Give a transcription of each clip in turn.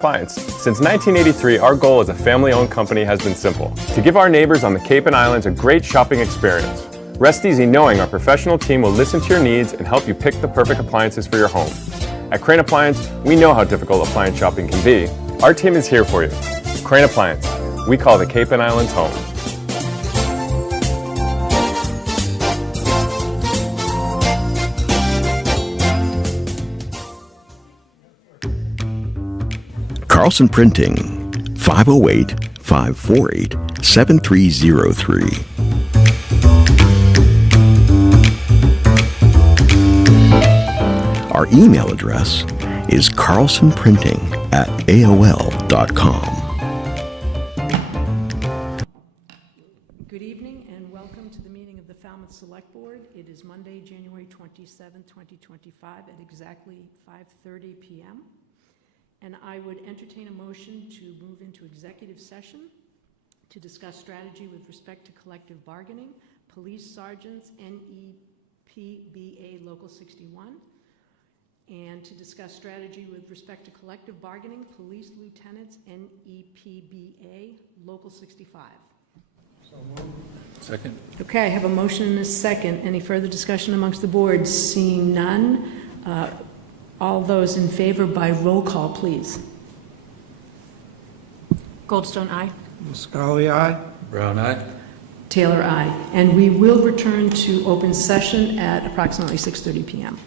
Appliance. Since 1983, our goal as a family-owned company has been simple: to give our neighbors on the Cape and Islands a great shopping experience. Rest easy knowing our professional team will listen to your needs and help you pick the perfect appliances for your home. At Crane Appliance, we know how difficult appliance shopping can be. Our team is here for you. Crane Appliance. We call the Cape and Islands home. Carlson Printing, 508-548-7303. Our email address is carlsonprinting@aol.com. Good evening and welcome to the meeting of the Falmouth Select Board. It is Monday, January 27, 2025 at exactly 5:30 p.m. And I would entertain a motion to move into executive session to discuss strategy with respect to collective bargaining, police sergeants, NEPBA Local 61, and to discuss strategy with respect to collective bargaining, police lieutenants, NEPBA Local 65. Second. Okay, I have a motion and a second. Any further discussion amongst the board? Seeing none. All those in favor by roll call, please. Goldstone, aye. Scully, aye. Brown eye. Taylor, aye. And we will return to open session at approximately 6:30 p.m.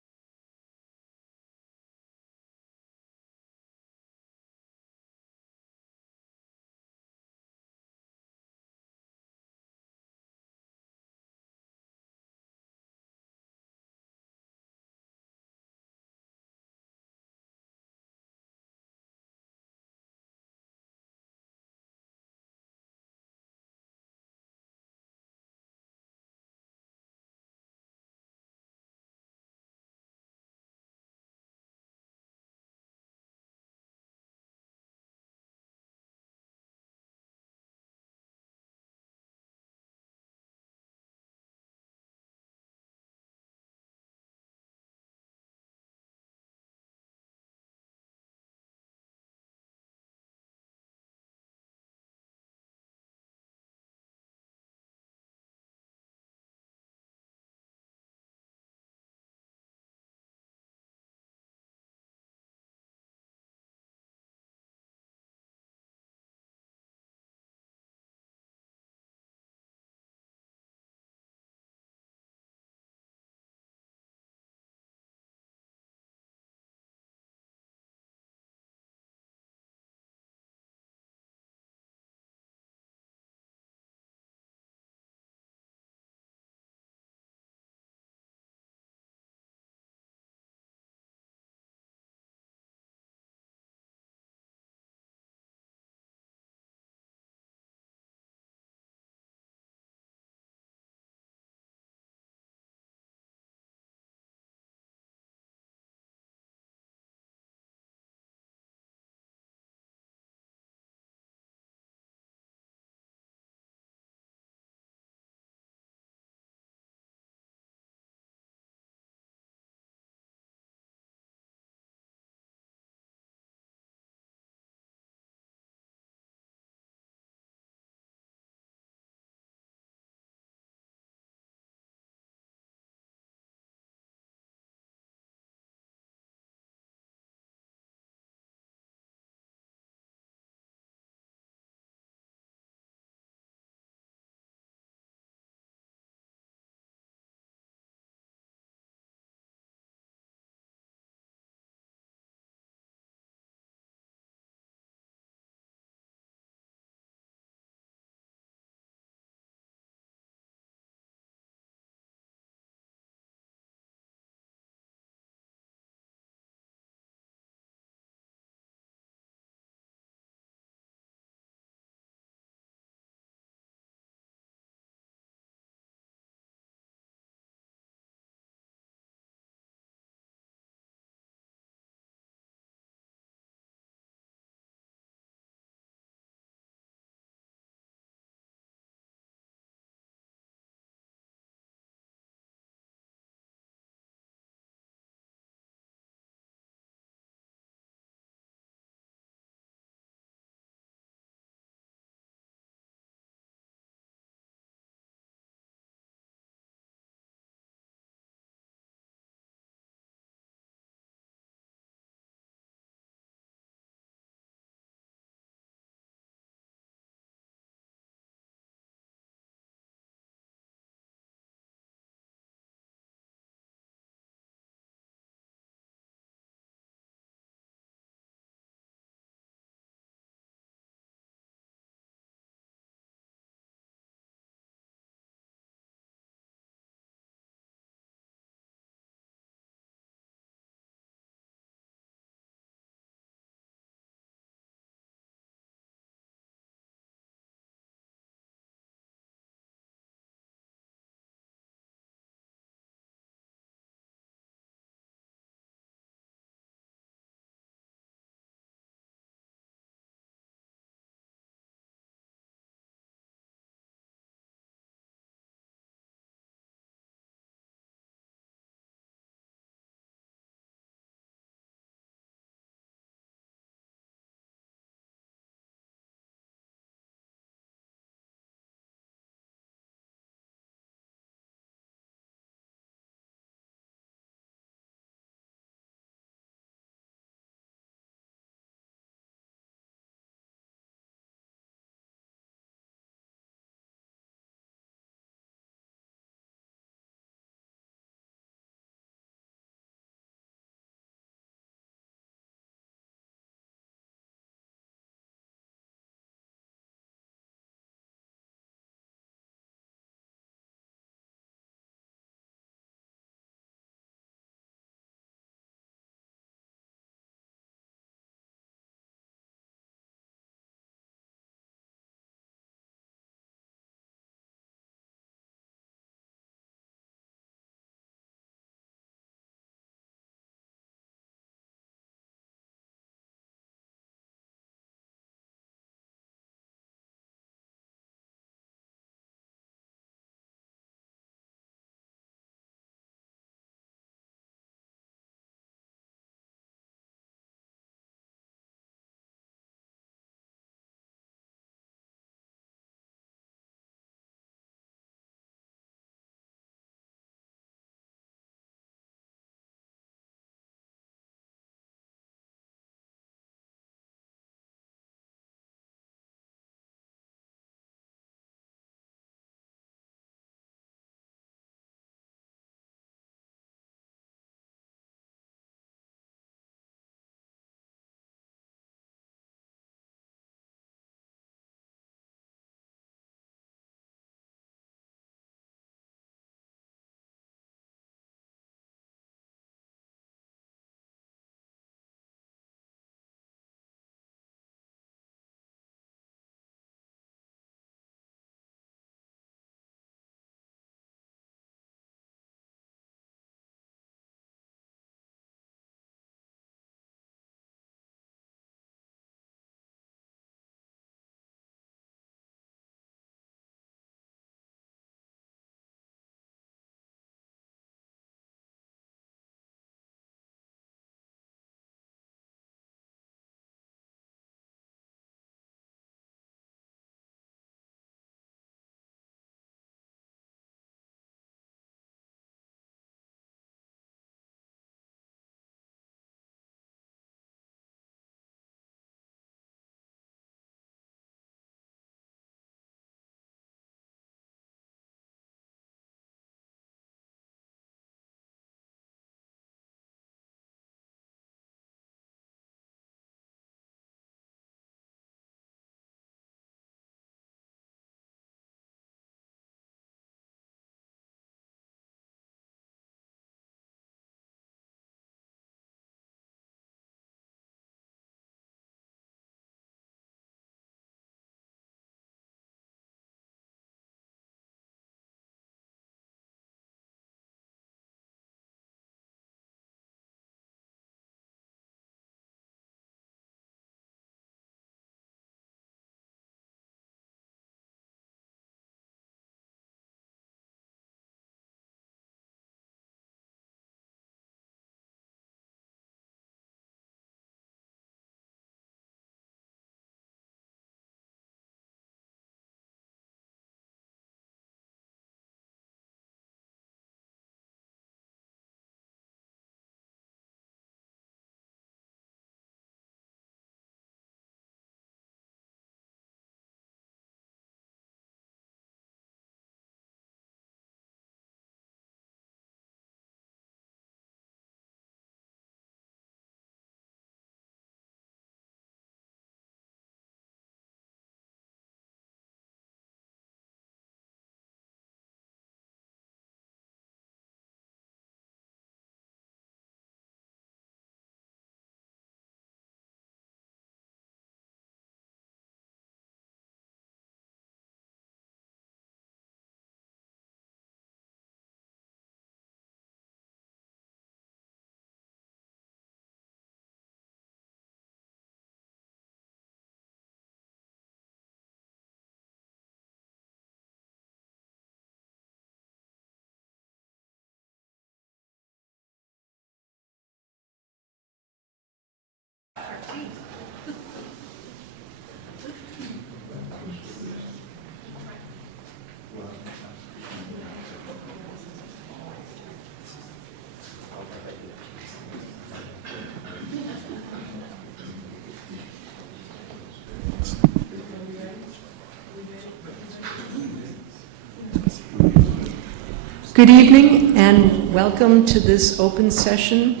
Good evening and welcome to this open session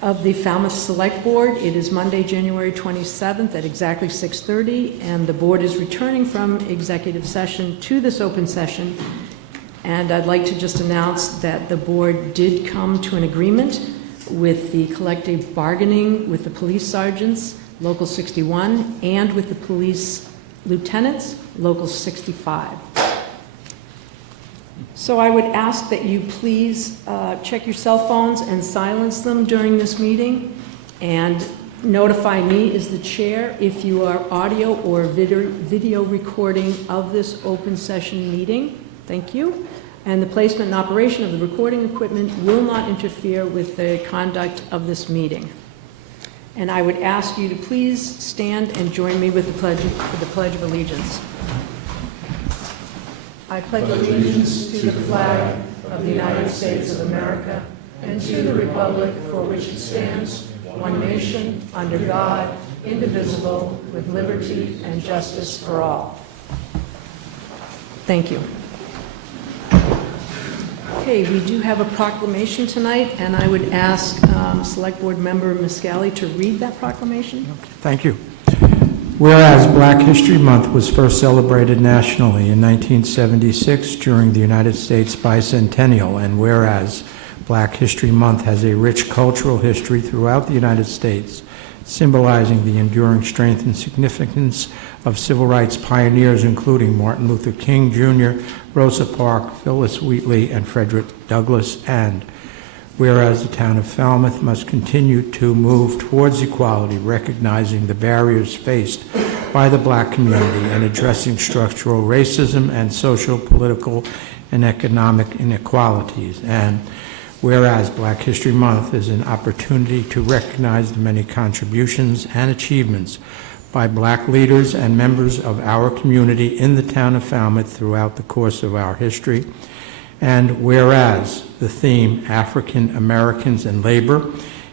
of the Falmouth Select Board. It is Monday, January 27th at exactly 6:30, and the board is returning from executive session to this open session. And I'd like to just announce that the board did come to an agreement with the collective bargaining with the police sergeants, Local 61, and with the police lieutenants, Local 65. So I would ask that you please check your cell phones and silence them during this meeting, and notify me as the chair if you are audio or video recording of this open session meeting. Thank you. And the placement and operation of the recording equipment will not interfere with the conduct of this meeting. And I would ask you to please stand and join me with the Pledge of Allegiance. I pledge allegiance to the flag of the United States of America and to the republic for which it stands, one nation, under God, indivisible, with liberty and justice for all. Thank you. Okay, we do have a proclamation tonight, and I would ask Select Board Member Miscali to read that proclamation. Thank you. Whereas Black History Month was first celebrated nationally in 1976 during the United States bicentennial, and whereas Black History Month has a rich cultural history throughout the United States, symbolizing the enduring strength and significance of civil rights pioneers including Martin Luther King Jr., Rosa Parks, Phyllis Wheatley, and Frederick Douglass, and whereas the town of Falmouth must continue to move towards equality, recognizing the barriers faced by the Black community and addressing structural racism and social, political, and economic inequalities. And whereas Black History Month is an opportunity to recognize the many contributions and achievements by Black leaders and members of our community in the town of Falmouth throughout the course of our history. And whereas the theme, African Americans and Labor,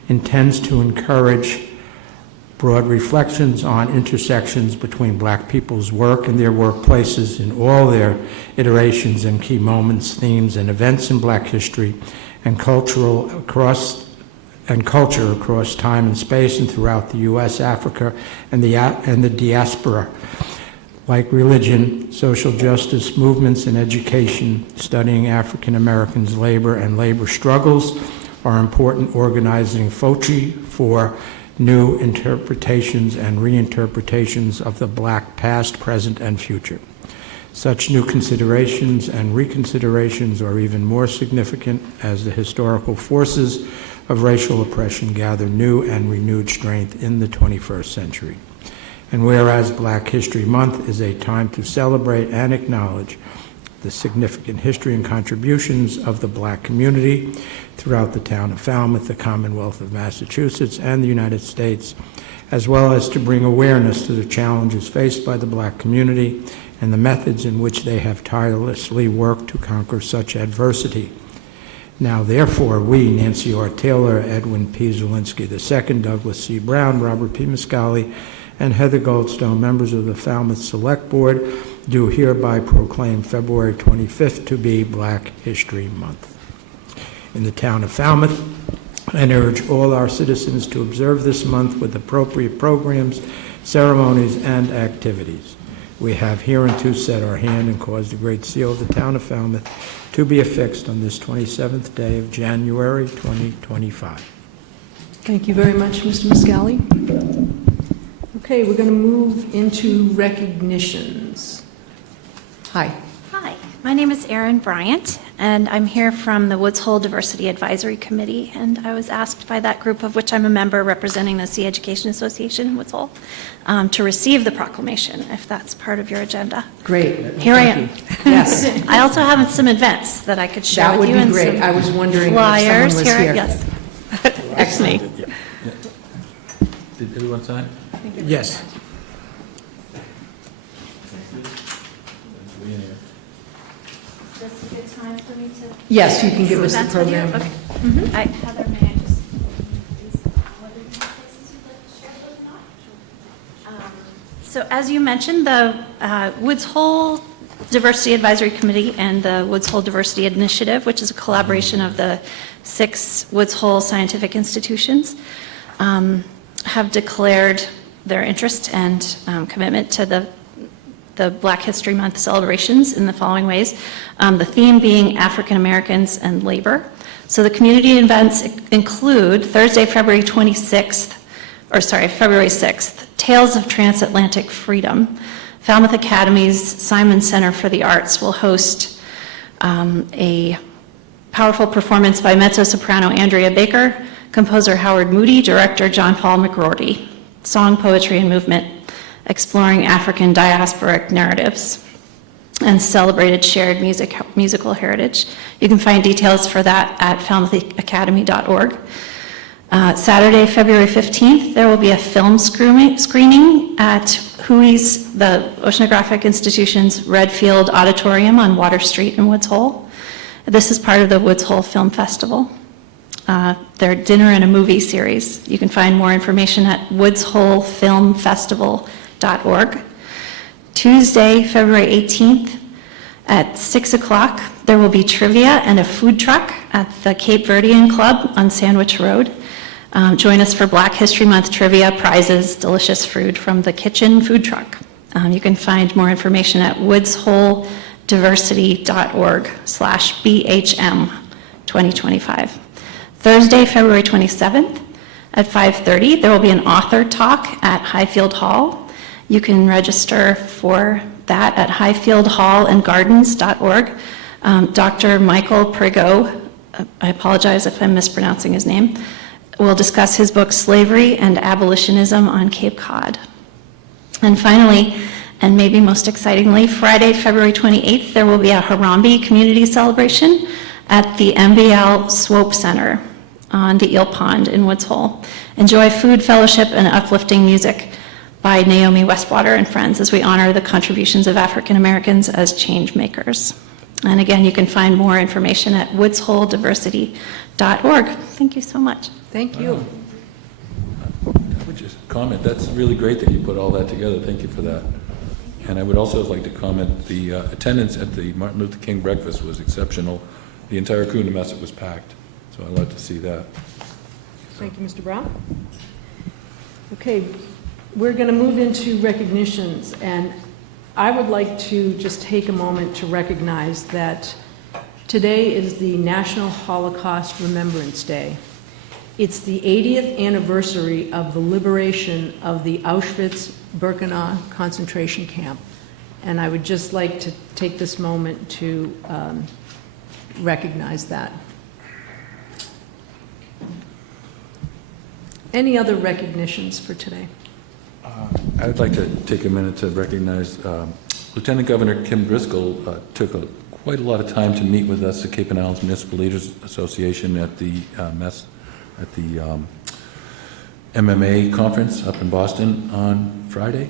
intends to encourage broad reflections on intersections between Black people's work and their workplaces in all their iterations and key moments, themes, and events in Black history and culture across time and space and throughout the U.S., Africa, and the diaspora. Like religion, social justice movements, and education, studying African Americans' labor and labor struggles are important organizing foci for new interpretations and reinterpretations of the Black past, present, and future. Such new considerations and reconsiderations are even more significant as the historical forces of racial oppression gather new and renewed strength in the 21st century. And whereas Black History Month is a time to celebrate and acknowledge the significant history and contributions of the Black community throughout the town of Falmouth, the Commonwealth of Massachusetts, and the United States, as well as to bring awareness to the challenges faced by the Black community and the methods in which they have tirelessly worked to conquer such adversity. Now, therefore, we, Nancy R. Taylor, Edwin P. Zielinski II, Douglas C. Brown, Robert P. Miscali, and Heather Goldstone, members of the Falmouth Select Board, do hereby proclaim February 25th to be Black History Month in the town of Falmouth, and urge all our citizens to observe this month with appropriate programs, ceremonies, and activities. We have hereunto set our hand and caused the great seal of the town of Falmouth to be affixed on this 27th day of January 2025. Thank you very much, Mr. Miscali. Okay, we're going to move into recognitions. Hi. Hi, my name is Erin Bryant, and I'm here from the Woods Hole Diversity Advisory Committee, and I was asked by that group, of which I'm a member representing the Sea Education Association in Woods Hole, to receive the proclamation, if that's part of your agenda. Great. Here I am. Yes. I also have some events that I could share That with would you. be great. I was wondering if someone flyers was here. Yes. Excellent. Did everyone sign? Yes. Is this a good time for me to? Yes, you can give us the That's with you? program. Okay. Heather, may I just, what are the places you'd like to share those or not? So as you mentioned, the Woods Hole Diversity Advisory Committee and the Woods Hole Diversity Initiative, which is a collaboration of the 6 Woods Hole scientific institutions, have declared their interest and commitment to the Black History Month celebrations in the following ways. The theme being African Americans and labor. So the community events include Thursday, February 6th, Tales of Transatlantic Freedom. Falmouth Academy's Simon Center for the Arts will host a powerful performance by mezzo-soprano Andrea Baker, composer Howard Moody, director John Paul McRorty. Song, poetry, and movement, exploring African diasporic narratives and celebrated shared musical heritage. You can find details for that at falmouthacademy.org. Saturday, February 15th, there will be a film screening at HUI's, the Oceanographic Institution's Redfield Auditorium on Water Street in Woods Hole. This is part of the Woods Hole Film Festival. Their dinner and a movie series. You can find more information at woodsholefilmfestival.org. Tuesday, February 18th at 6 o'clock, there will be trivia and a food truck at the Cape Verdean Club on Sandwich Road. Join us for Black History Month trivia, prizes, delicious food from the kitchen food truck. You can find more information at woodsholediversity.org/BHM 2025. Thursday, February 27th at 5:30, there will be an author talk at Highfield Hall. You can register for that at highfieldhallandgardens.org. Dr. Michael Prigo, I apologize if I'm mispronouncing his name, will discuss his book, Slavery and Abolitionism on Cape Cod. And finally, and maybe most excitingly, Friday, February 28th, there will be a Harambe community celebration at the MBL Swope Center on the Eel Pond in Woods Hole. Enjoy food, fellowship, and uplifting music by Naomi Westwater and friends as we honor the contributions of African Americans as change makers. And again, you can find more information at woodsholediversity.org. Thank you so much. Thank you. I would just comment, that's really great that you put all that together. Thank you for that. And I would also like to comment, the attendance at the Martin Luther King breakfast was exceptional. The entire Kuna Mesa was packed, so I'd like to see that. Thank you, Mr. Brown. Okay, we're going to move into recognitions, and I would like to just take a moment to recognize that today is the National Holocaust Remembrance Day. It's the 80th anniversary of the liberation of the Auschwitz-Birkenau concentration camp, and I would just like to take this moment to recognize that. Any other recognitions for today? I would like to take a minute to recognize Lieutenant Governor Kim Driscoll took quite a lot of time to meet with us, the Cape and Islands Municipal Leaders Association, at the MMA conference up in Boston on Friday.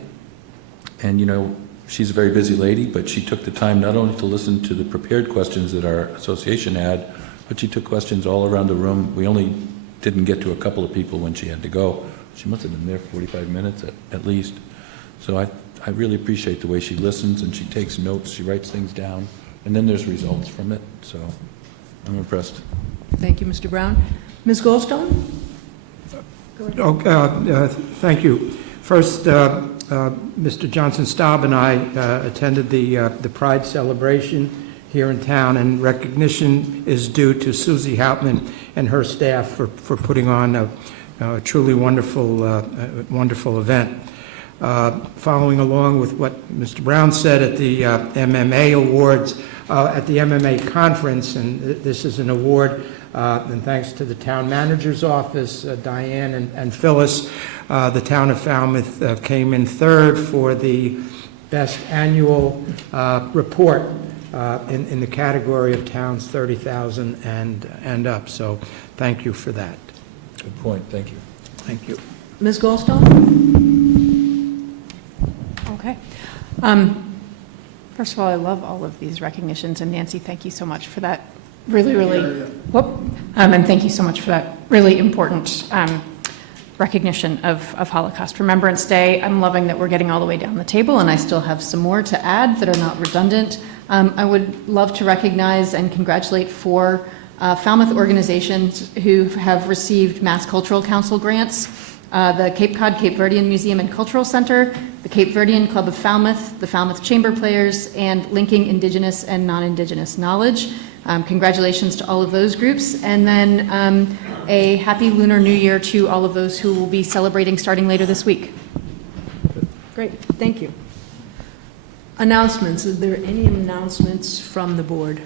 And, you know, she's a very busy lady, but she took the time not only to listen to the prepared questions that our association had, but she took questions all around the room. We only didn't get to a couple of people when she had to go. She must have been there 45 minutes at least. So I really appreciate the way she listens and she takes notes, she writes things down, and then there's results from it. So I'm impressed. Thank you, Mr. Brown. Ms. Goldstone? Thank you. First, Mr. Johnson-Staub and I attended the Pride celebration here in town, and recognition is due to Susie Hauptman and her staff for putting on a truly wonderful event. Following along with what Mr. Brown said at the MMA Awards, at the MMA conference, and this is an award, and thanks to the town manager's office, Diane and Phyllis, the town of Falmouth came in third for the best annual report in the category of towns 30,000 and up. So thank you for that. Good point. Thank you. Thank you. Ms. Goldstone? Okay. First of all, I love all of these recognitions, and Nancy, thank you so much for that and thank you so much for that really important recognition of Holocaust Remembrance Day. I'm loving that we're getting all the way down the table, and I still have some more to add that are not redundant. I would love to recognize and congratulate 4 Falmouth organizations who have received Mass Cultural Council grants. The Cape Cod Cape Verdean Museum and Cultural Center, the Cape Verdean Club of Falmouth, the Falmouth Chamber Players, and Linking Indigenous and Non-Indigenous Knowledge. Congratulations to all of those groups. And then a happy Lunar New Year to all of those who will be celebrating starting later this week. Great, thank you. Announcements. Is there any announcements from the board?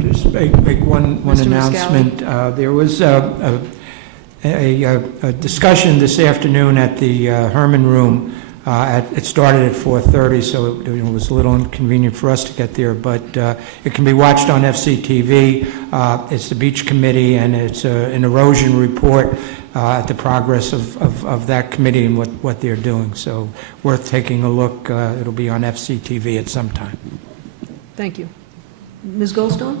Just make one Mr. announcement. There was a discussion this afternoon at the Herman Room. It started at 4:30, so it was a little inconvenient for us to get there, but it can be watched on FCTV. It's the Beach Committee, and it's an erosion report at the progress of that committee and what they're doing. So worth taking a look. It'll be on FCTV at some time. Thank you. Ms. Goldstone?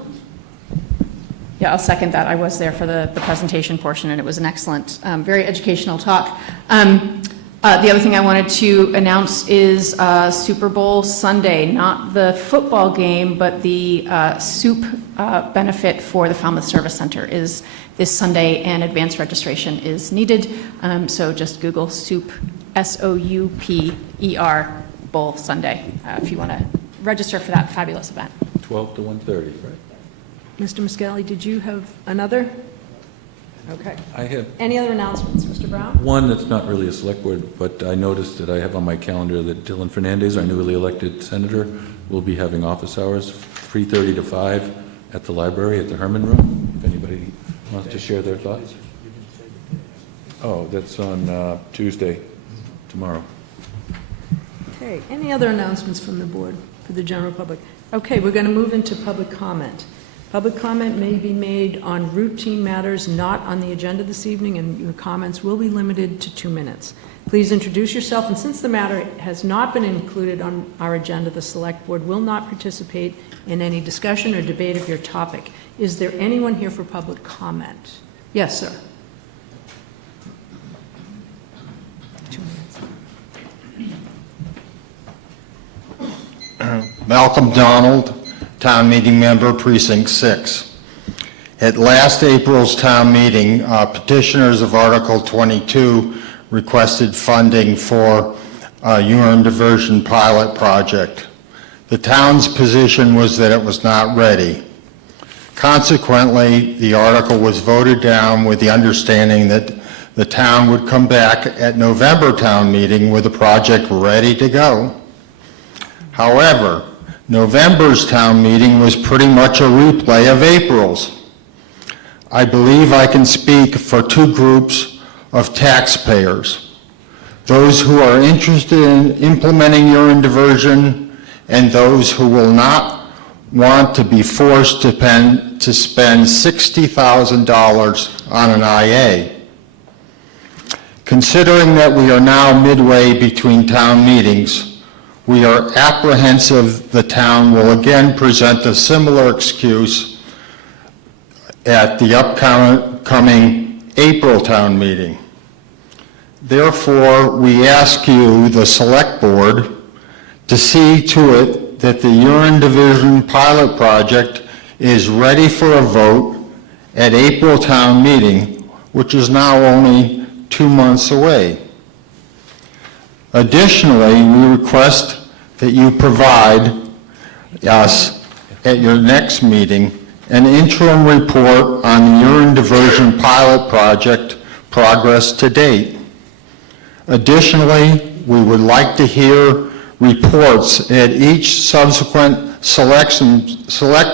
Yeah, I'll second that. I was there for the presentation portion, and it was an excellent, very educational talk. The other thing I wanted to announce is Super Bowl Sunday, not the football game, but the soup benefit for the Falmouth Service Center is this Sunday, and advanced registration is needed. So just Google soup, SOUPER, Bowl Sunday, if you want to register for that fabulous event. 12 to 1:30, right? Mr. Muscali, did you have another? Okay. I have Any other announcements, Mr. Brown? one that's not really a select board, but I noticed that I have on my calendar that Dylan Fernandez, our newly elected senator, will be having office hours 3:30 to 5 at the library at the Herman Room. If anybody wants to share their thoughts. Oh, that's on Tuesday, tomorrow. Okay, any other announcements from the board for the general public? Okay, we're going to move into public comment. Public comment may be made on routine matters not on the agenda this evening, and your comments will be limited to 2 minutes. Please introduce yourself, and since the matter has not been included on our agenda, the Select Board will not participate in any discussion or debate of your topic. Is there anyone here for public comment? Yes, sir. 2 minutes. Malcolm Donald, Town Meeting Member, Precinct 6. At last April's town meeting, petitioners of Article 22 requested funding for a urine diversion pilot project. The town's position was that it was not ready. Consequently, the article was voted down with the understanding that the town would come back at November town meeting with the project ready to go. However, November's town meeting was pretty much a replay of April's. I believe I can speak for 2 groups of taxpayers: those who are interested in implementing urine diversion and those who will not want to be forced to spend $60,000 on an IA. Considering that we are now midway between town meetings, we are apprehensive the town will again present a similar excuse at the upcoming April town meeting. Therefore, we ask you, the Select Board, to see to it that the urine diversion pilot project is ready for a vote at April town meeting, which is now only 2 months away. Additionally, we request that you provide us at your next meeting an interim report on the urine diversion pilot project progress to date. Additionally, we would like to hear reports at each subsequent select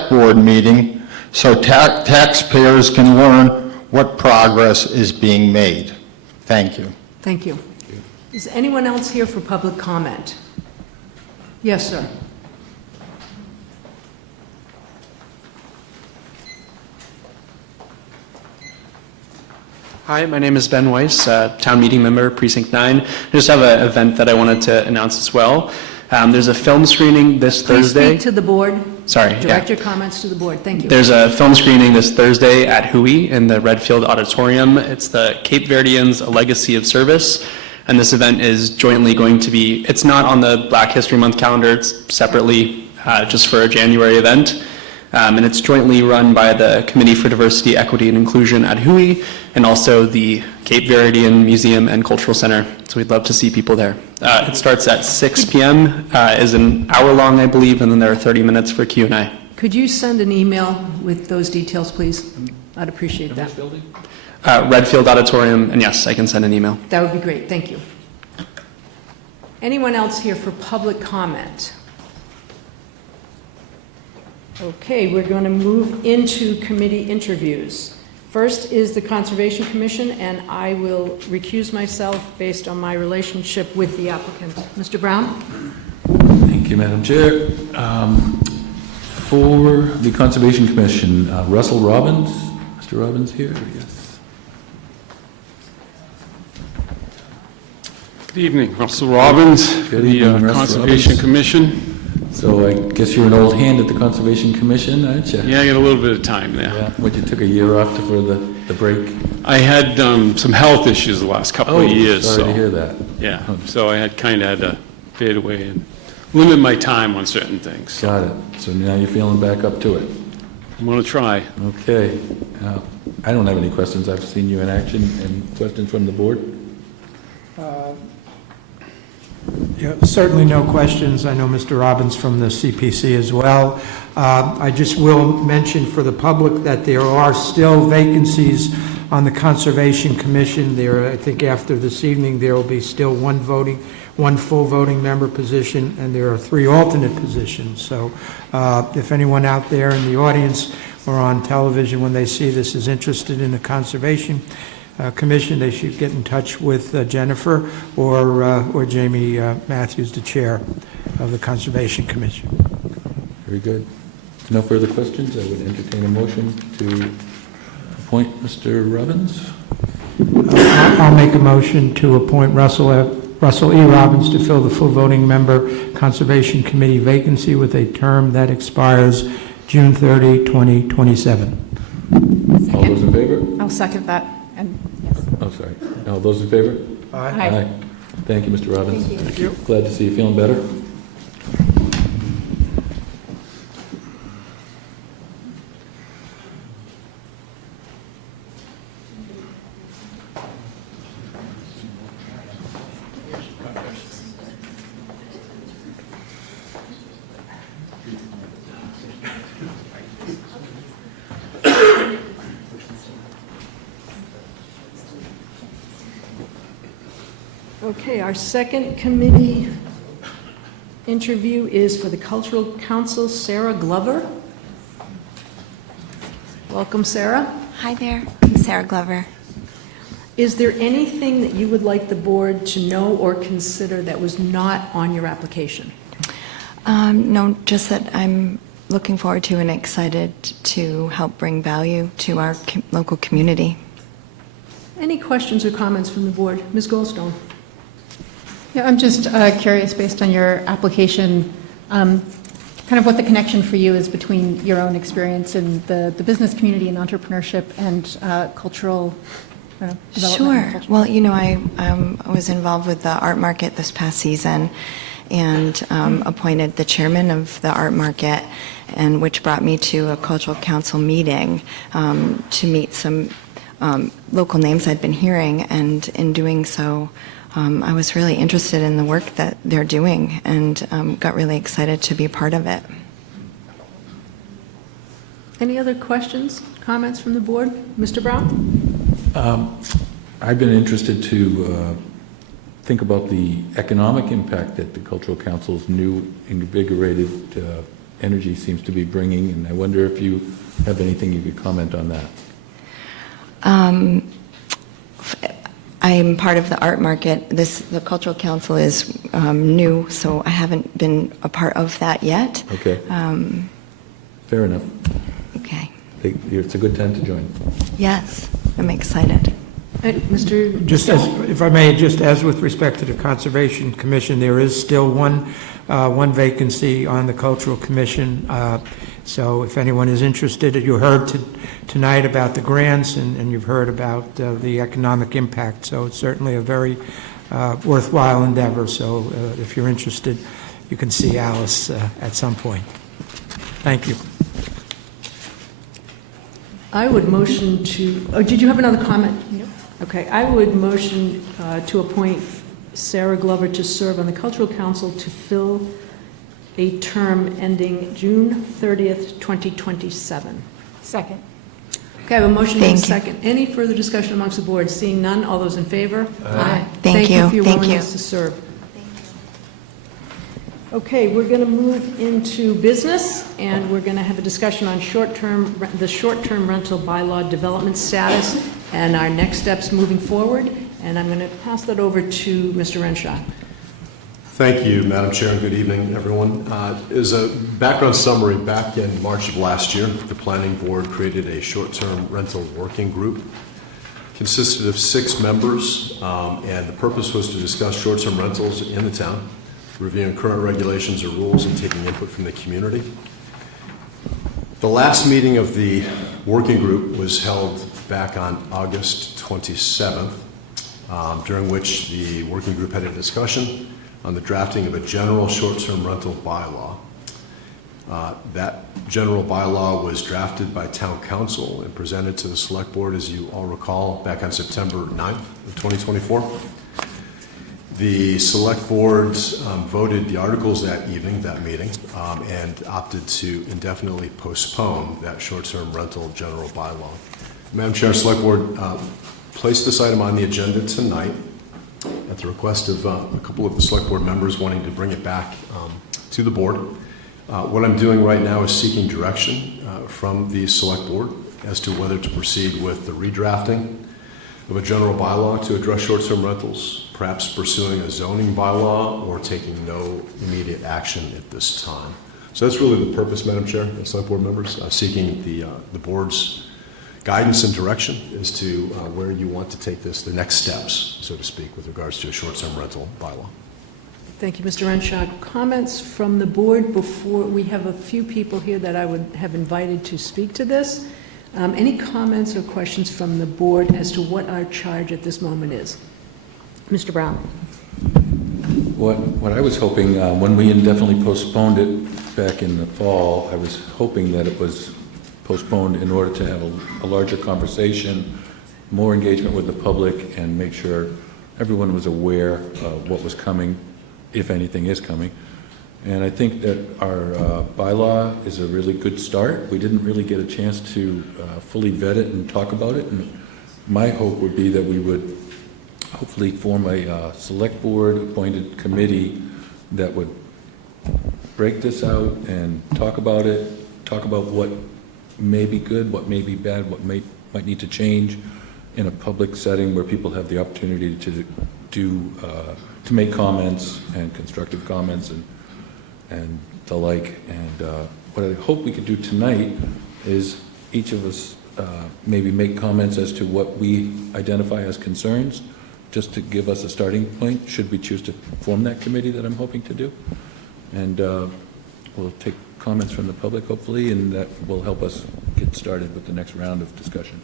board meeting so taxpayers can learn what progress is being made. Thank you. Thank you. Is anyone else here for public comment? Yes, sir. Hi, my name is Ben Weiss, town meeting member, Precinct 9. I just have an event that I wanted to announce as well. There's a film screening this Please Thursday. speak to the board. Sorry, Direct yeah. your comments to the board. Thank you. There's a film screening this Thursday at Hui in the Redfield Auditorium. It's the Cape Verdeans, A Legacy of Service. And this event is jointly going to be, it's not on the Black History Month calendar, it's separately just for a January event. And it's jointly run by the Committee for Diversity, Equity, and Inclusion at Hui, and also the Cape Verdean Museum and Cultural Center. So we'd love to see people there. It starts at 6 p.m., is an hour long, I believe, and then there are 30 minutes for Q&A. Could you send an email with those details, please? I'd appreciate that. Redfield Auditorium, and yes, I can send an email. That would be great. Thank you. Anyone else here for public comment? Okay, we're going to move into committee interviews. First is the Conservation Commission, and I will recuse myself based on my relationship with the applicant. Mr. Brown? Thank you, Madam Chair. For the Conservation Commission, Russell Robbins. Mr. Robbins here? Yes. Good evening, Russell Robbins, Good evening, the Russ Conservation Robbins. Commission. So I guess you're an old hand at the Conservation Commission, aren't you? Yeah, I got a little bit of time there. Yeah. What, you took a year off for the break? I had some health issues the last couple of years. Sorry so to hear that. Yeah, so I had to fade away and limit my time on certain things. Got it. So now you're feeling back up to it. I'm going to try. Okay. I don't have any questions. I've seen you in action. Any questions from the board? Yeah, certainly no questions. I know Mr. Robbins from the CPC as well. I just will mention for the public that there are still vacancies on the Conservation Commission. There, I think after this evening, there will be still one full voting member position, and there are 3 alternate positions. So if anyone out there in the audience or on television when they see this is interested in the Conservation Commission, they should get in touch with Jennifer or Jamie Matthews, the chair of the Conservation Commission. Very good. No further questions. I would entertain a motion to appoint Mr. Robbins. I'll make a motion to appoint Russell E. Robbins to fill the full voting member Conservation Committee vacancy with a term that expires June 30, 2027. All those in favor? I'll second that. And yes. Oh, sorry. All those in favor? Aye. Thank you, Mr. Robbins. Thank you. Glad to see you feeling better. Okay, our second committee interview is for the Cultural Council, Sarah Glover. Welcome, Sarah. Hi there, I'm Sarah Glover. Is there anything that you would like the board to know or consider that was not on your application? No, just that I'm looking forward to and excited to help bring value to our local community. Any questions or comments from the board? Ms. Goldstone? Yeah, I'm just curious, based on your application, kind of what the connection for you is between your own experience in the business community and entrepreneurship and cultural development. Sure. And culture. Well, you know, I was involved with the art market this past season and appointed the chairman of the art market, and which brought me to a cultural council meeting to meet some local names I'd been hearing, and in doing so, I was really interested in the work that they're doing and got really excited to be part of it. Any other questions, comments from the board? Mr. Brown? I've been interested to think about the economic impact that the Cultural Council's new invigorated energy seems to be bringing, and I wonder if you have anything you could comment on that. I'm part of the art market. The Cultural Council is new, so I haven't been a part of that yet. Okay. Fair enough. Okay. It's a good time to join. Yes, I'm excited. Mr. Just as, if I may, just as with respect to the Conservation Commission, there is still one vacancy on the Cultural Commission. So if anyone is interested, you heard tonight about the grants and you've heard about the economic impact. So it's certainly a very worthwhile endeavor. So if you're interested, you can see Alice at some point. Thank you. I would motion to, oh, did you have another comment? No. Okay, I would motion to appoint Sarah Glover to serve on the Cultural Council to fill a term ending June 30th, 2027. Second. Okay, I have a motion and a Thank you. second. Any further discussion amongst the board? Seeing none, all those in favor? Aye. Thank you. Thank you for your Thank you. willingness to serve. Okay, we're going to move into business, and we're going to have a discussion on the short-term rental bylaw development status and our next steps moving forward. And I'm going to pass that over to Mr. Renshaw. Thank you, Madam Chair, and good evening, everyone. As a background summary, back in March of last year, the Planning Board created a short-term rental working group. Consisted of 6 members, and the purpose was to discuss short-term rentals in the town, reviewing current regulations or rules, and taking input from the community. The last meeting of the working group was held back on August 27th, during which the working group had a discussion on the drafting of a general short-term rental bylaw. That general bylaw was drafted by Town Council and presented to the Select Board, as you all recall, back on September 9th of 2024. The Select Board voted the articles that evening, that meeting, and opted to indefinitely postpone that short-term rental general bylaw. Madam Chair, Select Board placed this item on the agenda tonight at the request of a couple of the Select Board members wanting to bring it back to the Board. What I'm doing right now is seeking direction from the Select Board as to whether to proceed with the redrafting of a general bylaw to address short-term rentals, perhaps pursuing a zoning bylaw or taking no immediate action at this time. So that's really the purpose, Madam Chair and Select Board members, seeking the Board's guidance and direction as to where you want to take this, the next steps, so to speak, with regards to a short-term rental bylaw. Thank you, Mr. Renshaw. Comments from the board before we have a few people here that I would have invited to speak to this. Any comments or questions from the board as to what our charge at this moment is? Mr. Brown. What I was hoping, when we indefinitely postponed it back in the fall, I was hoping that it was postponed in order to have a larger conversation, more engagement with the public, and make sure everyone was aware of what was coming, if anything is coming. And I think that our bylaw is a really good start. We didn't really get a chance to fully vet it and talk about it. And my hope would be that we would hopefully form a Select Board appointed committee that would break this out and talk about it, talk about what may be good, what may be bad, what might need to change in a public setting where people have the opportunity to make comments and constructive comments and the like. And what I hope we could do tonight is each of us maybe make comments as to what we identify as concerns, just to give us a starting point, should we choose to form that committee that I'm hoping to do. And we'll take comments from the public, hopefully, and that will help us get started with the next round of discussion.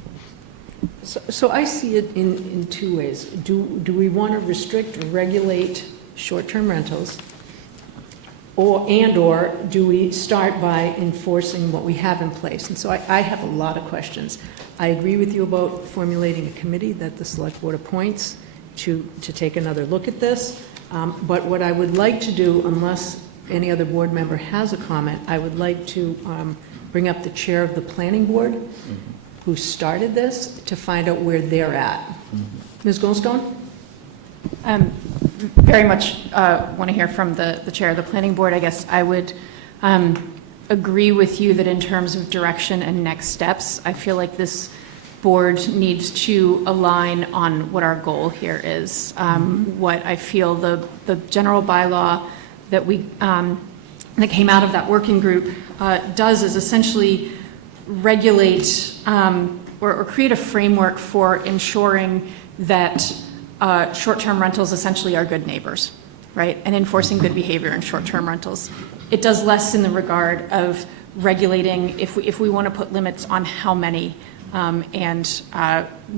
So I see it in 2 ways. Do we want to restrict or regulate short-term rentals? Or do we start by enforcing what we have in place? And so I have a lot of questions. I agree with you about formulating a committee that the Select Board appoints to take another look at this. But what I would like to do, unless any other board member has a comment, I would like to bring up the chair of the Planning Board, who started this, to find out where they're at. Ms. Goldstone? Very much want to hear from the chair of the Planning Board. I guess I would agree with you that in terms of direction and next steps, I feel like this board needs to align on what our goal here is. What I feel the general bylaw that that came out of that working group does is essentially regulate or create a framework for ensuring that short-term rentals essentially are good neighbors, right? And enforcing good behavior in short-term rentals. It does less in the regard of regulating if we want to put limits on how many and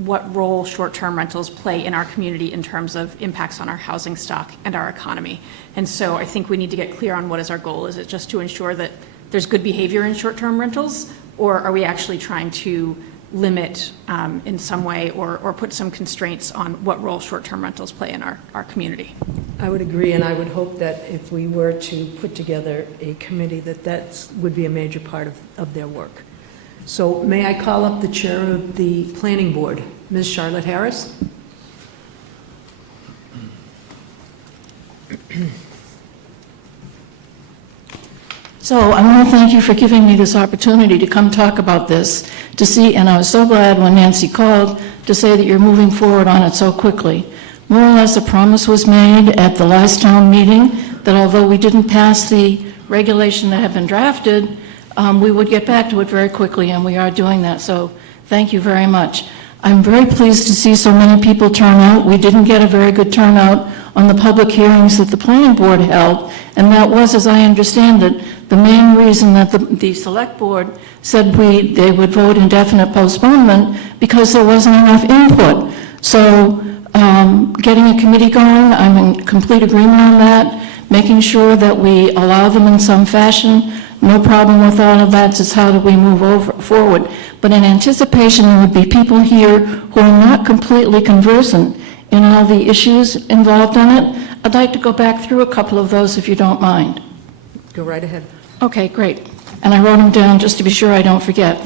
what role short-term rentals play in our community in terms of impacts on our housing stock and our economy. And so I think we need to get clear on what is our goal. Is it just to ensure that there's good behavior in short-term rentals, or are we actually trying to limit in some way or put some constraints on what role short-term rentals play in our community? I would agree, and I would hope that if we were to put together a committee, that would be a major part of their work. So may I call up the chair of the planning board, Ms. Charlotte Harris? So I want to thank you for giving me this opportunity to come talk about this, to see, and I was so glad when Nancy called to say that you're moving forward on it so quickly. More or less a promise was made at the last town meeting that although we didn't pass the regulation that had been drafted, we would get back to it very quickly, and we are doing that, so thank you very much. I'm very pleased to see so many people turn out. We didn't get a very good turnout on the public hearings that the planning board held, and that was, as I understand it, the main reason that the select board said they would vote indefinite postponement, because there wasn't enough input. So getting a committee going, I'm in complete agreement on that, making sure that we allow them in some fashion. No problem with all of that. It's how do we move forward. But in anticipation, there would be people here who are not completely conversant in all the issues involved in it. I'd like to go back through a couple of those if you don't mind. Go right ahead. Okay, great. And I wrote them down just to be sure I don't forget.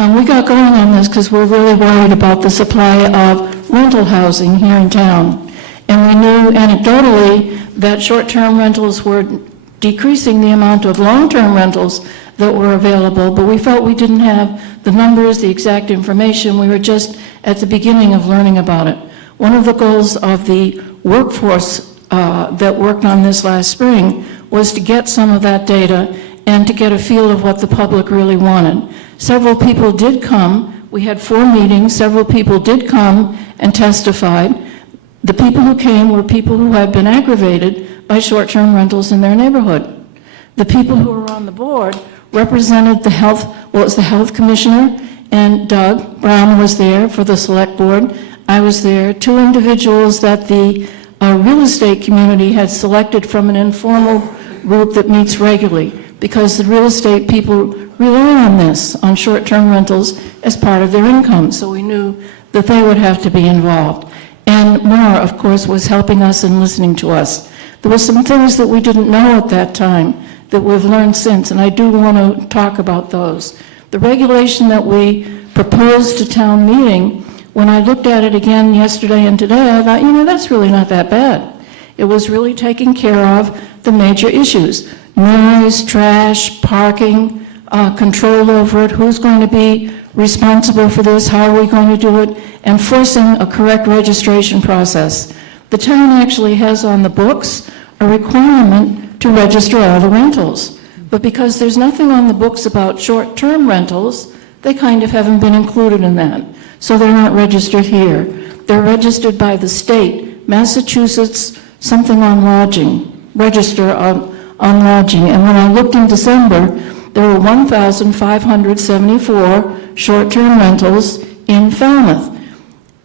We got going on this because we're really worried about the supply of rental housing here in town. And we knew anecdotally that short-term rentals were decreasing the amount of long-term rentals that were available, but we felt we didn't have the numbers, the exact information. We were just at the beginning of learning about it. One of the goals of the workforce that worked on this last spring was to get some of that data and to get a feel of what the public really wanted. Several people did come. We had 4 meetings. Several people did come and testified. The people who came were people who had been aggravated by short-term rentals in their neighborhood. The people who were on the board represented the health commissioner, and Doug Brown was there for the select board. I was there. 2 individuals that the real estate community had selected from an informal group that meets regularly, because the real estate people rely on this, on short-term rentals, as part of their income. So we knew that they would have to be involved. And Maura, of course, was helping us and listening to us. There were some things that we didn't know at that time that we've learned since, and I do want to talk about those. The regulation that we proposed to town meeting, when I looked at it again yesterday and today, I thought, that's really not that bad. It was really taking care of the major issues: noise, trash, parking, control over it, who's going to be responsible for this, how are we going to do it, and forcing a correct registration process. The town actually has on the books a requirement to register all the rentals. But because there's nothing on the books about short-term rentals, they kind of haven't been included in that. So they're not registered here. They're registered by the state, Massachusetts, something on lodging, register on lodging. And when I looked in December, there were 1,574 short-term rentals in Falmouth.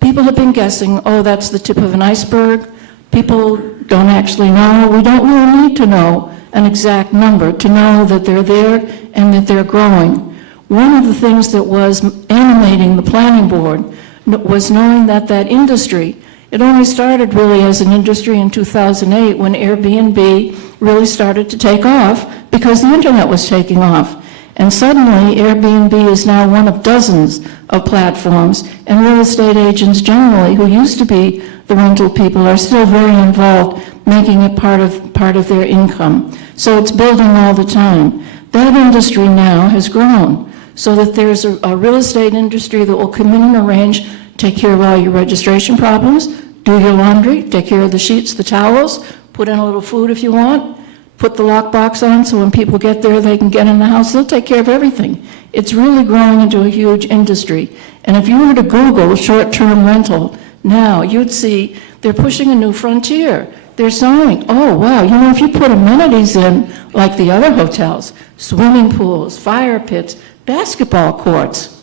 People have been guessing, that's the tip of an iceberg. People don't actually know. We don't really need to know an exact number to know that they're there and that they're growing. One of the things that was animating the planning board was knowing that industry, it only started really as an industry in 2008 when Airbnb really started to take off because the internet was taking off. And suddenly, Airbnb is now one of dozens of platforms, and real estate agents generally, who used to be the rental people, are still very involved, making it part of their income. So it's building all the time. That industry now has grown, so that there's a real estate industry that will come in and arrange, take care of all your registration problems, do your laundry, take care of the sheets, the towels, put in a little food if you want, put the lockbox on so when people get there they can get in the house. They'll take care of everything. It's really growing into a huge industry. And if you were to Google short-term rental, Now, you'd see they're pushing a new frontier. They're saying, oh, wow, you know, if you put amenities in, like the other hotels, swimming pools, fire pits, basketball courts,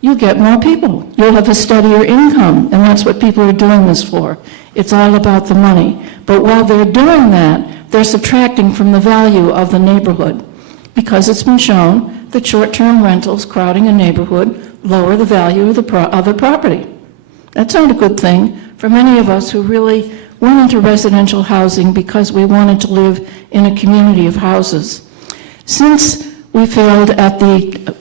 you'll get more people. You'll have a steadier income, and that's what people are doing this for. It's all about the money. But while they're doing that, they're subtracting from the value of the neighborhood, because it's been shown that short-term rentals crowding a neighborhood lower the value of the other property. That's not a good thing for many of us who really went into residential housing because we wanted to live in a community of houses. Since we failed at the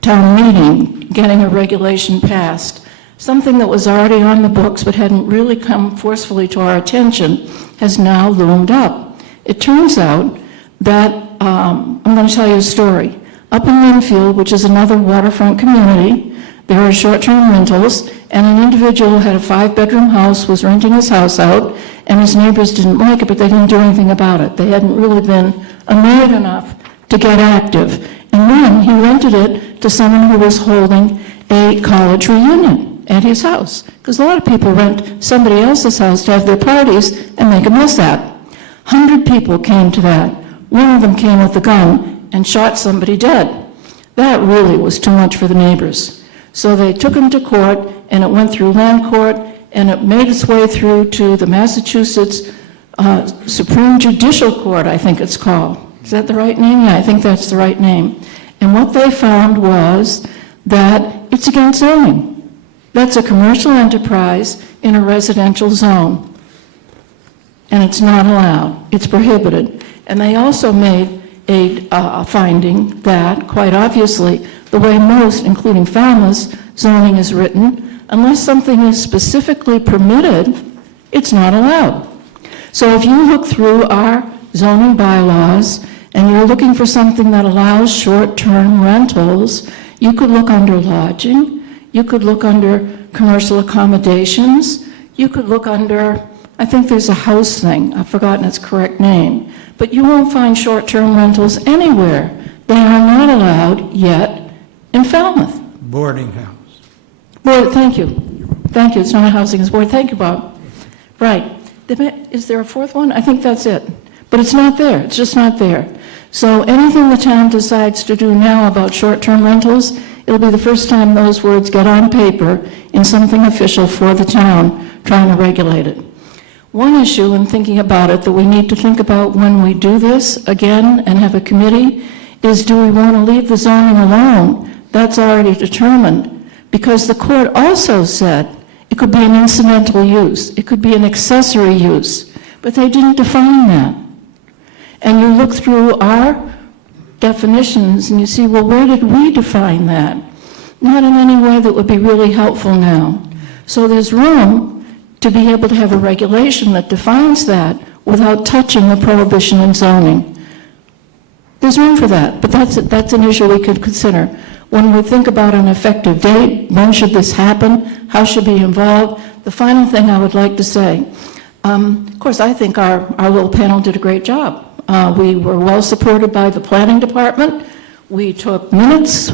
town meeting getting a regulation passed, something that was already on the books but hadn't really come forcefully to our attention has now loomed up. It turns out that, I'm going to tell you a story. Up in Linfield, which is another waterfront community, there are short-term rentals, and an individual had a 5-bedroom house, was renting his house out, and his neighbors didn't like it, but they didn't do anything about it. They hadn't really been annoyed enough to get active. And then he rented it to someone who was holding a college reunion at his house, because a lot of people rent somebody else's house to have their parties and make a mess at. 100 people came to that. One of them came with a gun and shot somebody dead. That really was too much for the neighbors. So they took him to court, and it went through land court, and it made its way through to the Massachusetts Supreme Judicial Court, I think it's called. Is that the right name? Yeah, I think that's the right name. And what they found was that it's against zoning. That's a commercial enterprise in a residential zone. And it's not allowed. It's prohibited. And they also made a finding that, quite obviously, the way most, including Falmouth, zoning is written, unless something is specifically permitted, it's not allowed. So if you look through our zoning bylaws and you're looking for something that allows short-term rentals, you could look under lodging, you could look under commercial accommodations, you could look under, I think there's a house thing, I've forgotten its correct name, but you won't find short-term rentals anywhere. They are not allowed yet in Falmouth. Boarding house. Board, thank you. Thank you, it's not a housing, it's board. Thank you, Bob. Right. Is there a fourth one? I think that's it. But it's not there, it's just not there. So anything the town decides to do now about short-term rentals, it'll be the first time those words get on paper in something official for the town trying to regulate it. One issue in thinking about it that we need to think about when we do this again and have a committee is, do we want to leave the zoning alone? That's already determined, because the court also said it could be an incidental use, it could be an accessory use, but they didn't define that. And you look through our definitions and you see, well, where did we define that? Not in any way that would be really helpful now. So there's room to be able to have a regulation that defines that without touching the prohibition in zoning. There's room for that, but that's an issue we could consider. When we think about an effective date, when should this happen, how should we be involved? The final thing I would like to say, of course, I think our little panel did a great job. We were well supported by the planning department. We took minutes.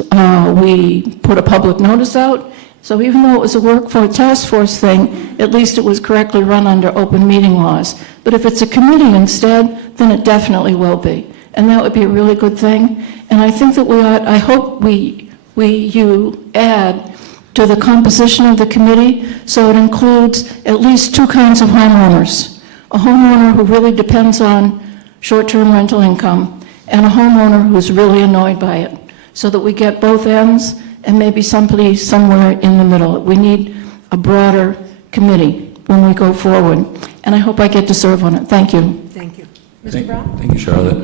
We put a public notice out. So even though it was a workforce task force thing, at least it was correctly run under open meeting laws. But if it's a committee instead, then it definitely will be. And that would be a really good thing. And I think that we ought, I hope you add to the composition of the committee so it includes at least two kinds of homeowners. A homeowner who really depends on short-term rental income, and a homeowner who's really annoyed by it, so that we get both ends and maybe somebody somewhere in the middle. We need a broader committee when we go forward, and I hope I get to serve on it. Thank you. Thank you. Mr. Brown? Thank you, Charlotte.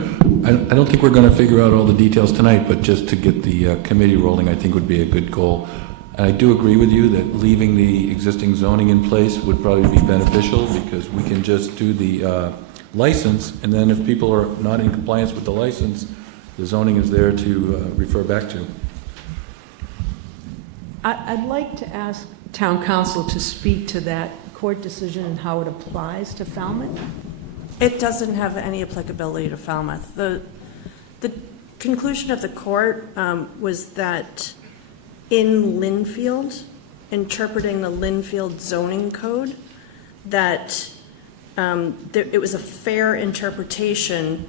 I don't think we're going to figure out all the details tonight, but just to get the committee rolling, I think would be a good goal. And I do agree with you that leaving the existing zoning in place would probably be beneficial, because we can just do the license, and then if people are not in compliance with the license, the zoning is there to refer back to. I'd like to ask town council to speak to that court decision and how it applies to Falmouth. It doesn't have any applicability to Falmouth. The conclusion of the court was that in Linfield, interpreting the Linfield zoning code, that it was a fair interpretation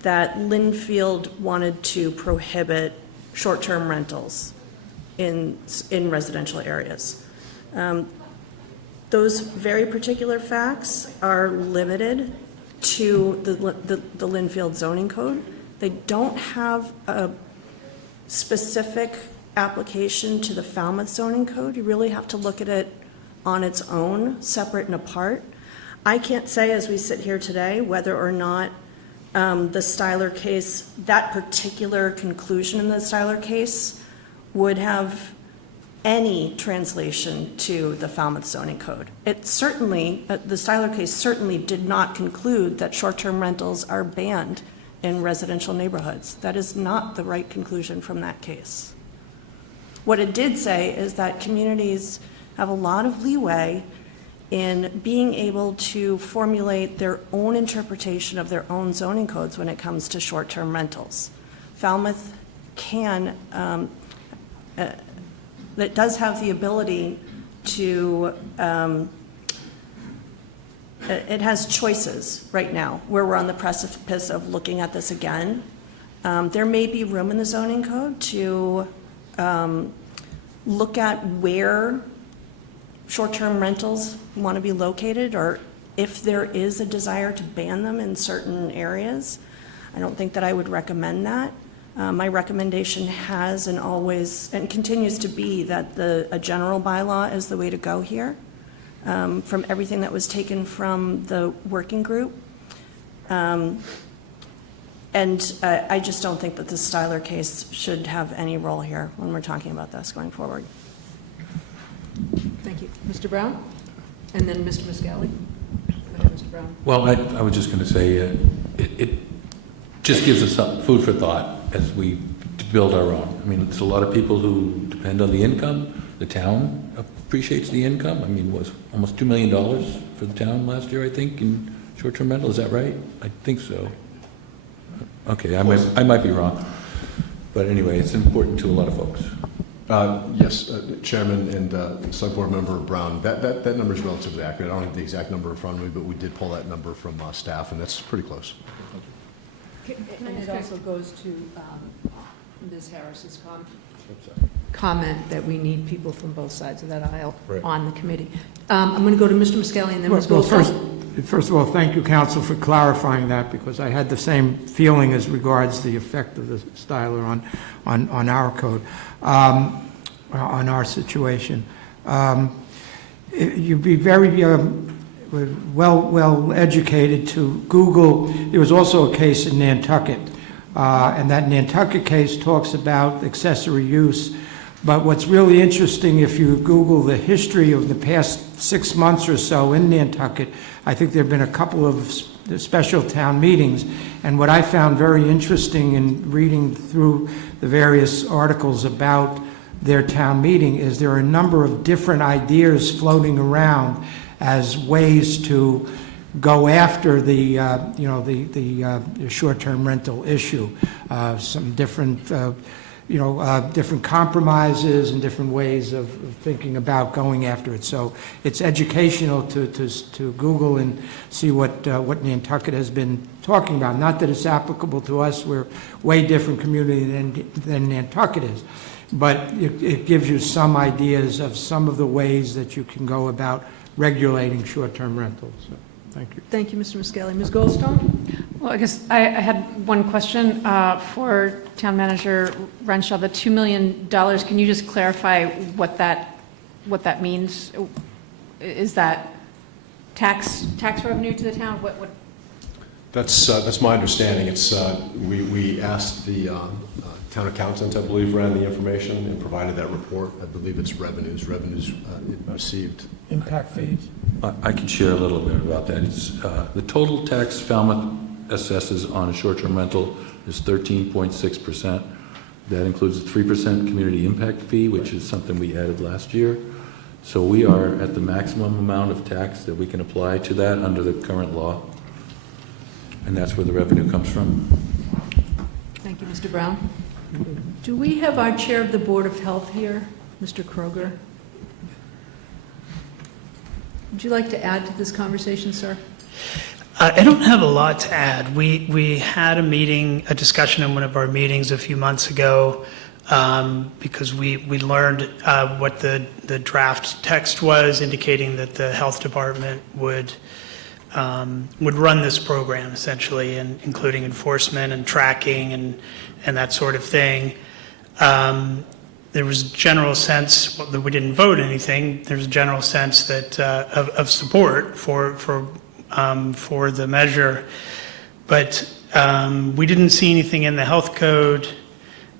that Linfield wanted to prohibit short-term rentals in residential areas. Those very particular facts are limited to the Linfield zoning code. They don't have a specific application to the Falmouth zoning code. You really have to look at it on its own, separate and apart. I can't say as we sit here today whether or not the Styler case, that particular conclusion in the Styler case would have any translation to the Falmouth zoning code. It certainly, the Styler case certainly did not conclude that short-term rentals are banned in residential neighborhoods. That is not the right conclusion from that case. What it did say is that communities have a lot of leeway in being able to formulate their own interpretation of their own zoning codes when it comes to short-term rentals. Falmouth can, that does have the ability to, it has choices right now, where we're on the precipice of looking at this again. There may be room in the zoning code to look at where short-term rentals want to be located, or if there is a desire to ban them in certain areas. I don't think that I would recommend that. My recommendation has and always, and continues to be, that a general bylaw is the way to go here, from everything that was taken from the working group. And I just don't think that the Styler case should have any role here when we're talking about this going forward. Thank you. Mr. Brown? And then Mr. Muscali? Go ahead, Mr. Brown. Well, I was just going to say, it just gives us some food for thought as we build our own. I mean, it's a lot of people who depend on the income. The town appreciates the income. I mean, it was almost $2 million for the town last year, I think, in short-term rental. Is that right? I think so. Okay, I might be wrong. But anyway, it's important to a lot of folks. Yes, Chairman and Select Board Member Brown, that number is relatively accurate. I don't have the exact number in front of me, but we did pull that number from staff, and that's pretty close. And it also goes to Ms. Harris's comment that we need people from both sides of that aisle on the committee. I'm going to go to Mr. Muscali and then Ms. Goldstein. First of all, thank you, Council, for clarifying that, because I had the same feeling as regards the effect of the Styler on our code, on our situation. You'd be very well educated to Google. There was also a case in Nantucket, and that Nantucket case talks about accessory use. But what's really interesting, if you Google the history of the past 6 months or so in Nantucket, I think there have been a couple of special town meetings. And what I found very interesting in reading through the various articles about their town meeting is there are a number of different ideas floating around as ways to go after the short-term rental issue. Some different different compromises and different ways of thinking about going after it. So it's educational to Google and see what Nantucket has been talking about. Not that it's applicable to us. We're way different community than Nantucket is. But it gives you some ideas of some of the ways that you can go about regulating short-term rentals. So, thank you. Thank you, Mr. Muscali. Ms. Goldstone? Well, I guess I had one question for Town Manager Renshaw. The $2 million, can you just clarify what that means? Is that tax revenue to the town? What? That's my understanding. It's we asked the town accountant, I believe, ran the information and provided that report. I believe it's revenues received. Impact fees. I can share a little bit about that. It's the total tax Falmouth assesses on a short-term rental is 13.6%. That includes a 3% community impact fee, which is something we added last year. So we are at the maximum amount of tax that we can apply to that under the current law. And that's where the revenue comes from. Thank you, Mr. Brown. Do we have our Chair of the Board of Health here, Mr. Kroger? Would you like to add to this conversation, sir? I don't have a lot to add. We had a discussion in one of our meetings a few months ago because we learned what the draft text was, indicating that the health department would run this program essentially, and including enforcement and tracking and that sort of thing. There was a general sense that we didn't vote anything. There's a general sense that of support for the measure, but we didn't see anything in the health code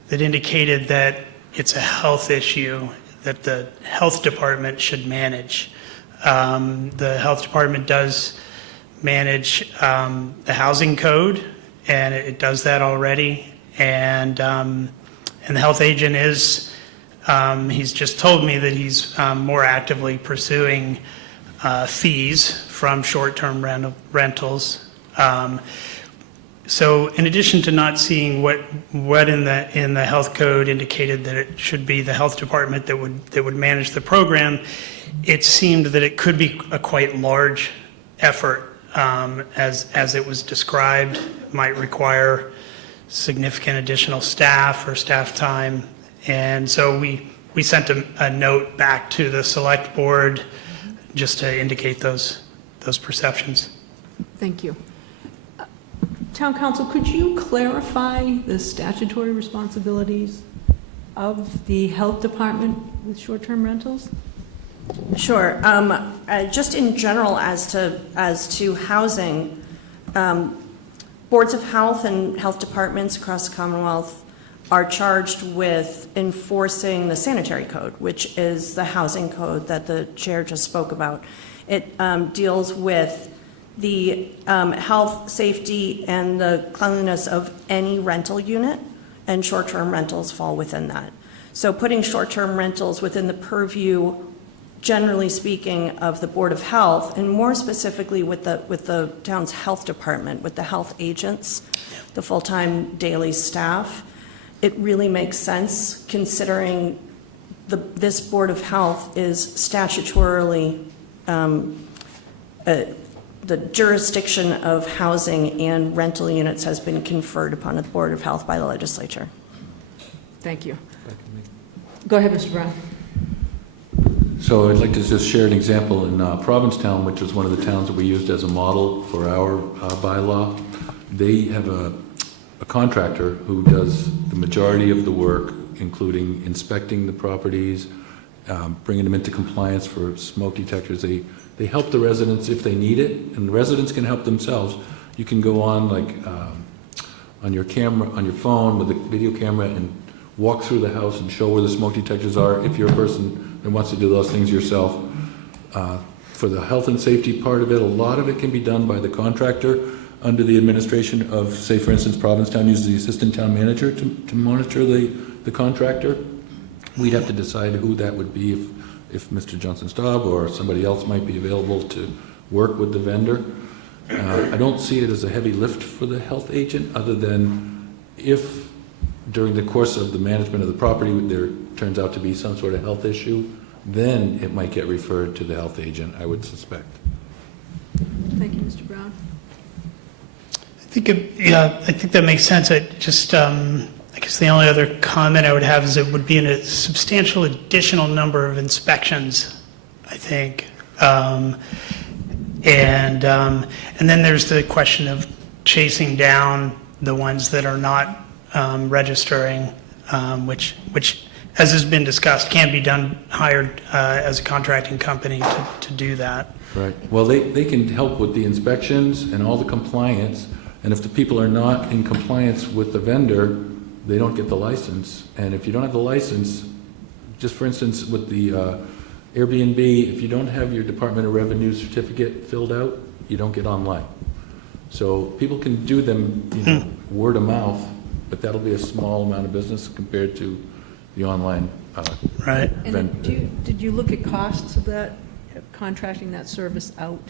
that indicated that it's a health issue that the health department should manage. The health department does manage the housing code, and it does that already. And the health agent is, he's just told me that he's more actively pursuing fees from short-term rentals. So in addition to not seeing what in the health code indicated that it should be the health department that would manage the program, it seemed that it could be a quite large effort, as it was described. It might require significant additional staff or staff time, and so we sent a note back to the select board just to indicate those perceptions. Thank you. Town Council, could you clarify the statutory responsibilities of the health department with short-term rentals? Sure. Just in general, as to housing, boards of health and health departments across the Commonwealth are charged with enforcing the sanitary code, which is the housing code that the chair just spoke about. It deals with the health, safety, and the cleanliness of any rental unit, and short-term rentals fall within that. So putting short-term rentals within the purview, generally speaking, of the Board of Health, and more specifically with the town's health department, with the health agents, the full-time daily staff, it really makes sense considering this Board of Health is statutorily the jurisdiction of housing and rental units has been conferred upon the Board of Health by the legislature. Thank you. Go ahead, Mr. Brown. So I'd like to just share an example in Provincetown, which is one of the towns that we used as a model for our bylaw. They have a contractor who does the majority of the work, including inspecting the properties, bringing them into compliance for smoke detectors. They help the residents if they need it, and the residents can help themselves. You can go on on your camera, on your phone with a video camera, and walk through the house and show where the smoke detectors are if you're a person that wants to do those things yourself. For the health and safety part of it, a lot of it can be done by the contractor under the administration of, say, for instance, Provincetown uses the assistant town manager to monitor the contractor. We'd have to decide who that would be, if Mr. Johnson-Staub or somebody else might be available to work with the vendor. I don't see it as a heavy lift for the health agent, other than if during the course of the management of the property there turns out to be some sort of health issue, then it might get referred to the health agent, I would suspect. Thank you, Mr. Brown. I think that makes sense. I guess the only other comment I would have is it would be in a substantial additional number of inspections, I think. And then there's the question of chasing down the ones that are not registering, which, as has been discussed, can be hired as a contracting company to do that. Right. Well, they can help with the inspections and all the compliance, and if the people are not in compliance with the vendor, they don't get the license. And if you don't have the license, just for instance with the Airbnb, if you don't have your Department of Revenue certificate filled out, you don't get online. So people can do them, word of mouth, but that'll be a small amount of business compared to the online. Right. And did you look at costs of that, contracting that service out?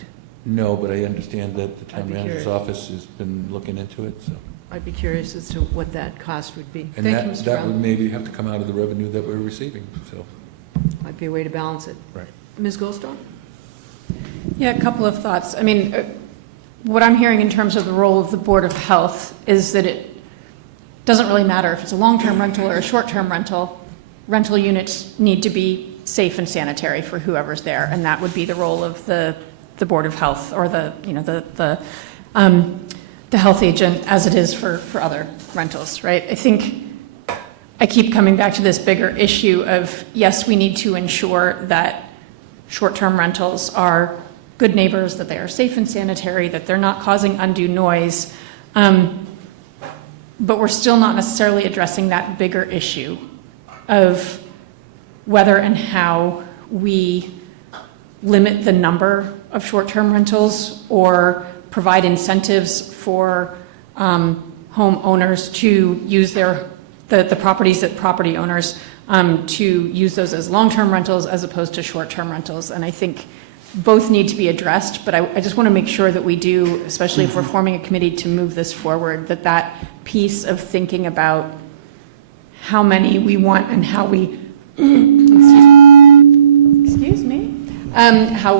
No, but I understand that the town manager's office has been looking into it, so. I'd be curious as to what that cost would be. And Thank you, Mr. that Brown. would maybe have to come out of the revenue that we're receiving, so. Might be a way to balance it. Right. Ms. Goldstone? Yeah, a couple of thoughts. I mean, what I'm hearing in terms of the role of the Board of Health is that it doesn't really matter if it's a long-term rental or a short-term rental. Rental units need to be safe and sanitary for whoever's there, and that would be the role of the Board of Health or the health agent as it is for other rentals, right? I think I keep coming back to this bigger issue of, yes, we need to ensure that short-term rentals are good neighbors, that they are safe and sanitary, that they're not causing undue noise, but we're still not necessarily addressing that bigger issue of whether and how we limit the number of short-term rentals or provide incentives for homeowners to use the properties that property owners to use those as long-term rentals as opposed to short-term rentals. And I think both need to be addressed, but I just want to make sure that we do, especially if we're forming a committee to move this forward, that piece of thinking about how many we want and how we, excuse me, how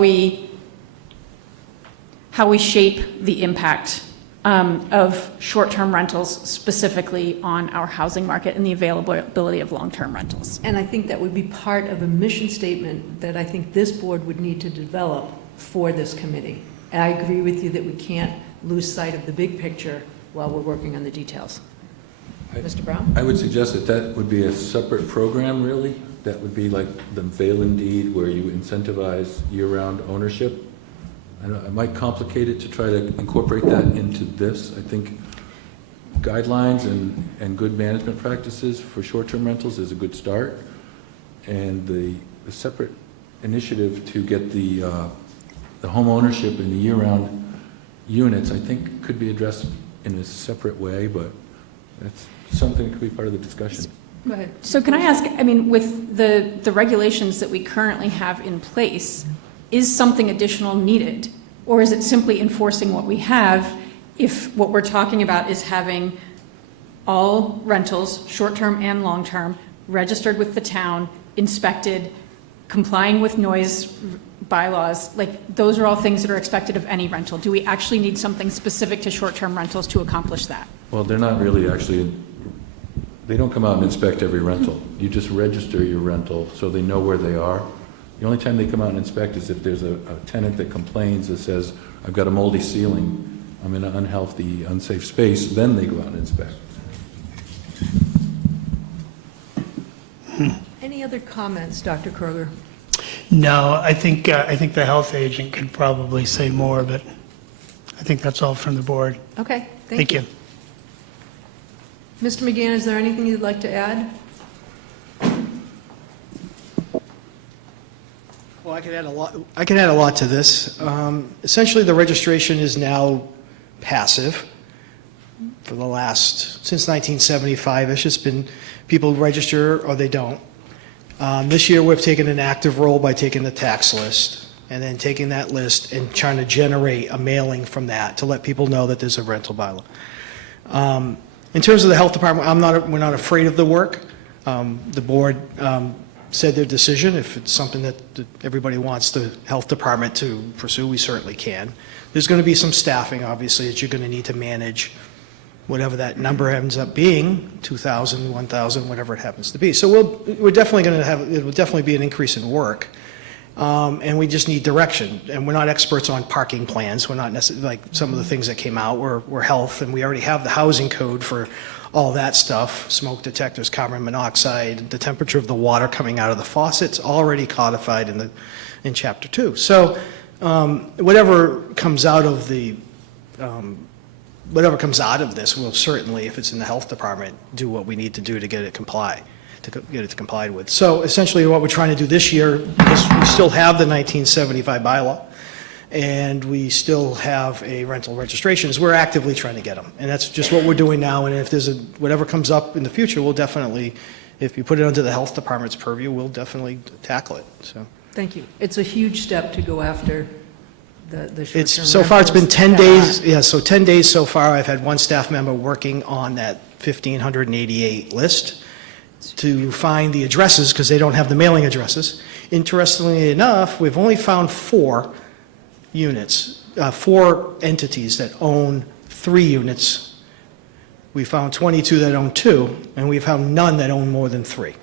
we shape the impact of short-term rentals specifically on our housing market and the availability of long-term rentals. And I think that would be part of a mission statement that I think this board would need to develop for this committee. And I agree with you that we can't lose sight of the big picture while we're working on the details. Mr. Brown? I would suggest that would be a separate program, really. That would be like the Valen deed where you incentivize year-round ownership. I know it might complicate it to try to incorporate that into this. I think guidelines and good management practices for short-term rentals is a good start. And the separate initiative to get the home ownership and the year-round units, I think could be addressed in a separate way, but that's something that could be part of the discussion. Go ahead. So can I ask, I mean, with the regulations that we currently have in place, is something additional needed? Or is it simply enforcing what we have if what we're talking about is having all rentals, short-term and long-term, registered with the town, inspected, complying with noise bylaws? Like, those are all things that are expected of any rental. Do we actually need something specific to short-term rentals to accomplish that? Well, they're not really actually, they don't come out and inspect every rental. You just register your rental so they know where they are. The only time they come out and inspect is if there's a tenant that complains that says, I've got a moldy ceiling, I'm in an unhealthy, unsafe space, then they go out and inspect. Any other comments, Dr. Kroger? No, I think the health agent could probably say more, but I think that's all from the board. Okay, Thank you. Mr. McGann, is there anything you'd like to add? Well, I could add a lot to this. Essentially, the registration is now passive for the last, since 1975-ish. It's been people register or they don't. This year, we've taken an active role by taking the tax list and then taking that list and trying to generate a mailing from that to let people know that there's a rental bylaw. In terms of the health department, we're not afraid of the work. The board said their decision. If it's something that everybody wants the health department to pursue, we certainly can. There's going to be some staffing, obviously, that you're going to need to manage whatever that number ends up being, 2,000, 1,000, whatever it happens to be. So we're definitely going to have, it will definitely be an increase in work. And we just need direction. And we're not experts on parking plans. We're not necessarily, like some of the things that came out were health, and we already have the housing code for all that stuff, smoke detectors, carbon monoxide, the temperature of the water coming out of the faucets, already codified in Chapter 2. So whatever comes out of this, we'll certainly, if it's in the health department, do what we need to do to get it complied with. So essentially what we're trying to do this year, because we still have the 1975 bylaw, and we still have a rental registration, is we're actively trying to get them. And that's just what we're doing now, and if there's whatever comes up in the future, we'll definitely, if you put it under the health department's purview, we'll definitely tackle it, so. Thank you. It's a huge step to go after the short-term So far, it's been rentals 10 that days, are- yeah, so 10 days so far. I've had one staff member working on that 1,588 list to find the addresses, because they don't have the mailing addresses. Interestingly enough, we've only found 4 units, 4 entities that own 3 units. We found 22 that own 2, and we found none that own more than 3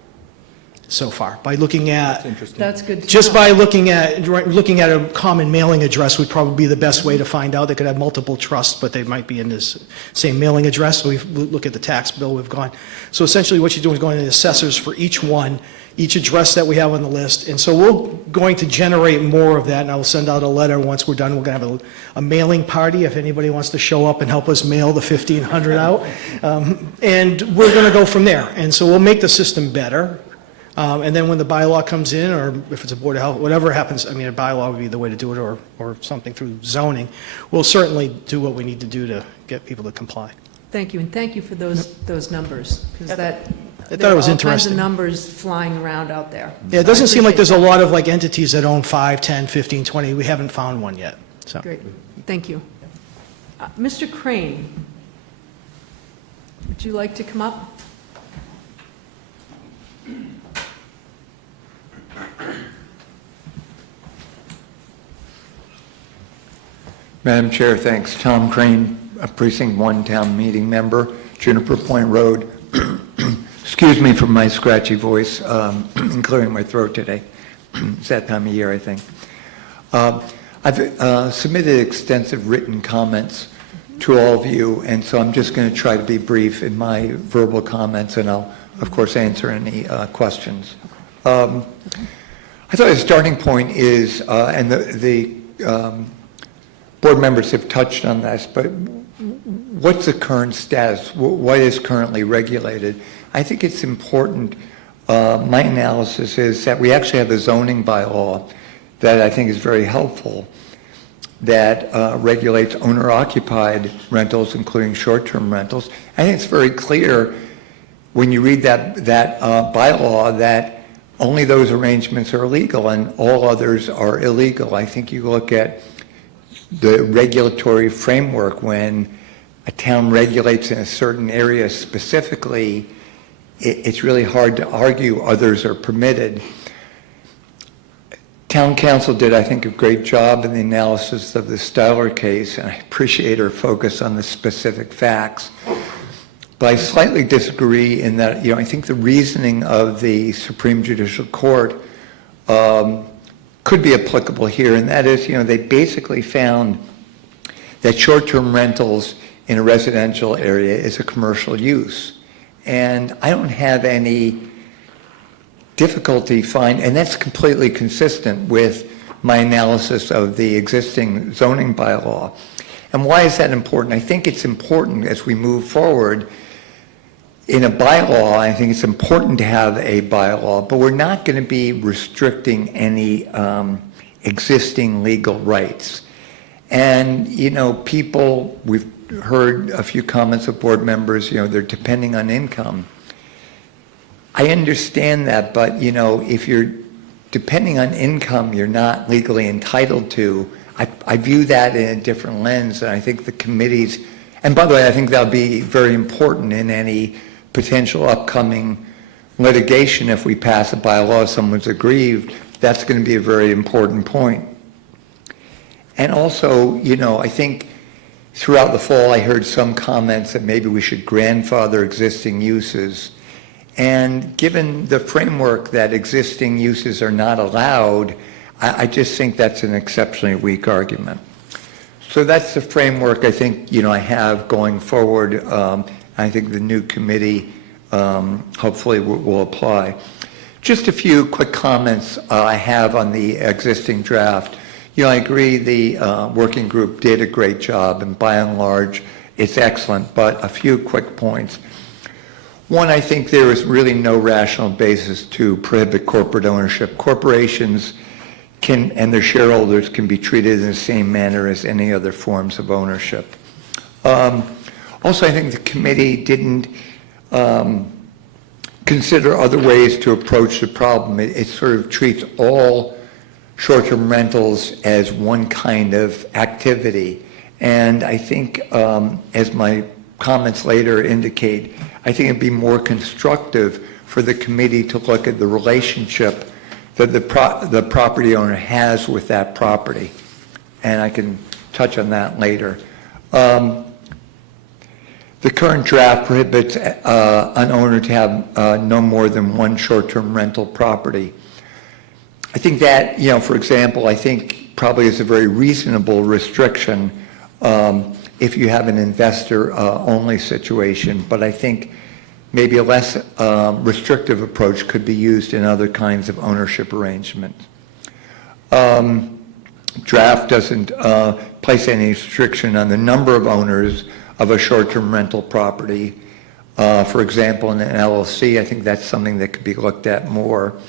so far. By looking at, That's good to just know. by looking at a common mailing address would probably be the best way to find out. They could have multiple trusts, but they might be in this same mailing address. So we look at the tax bill we've gone. So essentially what you're doing is going to the assessors for each one, each address that we have on the list. And so we're going to generate more of that, and I will send out a letter once we're done. We're going to have a mailing party if anybody wants to show up and help us mail the 1,500 out. And we're going to go from there. And so we'll make the system better. And then when the bylaw comes in, or if it's a Board of Health, whatever happens, I mean, a bylaw would be the way to do it, or something through zoning, we'll certainly do what we need to do to get people to comply. Thank you, and thank you for those numbers, because that, I thought there it are was all kinds of interesting. numbers flying around out there. Yeah, it doesn't seem like there's a lot of like entities that own 5, 10, 15, 20. We haven't found one yet, so. Great, thank you. Mr. Crane, would you like to come up? Madam Chair, thanks. Tom Crane, a Precinct 1 Town Meeting member, Juniper Point Road. Excuse me for my scratchy voice and clearing my throat today. It's that time of year, I think. I've submitted extensive written comments to all of you, and so I'm just going to try to be brief in my verbal comments, and I'll, of course, answer any questions. I thought the starting point is, and the board members have touched on this, but what's the current status? What is currently regulated? I think it's important, my analysis is that we actually have a zoning bylaw that I think is very helpful that regulates owner-occupied rentals, including short-term rentals. I think it's very clear when you read that bylaw that only those arrangements are legal and all others are illegal. I think you look at the regulatory framework when a town regulates in a certain area specifically, it's really hard to argue others are permitted. Town council did, I think, a great job in the analysis of the Styler case, and I appreciate her focus on the specific facts. But I slightly disagree in that, I think the reasoning of the Supreme Judicial Court could be applicable here, and that is, they basically found that short-term rentals in a residential area is a commercial use. And I don't have any difficulty and that's completely consistent with my analysis of the existing zoning bylaw. And why is that important? I think it's important as we move forward in a bylaw. I think it's important to have a bylaw, but we're not going to be restricting any existing legal rights. And, people, we've heard a few comments of board members, they're depending on income. I understand that, but, if you're depending on income you're not legally entitled to, I view that in a different lens, and I think the committees, and by the way, I think that'll be very important in any potential upcoming litigation. If we pass a bylaw, someone's aggrieved, that's going to be a very important point. And also, I think throughout the fall I heard some comments that maybe we should grandfather existing uses. And given the framework that existing uses are not allowed, I just think that's an exceptionally weak argument. So that's the framework I think, I have going forward. I think the new committee hopefully will apply. Just a few quick comments I have on the existing draft. I agree the working group did a great job, and by and large, it's excellent, but a few quick points. One, I think there is really no rational basis to prohibit corporate ownership. Corporations and their shareholders can be treated in the same manner as any other forms of ownership. Also, I think the committee didn't consider other ways to approach the problem. It sort of treats all short-term rentals as one kind of activity. And I think, as my comments later indicate, I think it'd be more constructive for the committee to look at the relationship that the property owner has with that property. and I can touch on that later. The current draft prohibits an owner to have no more than one short-term rental property. I think that, for example, I think probably is a very reasonable restriction if you have an investor-only situation, but I think maybe a less restrictive approach could be used in other kinds of ownership arrangements. Draft doesn't place any restriction on the number of owners of a short-term rental property. For example, in an LLC, I think that's something that could be looked at more.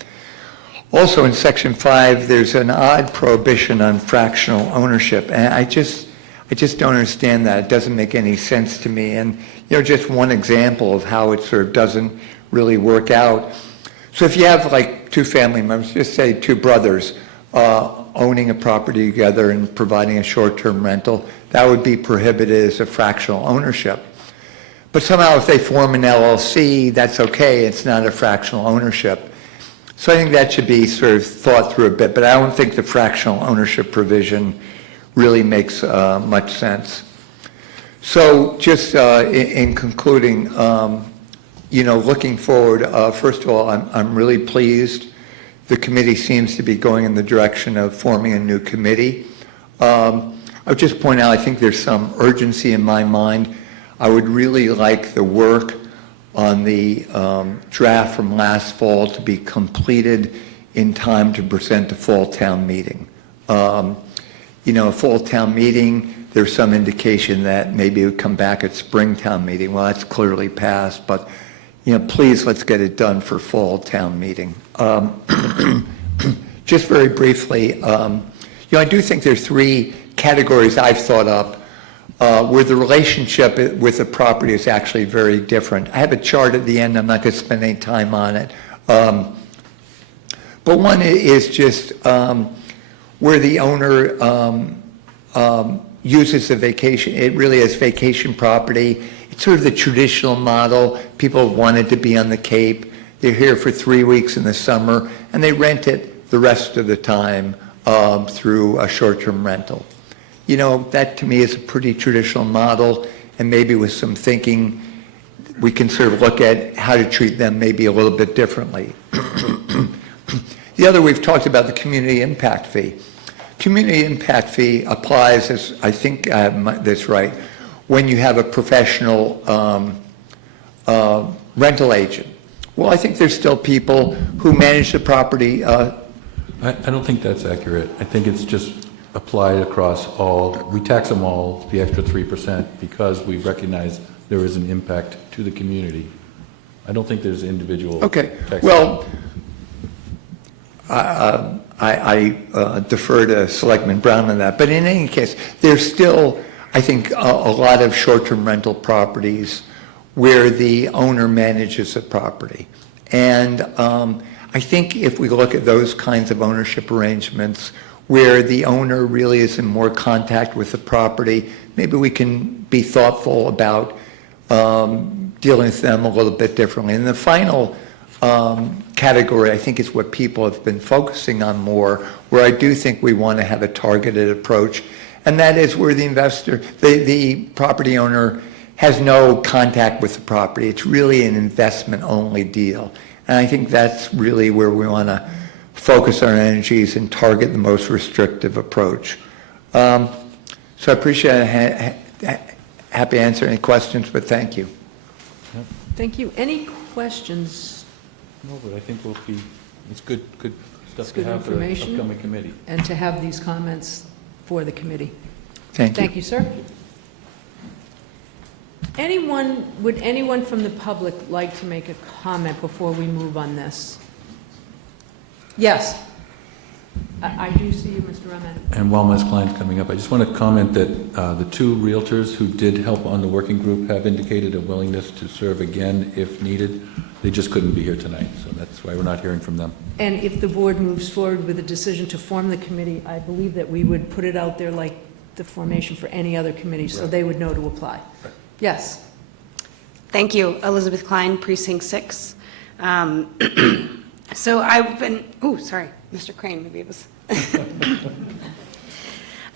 Also in Section 5, there's an odd prohibition on fractional ownership, and I just don't understand that. It doesn't make any sense to me. And, just one example of how it sort of doesn't really work out. So if you have like two family members, just say two brothers, owning a property together and providing a short-term rental, that would be prohibited as a fractional ownership. But somehow if they form an LLC, that's okay, it's not a fractional ownership. So I think that should be sort of thought through a bit, but I don't think the fractional ownership provision really makes much sense. So just in concluding, looking forward, first of all, I'm really pleased. The committee seems to be going in the direction of forming a new committee. I would just point out, I think there's some urgency in my mind. I would really like the work on the draft from last fall to be completed in time to present the fall town meeting. A fall town meeting, there's some indication that maybe it would come back at spring town meeting. Well, that's clearly passed, but please let's get it done for fall town meeting. Just very briefly, I do think there's three categories I've thought up where the relationship with the property is actually very different. I have a chart at the end. I'm not going to spend any time on it. But one is just where the owner uses the vacation. It really is vacation property. It's sort of the traditional model. People wanted to be on the Cape. They're here for 3 weeks in the summer, and they rent it the rest of the time through a short-term rental. That to me is a pretty traditional model, and maybe with some thinking, we can sort of look at how to treat them maybe a little bit differently. The other, we've talked about the community impact fee. Community impact fee applies, as I think I have this right, when you have a professional rental agent. Well, I think there's still people who manage the property. I don't think that's accurate. I think it's just applied across all. We tax them all, the extra 3%, because we recognize there is an impact to the community. I don't think there's individual. Okay. tax. Well, I defer to Selectman Brown on that. But in any case, there's still, I think, a lot of short-term rental properties where the owner manages the property. And I think if we look at those kinds of ownership arrangements where the owner really is in more contact with the property, maybe we can be thoughtful about dealing with them a little bit differently. And the final category, I think, is what people have been focusing on more, where I do think we want to have a targeted approach, and that is where the investor, the property owner, has no contact with the property. It's really an investment-only deal. And I think that's really where we want to focus our energies and target the most restrictive approach. So I appreciate it. Happy to answer any questions, but thank you. Thank you. Any questions? No, but I think it's good stuff It's to good have for the information. upcoming committee. And to have these comments for the committee. Thank you. Thank you, sir. Would anyone from the public like to make a comment before we move on this? Yes. I do see you, Mr. Rahman. And while Ms. Klein's coming up, I just want to comment that the two realtors who did help on the working group have indicated a willingness to serve again if needed. They just couldn't be here tonight, so that's why we're not hearing from them. And if the board moves forward with a decision to form the committee, I believe that we would put it out there like the formation for any other committee, so they would know to apply. Right. Yes. Thank you. Elizabeth Klein, Precinct 6. So I've been, sorry, Mr. Crane, maybe it was.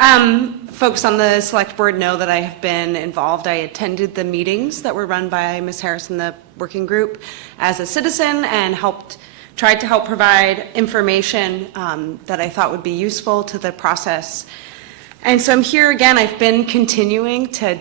Folks on the select board know that I have been involved. I attended the meetings that were run by Ms. Harris and the working group as a citizen and tried to help provide information that I thought would be useful to the process. And so I'm here again. I've been continuing to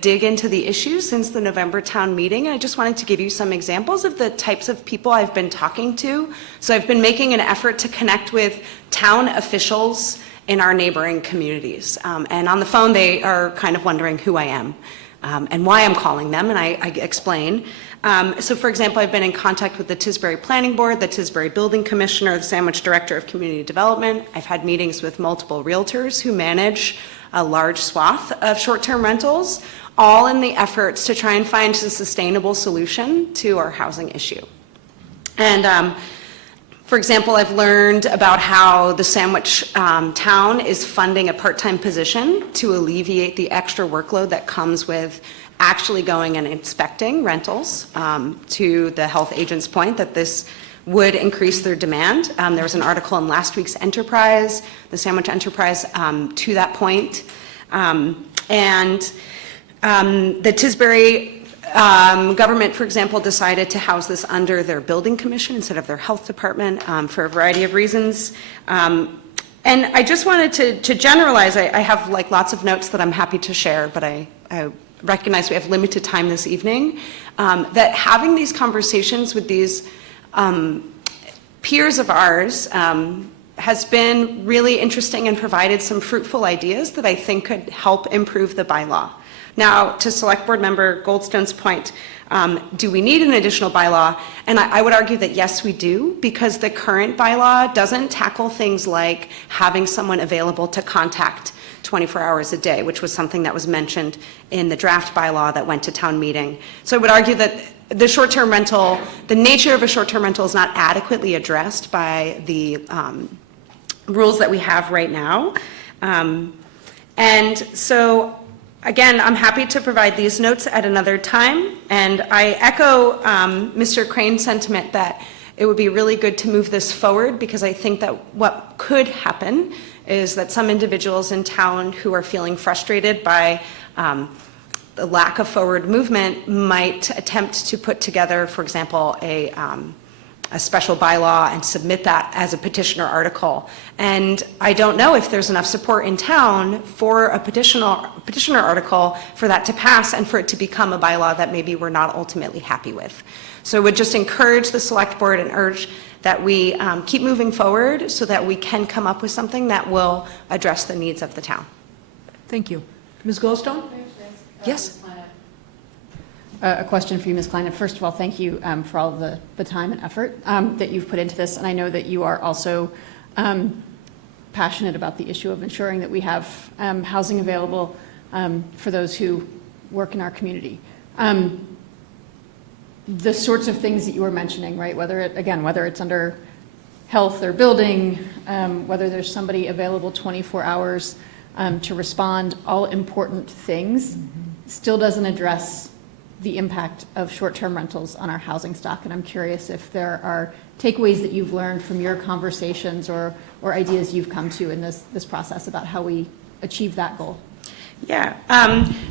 dig into the issues since the November town meeting. I just wanted to give you some examples of the types of people I've been talking to. So I've been making an effort to connect with town officials in our neighboring communities. And on the phone, they are kind of wondering who I am and why I'm calling them, and I explain. So for example, I've been in contact with the Tisbury Planning Board, the Tisbury Building Commissioner, the Sandwich Director of Community Development. I've had meetings with multiple realtors who manage a large swath of short-term rentals, all in the efforts to try and find a sustainable solution to our housing issue. And for example, I've learned about how the Sandwich town is funding a part-time position to alleviate the extra workload that comes with actually going and inspecting rentals, to the health agent's point that this would increase their demand. There was an article in last week's Enterprise, the Sandwich Enterprise, to that point. And the Tisbury government, for example, decided to house this under their building commission instead of their health department for a variety of reasons. And I just wanted to generalize. I have like lots of notes that I'm happy to share, but I recognize we have limited time this evening, that having these conversations with these peers of ours has been really interesting and provided some fruitful ideas that I think could help improve the bylaw. Now, to Select Board Member Goldstone's point, do we need an additional bylaw? And I would argue that yes, we do, because the current bylaw doesn't tackle things like having someone available to contact 24 hours a day, which was something that was mentioned in the draft bylaw that went to town meeting. So I would argue that the short-term rental, the nature of a short-term rental is not adequately addressed by the rules that we have right now. And so, again, I'm happy to provide these notes at another time. And I echo Mr. Crane's sentiment that it would be really good to move this forward, because I think that what could happen is that some individuals in town who are feeling frustrated by the lack of forward movement might attempt to put together, for example, a special bylaw and submit that as a petitioner article. And I don't know if there's enough support in town for a petitioner article for that to pass and for it to become a bylaw that maybe we're not ultimately happy with. So I would just encourage the select board and urge that we keep moving forward so that we can come up with something that will address the needs of the town. Thank you. Ms. Goldstone? Yes. A question for you, Ms. Klein. First of all, thank you for all of the time and effort that you've put into this. And I know that you are also passionate about the issue of ensuring that we have housing available for those who work in our community. The sorts of things that you were mentioning, right? Whether it's under health or building, whether there's somebody available 24 hours to respond, all important things, still doesn't address the impact of short-term rentals on our housing stock. And I'm curious if there are takeaways that you've learned from your conversations or ideas you've come to in this process about how we achieve that goal. Yeah,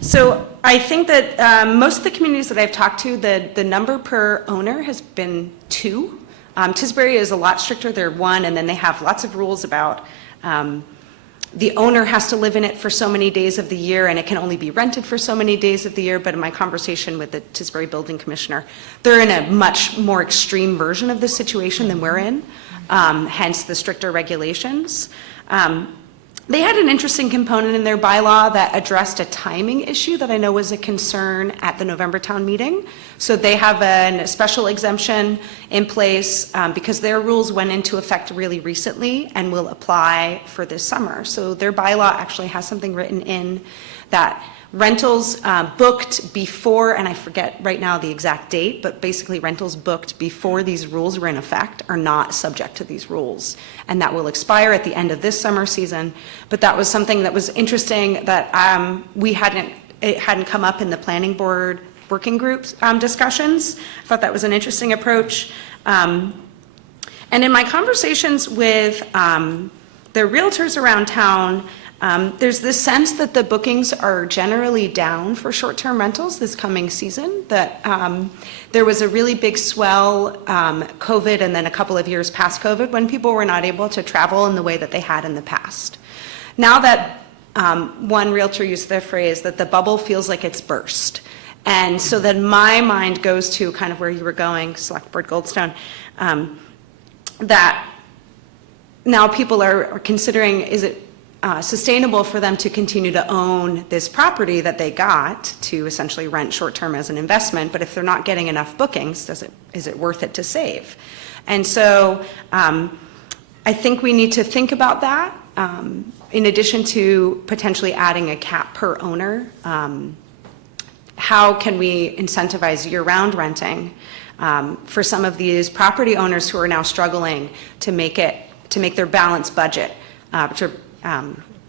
so I think that most of the communities that I've talked to, the number per owner has been 2. Tisbury is a lot stricter, they're 1, and then they have lots of rules about the owner has to live in it for so many days of the year and it can only be rented for so many days of the year. But in my conversation with the Tisbury Building Commissioner, they're in a much more extreme version of this situation than we're in, hence the stricter regulations. They had an interesting component in their bylaw that addressed a timing issue that I know was a concern at the November town meeting. So they have a special exemption in place because their rules went into effect really recently and will apply for this summer. So their bylaw actually has something written in that rentals booked before, and I forget right now the exact date, but basically rentals booked before these rules were in effect are not subject to these rules. And that will expire at the end of this summer season. But that was something that was interesting that it hadn't come up in the planning board working groups discussions. I thought that was an interesting approach. And in my conversations with the realtors around town, There's this sense that the bookings are generally down for short-term rentals this coming season, that there was a really big swell, COVID, and then a couple of years past COVID, when people were not able to travel in the way that they had in the past. Now that one realtor used the phrase that the bubble feels like it's burst. And so then my mind goes to kind of where you were going, Select Board Goldstone, that now people are considering, is it sustainable for them to continue to own this property that they got to essentially rent short-term as an investment, but if they're not getting enough bookings, is it worth it to save? And so I think we need to think about that, in addition to potentially adding a cap per owner. How can we incentivize year-round renting for some of these property owners who are now struggling to make their balanced budget to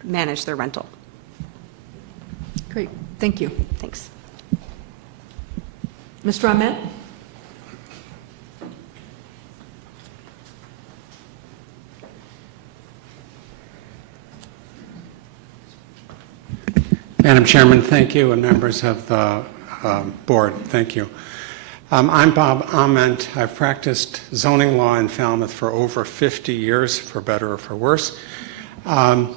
manage their rental? Great, thank you. Thanks. Mr. Ahmet? Madam Chairman, thank you, and members of the board, thank you. I'm Bob Ament. I've practiced zoning law in Falmouth for over 50 years, for better or for worse. And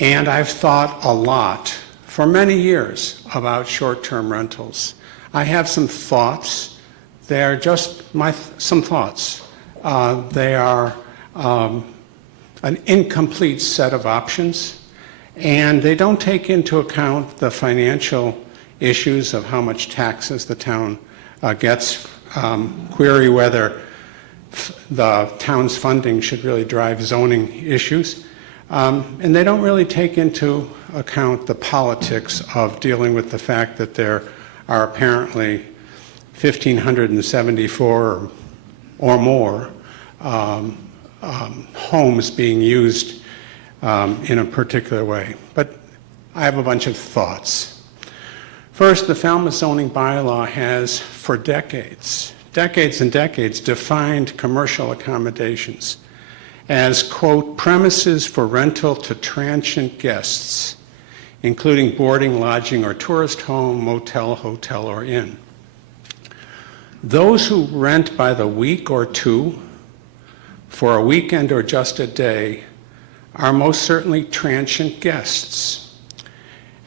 I've thought a lot for many years about short-term rentals. I have some thoughts. They are just some thoughts. They are an incomplete set of options, and they don't take into account the financial issues of how much taxes the town gets. Query whether the town's funding should really drive zoning issues. And they don't really take into account the politics of dealing with the fact that there are apparently 1,574 or more homes being used in a particular way. But I have a bunch of thoughts. First, the Falmouth zoning bylaw has, for decades and decades, defined commercial accommodations as, quote, premises for rental to transient guests, including boarding, lodging, or tourist home, motel, hotel, or inn. Those who rent by the week or two, for a weekend or just a day, are most certainly transient guests.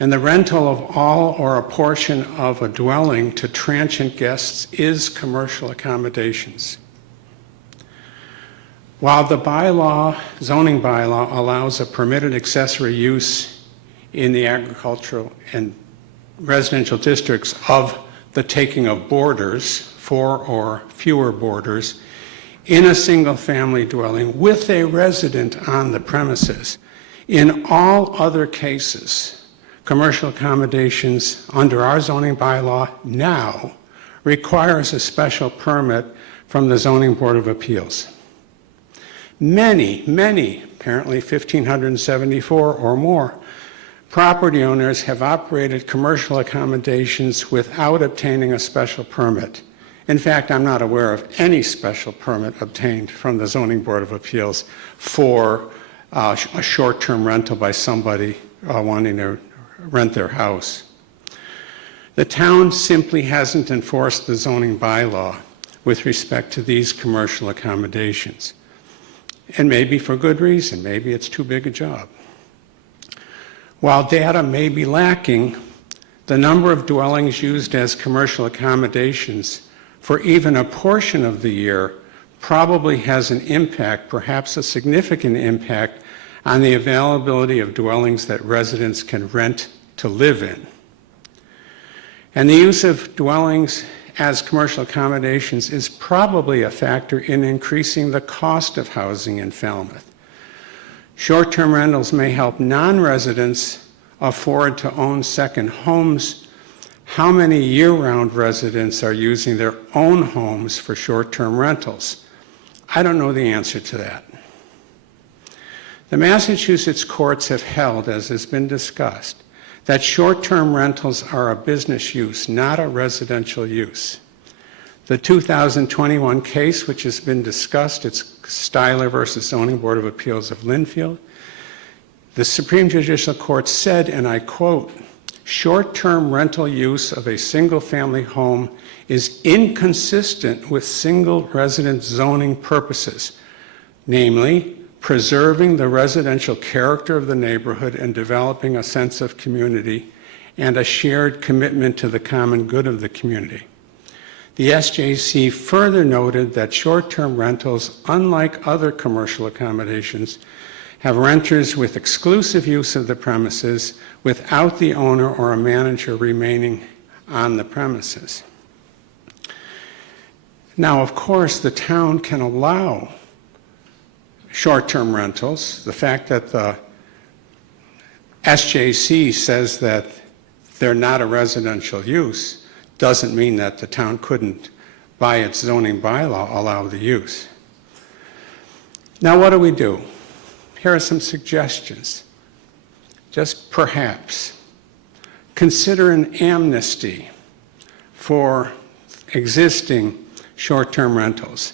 And the rental of all or a portion of a dwelling to transient guests is commercial accommodations. While the zoning bylaw allows a permitted accessory use in the agricultural and residential districts of the taking of boarders, 4 or fewer boarders, in a single-family dwelling with a resident on the premises, in all other cases, commercial accommodations under our zoning bylaw now requires a special permit from the Zoning Board of Appeals. Many, apparently 1,574 or more, property owners have operated commercial accommodations without obtaining a special permit. In fact, I'm not aware of any special permit obtained from the Zoning Board of Appeals for a short-term rental by somebody wanting to rent their house. The town simply hasn't enforced the zoning bylaw with respect to these commercial accommodations. And maybe for good reason, maybe it's too big a job. While data may be lacking, the number of dwellings used as commercial accommodations for even a portion of the year probably has an impact, perhaps a significant impact, on the availability of dwellings that residents can rent to live in. And the use of dwellings as commercial accommodations is probably a factor in increasing the cost of housing in Falmouth. Short-term rentals may help non-residents afford to own second homes. How many year-round residents are using their own homes for short-term rentals? I don't know the answer to that. The Massachusetts courts have held, as has been discussed, that short-term rentals are a business use, not a residential use. The 2021 case, which has been discussed, it's Styler versus Zoning Board of Appeals of Linfield, The Supreme Judicial Court said, and I quote, "Short-term rental use of a single-family home is inconsistent with single resident zoning purposes, namely, preserving the residential character of the neighborhood and developing a sense of community and a shared commitment to the common good of the community." The SJC further noted that short-term rentals, unlike other commercial accommodations, have renters with exclusive use of the premises without the owner or a manager remaining on the premises. Now, of course, the town can allow short-term rentals. The fact that the SJC says that they're not a residential use doesn't mean that the town couldn't, by its zoning bylaw, allow the use. Now, what do? Here are some suggestions. Just perhaps consider an amnesty for existing short-term rentals.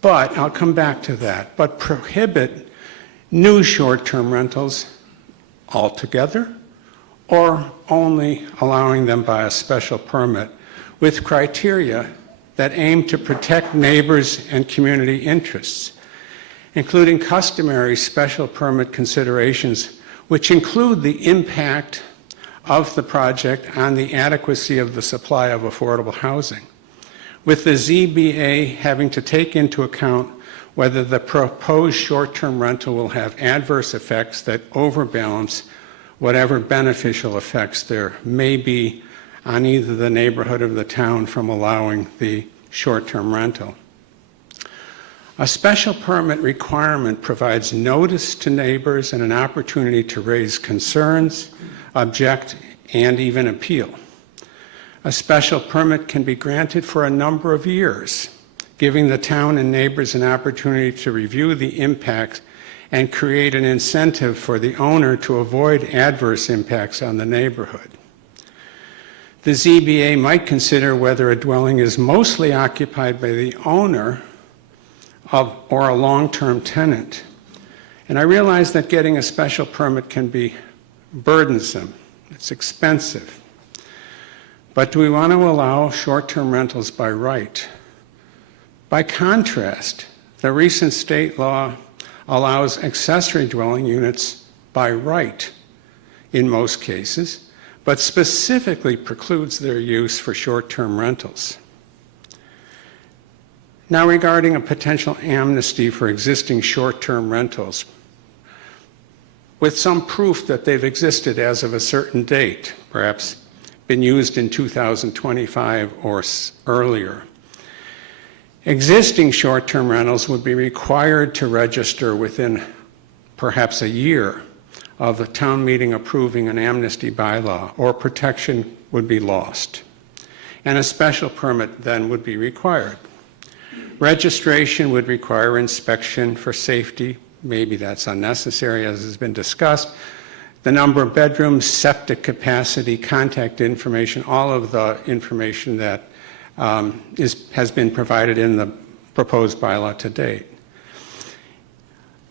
But, I'll come back to that, but prohibit new short-term rentals altogether, or only allowing them by a special permit with criteria that aim to protect neighbors and community interests, including customary special permit considerations, which include the impact of the project on the adequacy of the supply of affordable housing, with the ZBA having to take into account whether the proposed short-term rental will have adverse effects that overbalance whatever beneficial effects there may be on either the neighborhood or the town from allowing the short-term rental. A special permit requirement provides notice to neighbors and an opportunity to raise concerns, object, and even appeal. A special permit can be granted for a number of years, giving the town and neighbors an opportunity to review the impacts and create an incentive for the owner to avoid adverse impacts on the neighborhood. The ZBA might consider whether a dwelling is mostly occupied by the owner or a long-term tenant. And I realize that getting a special permit can be burdensome. It's expensive. But do we want to allow short-term rentals by right? By contrast, the recent state law allows accessory dwelling units by right in most cases, but specifically precludes their use for short-term rentals. Now, regarding a potential amnesty for existing short-term rentals, with some proof that they've existed as of a certain date, perhaps been used in 2025 or earlier. Existing short-term rentals would be required to register within perhaps a year of the town meeting approving an amnesty bylaw, or protection would be lost, and a special permit then would be required. Registration would require inspection for safety. Maybe that's unnecessary, as has been discussed. The number of bedrooms, septic capacity, contact information, all of the information that has been provided in the proposed bylaw to date.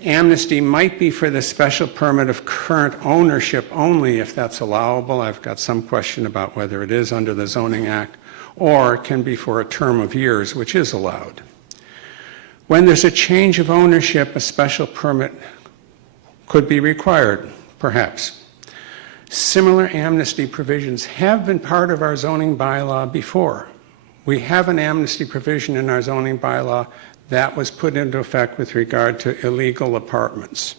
Amnesty might be for the special permit of current ownership only, if that's allowable. I've got some question about whether it is under the Zoning Act, or it can be for a term of years, which is allowed. When there's a change of ownership, a special permit could be required, perhaps. Similar amnesty provisions have been part of our zoning bylaw before. We have an amnesty provision in our zoning bylaw that was put into effect with regard to illegal apartments.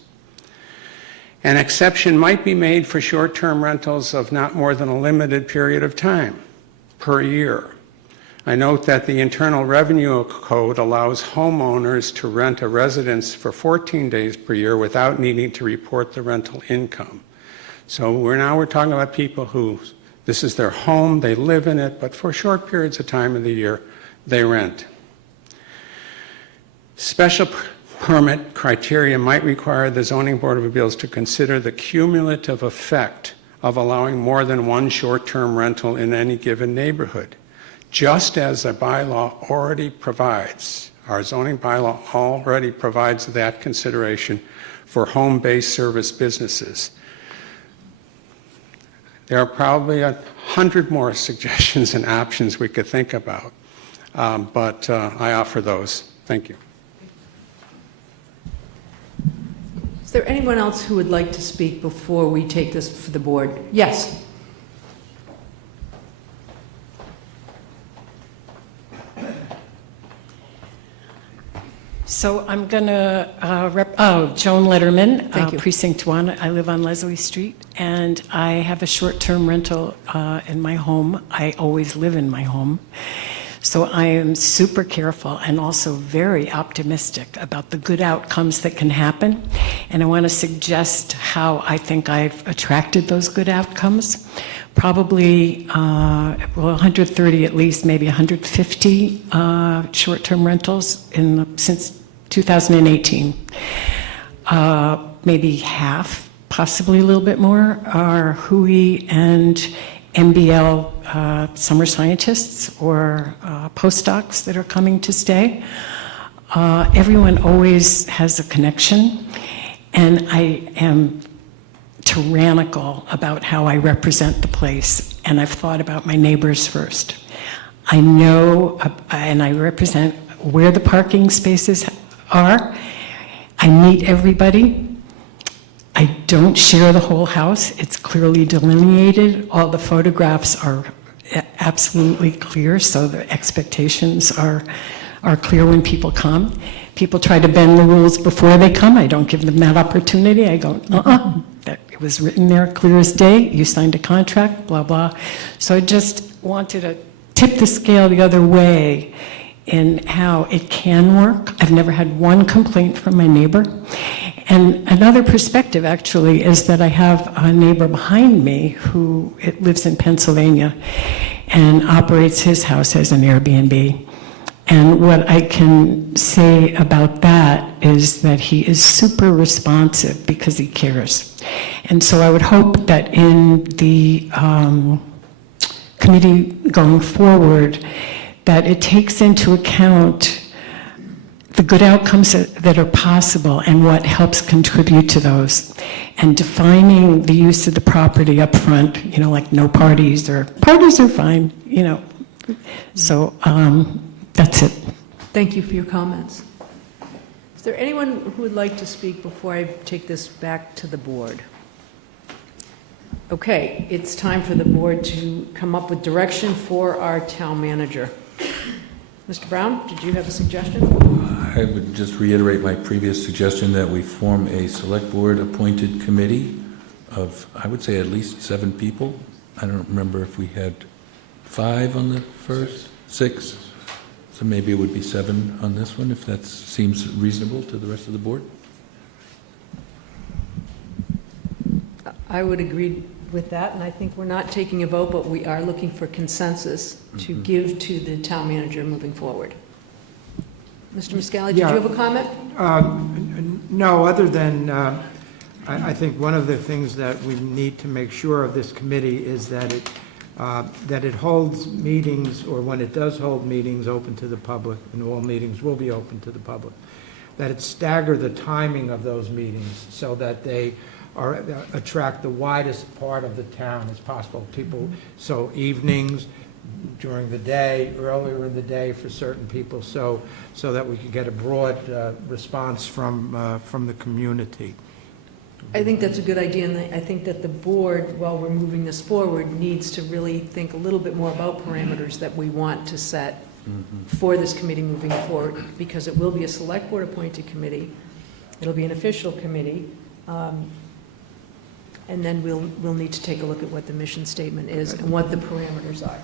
An exception might be made for short-term rentals of not more than a limited period of time per year. I note that the Internal Revenue Code allows homeowners to rent a residence for 14 days per year without needing to report the rental income. So we're talking about people who, this is their home, they live in it, but for short periods of time of the year, they rent. Special permit criteria might require the Zoning Board of Appeals to consider the cumulative effect of allowing more than one short-term rental in any given neighborhood, just as the bylaw already provides. Our zoning bylaw already provides that consideration for home-based service businesses. There are probably 100 more suggestions and options we could think about, but I offer those. Thank you. Is there anyone else who would like to speak before we take this for the board? Yes. So I'm going to, Joan Letterman, Thank you. Precinct 1. I live on Leslie Street, and I have a short-term rental in my home. I always live in my home. So I am super careful and also very optimistic about the good outcomes that can happen. And I want to suggest how I think I've attracted those good outcomes. Probably, 130 at least, maybe 150 short-term rentals since 2018. Maybe half, possibly a little bit more, are Hui and MBL summer scientists or postdocs that are coming to stay. Everyone always has a connection, and I am tyrannical about how I represent the place, and I've thought about my neighbors first. I know, and I represent where the parking spaces are. I meet everybody. I don't share the whole house. It's clearly delineated. All the photographs are absolutely clear, so the expectations are clear when people come. People try to bend the rules before they come. I don't give them that opportunity. I go, it was written there clear as day. You signed a contract, blah, blah. So I just wanted to tip the scale the other way in how it can work. I've never had one complaint from my neighbor. And another perspective, actually, is that I have a neighbor behind me who lives in Pennsylvania and operates his house as an Airbnb. And what I can say about that is that he is super responsive because he cares. And so I would hope that in the committee going forward, that it takes into account the good outcomes that are possible and what helps contribute to those. And defining the use of the property up front, like no parties, or parties are fine, So that's it. Thank you for your comments. Is there anyone who would like to speak before I take this back to the board? Okay, it's time for the board to come up with direction for our town manager. Mr. Brown, did you have a suggestion? I would just reiterate my previous suggestion that we form a select board appointed committee of, I would say, at least 7 people. I don't remember if we had 5 on the first, 6. So maybe it would be 7 on this one, if that seems reasonable to the rest of the board. I would agree with that, and I think we're not taking a vote, but we are looking for consensus to give to the town manager moving forward. Mr. Muscali, did you have a comment? No, other than I think one of the things that we need to make sure of this committee is that it holds meetings, or when it does hold meetings, open to the public, and all meetings will be open to the public, that it stagger the timing of those meetings so that they attract the widest part of the town as possible. People, so evenings, during the day, earlier in the day for certain people, so that we could get a broad response from the community. I think that's a good idea, and I think that the board, while we're moving this forward, needs to really think a little bit more about parameters that we want to set for this committee moving forward, because it will be a select board appointed committee. It'll be an official committee. And then we'll need to take a look at what the mission statement is and what the parameters are.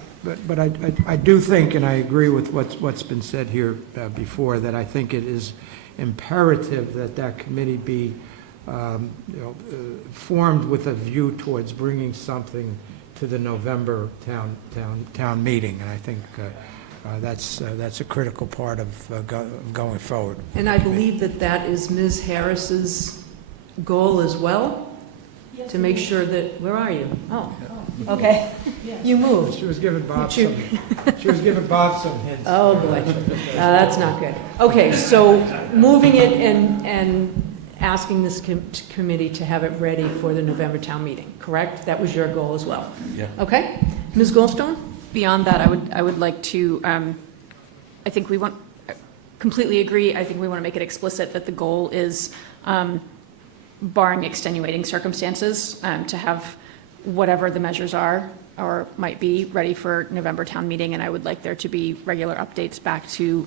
But I do think, and I agree with what's been said here before, that I think it is imperative that committee be formed with a view towards bringing something to the November town meeting, and I think that's a critical part of going forward. And I believe that is Ms. Harris's goal as well. To make sure that, where are you? Oh, okay. You moved. She was giving Bob some hints. Oh, boy. That's not good. Okay, so moving it and asking this committee to have it ready for the November town meeting, correct? That was your goal as well? Yeah. Okay. Ms. Goldstone? Beyond that, I would like to, I think we want, completely agree, I think we want to make it explicit that the goal is, barring extenuating circumstances, to have whatever the measures are or might be ready for November town meeting, and I would like there to be regular updates back to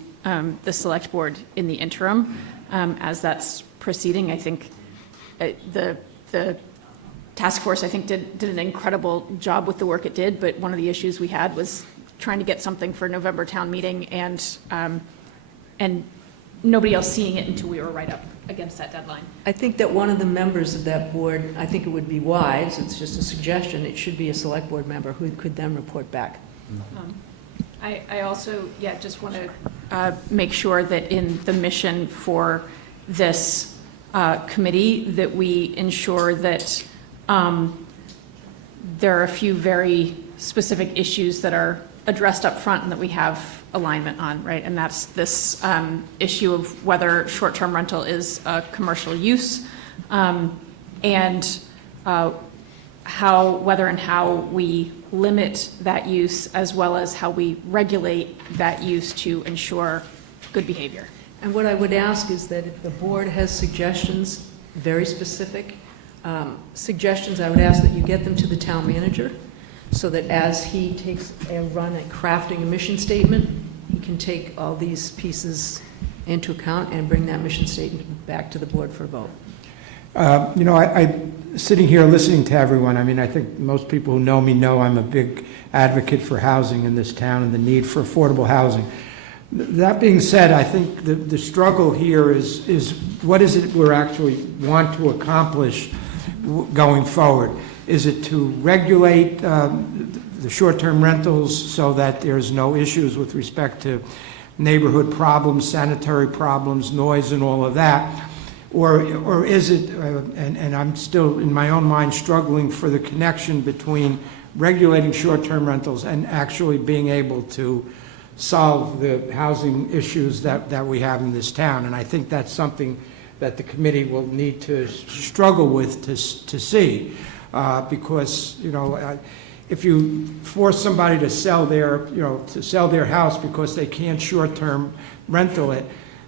the select board in the interim as that's proceeding. I think the task force, I think, did an incredible job with the work it did, but one of the issues we had was trying to get something for November town meeting and nobody else seeing it until we were right up against that deadline. I think that one of the members of that board, I think it would be wise, it's just a suggestion, it should be a select board member who could then report back. I also, just want to make sure that in the mission for this committee, that we ensure that there are a few very specific issues that are addressed up front and that we have alignment on, right? And that's this issue of whether short-term rental is a commercial use and whether and how we limit that use, as well as how we regulate that use to ensure good behavior. And what I would ask is that if the board has suggestions, very specific suggestions, I would ask that you get them to the town manager so that as he takes a run at crafting a mission statement, he can take all these pieces into account and bring that mission statement back to the board for a vote. I sitting here listening to everyone, I mean, I think most people who know me know I'm a big advocate for housing in this town and the need for affordable housing. That being said, I think the struggle here is what is it we actually want to accomplish going forward? Is it to regulate the short-term rentals so that there's no issues with respect to neighborhood problems, sanitary problems, noise, and all of that? Or is it, and I'm still in my own mind struggling for the connection between regulating short-term rentals and actually being able to solve the housing issues that we have in this town. And I think that's something that the committee will need to struggle with to see. Because, if you force somebody to sell their house because they can't short-term rental it,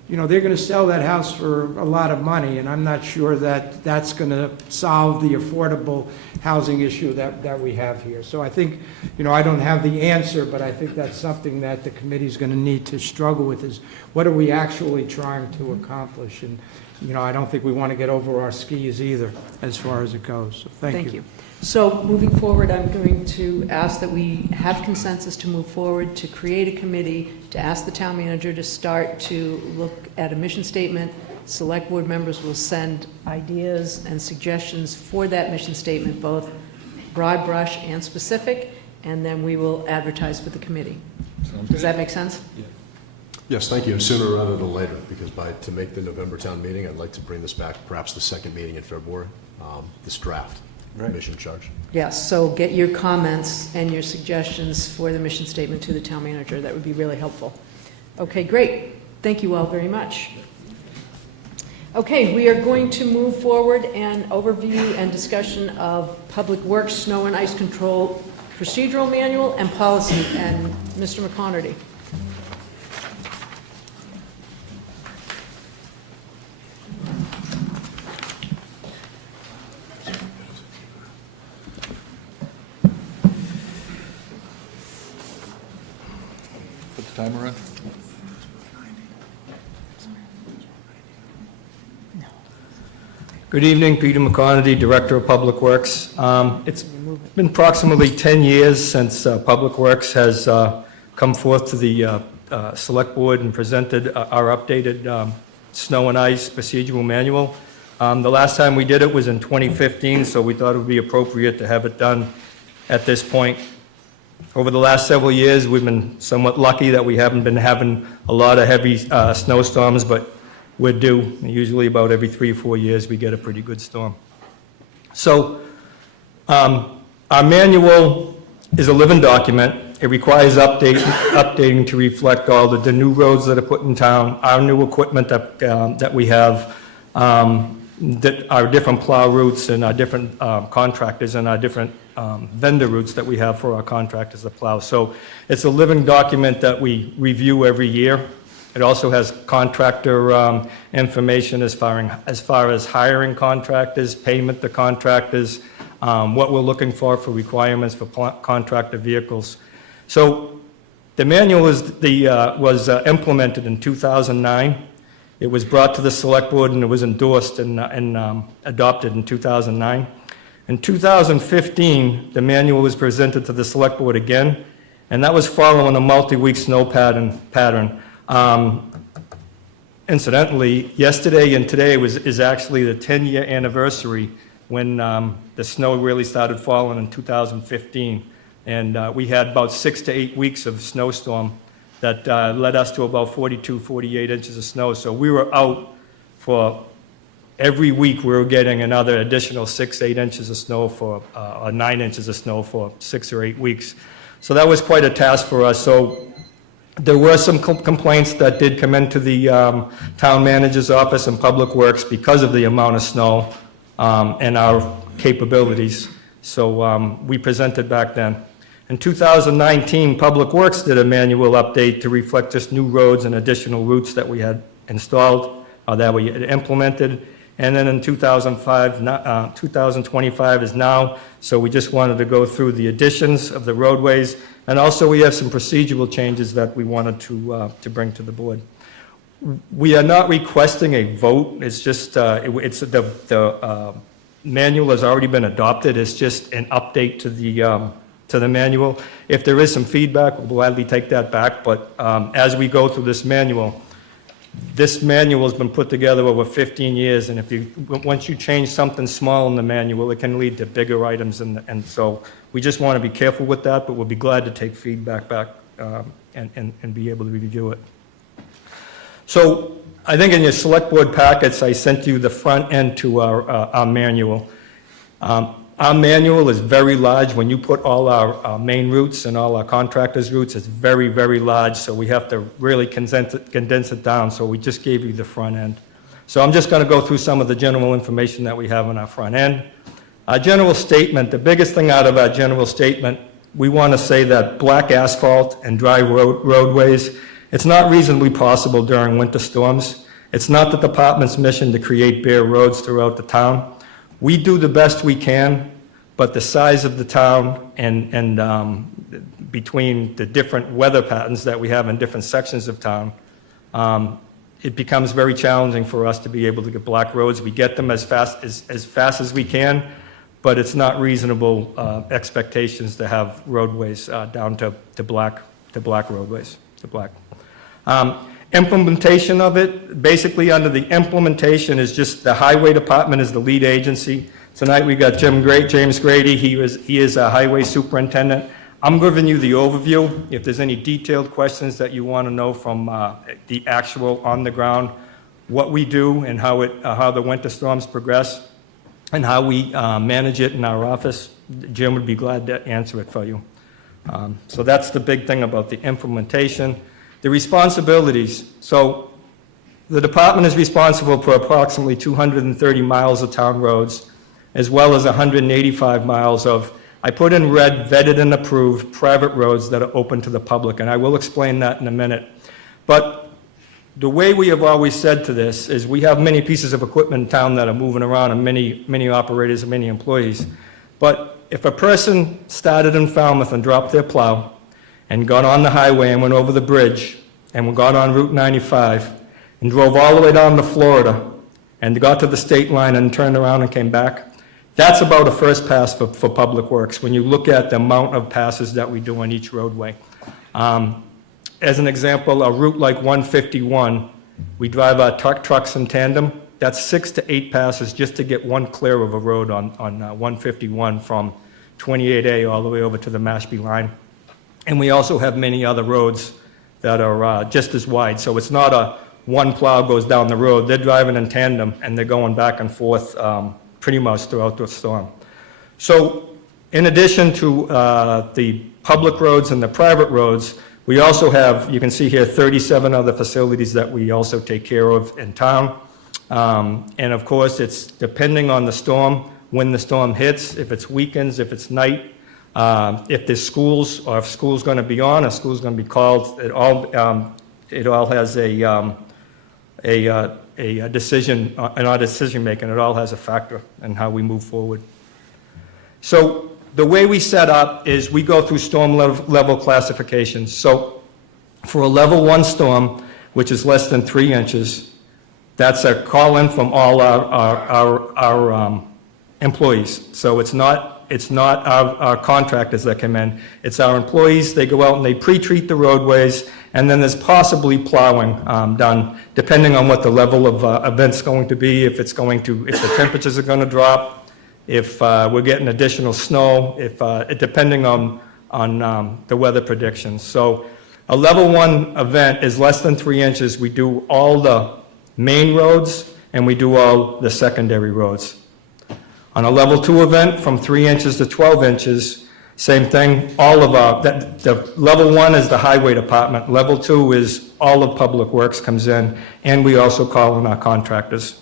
they're going to sell that house for a lot of money, and I'm not sure that that's going to solve the affordable housing issue that we have here. So I think, I don't have the answer, but I think that's something that the committee's going to need to struggle with is what are we actually trying to accomplish? And, I don't think we want to get over our skis either as far as it goes. So thank you. So moving forward, I'm going to ask that we have consensus to move forward, to create a committee, to ask the town manager to start to look at a mission statement. Select board members will send ideas and suggestions for that mission statement, both broad brush and specific, and then we will advertise for the committee. Does that make sense? Yeah. Yes, thank you, and sooner rather than later, because to make the November town meeting, I'd like to bring this back, perhaps the second meeting in February, this draft. Right. Mission charge. Yes, so get your comments and your suggestions for the mission statement to the town manager. That would be really helpful. Okay, great. Thank you all very much. Okay, we are going to move forward and overview and discussion of Public Works Snow and Ice Control Procedural Manual and Policy. And Mr. McConerty. Timer on? Good evening, Peter McConerty, Director of Public Works. It's been approximately 10 years since Public Works has come forth to the Select Board and presented our updated snow and ice procedural manual. The last time we did it was in 2015, so we thought it would be appropriate to have it done at this point. Over the last several years, we've been somewhat lucky that we haven't been having a lot of heavy snowstorms, but we're due. Usually about every 3 or 4 years, we get a pretty good storm. So our manual is a living document. It requires updating to reflect all the new roads that are put in town, our new equipment that we have, our different plow routes and our different contractors and our different vendor routes that we have for our contractors to plow. So it's a living document that we review every year. It also has contractor information as far as hiring contractors, payment to contractors, what we're looking for requirements for contractor vehicles. So the manual was implemented in 2009. It was brought to the select board and it was endorsed and adopted in 2009. In 2015, the manual was presented to the select board again, and that was following a multi-week snow pattern. Incidentally, yesterday and today is actually the 10-year anniversary when the snow really started falling in 2015. And we had about 6 to 8 weeks of snowstorm that led us to about 42, 48 inches of snow. So we were out for every week. We were getting another additional 6, 8 inches of snow or 9 inches of snow for 6 or 8 weeks. So that was quite a task for us. So there were some complaints that did come into the town manager's office and Public Works because of the amount of snow and our capabilities. So we presented back then. In 2019, Public Works did a manual update to reflect just new roads and additional routes that we had installed, that we had implemented. And then in 2025 is now, so we just wanted to go through the additions of the roadways. And also we have some procedural changes that we wanted to bring to the board. We are not requesting a vote. It's just, the manual has already been adopted. It's just an update to the manual. If there is some feedback, we'll gladly take that back. But as we go through this manual has been put together over 15 years, and once you change something small in the manual, it can lead to bigger items, and so we just want to be careful with that, but we'll be glad to take feedback back and be able to review it. So I think in your select board packets, I sent you the front end to our manual. Our manual is very large. When you put all our main routes and all our contractors' routes, it's very, very large, so we have to really condense it down, so we just gave you the front end. So I'm just going to go through some of the general information that we have on our front end. Our general statement, the biggest thing out of our general statement, we want to say that black asphalt and dry roadways, it's not reasonably possible during winter storms. It's not the department's mission to create bare roads throughout the town. We do the best we can, but the size of the town and between the different weather patterns that we have in different sections of town, it becomes very challenging for us to be able to get black roads. We get them as fast as we can, but it's not reasonable expectations to have roadways down to black roadways, to black. Implementation of it, basically under the implementation is just the highway department is the lead agency. Tonight we got James Grady, he is a highway superintendent. I'm giving you the overview. If there's any detailed questions that you want to know from the actual on the ground, what we do and how the winter storms progress and how we manage it in our office, Jim would be glad to answer it for you. So that's the big thing about the implementation. The responsibilities. So the department is responsible for approximately 230 miles of town roads, as well as 185 miles of, I put in red, vetted and approved private roads that are open to the public, and I will explain that in a minute. But the way we have always said to this is we have many pieces of equipment in town that are moving around and many operators and many employees. But if a person started in Falmouth and dropped their plow and got on the highway and went over the bridge and got on Route 95 and drove all the way down to Florida and got to the state line and turned around and came back, that's about a first pass for Public Works when you look at the amount of passes that we do on each roadway. As an example, a route like 151, we drive our trucks in tandem. That's 6 to 8 passes just to get one clear of a road on 151 from 28A all the way over to the Mashpee line. And we also have many other roads that are just as wide. So it's not a one plow goes down the road. They're driving in tandem and they're going back and forth pretty much throughout the storm. So in addition to the public roads and the private roads, we also have, you can see here, 37 other facilities that we also take care of in town. And of course, it's depending on the storm, when the storm hits, if it's weekends, if it's night, if there's schools, or if school's going to be on, or school's going to be called. It all has a decision, in our decision making. It all has a factor in how we move forward. So the way we set up is we go through storm level classifications. So for a level 1 storm, which is less than 3 inches, that's a call-in from all our employees. So it's not our contractors that come in. It's our employees. They go out and they pre-treat the roadways, and then there's possibly plowing done, depending on what the level of event's going to be, if the temperatures are going to drop, if we're getting additional snow, depending on the weather predictions. So a level 1 event is less than 3 inches. We do all the main roads, and we do all the secondary roads. On a level 2 event, from 3 inches to 12 inches, same thing, the level 1 is the highway department, level 2 is all of Public Works comes in, and we also call in our contractors.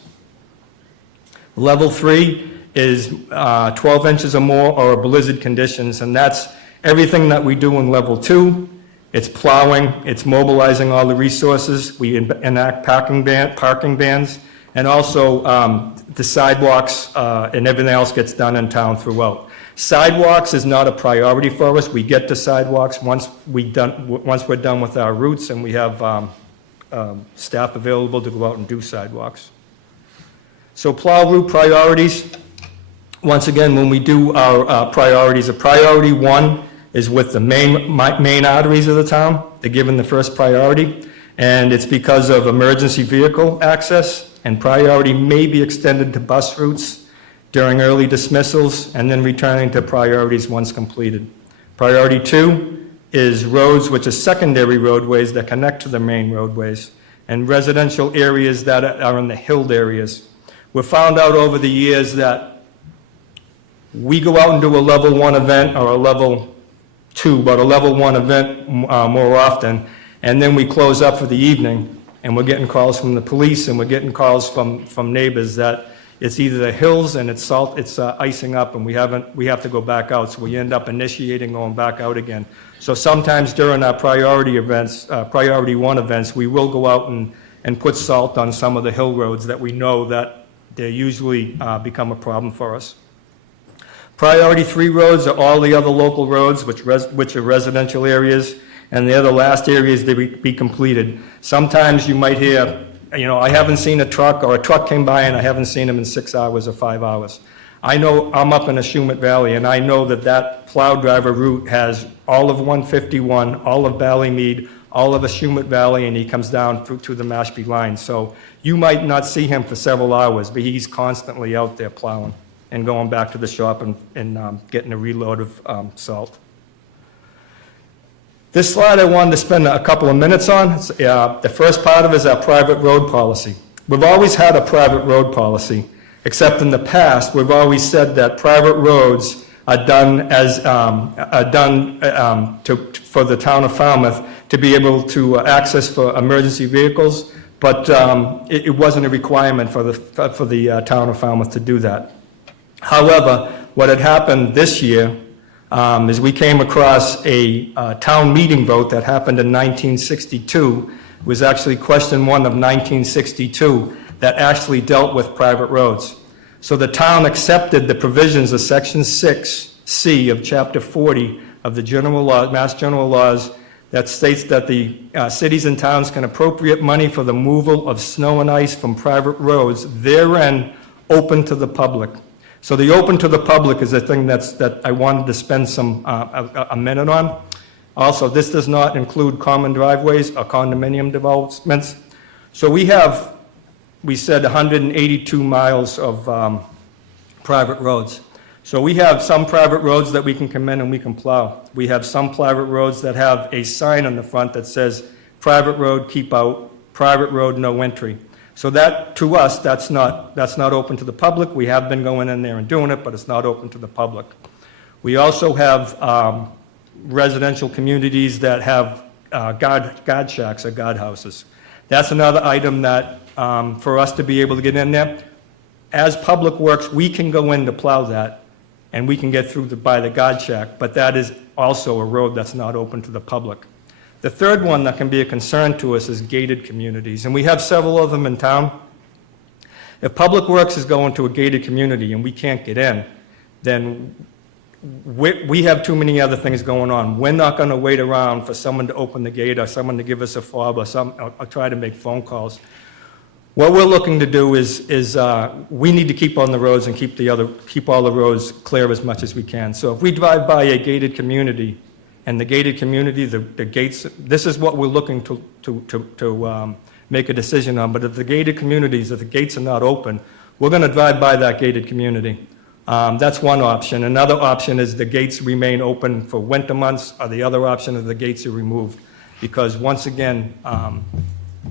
Level 3 is 12 inches or more or blizzard conditions, and that's everything that we do in level 2. It's plowing, it's mobilizing all the resources, we enact parking bans, and also the sidewalks and everything else gets done in town throughout. Sidewalks is not a priority for us. We get to sidewalks once we're done with our routes, and we have staff available to go out and do sidewalks. So plow route priorities. Once again, when we do our priorities, a priority 1 is with the main arteries of the town. They're given the first priority, and it's because of emergency vehicle access, and priority may be extended to bus routes during early dismissals, and then returning to priorities once completed. Priority 2 is roads which are secondary roadways that connect to the main roadways, and residential areas that are in the hilled areas. We've found out over the years that we go out and do a level 1 event or a level 2, but a level 1 event more often, and then we close up for the evening, and we're getting calls from the police, and we're getting calls from neighbors that it's either the hills and it's icing up, and we have to go back out, so we end up initiating going back out again. So sometimes during our priority events, priority 1 events, we will go out and put salt on some of the hill roads that we know that they usually become a problem for us. Priority 3 roads are all the other local roads, which are residential areas, and the other last areas to be completed. Sometimes you might hear, I haven't seen a truck, or a truck came by and I haven't seen them in 6 hours or 5 hours. I know I'm up in the Shumet Valley, and I know that plow driver route has all of 151, all of Ballymead, all of the Shumet Valley, and he comes down through to the Mashpee line. So you might not see him for several hours, but he's constantly out there plowing and going back to the shop and getting a reload of salt. This slide I wanted to spend a couple of minutes on. The first part of it is our private road policy. We've always had a private road policy, except in the past, we've always said that private roads are done for the town of Falmouth to be able to access for emergency vehicles, but it wasn't a requirement for the town of Falmouth to do that. However, what had happened this year is we came across a town meeting vote that happened in 1962. It was actually question 1 of 1962 that actually dealt with private roads. So the town accepted the provisions of Section 6C of Chapter 40 of the Mass General Laws that states that the cities and towns can appropriate money for the removal of snow and ice from private roads therein open to the public. So the open to the public is the thing that I wanted to spend a minute on. Also, this does not include common driveways or condominium developments. So we said 182 miles of private roads. So we have some private roads that we can come in and we can plow. We have some private roads that have a sign on the front that says, private road, keep out, private road, no entry. So that, to us, that's not open to the public. We have been going in there and doing it, but it's not open to the public. We also have residential communities that have guard shacks or guard houses. That's another item that for us to be able to get in there. As Public Works, we can go in to plow that, and we can get through by the guard shack, but that is also a road that's not open to the public. The third one that can be a concern to us is gated communities, and we have several of them in town. If Public Works is going to a gated community and we can't get in, then we have too many other things going on. We're not going to wait around for someone to open the gate or someone to give us a fob or try to make phone calls. What we're looking to do is we need to keep on the roads and keep all the roads clear as much as we can. So if we drive by a gated community, and the gated community, the gates, this is what we're looking to make a decision on. But if the gated communities, if the gates are not open, we're going to drive by that gated community. That's one option. Another option is the gates remain open for winter months, or the other option is the gates are removed. Because once again,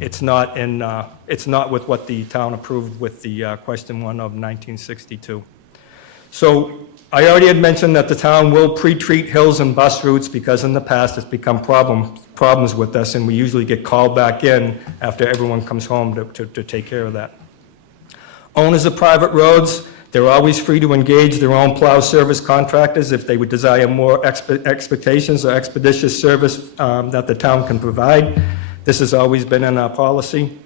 it's not with what the town approved with the question 1 of 1962. So I already had mentioned that the town will pre-treat hills and bus routes because in the past it's become problems with us, and we usually get called back in after everyone comes home to take care of that. Owners of private roads, they're always free to engage their own plow service contractors if they would desire more expectations or expeditious service that the town can provide. This has always been in our policy.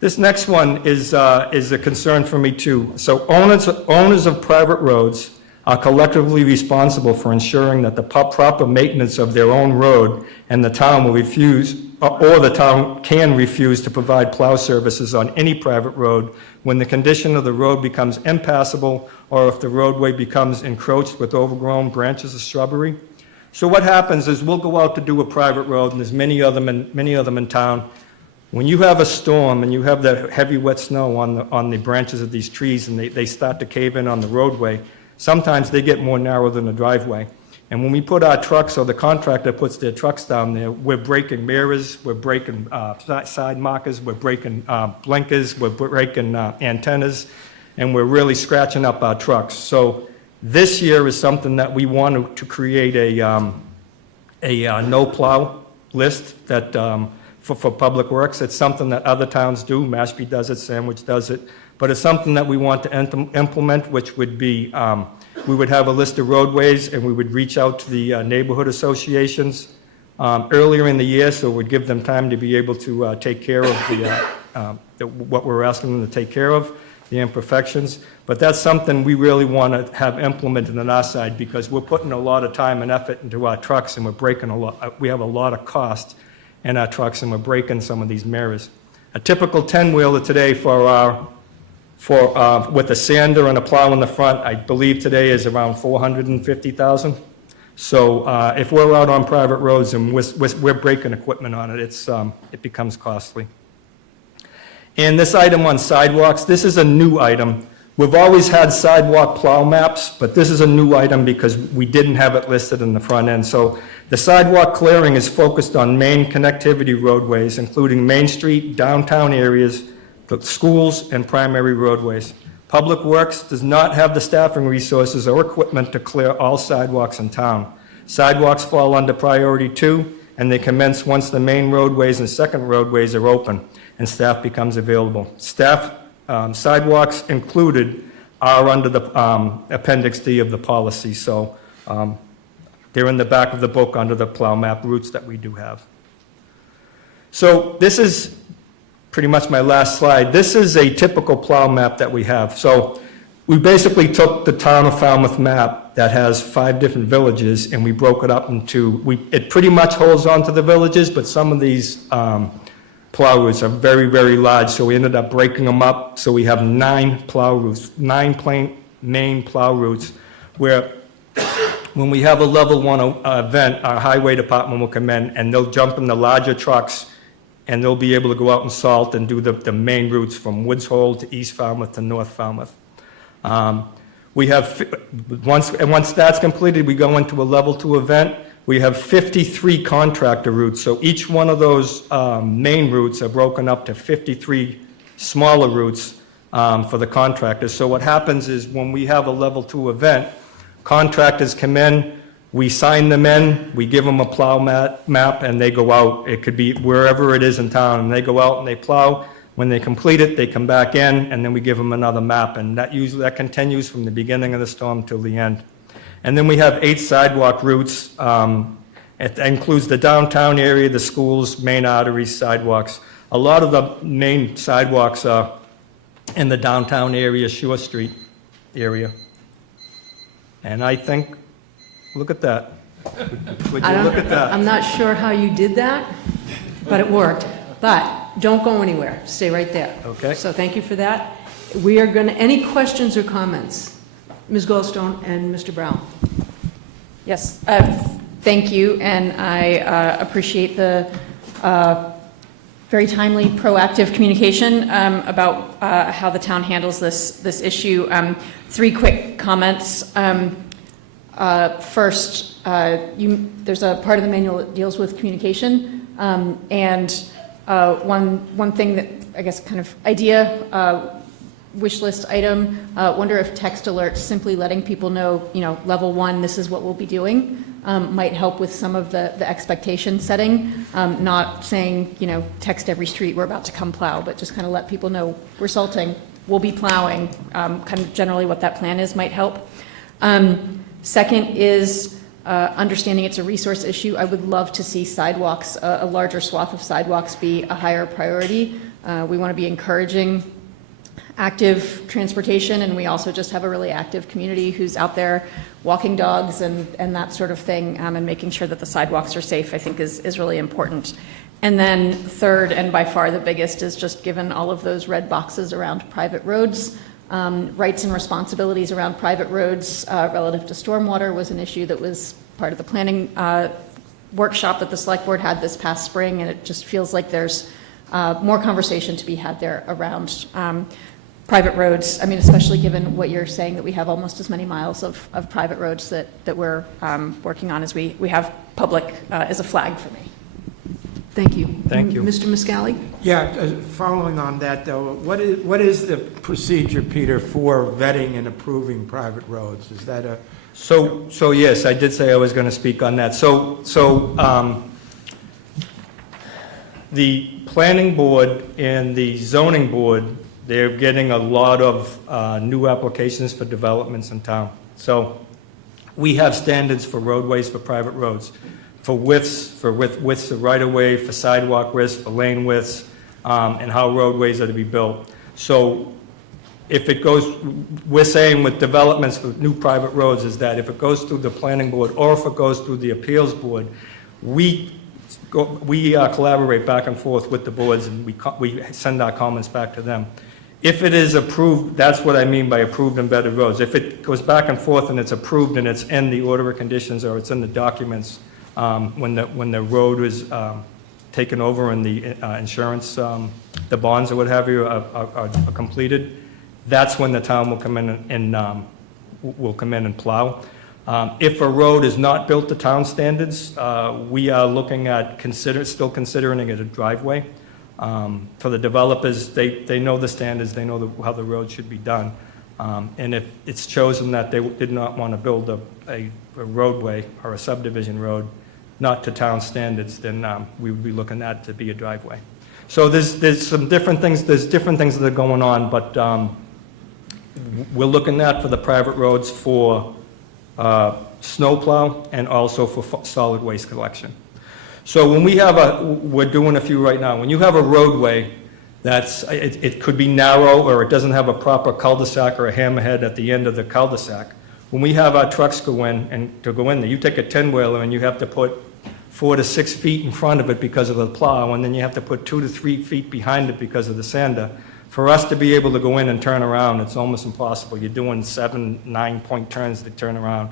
This next one is a concern for me too. So owners of private roads are collectively responsible for ensuring that the proper maintenance of their own road, and the town will refuse, or the town can refuse to provide plow services on any private road when the condition of the road becomes impassable or if the roadway becomes encroached with overgrown branches of shrubbery. So what happens is we'll go out to do a private road, and there's many of them in town. When you have a storm and you have the heavy wet snow on the branches of these trees and they start to cave in on the roadway, sometimes they get more narrow than the driveway. And when we put our trucks, or the contractor puts their trucks down there, we're breaking mirrors, we're breaking side markers, we're breaking blinkers, we're breaking antennas, and we're really scratching up our trucks. So this year is something that we want to create a no plow list that for Public Works. It's something that other towns do. Mashpee does it, Sandwich does it. But it's something that we want to implement, which would be, we would have a list of roadways, and we would reach out to the neighborhood associations earlier in the year, so it would give them time to be able to take care of what we're asking them to take care of, the imperfections. But that's something we really want to have implemented on our side, because we're putting a lot of time and effort into our trucks, and we're breaking a lot. We have a lot of cost in our trucks, and we're breaking some of these mirrors. A typical 10-wheeler today with a sander and a plow in the front, I believe today is around $450,000. So if we're out on private roads and we're breaking equipment on it, it becomes costly. And this item on sidewalks, this is a new item. We've always had sidewalk plow maps, but this is a new item because we didn't have it listed in the front end. So the sidewalk clearing is focused on main connectivity roadways, including Main Street, downtown areas, the schools, and primary roadways. Public Works does not have the staffing resources or equipment to clear all sidewalks in town. Sidewalks fall under priority 2, and they commence once the main roadways and second roadways are open and staff becomes available. Sidewalks included are under the Appendix D of the policy, so they're in the back of the book under the plow map routes that we do have. So this is pretty much my last slide. This is a typical plow map that we have. So we basically took the town of Falmouth map that has 5 different villages, and we broke it up into, it pretty much holds on to the villages, but some of these plow routes are very, very large, so we ended up breaking them up. So we have 9 plow routes, 9 main plow routes, where when we have a level 1 event, our highway department will come in and they'll jump in the larger trucks, and they'll be able to go out and salt and do the main routes from Woods Hole to East Falmouth to North Falmouth. We have, once that's completed, we go into a level 2 event. We have 53 contractor routes, so each one of those main routes are broken up to 53 smaller routes for the contractors. So what happens is when we have a level 2 event, contractors come in, we sign them in, we give them a plow map, and they go out. It could be wherever it is in town, and they go out and they plow. When they complete it, they come back in, and then we give them another map, and that continues from the beginning of the storm till the end. And then we have 8 sidewalk routes. It includes the downtown area, the schools, main arteries, sidewalks. A lot of the main sidewalks are in the downtown area, Shore Street area. And I think, look at that. Would you look at that? I'm not sure how you did that, but it worked. But don't go anywhere. Stay right there. Okay. So thank you for that. We are going to, any questions or comments? Ms. Goldstone and Mr. Brown. Yes, thank you, and I appreciate the very timely, proactive communication about how the town handles this issue. 3 quick comments. First, there's a part of the manual that deals with communication, and one thing that I guess kind of idea, wish list item, wonder if text alerts, simply letting people know, level 1, this is what we'll be doing, might help with some of the expectation setting, not saying, text every street, we're about to come plow, but just kind of let people know we're salting, we'll be plowing, kind of generally what that plan is might help. Second is understanding it's a resource issue. I would love to see sidewalks, a larger swath of sidewalks be a higher priority. We want to be encouraging active transportation, and we also just have a really active community who's out there walking dogs and that sort of thing, and making sure that the sidewalks are safe, I think is really important. And then third, and by far the biggest, is just given all of those red boxes around private roads, rights and responsibilities around private roads relative to stormwater was an issue that was part of the planning workshop that the select board had this past spring, and it just feels like there's more conversation to be had there around private roads. I mean, especially given what you're saying, that we have almost as many miles of private roads that we're working on as we have public as a flag for me. Thank you. Thank you. Mr. Muscali? Yeah, following on that, though, what is the procedure, Peter, for vetting and approving private roads? Is that a... So yes, I did say I was going to speak on that. The planning board and the zoning board, they're getting a lot of new applications for developments in town. So we have standards for roadways for private roads, for widths of right-of-way, for sidewalk widths, for lane widths, and how roadways are to be built. So if it goes, we're saying with developments for new private roads is that if it goes through the planning board or if it goes through the appeals board, we collaborate back and forth with the boards, and we send our comments back to them. If it is approved, that's what I mean by approved and vetted roads. If it goes back and forth and it's approved and it's in the order of conditions or it's in the documents, when the road is taken over and the insurance, the bonds or what have you are completed, that's when the town will come in and plow. If a road is not built to town standards, we are looking at still considering it a driveway. For the developers, they know the standards, they know how the road should be done. And if it's chosen that they did not want to build a roadway or a subdivision road not to town standards, then we would be looking at it to be a driveway. So there's some different things, that are going on, but we're looking at for the private roads for snowplow and also for solid waste collection. So when we're doing a few right now, when you have a roadway it could be narrow or it doesn't have a proper cul-de-sac or a hammerhead at the end of the cul-de-sac, when we have our trucks go in there, you take a 10-wheeler and you have to put 4 to 6 feet in front of it because of the plow, and then you have to put 2 to 3 feet behind it because of the sander. For us to be able to go in and turn around, it's almost impossible. You're doing 7, 9-point turns to turn around.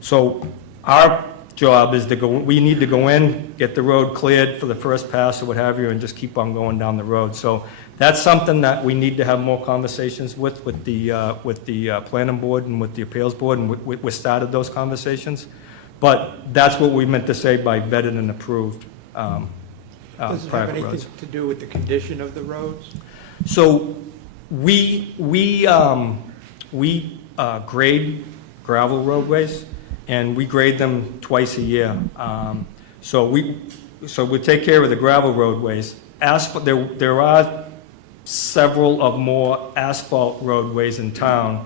So our job is we need to go in, get the road cleared for the first pass or what have you, and just keep on going down the road. So that's something that we need to have more conversations with the planning board and with the appeals board, and we started those conversations. But that's what we meant to say by vetted and approved Does it have private anything roads. to do with the condition of the roads? So we grade gravel roadways, and we grade them twice a year. So we take care of the gravel roadways. There are several of more asphalt roadways in town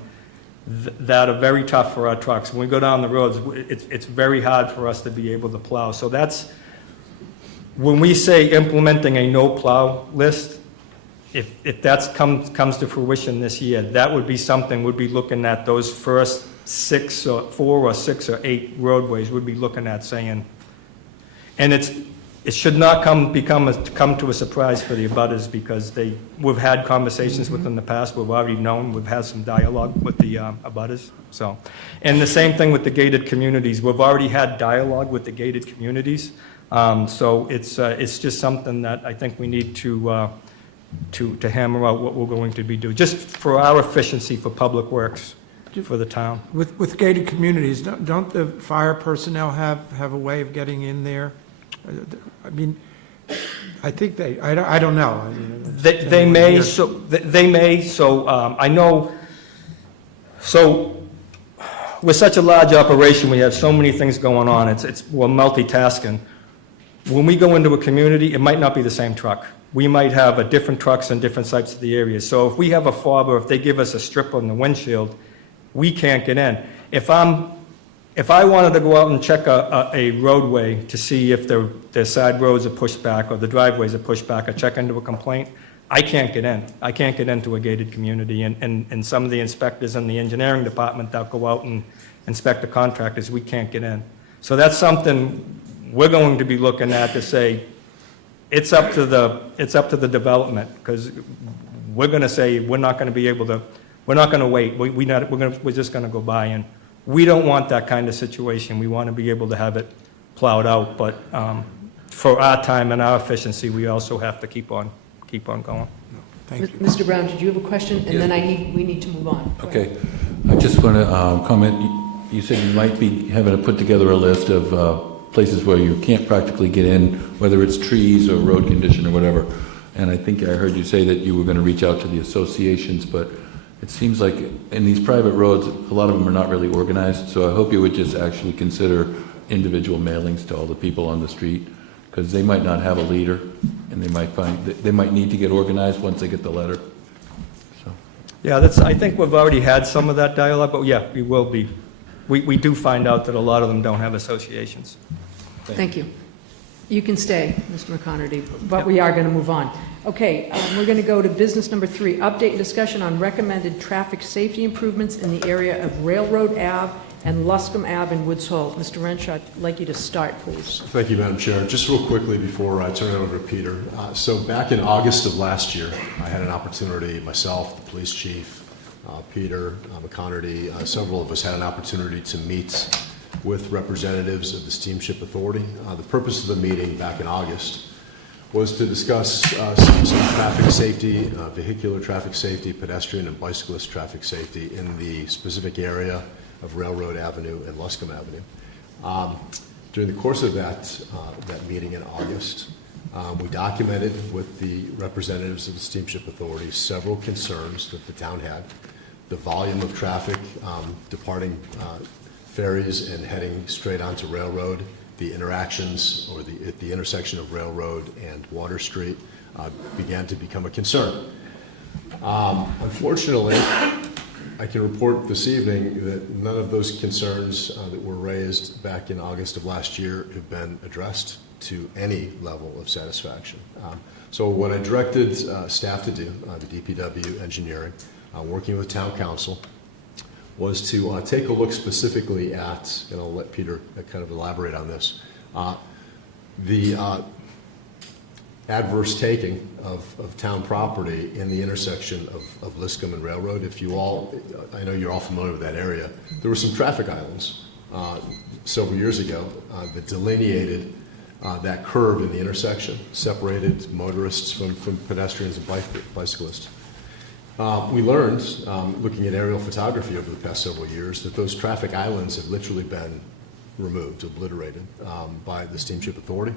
that are very tough for our trucks. When we go down the roads, it's very hard for us to be able to plow. So that's, when we say implementing a no plow list, if that comes to fruition this year, that would be something, we'd be looking at those first 4 or 6 or 8 roadways, we'd be looking at saying, and it should not come to a surprise for the abutters, because we've had conversations with them in the past, we've already known, we've had some dialogue with the abutters, so. And the same thing with the gated communities, we've already had dialogue with the gated communities, so it's just something that I think we need to hammer out what we're going to be doing, just for our efficiency for public works for the town. With gated communities, don't the fire personnel have a way of getting in there? I mean, I think I don't know. I mean, They may, so I know, so we're such a large operation, we have so many things going on, we're multitasking. When we go into a community, it might not be the same truck. We might have different trucks in different sites of the area. So if we have a fob, or if they give us a strip on the windshield, we can't get in. If I wanted to go out and check a roadway to see if the side roads are pushed back or the driveways are pushed back, or check into a complaint, I can't get in. I can't get into a gated community. And some of the inspectors in the engineering department that go out and inspect the contractors, we can't get in. So that's something we're going to be looking at to say, it's up to the development, because we're going to say we're not going to be able to, we're not going to wait. We're just going to go by, and we don't want that kind of situation. We want to be able to have it plowed out, but for our time and our efficiency, we also have to keep on going. Thank you. Mr. Brown, did you have a question? And then we need to move on. Go ahead. Okay. I just want to comment. You said you might be having to put together a list of places where you can't practically get in, whether it's trees or road condition or whatever. And I think I heard you say that you were going to reach out to the associations, but it seems like in these private roads, a lot of them are not really organized. So I hope you would just actually consider individual mailings to all the people on the street, because they might not have a leader, and they might find that they might need to get organized once they get the letter. So. Yeah, I think we've already had some of that dialogue, but yeah, we will be. We do find out that a lot of them don't have associations. Thank you. You can stay, Mr. McConerty, but we are going to move on. Okay, we're going to go to business number 3, update and discussion on recommended traffic safety improvements in the area of Railroad Ave and Luscombe Ave in Woods Hole. Mr. Renshaw, I'd like you to start, please. Thank you, Madam Chair. Just real quickly before I turn it over to Peter. So back in August of last year, I had an opportunity, myself, the police chief, Peter McConerty, several of us had an opportunity to meet with representatives of the Steamship Authority. The purpose of the meeting back in August was to discuss some traffic safety, vehicular traffic safety, pedestrian and bicyclist traffic safety in the specific area of Railroad Avenue and Luscombe Avenue. During the course of that meeting in August, we documented with the representatives of the Steamship Authority several concerns that the town had. The volume of traffic departing ferries and heading straight onto Railroad, the interactions or at the intersection of Railroad and Water Street began to become a concern. Unfortunately, I can report this evening that none of those concerns that were raised back in August of last year have been addressed to any level of satisfaction. So what I directed staff to do, the DPW engineering, working with town council, was to take a look specifically at, and I'll let Peter kind of elaborate on this, the adverse taking of town property in the intersection of Luscombe and Railroad. If you all, I know you're all familiar with that area, there were some traffic islands several years ago that delineated that curve in the intersection, separated motorists from pedestrians and bicyclists. We learned, looking at aerial photography over the past several years, that those traffic islands have literally been removed, obliterated by the Steamship Authority.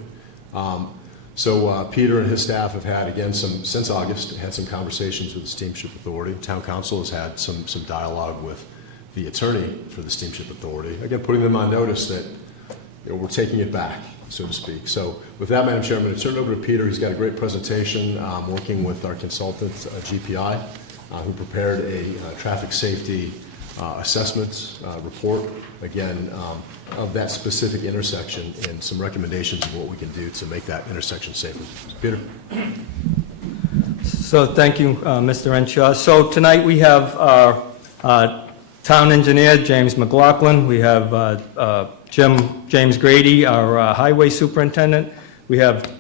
So Peter and his staff have had, again, since August, had some conversations with the Steamship Authority. Town Council has had some dialogue with the attorney for the Steamship Authority, again, putting them on notice that we're taking it back. so to speak. So with that, Madam Chair, I'm going to turn it over to Peter. He's got a great presentation working with our consultant, GPI, who prepared a traffic safety assessment report, again, of that specific intersection and some recommendations of what we can do to make that intersection safer. Peter? So thank you, Mr. Renshaw. So tonight we have our town engineer, James McLaughlin. We have James Grady, our highway superintendent. We have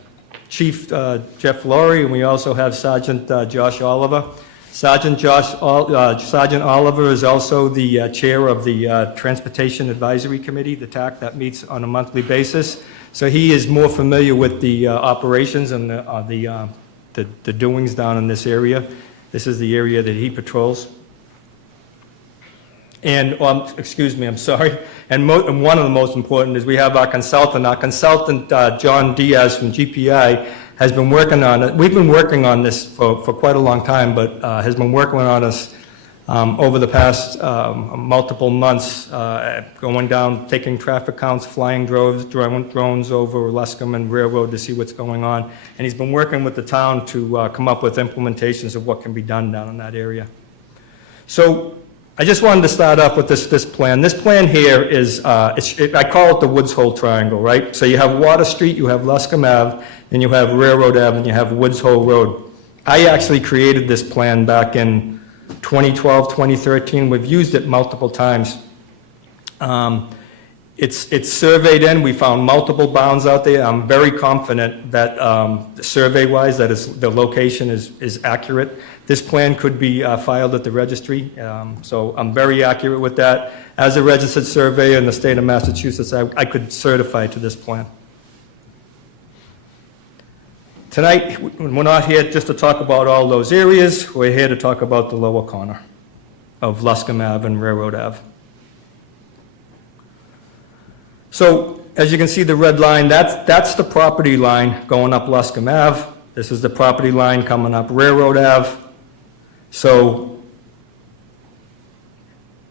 Chief Jeff Laurie, and we also have Sergeant Josh Oliver. Sergeant Oliver is also the chair of the Transportation Advisory Committee, the TAC, that meets on a monthly basis. So he is more familiar with the operations and the doings down in this area. This is the area that he patrols. And, excuse me, I'm sorry. And one of the most important is we have our consultant. Our consultant, John Diaz from GPI, has been working on it. We've been working on this for quite a long time, but has been working on us over the past multiple months, going down, taking traffic counts, flying drones over Luscombe and Railroad to see what's going on. And he's been working with the town to come up with implementations of what can be done down in that area. So I just wanted to start off with this plan. This plan here is, I call it the Woods Hole Triangle, right? So you have Water Street, you have Luscombe Ave, and you have Railroad Ave, and you have Woods Hole Road. I actually created this plan back in 2012, 2013. We've used it multiple times. It's surveyed in. We found multiple bounds out there. I'm very confident that survey-wise, that the location is accurate. This plan could be filed at the registry, so I'm very accurate with that. As a registered surveyor in the state of Massachusetts, I could certify to this plan. Tonight, we're not here just to talk about all those areas. We're here to talk about the lower corner of Luscombe Ave and Railroad Ave. So, as you can see, the red line, that's the property line going up Luscombe Ave. This is the property line coming up Railroad Ave. So,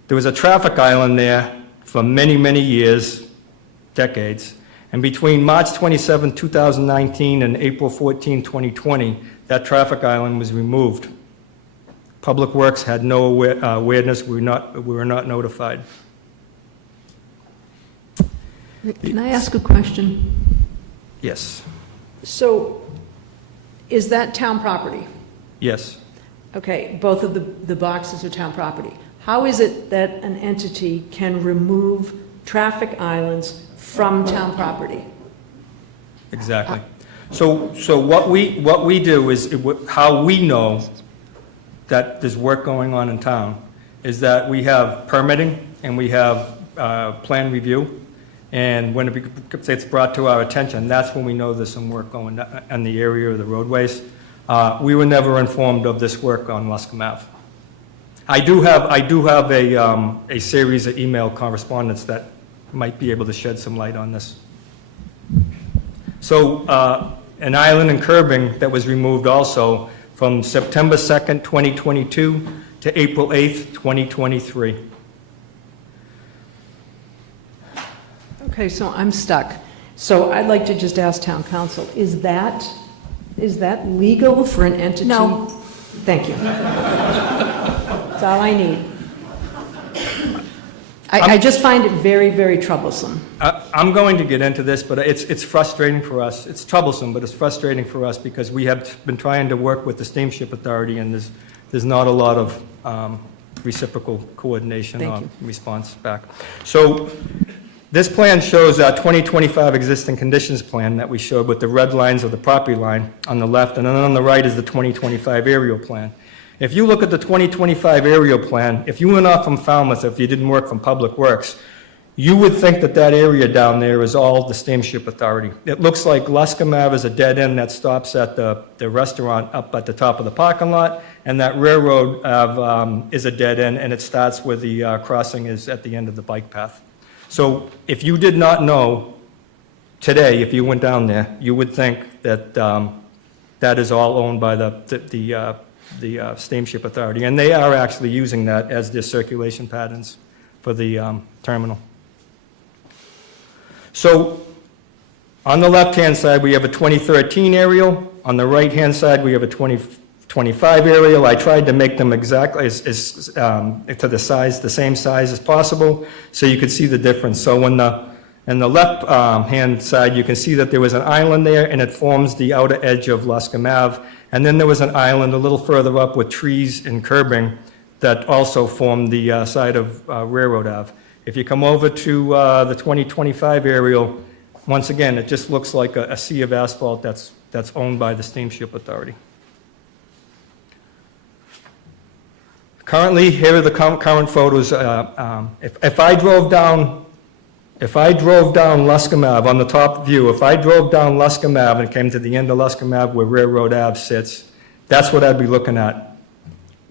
there was a traffic island there for many, many years, decades. And between March 27, 2019 and April 14, 2020, that traffic island was removed. Public Works had no awareness. We were not notified. Can I ask a question? Yes. So, is that town property? Yes. Okay, both of the boxes are town property. How is it that an entity can remove traffic islands from town property? Exactly. So what we do is, how we know that there's work going on in town is that we have permitting and we have plan review. And when it's brought to our attention, that's when we know there's some work going on in the area of the roadways. We were never informed of this work on Luscombe Ave. I do have a series of email correspondence that might be able to shed some light on this. So an island and curbing that was removed also from September 2nd, 2022 to April 8th, 2023. Okay, so I'm stuck. So I'd like to just ask town council, is that legal for an entity? No. Thank you. That's all I need. I just find it very, very troublesome. I'm going to get into this, but it's frustrating for us. It's troublesome, but it's frustrating for us because we have been trying to work with the Steamship Authority, and there's not a lot of reciprocal coordination or response back. So this plan shows our 2025 existing conditions plan that we showed with the red lines of the property line on the left, and then on the right is the 2025 aerial plan. If you look at the 2025 aerial plan, if you went off from Falmouth, if you didn't work from Public Works, you would think that that area down there is all the Steamship Authority. It looks like Luscombe Ave is a dead end that stops at the restaurant up at the top of the parking lot, and that Railroad Ave is a dead end, and it starts where the crossing is at the end of the bike path. So if you did not know today, if you went down there, you would think that that is all owned by the Steamship Authority, and they are actually using that as their circulation patterns for the terminal. So On the left-hand side, we have a 2013 aerial. On the right-hand side, we have a 2025 aerial. I tried to make them exactly to the size, the same size as possible, so you could see the difference. So when in the left hand side, you can see that there was an island there, and it forms the outer edge of Luscombe Ave. And then there was an island a little further up with trees and curbing that also formed the side of Railroad Ave. If you come over to the 2025 aerial, once again, it just looks like a sea of asphalt that's owned by the Steamship Authority. Currently, here are the current photos. If I drove down Luscombe Ave on the top view, if I drove down Luscombe Ave and came to the end of Luscombe Ave where Railroad Ave sits, that's what I'd be looking at.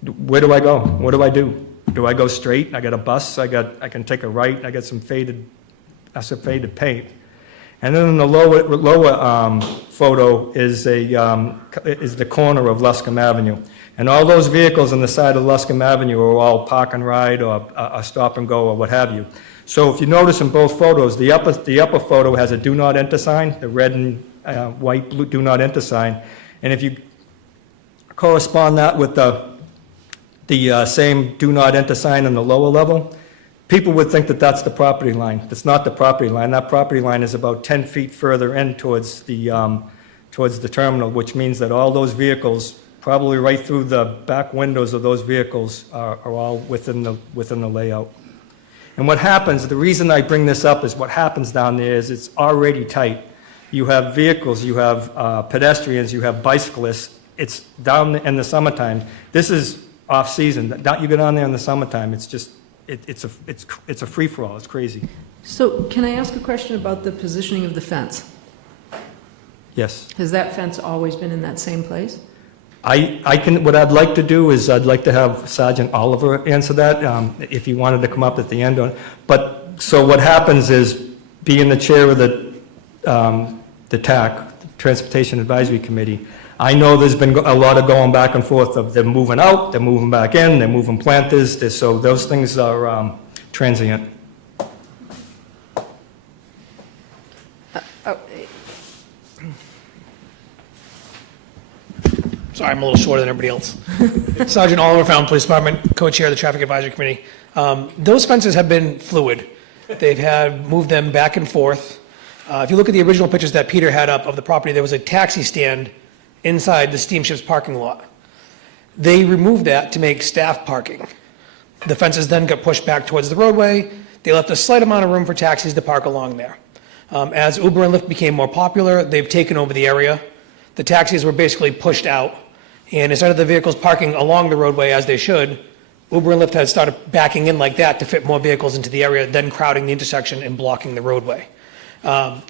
Where do I go? What do I do? Do I go straight? I got a bus. I can take a right. I got some faded paint. And then in the lower photo is the corner of Luscombe Avenue. And all those vehicles on the side of Luscombe Avenue are all park and ride or stop and go or what have you. So if you notice in both photos, the upper photo has a do not enter sign, the red and white blue do not enter sign. And if you correspond that with the same do not enter sign on the lower level, people would think that that's the property line. That's not the property line. That property line is about 10 feet further in towards the terminal, which means that all those vehicles, probably right through the back windows of those vehicles, are all within the layout. And what happens, the reason I bring this up is what happens down there is it's already tight. You have vehicles, you have pedestrians, you have bicyclists. It's down in the summertime. This is off-season. You go down there in the summertime, it's just, it's a free-for-all. It's crazy. So can I ask a question about the positioning of the fence? Yes. Has that fence always been in that same place? What I'd like to do is I'd like to have Sergeant Oliver answer that, if he wanted to come up at the end. But, so what happens is, being the chair of the TAC, Transportation Advisory Committee, I know there's been a lot of going back and forth of them moving out, they're moving back in, they're moving planters, so those things are transient. Sorry, I'm a little shorter than everybody else. Sergeant Oliver, Falmouth Police Department, co-chair of the Traffic Advisory Committee. Those fences have been fluid. They've had moved them back and forth. If you look at the original pictures that Peter had up of the property, there was a taxi stand inside the steamship's parking lot. They removed that to make staff parking. The fences then got pushed back towards the roadway. They left a slight amount of room for taxis to park along there. As Uber and Lyft became more popular, they've taken over the area. The taxis were basically pushed out, and instead of the vehicles parking along the roadway as they should, Uber and Lyft had started backing in like that to fit more vehicles into the area, then crowding the intersection and blocking the roadway.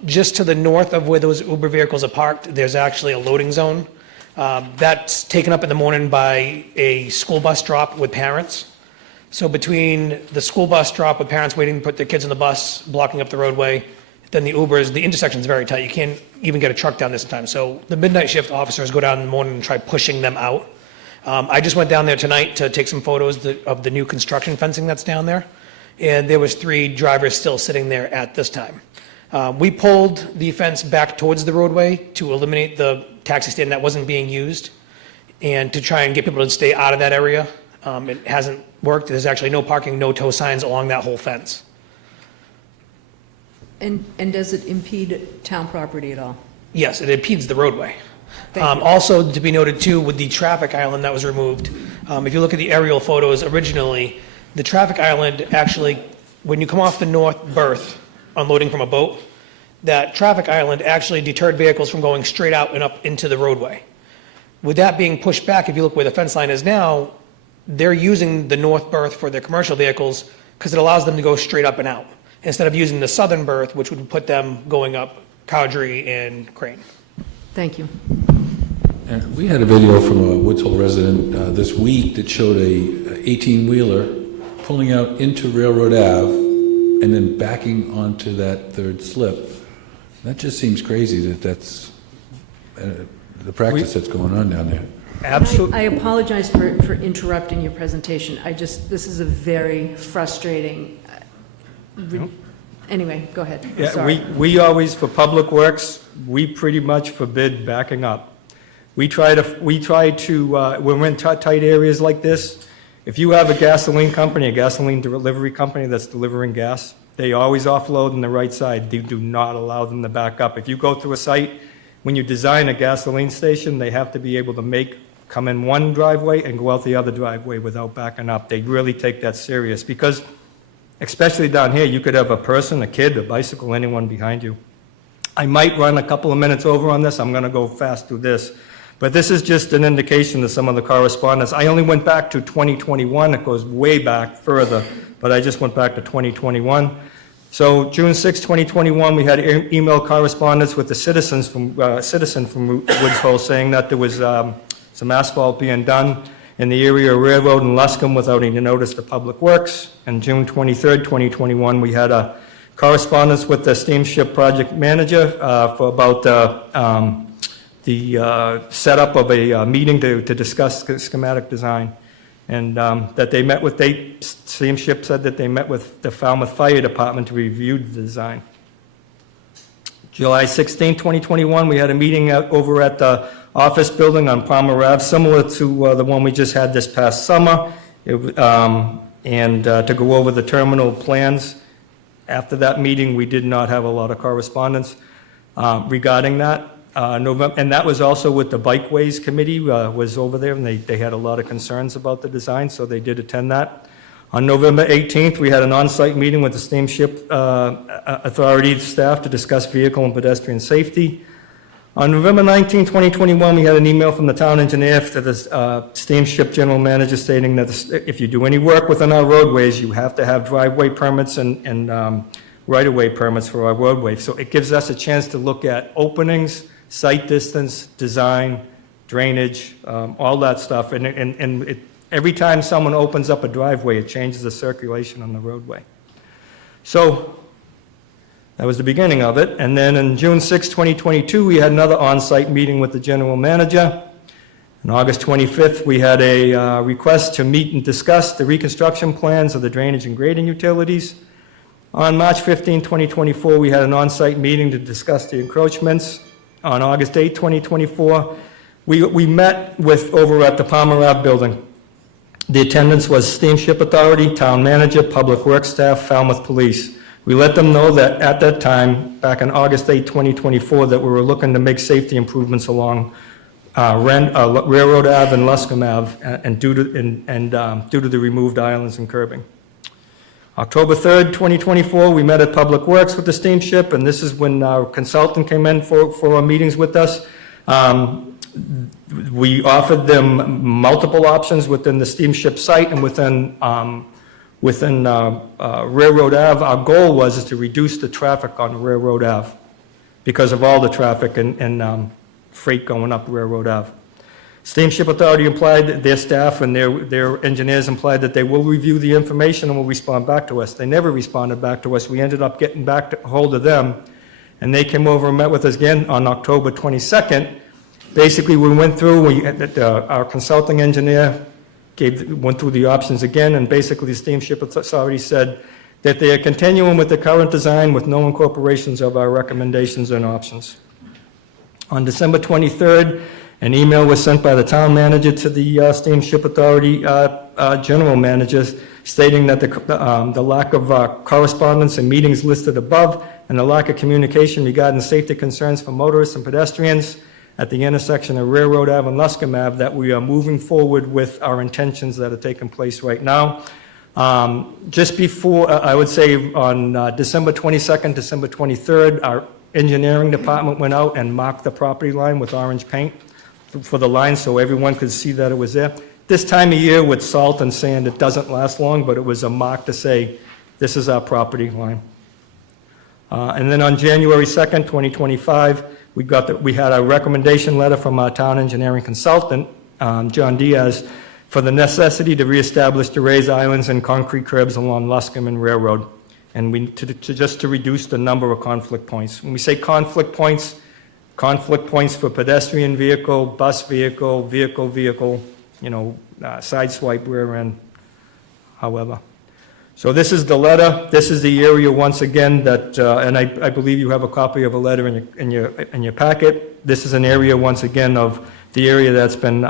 Just to the north of where those Uber vehicles are parked, there's actually a loading zone. That's taken up in the morning by a school bus drop with parents. So between the school bus drop with parents waiting to put their kids in the bus, blocking up the roadway, then the Ubers, the intersection's very tight. You can't even get a truck down this sometimes. So the midnight shift officers go down in the morning and try pushing them out. I just went down there tonight to take some photos of the new construction fencing that's down there. And there was 3 drivers still sitting there at this time. We pulled the fence back towards the roadway to eliminate the taxi stand that wasn't being used and to try and get people to stay out of that area. It hasn't worked. There's actually no parking, no tow signs along that whole fence. And does it impede town property at all? Yes, it impedes the roadway. Also, to be noted too, with the traffic island that was removed, if you look at the aerial photos originally, the traffic island actually, when you come off the north berth, unloading from a boat, that traffic island actually deterred vehicles from going straight out and up into the roadway. With that being pushed back, if you look where the fence line is now, they're using the north berth for their commercial vehicles because it allows them to go straight up and out, instead of using the southern berth, which would put them going up Cowdrey and Crane. Thank you. And we had a video from a Woods Hole resident this week that showed a 18-wheeler pulling out into Railroad Ave and then backing onto that third slip. That just seems crazy that's the practice that's going on down there. Absolutely. I apologize for interrupting your presentation. This is a very frustrating, Anyway, go ahead. Yeah, Sorry. we always, for Public Works, we pretty much forbid backing up. We try to, when we're in tight areas like this, if you have a gasoline company, a gasoline delivery company that's delivering gas, they always offload on the right side. They do not allow them to back up. If you go through a site, when you design a gasoline station, they have to be able to come in one driveway and go out the other driveway without backing up. They really take that serious because, especially down here, you could have a person, a kid, a bicycle, anyone behind you. I might run a couple of minutes over on this. I'm going to go fast through this. But this is just an indication of some of the correspondence. I only went back to 2021. It goes way back further, but I just went back to 2021. So June 6, 2021, we had email correspondence with the citizen from Woods Hole saying that there was some asphalt being done in the area of Railroad and Luscombe without any notice to Public Works. And June 23, 2021, we had a correspondence with the steamship project manager for about the setup of a meeting to discuss schematic design. And that they met with, steamship said that they met with the Falmouth Fire Department to review the design. July 16, 2021, we had a meeting over at the office building on Palmer Ave, similar to the one we just had this past summer, and to go over the terminal plans. After that meeting, we did not have a lot of correspondence regarding that. And that was also with the Bikeways Committee, was over there, and they had a lot of concerns about the design, so they did attend that. On November 18th, we had an on-site meeting with the steamship authority staff to discuss vehicle and pedestrian safety. On November 19, 2021, we had an email from the town engineer to the steamship general manager stating that if you do any work within our roadways, you have to have driveway permits and right-of-way permits for our roadway. So it gives us a chance to look at openings, site distance, design, drainage, all that stuff. And every time someone opens up a driveway, it changes the circulation on the roadway. So that was the beginning of it. And then on June 6, 2022, we had another on-site meeting with the general manager. On August 25th, we had a request to meet and discuss the reconstruction plans of the drainage and grading utilities. On March 15, 2024, we had an on-site meeting to discuss the encroachments. On August 8, 2024, we met with over at the Palmer Ave building. The attendance was Steamship Authority, Town Manager, Public Works staff, Falmouth Police. We let them know that at that time, back on August 8, 2024, that we were looking to make safety improvements along Railroad Ave and Luscombe Ave, and due to the removed islands and curbing. October 3rd, 2024, we met at Public Works with the steamship, and this is when our consultant came in for our meetings with us. We offered them multiple options within the steamship site and within Railroad Ave. Our goal was to reduce the traffic on Railroad Ave because of all the traffic and freight going up Railroad Ave. Steamship Authority implied that their staff and their engineers implied that they will review the information and will respond back to us. They never responded back to us. We ended up getting back to hold of them, and they came over and met with us again on October 22nd. Basically, we went through, our consulting engineer went through the options again, and basically the Steamship Authority said that they are continuing with the current design with no incorporations of our recommendations and options. On December 23rd, an email was sent by the town manager to the Steamship Authority general managers stating that the lack of correspondence and meetings listed above and the lack of communication regarding safety concerns for motorists and pedestrians at the intersection of Railroad Ave and Luscombe Ave, that we are moving forward with our intentions that are taking place right now. Just before, I would say on December 22nd, December 23rd, our engineering department went out and marked the property line with orange paint for the line so everyone could see that it was there. This time of year with salt and sand, it doesn't last long, but it was a mark to say, this is our property line. And then on January 2nd, 2025, we had a recommendation letter from our town engineering consultant, John Diaz, for the necessity to reestablish the raised islands and concrete curbs along Luscombe and Railroad, and just to reduce the number of conflict points. When we say conflict points for pedestrian vehicle, bus vehicle, vehicle, side swipe, rear end, however. So this is the letter, this is the area once again that, and I believe you have a copy of a letter in your packet. This is an area once again of the area that's been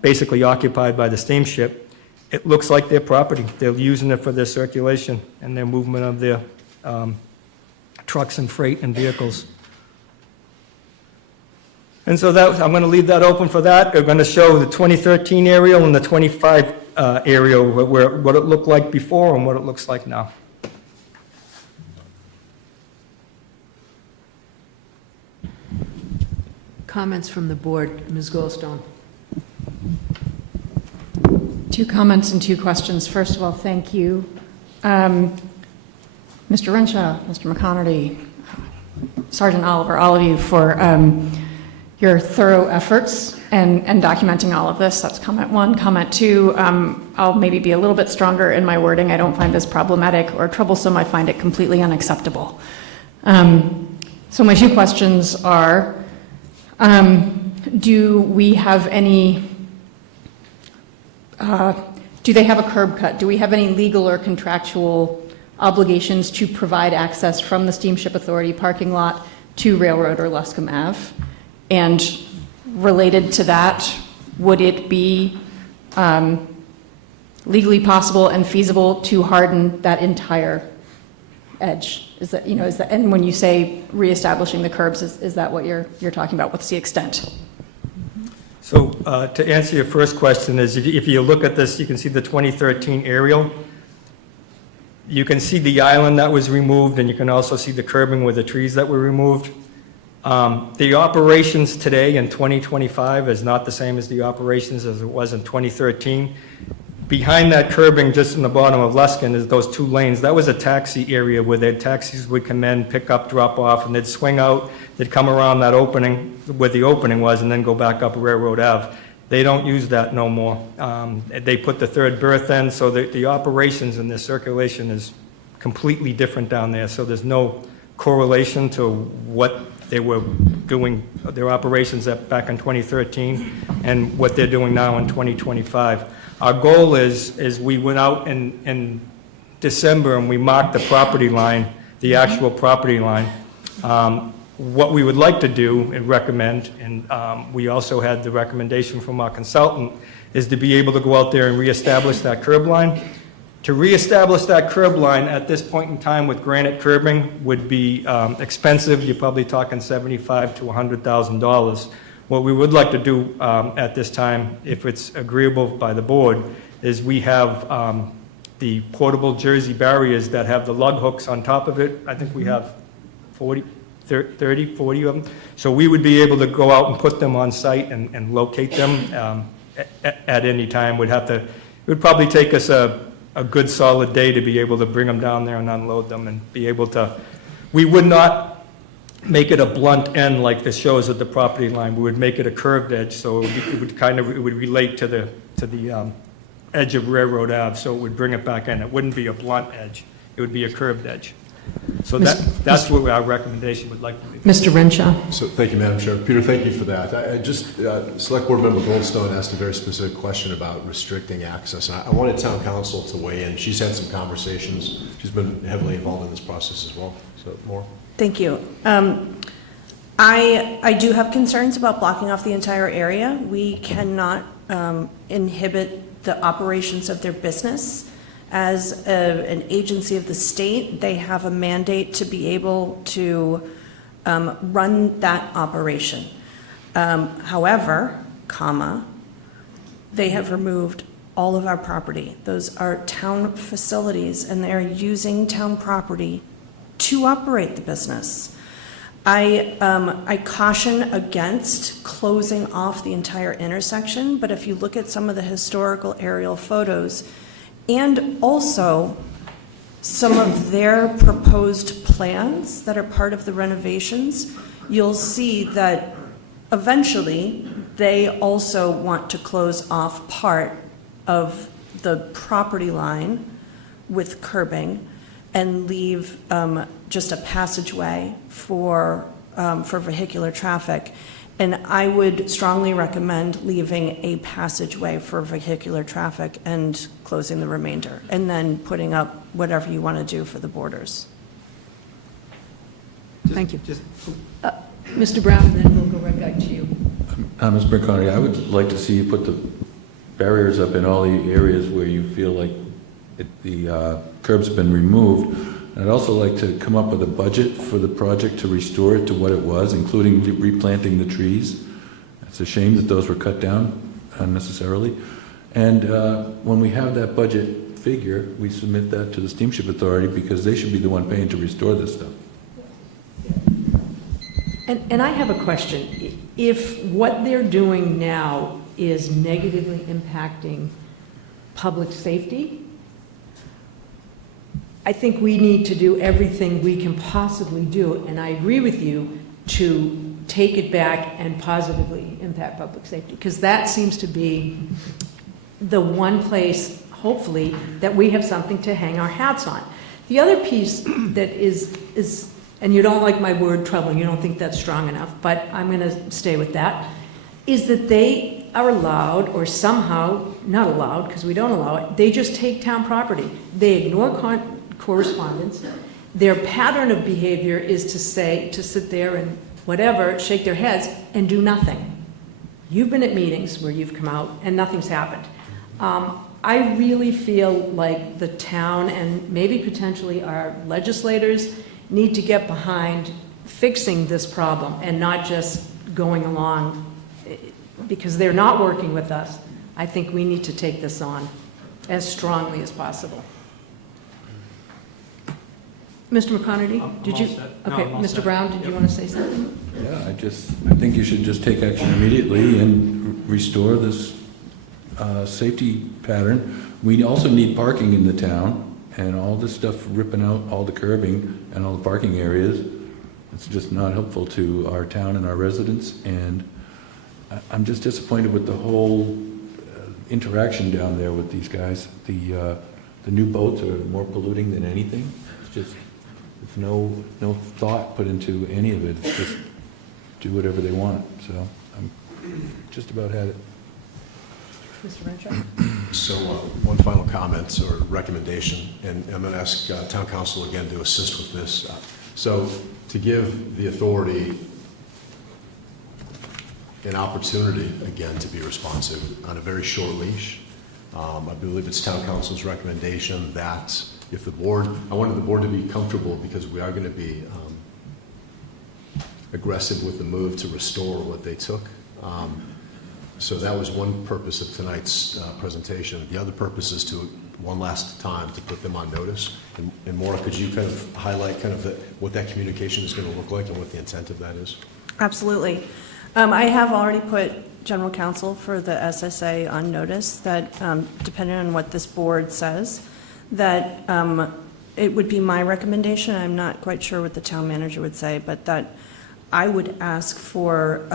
basically occupied by the steamship. It looks like their property. They're using it for their circulation and their movement of their trucks and freight and vehicles. And so that, I'm going to leave that open for that. We're going to show the 2013 aerial and the 25 aerial, what it looked like before and what it looks like now. Comments from the board, Ms. Goldstone. 2 comments and 2 questions. First of all, thank you, Mr. Renshaw, Mr. McConerty, Sergeant Oliver, all of you for your thorough efforts and documenting all of this. That's comment 1. Comment 2, I'll maybe be a little bit stronger in my wording. I don't find this problematic or troublesome. I find it completely unacceptable. So my 2 questions are, do we have any, do they have a curb cut? Do we have any legal or contractual obligations to provide access from the Steamship Authority parking lot to Railroad or Luscombe Ave? And related to that, would it be legally possible and feasible to harden that entire edge? Is that, is that, and when you say reestablishing the curbs, is that what you're talking about? What's the extent? So to answer your first question is, if you look at this, you can see the 2013 aerial. You can see the island that was removed, and you can also see the curbing with the trees that were removed. The operations today in 2025 is not the same as the operations as it was in 2013. Behind that curbing, just in the bottom of Luskin, is those 2 lanes. That was a taxi area where their taxis would come in, pick up, drop off, and they'd swing out. They'd come around that opening, where the opening was, and then go back up Railroad Ave. They don't use that no more. They put the 3rd berth in, so the operations and the circulation is completely different down there. So there's no correlation to what they were doing, their operations back in 2013 and what they're doing now in 2025. Our goal is we went out in December and we marked the property line, the actual property line. What we would like to do and recommend, and we also had the recommendation from our consultant, is to be able to go out there and reestablish that curb line. To reestablish that curb line at this point in time with granite curbing would be expensive. You're probably talking $75,000 to $100,000. What we would like to do at this time, if it's agreeable by the board, is we have the portable jersey barriers that have the lug hooks on top of it. I think we have 40 of them. So we would be able to go out and put them on site and locate them at any time. It would probably take us a good solid day to be able to bring them down there and unload them and be able to, we would not make it a blunt end like this shows at the property line. We would make it a curved edge, so it would relate to the edge of Railroad Ave, so it would bring it back in. It wouldn't be a blunt edge, it would be a curved edge. So that's what our recommendation would like to be. Mr. Renshaw. So thank you, Madam Chair. Peter, thank you for that. Select Board Member Goldstone asked a very specific question about restricting access. I wanted Town Council to weigh in. She's had some conversations. She's been heavily involved in this process as well. So more. Thank you. I do have concerns about blocking off the entire area. We cannot inhibit the operations of their business. As an agency of the state, they have a mandate to be able to run that operation. However, they have removed all of our property. Those are town facilities, and they are using town property to operate the business. I caution against closing off the entire intersection, but if you look at some of the historical aerial photos, and also some of their proposed plans that are part of the renovations, you'll see that eventually they also want to close off part of the property line with curbing and leave just a passageway for vehicular traffic. And I would strongly recommend leaving a passageway for vehicular traffic and closing the remainder, and then putting up whatever you want to do for the borders. Thank you. Mr. Brown, and then we'll go right back to you. Ms. Brinconi, I would like to see you put the barriers up in all the areas where you feel like the curbs have been removed. And I'd also like to come up with a budget for the project to restore it to what it was, including replanting the trees. It's a shame that those were cut down unnecessarily. And when we have that budget figure, we submit that to the Steamship Authority because they should be the one paying to restore this stuff. And I have a question. If what they're doing now is negatively impacting public safety, I think we need to do everything we can possibly do, and I agree with you, to take it back and positively impact public safety, because that seems to be the one place, hopefully, that we have something to hang our hats on. The other piece that is and you don't like my word trouble, you don't think that's strong enough, but I'm going to stay with that, is that they are allowed, or somehow not allowed, because we don't allow it, they just take town property. They ignore correspondence. Their pattern of behavior is to sit there and whatever, shake their heads, and do nothing. You've been at meetings where you've come out and nothing's happened. I really feel like the town and maybe potentially our legislators need to get behind fixing this problem and not just going along because they're not working with us. I think we need to take this on as strongly as possible. Mr. McConerty, did you? Okay, Mr. Brown, did you want to say something? Yeah, I think you should just take action immediately and restore this safety pattern. We also need parking in the town, and all this stuff ripping out all the curbing and all the parking areas, it's just not helpful to our town and our residents. And I'm just disappointed with the whole interaction down there with these guys. The new boats are more polluting than anything. It's just, there's no thought put into any of it. It's just do whatever they want. So I'm just about had it. Mr. Renshaw? So one final comment or recommendation, and I'm going to ask Town Council again to assist with this. So to give the authority an opportunity, again, to be responsive on a very short leash, I believe it's Town Council's recommendation that if the board, I wanted the board to be comfortable because we are going to be aggressive with the move to restore what they took. So that was one purpose of tonight's presentation. The other purpose is to, one last time, to put them on notice. And Maura, could you kind of highlight kind of what that communication is going to look like and what the intent of that is? Absolutely. I have already put General Counsel for the SSA on notice that, depending on what this board says, that it would be my recommendation, I'm not quite sure what the town manager would say, but that I would ask for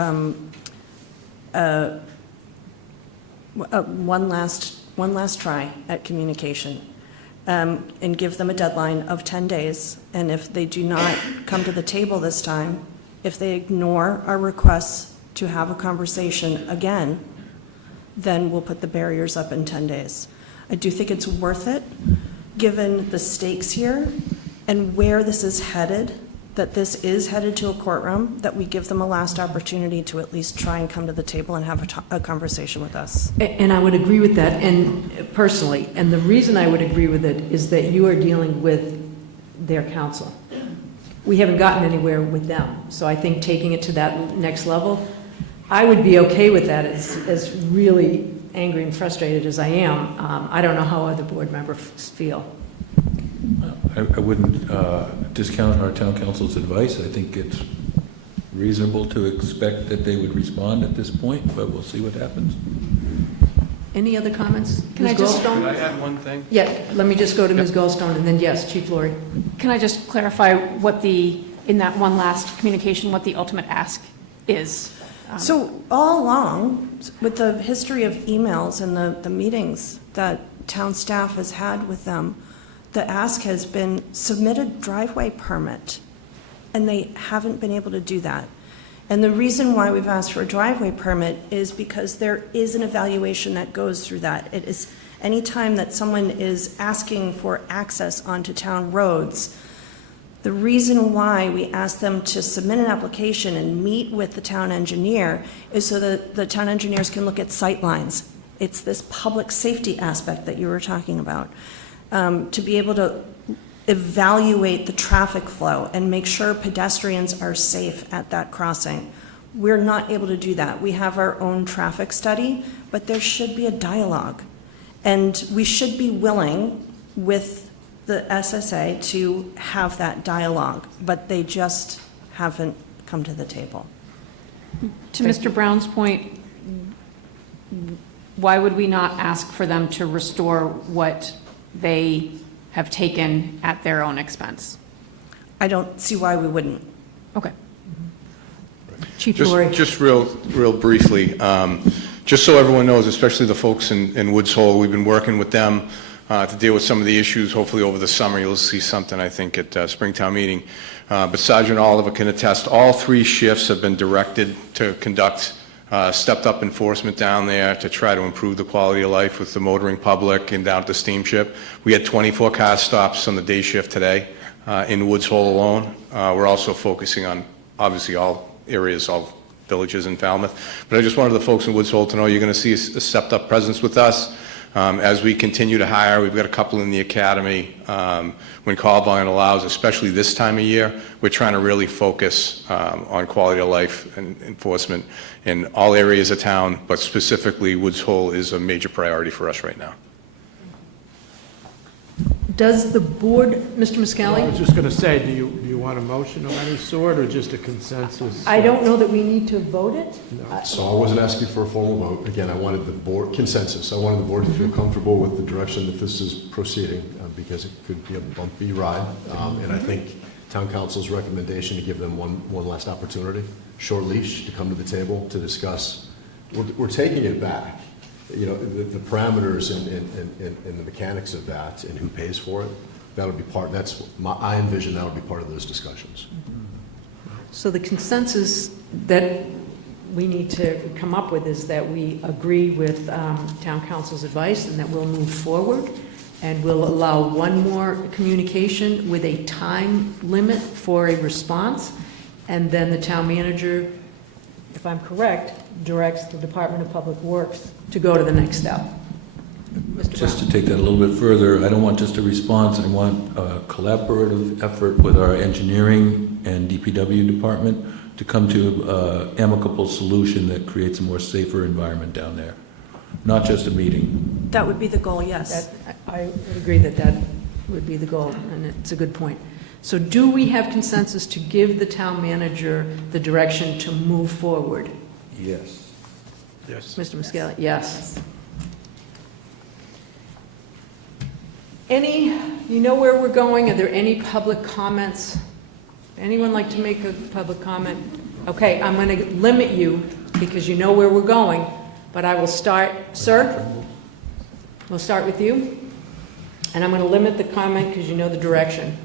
one last try at communication, and give them a deadline of 10 days. And if they do not come to the table this time, if they ignore our requests to have a conversation again, then we'll put the barriers up in 10 days. I do think it's worth it, given the stakes here and where this is headed, that this is headed to a courtroom, that we give them a last opportunity to at least try and come to the table and have a conversation with us. And I would agree with that, and personally, and the reason I would agree with it is that you are dealing with their counsel. We haven't gotten anywhere with them, so I think taking it to that next level, I would be okay with that, as really angry and frustrated as I am. I don't know how other board members feel. I wouldn't discount our town council's advice. I think it's reasonable to expect that they would respond at this point, but we'll see what happens. Any other comments? Can I just- Goldstone? Could I add one thing? Yeah, let me just go to Ms. Goldstone, and then yes, Chief Laurie. Can I just clarify what in that one last communication, what the ultimate ask is? So all along, with the history of emails and the meetings that town staff has had with them, the ask has been submit a driveway permit, and they haven't been able to do that. And the reason why we've asked for a driveway permit is because there is an evaluation that goes through that. It is Anytime that someone is asking for access onto town roads, the reason why we ask them to submit an application and meet with the town engineer is so that the town engineers can look at sight lines. It's this public safety aspect that you were talking about, to be able to evaluate the traffic flow and make sure pedestrians are safe at that crossing. We're not able to do that. We have our own traffic study, but there should be a dialogue. And we should be willing with the SSA to have that dialogue, but they just haven't come to the table. To Mr. Brown's point, why would we not ask for them to restore what they have taken at their own expense? I don't see why we wouldn't. Okay. Chief Laurie. Just real briefly, just so everyone knows, especially the folks in Woods Hole, we've been working with them to deal with some of the issues. Hopefully over the summer, you'll see something, I think, at Springtown meeting. But Sergeant Oliver can attest, all 3 shifts have been directed to conduct stepped-up enforcement down there to try to improve the quality of life with the motoring public and down at the steamship. We had 24 car stops on the day shift today in Woods Hole alone. We're also focusing on, obviously, all areas, all villages in Falmouth. But I just wanted the folks in Woods Hole to know you're going to see a stepped-up presence with us. As we continue to hire, we've got a couple in the academy. When call volume allows, especially this time of year, we're trying to really focus on quality of life and enforcement in all areas of town, but specifically Woods Hole is a major priority for us right now. Does the board, Mr. I Muscali? was just going to say, do you want a motion of any sort, or just a consensus? I don't know that we need to vote it. So I wasn't asking for a formal vote. Again, I wanted the board, consensus. I wanted the board to feel comfortable with the direction that this is proceeding, because it could be a bumpy ride. And I think town council's recommendation to give them one last opportunity, short leash, to come to the table to discuss. We're taking it back. You know, the parameters and the mechanics of that and who pays for it, that'll be part, I envision that'll be part of those discussions. So the consensus that we need to come up with is that we agree with town council's advice and that we'll move forward and we'll allow one more communication with a time limit for a response. And then the town manager, if I'm correct, directs the Department of Public Works to go to the next step. Just to take that a little bit further, I don't want just a response, I want a collaborative effort with our engineering and DPW department to come to an amicable solution that creates a more safer environment down there, not just a meeting. That would be the goal, yes. I would agree that that would be the goal, and it's a good point. So do we have consensus to give the town manager the direction to move forward? Yes. Yes. Mr. Muscali, yes. You know where we're going? Are there any public comments? Anyone like to make a public comment? Okay, I'm going to limit you because you know where we're going, but I will start. Sir, we'll start with you. And I'm going to limit the comment because you know the direction.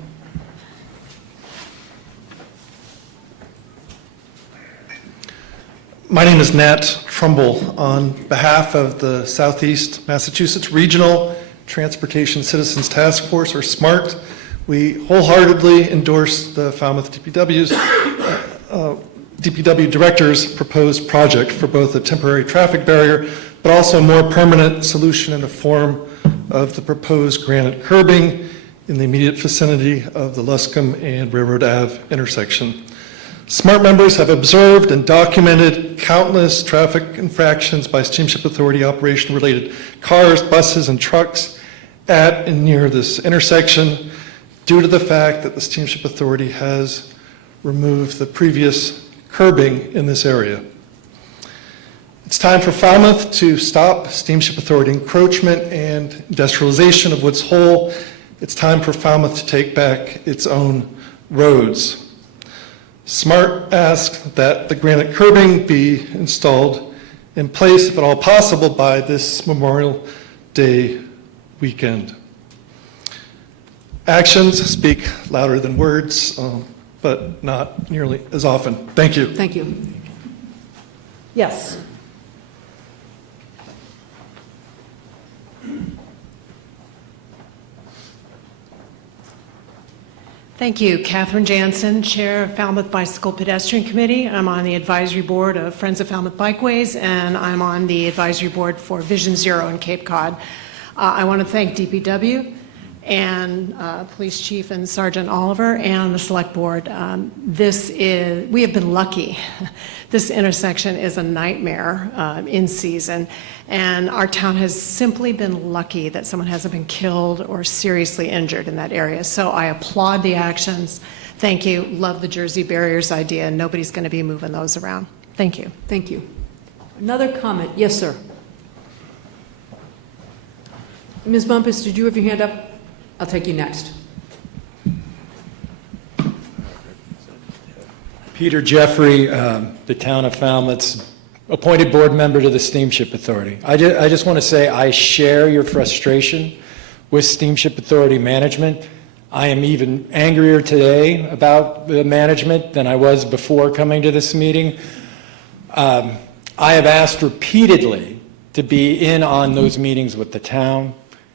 My name is Nat Trumbull. On behalf of the Southeast Massachusetts Regional Transportation Citizens Task Force, or SMART, we wholeheartedly endorse the Falmouth DPW Director's proposed project for both a temporary traffic barrier, but also a more permanent solution in the form of the proposed granite curbing in the immediate vicinity of the Luscombe and Railroad Ave intersection. SMART members have observed and documented countless traffic infractions by Steamship Authority operation-related cars, buses, and trucks at and near this intersection due to the fact that the Steamship Authority has removed the previous curbing in this area. It's time for Falmouth to stop Steamship Authority encroachment and industrialization of Woods Hole. It's time for Falmouth to take back its own roads. SMART asks that the granite curbing be installed in place, if at all possible, by this Memorial Day weekend. Actions speak louder than words, but not nearly as often. Thank you. Thank you. Yes. Thank you. Catherine Jansen, Chair of Falmouth Bicycle Pedestrian Committee. I'm on the advisory board of Friends of Falmouth Bikeways, and I'm on the advisory board for Vision Zero in Cape Cod. I want to thank DPW and Police Chief and Sergeant Oliver and the Select Board. We have been lucky. This intersection is a nightmare in season, and our town has simply been lucky that someone hasn't been killed or seriously injured in that area. So I applaud the actions. Thank you. Love the Jersey barriers idea. Nobody's going to be moving those around. Thank you. Thank you. Another comment? Yes, sir. Ms. Bumpus, did you have your hand up? I'll take you next. Peter Jeffrey, the town of Falmouth's appointed board member to the Steamship Authority. I just want to say I share your frustration with Steamship Authority management. I am even angrier today about the management than I was before coming to this meeting. I have asked repeatedly to be in on those meetings with the town,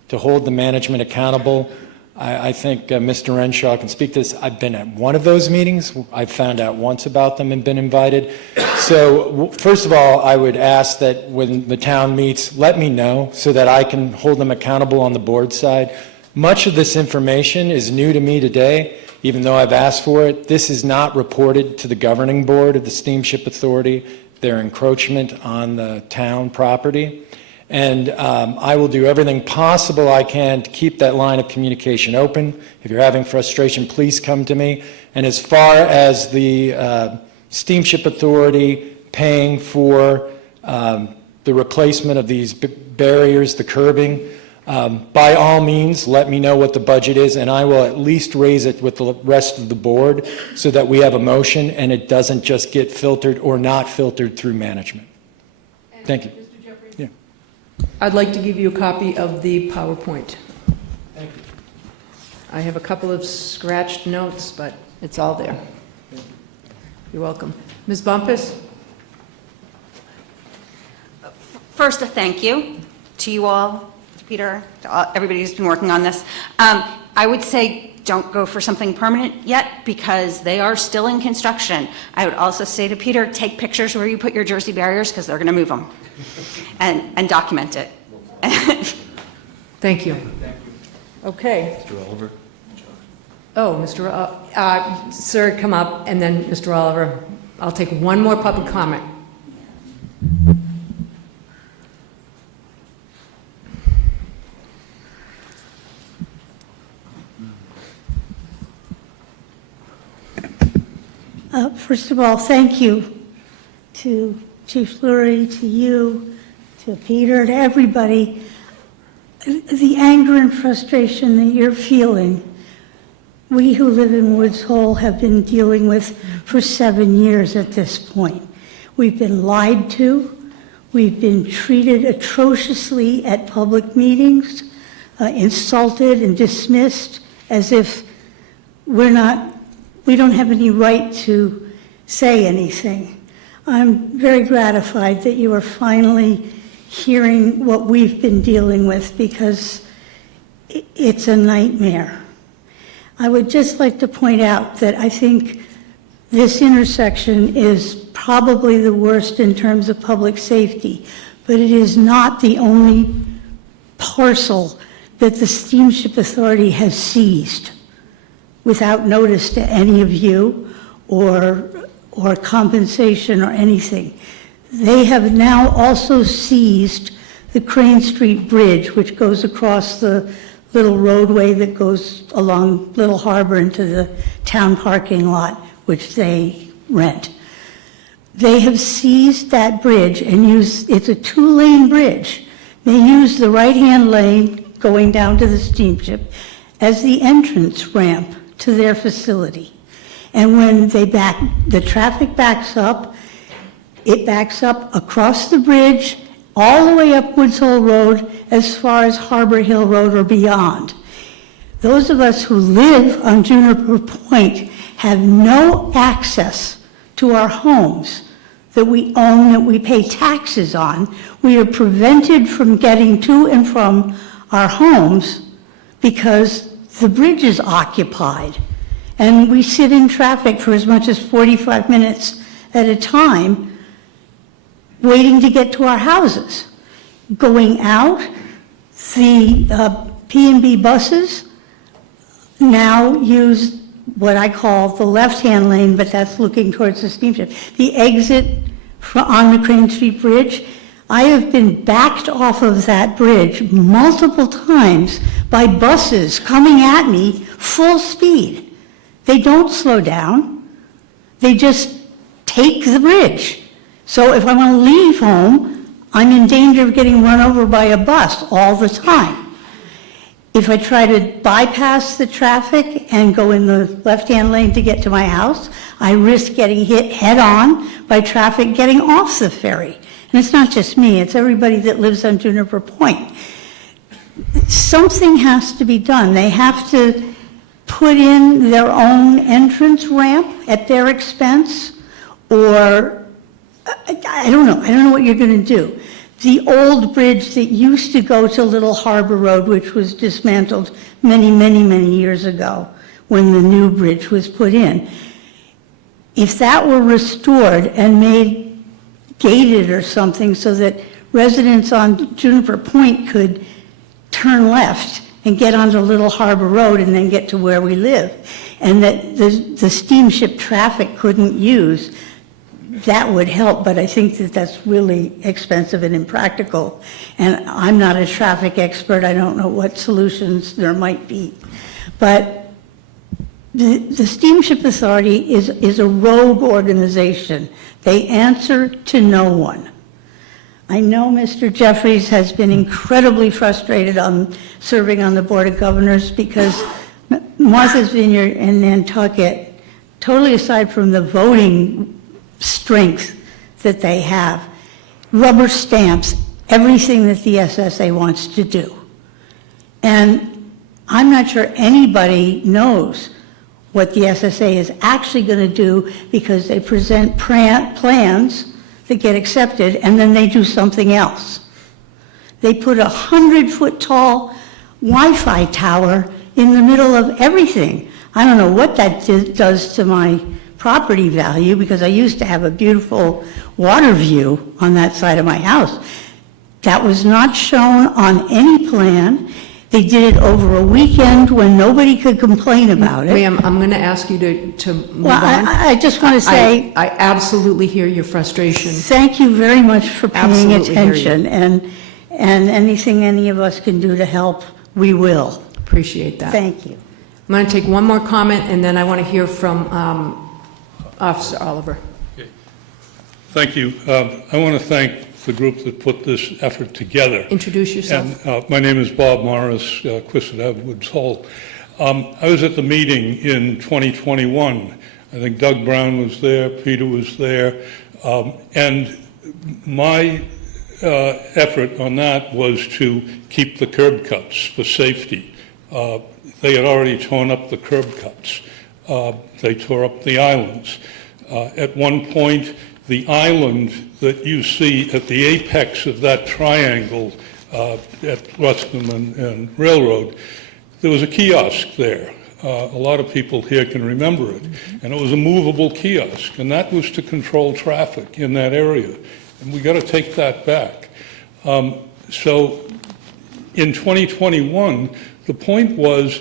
to hold the management accountable. I think Mr. Renshaw can speak to this. I've been at one of those meetings. I've found out once about them and been invited. So first of all, I would ask that when the town meets, let me know so that I can hold them accountable on the board side. Much of this information is new to me today, even though I've asked for it. This is not reported to the governing board of the Steamship Authority, their encroachment on the town property. And I will do everything possible I can to keep that line of communication open. If you're having frustration, please come to me. And as far as the Steamship Authority paying for the replacement of these barriers, the curbing, by all means, let me know what the budget is, and I will at least raise it with the rest of the board so that we have a motion and it doesn't just get filtered or not filtered through management. Thank you. I'd like to give you a copy of the PowerPoint. Thank you. I have a couple of scratched notes, but it's all there. You're welcome. Ms. Bumpus? First, a thank you to you all, to Peter, to everybody who's been working on this. I would say don't go for something permanent yet because they are still in construction. I would also say to Peter, take pictures where you put your Jersey barriers because they're going to move them and document it. Thank you. Okay. Mr. Oliver? Oh, sir, come up, and then Mr. Oliver. I'll take one more public comment. First of all, thank you to Chief Lurie, to you, to Peter, to everybody. The anger and frustration that you're feeling, we who live in Woods Hole have been dealing with for 7 years at this point. We've been lied to. We've been treated atrociously at public meetings, insulted and dismissed as if we don't have any right to say anything. I'm very gratified that you are finally hearing what we've been dealing with because it's a nightmare. I would just like to point out that I think this intersection is probably the worst in terms of public safety, but it is not the only parcel that the Steamship Authority has seized without notice to any of you or compensation or anything. They have now also seized the Crane Street Bridge, which goes across the little roadway that goes along Little Harbor into the town parking lot, which they rent. They have seized that bridge and it's a 2-lane bridge. They use the right-hand lane going down to the steamship as the entrance ramp to their facility. And when the traffic backs up, it backs up across the bridge, all the way up Woods Hole Road, as far as Harbor Hill Road or beyond. Those of us who live on Juniper Point have no access to our homes that we own, that we pay taxes on. We are prevented from getting to and from our homes because the bridge is occupied. And we sit in traffic for as much as 45 minutes at a time, waiting to get to our houses. Going out, the P&B buses now use what I call the left-hand lane, but that's looking towards the steamship. The exit on the Crane Street Bridge, I have been backed off of that bridge multiple times by buses coming at me full speed. They don't slow down. They just take the bridge. So if I want to leave home, I'm in danger of getting run over by a bus all the time. If I try to bypass the traffic and go in the left-hand lane to get to my house, I risk getting hit head-on by traffic getting off the ferry. And it's not just me, it's everybody that lives on Juniper Point. Something has to be done. They have to put in their own entrance ramp at their expense, or I don't know what you're going to do. The old bridge that used to go to Little Harbor Road, which was dismantled many, many, many years ago when the new bridge was put in, if that were restored and made gated or something so that residents on Juniper Point could turn left and get onto Little Harbor Road and then get to where we live, and that the steamship traffic couldn't use, that would help, but I think that that's really expensive and impractical. And I'm not a traffic expert. I don't know what solutions there might be. But the Steamship Authority is a rogue organization. They answer to no one. I know Mr. Jeffries has been incredibly frustrated on serving on the Board of Governors because Martha's Vineyard and Nantucket, totally aside from the voting strength that they have, rubber stamps everything that the SSA wants to do. And I'm not sure anybody knows what the SSA is actually going to do, because they present plans that get accepted and then they do something else. They put a 100-foot tall Wi-Fi tower in the middle of everything. I don't know what that does to my property value, because I used to have a beautiful water view on that side of my house. That was not shown on any plan. They did it over a weekend when nobody could complain about it. Ma'am, I'm going to ask you to move Well, on. I just want to say, I absolutely hear your frustration. thank you very much for paying Absolutely hear you. attention, and anything any of us can do to help, we will. Appreciate that. Thank you. I'm going to take one more comment, and then I want to hear from Officer Oliver. Thank you. I want to thank the group that put this effort together. Introduce yourself. And my name is Bob Morris, Quistit Woods Hole. I was at the meeting in 2021. I think Doug Brown was there, Peter was there, and my effort on that was to keep the curb cuts for safety. They had already torn up the curb cuts. They tore up the islands. At one point, the island that you see at the apex of that triangle at Ruscombe and Railroad, there was a kiosk there. A lot of people here can remember it. And it was a movable kiosk, and that was to control traffic in that area. And we got to take that back. So in 2021, the point was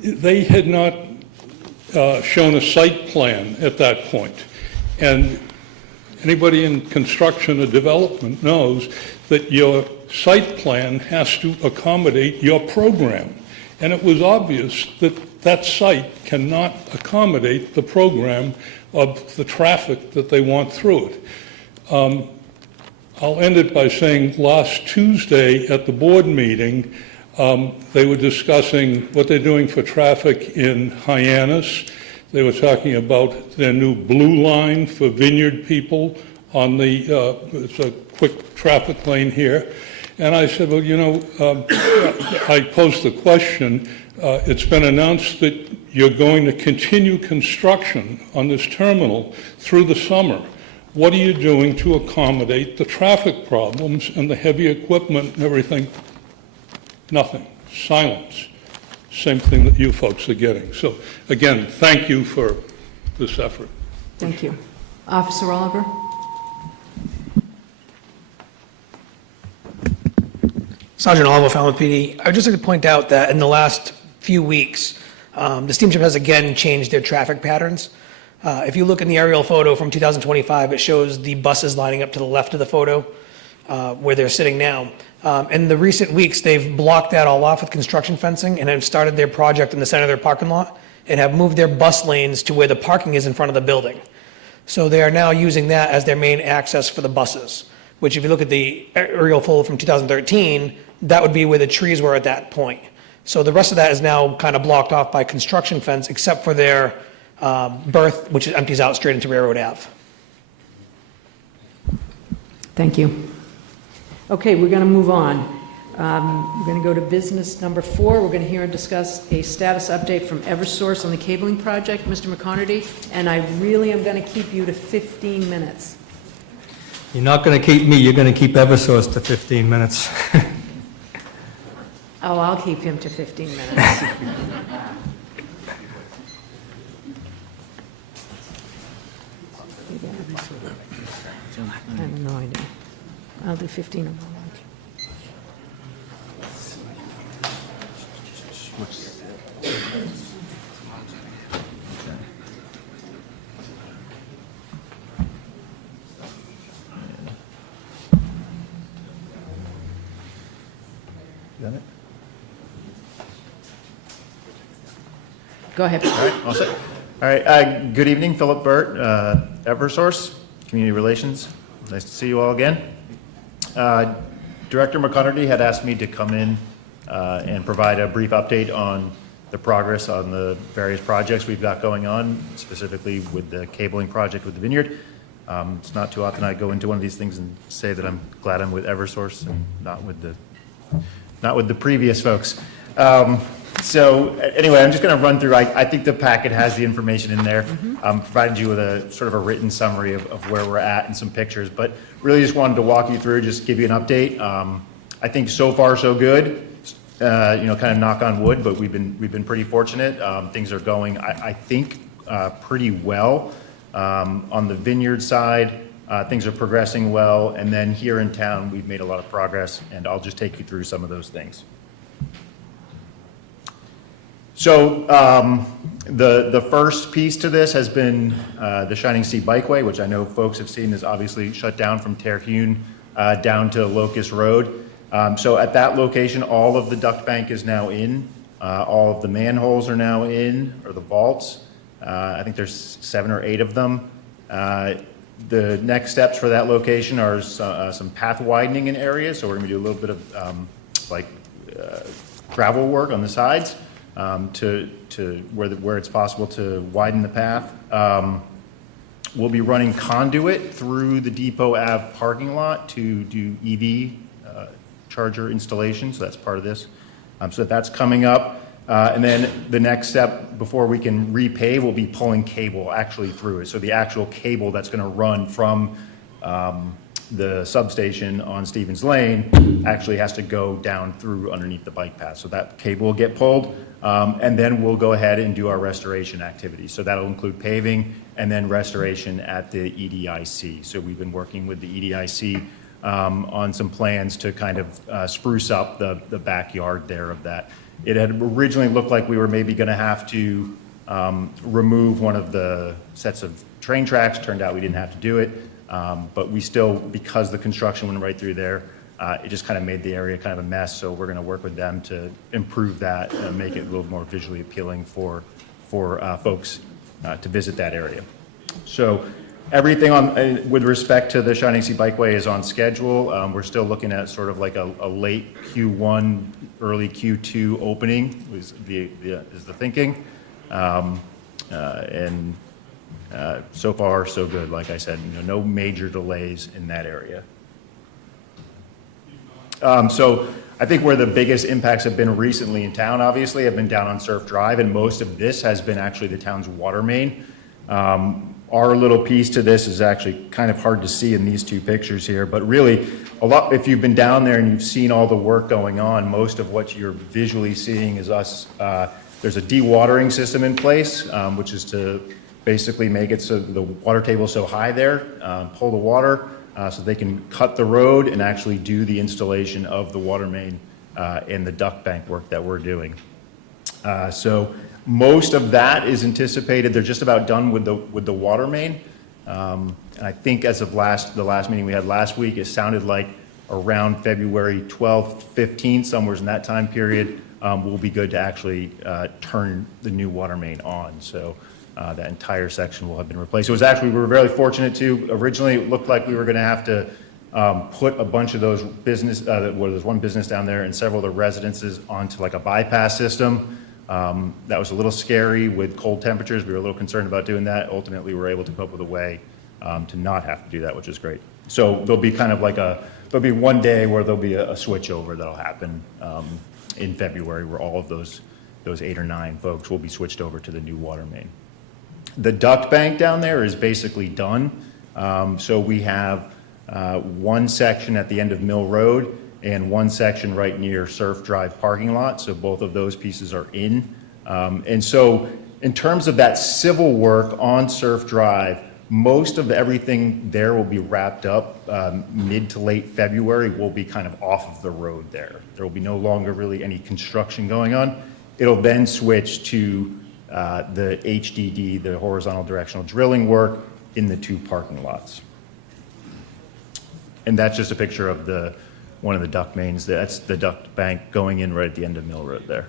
they had not shown a site plan at that point. And anybody in construction or development knows that your site plan has to accommodate your program. And it was obvious that that site cannot accommodate the program of the traffic that they want through it. I'll end it by saying last Tuesday at the board meeting, they were discussing what they're doing for traffic in Hyannis. They were talking about their new blue line for Vineyard people on the, it's a quick traffic lane here. And I said, well, you know, I posed the question, it's been announced that you're going to continue construction on this terminal through the summer. What are you doing to accommodate the traffic problems and the heavy equipment and everything? Nothing. Silence. same thing that you folks are getting. So again, thank you for this effort. Thank you. Officer Oliver? Sergeant Oliver, Falmouth PD. I would just like to point out that in the last few weeks, the steamship has again changed their traffic patterns. If you look in the aerial photo from 2025, it shows the buses lining up to the left of the photo where they're sitting now. In the recent weeks, they've blocked that all off with construction fencing and have started their project in the center of their parking lot and have moved their bus lanes to where the parking is in front of the building. So they are now using that as their main access for the buses, which if you look at the aerial photo from 2013, that would be where the trees were at that point. So the rest of that is now kind of blocked off by construction fence, except for their berth, which empties out straight into Railroad Ave. Thank you. Okay, we're going to move on. We're going to go to business number 4. We're going to hear and discuss a status update from Eversource on the cabling project. Mr. McConerty, and I really am going to keep you to 15 minutes. You're not going to keep me, you're going to keep Eversource to 15 minutes. Oh, I'll keep him to 15 minutes. I have no idea. I'll do 15 of them. Got it? Go ahead. All right, all set. All right, good evening, Philip Burt, Eversource, Community Relations. Nice to see you all again. Director McConerty had asked me to come in and provide a brief update on the progress on the various projects we've got going on, specifically with the cabling project with the Vineyard. It's not too often I go into one of these things and say that I'm glad I'm with Eversource and not with the previous folks. So anyway, I'm just going to run through. I think the packet has the information in there. Provided you with a sort of a written summary of where we're at and some pictures, but really just wanted to walk you through, just give you an update. I think so far so good. Kind of knock on wood, but we've been pretty fortunate. Things are going, I think, pretty well. On the Vineyard side, things are progressing well, and then here in town, we've made a lot of progress, and I'll just take you through some of those things. So the first piece to this has been the Shining Sea Bikeway, which I know folks have seen is obviously shut down from Terhune down to Locust Road. So at that location, all of the duct bank is now in. All of the manholes are now in, or the vaults. I think there's 7 or 8 of them. The next steps for that location are some path widening in areas. So we're going to do a little bit of gravel work on the sides. To where it's possible to widen the path. We'll be running conduit through the Depot Ave parking lot to do EV charger installation, so that's part of this. So that's coming up. And then the next step before we can repave will be pulling cable actually through it. So the actual cable that's going to run from the substation on Stevens Lane actually has to go down through underneath the bike path. So that cable will get pulled, and then we'll go ahead and do our restoration activities. So that'll include paving and then restoration at the EDIC. So we've been working with the EDIC on some plans to kind of spruce up the backyard there of that. It had originally looked like we were maybe going to have to remove one of the sets of train tracks. Turned out we didn't have to do it. But we still, because the construction went right through there, it just kind of made the area kind of a mess. So we're going to work with them to improve that and make it a little more visually appealing for folks to visit that area. So everything with respect to the Shining Sea Bikeway is on schedule. We're still looking at sort of like a late Q1, early Q2 opening is the thinking. So far, so good. Like I said, no major delays in that area. So I think where the biggest impacts have been recently in town, obviously, have been down on Surf Drive, and most of this has been actually the town's water main. Our little piece to this is actually kind of hard to see in these two pictures here, but really if you've been down there and you've seen all the work going on, most of what you're visually seeing is us. There's a dewatering system in place, which is to basically make it so the water table is so high there, pull the water so they can cut the road and actually do the installation of the water main and the duct bank work that we're doing. So most of that is anticipated. They're just about done with the water main. And I think as of the last meeting we had last week, it sounded like around February 12th, 15th, somewhere in that time period, we'll be good to actually turn the new water main on. So that entire section will have been replaced. It was actually, we were very fortunate to, originally it looked like we were going to have to put a bunch of those there's one business down there and several of the residences onto like a bypass system. That was a little scary with cold temperatures. We were a little concerned about doing that. Ultimately, we were able to come up with a way to not have to do that, which is great. So there'll be kind of like there'll be one day where there'll be a switch over that'll happen in February where all of those 8 or 9 folks will be switched over to the new water main. The duct bank down there is basically done. So we have one section at the end of Mill Road and one section right near Surf Drive parking lot. So both of those pieces are in. And so in terms of that civil work on Surf Drive, most of everything there will be wrapped up mid to late February. We'll be kind of off of the road there. There will be no longer really any construction going on. It'll then switch to the HDD, the horizontal directional drilling work in the 2 parking lots. And that's just a picture of one of the duct mains. That's the duct bank going in right at the end of Mill Road there.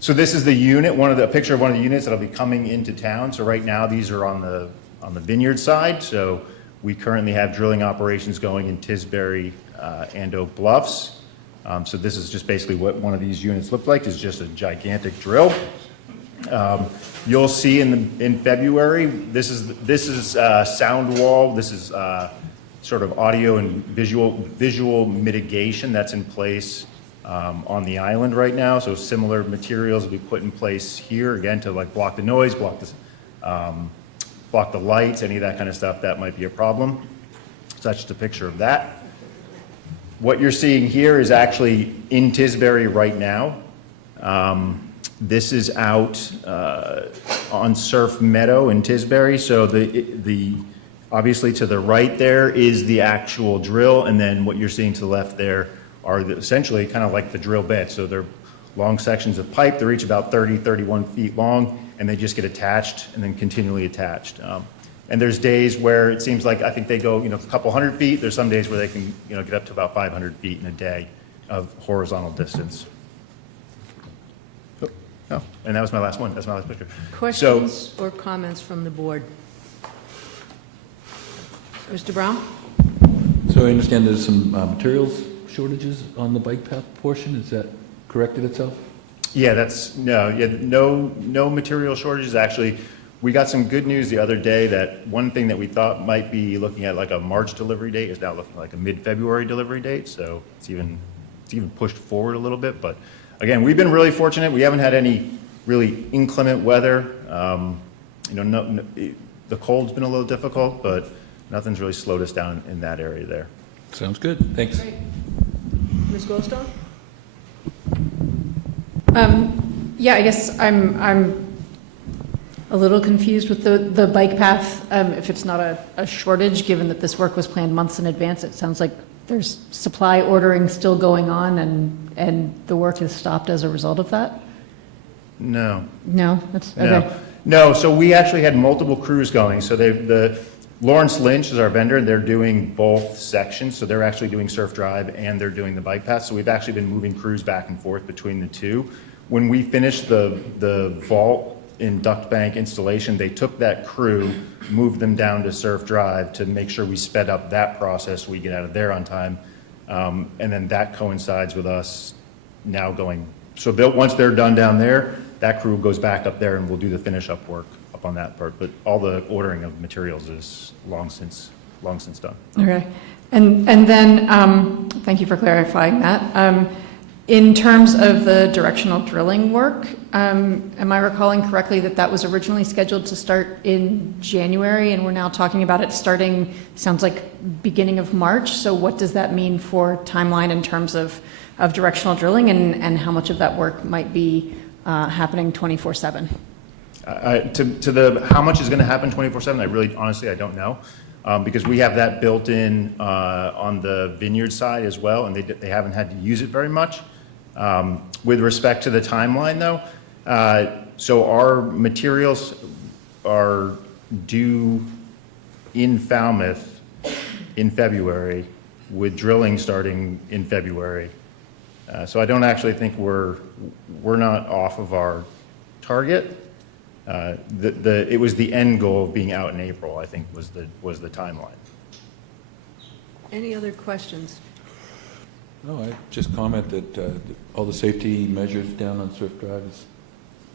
So this is the unit, a picture of one of the units that'll be coming into town. So right now these are on the vineyard side. So we currently have drilling operations going in Tisbury and Oak Bluffs. So this is just basically what one of these units look like. It's just a gigantic drill. You'll see in February, this is sound wall. This is sort of audio and visual mitigation that's in place on the island right now. So similar materials will be put in place here again to like block the noise, block the lights, any of that kind of stuff that might be a problem. So that's just a picture of that. What you're seeing here is actually in Tisbury right now. This is out on Surf Meadow in Tisbury. So the obviously to the right there is the actual drill, and then what you're seeing to the left there are essentially kind of like the drill bits. So they're long sections of pipe. They're each about 30, 31 feet long, and they just get attached and then continually attached. And there's days where it seems like I think they go a couple hundred feet. There's some days where they can get up to about 500 feet in a day of horizontal distance. Oh, and that was my last one. That's my last picture. Questions or comments from the board? Mr. Brown? So I understand there's some materials shortages on the bike path portion. Is that corrected itself? Yeah, no material shortages. Actually, we got some good news the other day that one thing that we thought might be looking at like a March delivery date is now looking like a mid-February delivery date. So it's even pushed forward a little bit. But again, we've been really fortunate. We haven't had any really inclement weather. The cold's been a little difficult, but nothing's really slowed us down in that area there. Sounds good. Thanks. Great. Ms. Goldstone? Yeah, I guess I'm a little confused with the bike path. If it's not a shortage, given that this work was planned months in advance, it sounds like there's supply ordering still going on and the work is stopped as a result of that? No. No? That's okay. No, so we actually had multiple crews going. So Lawrence Lynch is our vendor, and they're doing both sections. So they're actually doing Surf Drive and they're doing the bike path. So we've actually been moving crews back and forth between the two. When we finished the vault in duct bank installation, they took that crew, moved them down to Surf Drive to make sure we sped up that process so we get out of there on time. And then that coincides with us now going. So once they're done down there, that crew goes back up there and we'll do the finish up work up on that part. But all the ordering of materials is long since done. Okay. And then, thank you for clarifying that. In terms of the directional drilling work, am I recalling correctly that that was originally scheduled to start in January, and we're now talking about it starting, sounds like, beginning of March? So what does that mean for timeline in terms of directional drilling, and how much of that work might be happening 24/7? To the, how much is going to happen 24/7, I really, honestly, I don't know. Because we have that built in on the vineyard side as well, and they haven't had to use it very much. With respect to the timeline, though, so our materials are due in Falmouth in February, with drilling starting in February. So I don't actually think we're not off of our target. It was the end goal of being out in April, I think, was the timeline. Any other questions? No, I just comment that all the safety measures down on Swift Drive is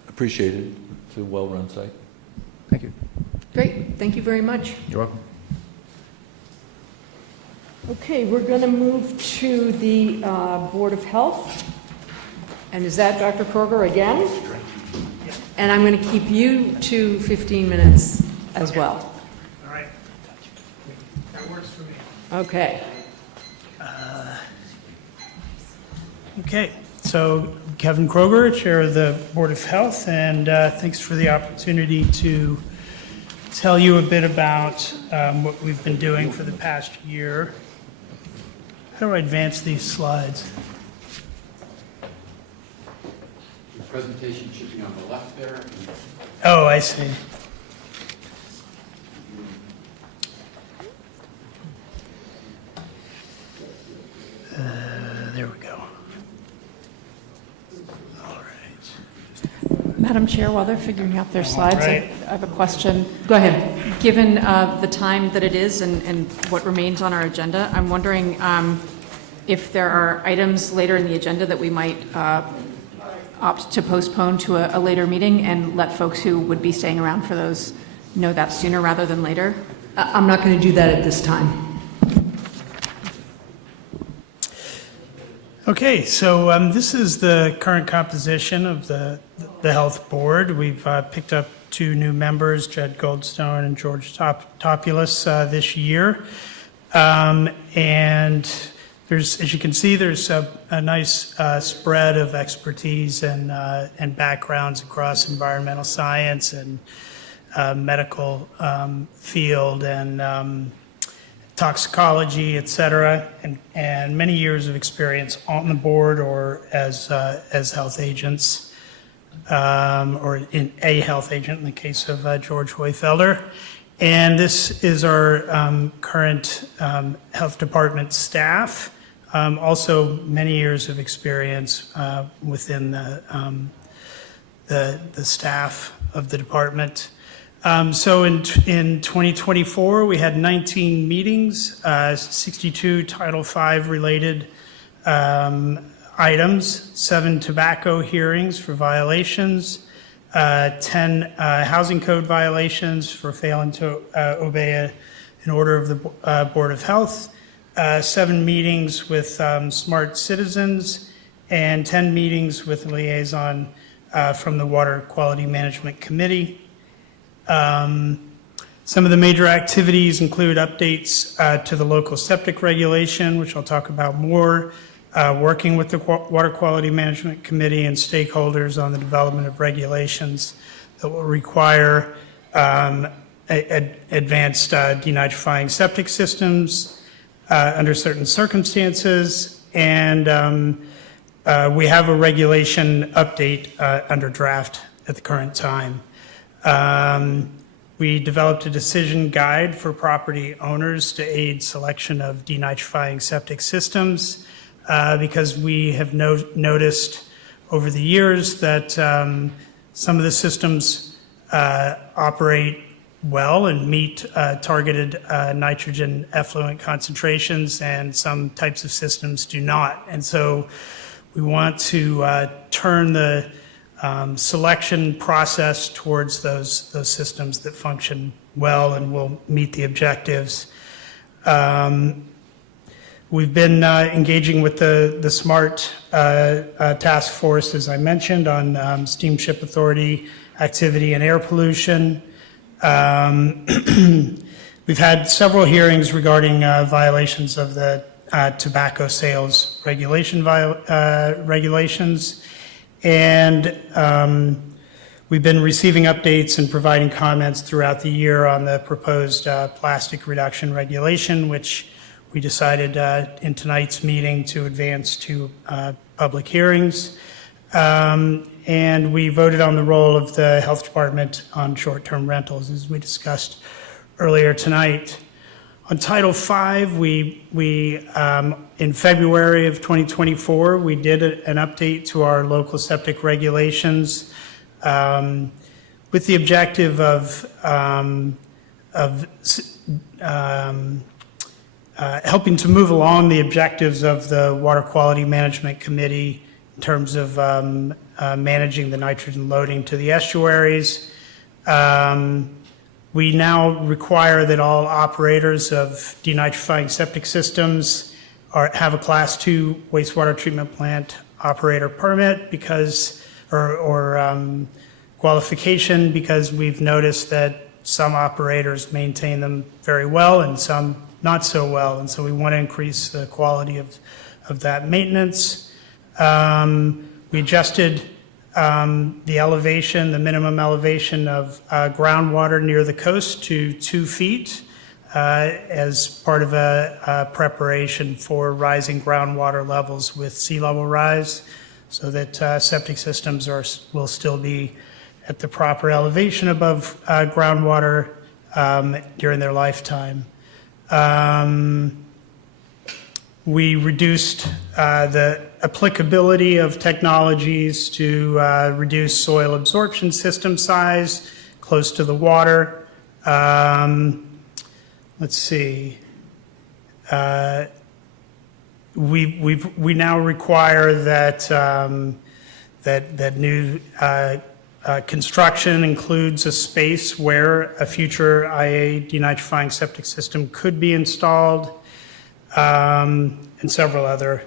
appreciated. It's a well-run site. Thank you. Great, thank you very much. You're welcome. Okay, we're going to move to the Board of Health. And is that Dr. Kroger again? And I'm going to keep you to 15 minutes as well. All right. That works for me. Okay. Okay, so Kevin Kroger, Chair of the Board of Health, and thanks for the opportunity to tell you a bit about what we've been doing for the past year. How do I advance these slides? The presentation should be on the left there. Oh, I see. There we go. All right. Madam Chair, while they're figuring out their slides, right. I have a question. Go ahead. Given the time that it is and what remains on our agenda, I'm wondering if there are items later in the agenda that we might opt to postpone to a later meeting and let folks who would be staying around for those know that sooner rather than later. I'm not going to do that at this time. Okay, so this is the current composition of the Health Board. We've picked up 2 new members, Jed Goldstone and George Topulus, this year. And there's, as you can see, there's a nice spread of expertise and backgrounds across environmental science and medical field and toxicology, et cetera, and many years of experience on the board or as health agents, or in a health agent in the case of George Hoyfelder. And this is our current health department staff. Also many years of experience within the staff of the department. So in 2024, we had 19 meetings, 62 Title V related items, 7 tobacco hearings for violations, 10 housing code violations for failing to obey an order of the Board of Health, 7 meetings with smart citizens, and 10 meetings with a liaison from the Water Quality Management Committee. Some of the major activities include updates to the local septic regulation, which I'll talk about more, working with the Water Quality Management Committee and stakeholders on the development of regulations that will require advanced denitrifying septic systems under certain circumstances. And we have a regulation update under draft at the current time. We developed a decision guide for property owners to aid selection of denitrifying septic systems because we have noticed over the years that some of the systems operate well and meet targeted nitrogen effluent concentrations, and some types of systems do not. And so we want to turn the selection process towards those systems that function well and will meet the objectives. We've been engaging with the SMART task force, as I mentioned, on steamship authority activity and air pollution. We've had several hearings regarding violations of the tobacco sales regulations, and we've been receiving updates and providing comments throughout the year on the proposed plastic reduction regulation, which we decided in tonight's meeting to advance to public hearings. And we voted on the role of the health department on short-term rentals, as we discussed earlier tonight. On Title V, we in February of 2024, we did an update to our local septic regulations with the objective of helping to move along the objectives of the Water Quality Management Committee in terms of managing the nitrogen loading to the estuaries. We now require that all operators of denitrifying septic systems have a Class 2 wastewater treatment plant operator permit or qualification, because we've noticed that some operators maintain them very well and some not so well, and so we want to increase the quality of that maintenance. We adjusted the elevation, the minimum elevation of groundwater near the coast to 2 feet as part of a preparation for rising groundwater levels with sea level rise, so that septic systems will still be at the proper elevation above groundwater during their lifetime. We reduced the applicability of technologies to reduce soil absorption system size close to the water. Let's see. We now require that that new construction includes a space where a future IA denitrifying septic system could be installed, and several other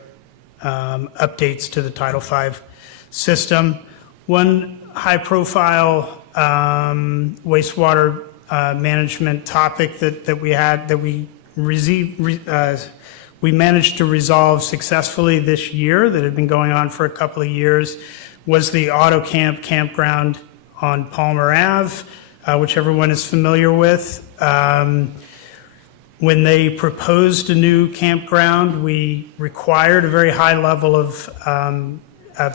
updates to the Title V system. One high-profile wastewater management topic that we managed to resolve successfully this year, that had been going on for a couple of years, was the Auto Camp campground on Palmer Ave, which everyone is familiar with. When they proposed a new campground, we required a very high level of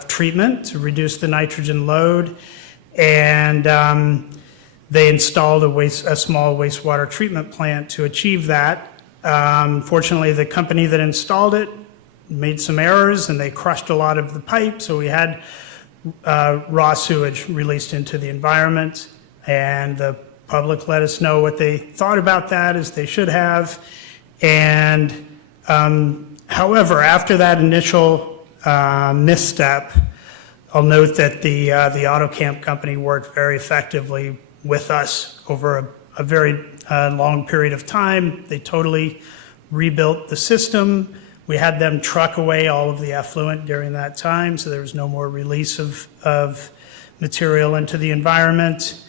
treatment to reduce the nitrogen load, and they installed a small wastewater treatment plant to achieve that. Fortunately, the company that installed it made some errors, and they crushed a lot of the pipe, so we had raw sewage released into the environment, and the public let us know what they thought about that, as they should have. And however, after that initial misstep, I'll note that the Auto Camp company worked very effectively with us over a very long period of time. They totally rebuilt the system. We had them truck away all of the effluent during that time, so there was no more release of material into the environment.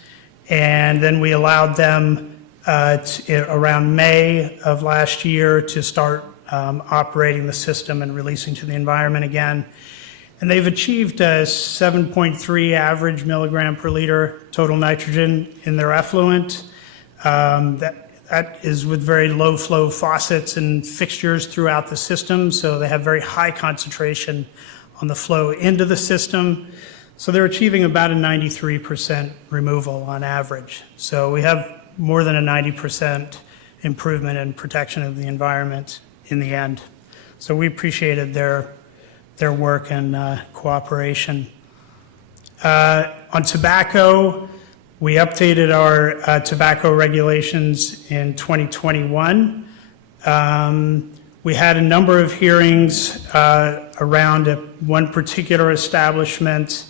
And then we allowed them around May of last year to start operating the system and releasing to the environment again. And they've achieved a 7.3 average milligram per liter total nitrogen in their effluent. That is with very low flow faucets and fixtures throughout the system, so they have very high concentration on the flow into the system. So they're achieving about a 93% removal on average. So we have more than a 90% improvement in protection of the environment in the end. So we appreciated their work and cooperation. On tobacco, we updated our tobacco regulations in 2021. We had a number of hearings around one particular establishment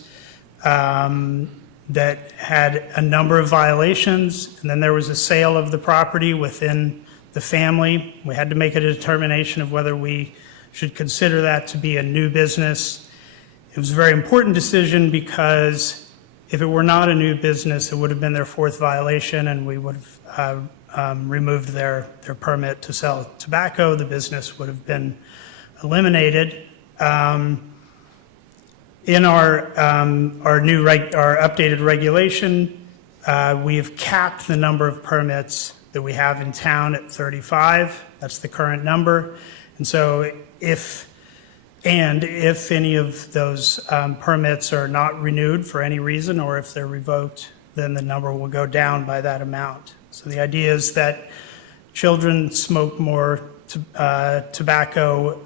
that had a number of violations, and then there was a sale of the property within the family. We had to make a determination of whether we should consider that to be a new business. It was a very important decision because if it were not a new business, it would have been their fourth violation, and we would have removed their permit to sell tobacco. The business would have been eliminated. In our updated regulation, we have capped the number of permits that we have in town at 35. That's the current number. And so if any of those permits are not renewed for any reason, or if they're revoked, then the number will go down by that amount. So the idea is that children smoke more tobacco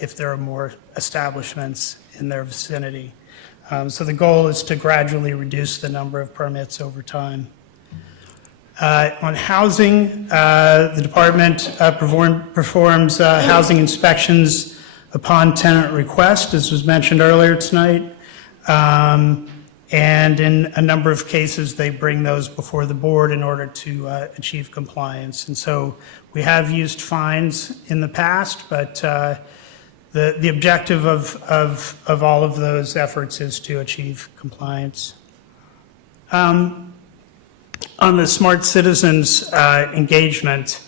if there are more establishments in their vicinity. So the goal is to gradually reduce the number of permits over time. On housing, the department performs housing inspections upon tenant request, as was mentioned earlier tonight. And in a number of cases, they bring those before the board in order to achieve compliance. And so we have used fines in the past, but the objective of all of those efforts is to achieve compliance. On the Smart Citizens engagement,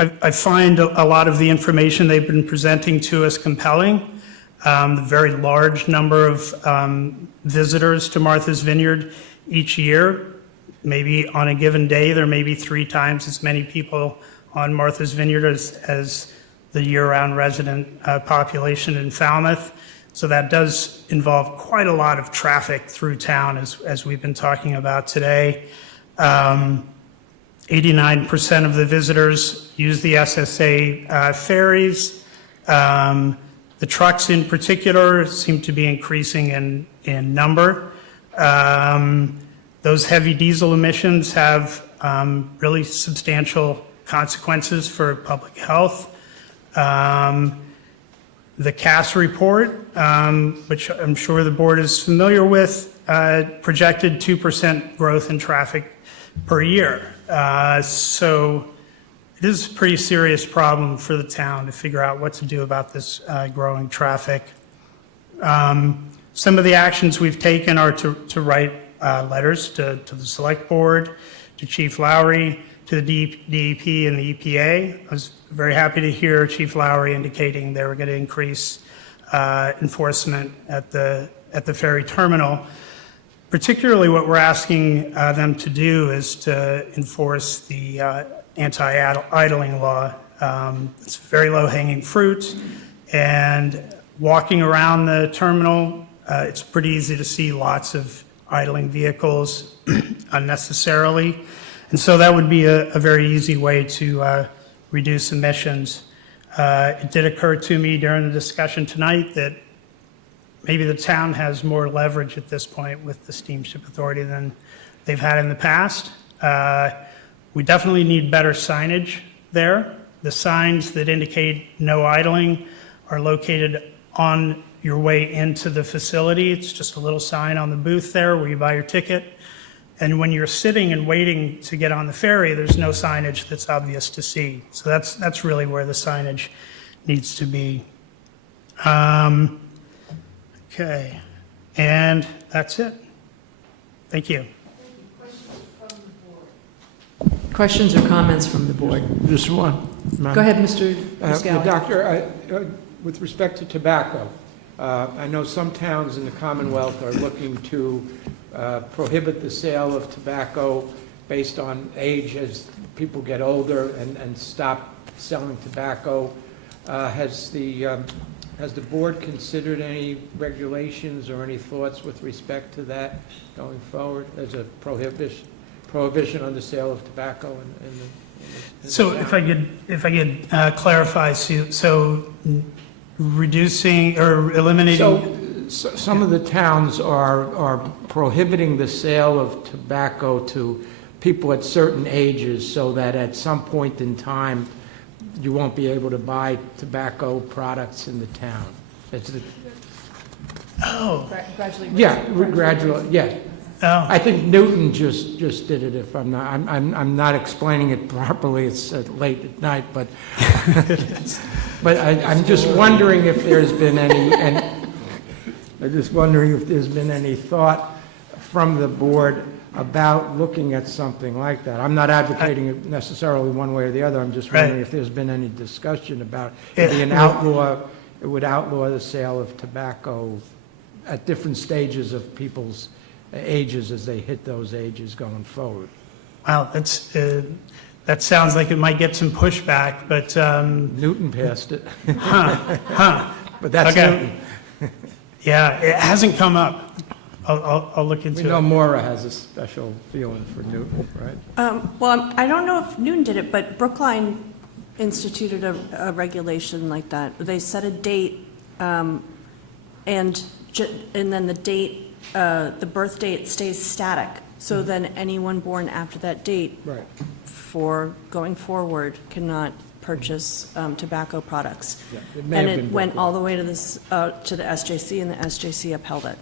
I find a lot of the information they've been presenting to us compelling. The very large number of visitors to Martha's Vineyard each year. Maybe on a given day, there may be 3 times as many people on Martha's Vineyard as the year-round resident population in Falmouth. So that does involve quite a lot of traffic through town, as we've been talking about today. 89% of the visitors use the SSA ferries. The trucks in particular seem to be increasing in number. Those heavy diesel emissions have really substantial consequences for public health. The CAS report, which I'm sure the board is familiar with, projected 2% growth in traffic per year. So it is a pretty serious problem for the town to figure out what to do about this growing traffic. Some of the actions we've taken are to write letters to the select board, to Chief Lowry, to the DEP and the EPA. I was very happy to hear Chief Lowry indicating they were going to increase enforcement at the ferry terminal. Particularly what we're asking them to do is to enforce the anti-idling law. It's very low-hanging fruit, and walking around the terminal, it's pretty easy to see lots of idling vehicles unnecessarily. And so that would be a very easy way to reduce emissions. It did occur to me during the discussion tonight that maybe the town has more leverage at this point with the Steamship Authority than they've had in the past. We definitely need better signage there. The signs that indicate no idling are located on your way into the facility. It's just a little sign on the booth there where you buy your ticket. And when you're sitting and waiting to get on the ferry, there's no signage that's obvious to see. So that's really where the signage needs to be. Okay, and that's it. Thank you. Questions or comments from the board? Just one. Go ahead, Mr. Scally. Doctor, with respect to tobacco, I know some towns in the Commonwealth are looking to prohibit the sale of tobacco based on age as people get older and stop selling tobacco. Has the board considered any regulations or any thoughts with respect to that going forward as a prohibition on the sale of tobacco? So if I could clarify, so reducing or eliminating. So some of the towns are prohibiting the sale of tobacco to people at certain ages so that at some point in time you won't be able to buy tobacco products in the town. Oh. Gradually. Yeah, gradually, yeah. I think Newton just did it, if I'm not, I'm not explaining it properly, it's late at night, but, but I'm just wondering if there's been I'm just wondering if there's been any thought from the board about looking at something like that. I'm not advocating it necessarily one way or the other, I'm just wondering if there's been any discussion about it being it would outlaw the sale of tobacco at different stages of people's ages as they hit those ages going forward. Wow, that sounds like it might get some pushback, but... Newton passed it. But that's Newton. Yeah, it hasn't come up. I'll look into it. We know Maura has a special feeling for Newton, right? Well, I don't know if Newton did it, but Brookline instituted a regulation like that. They set a date, and then the date, the birth date stays static. So then anyone born after that date, for going forward, cannot purchase tobacco products. And it went all the way to this to the SJC, and the SJC upheld it.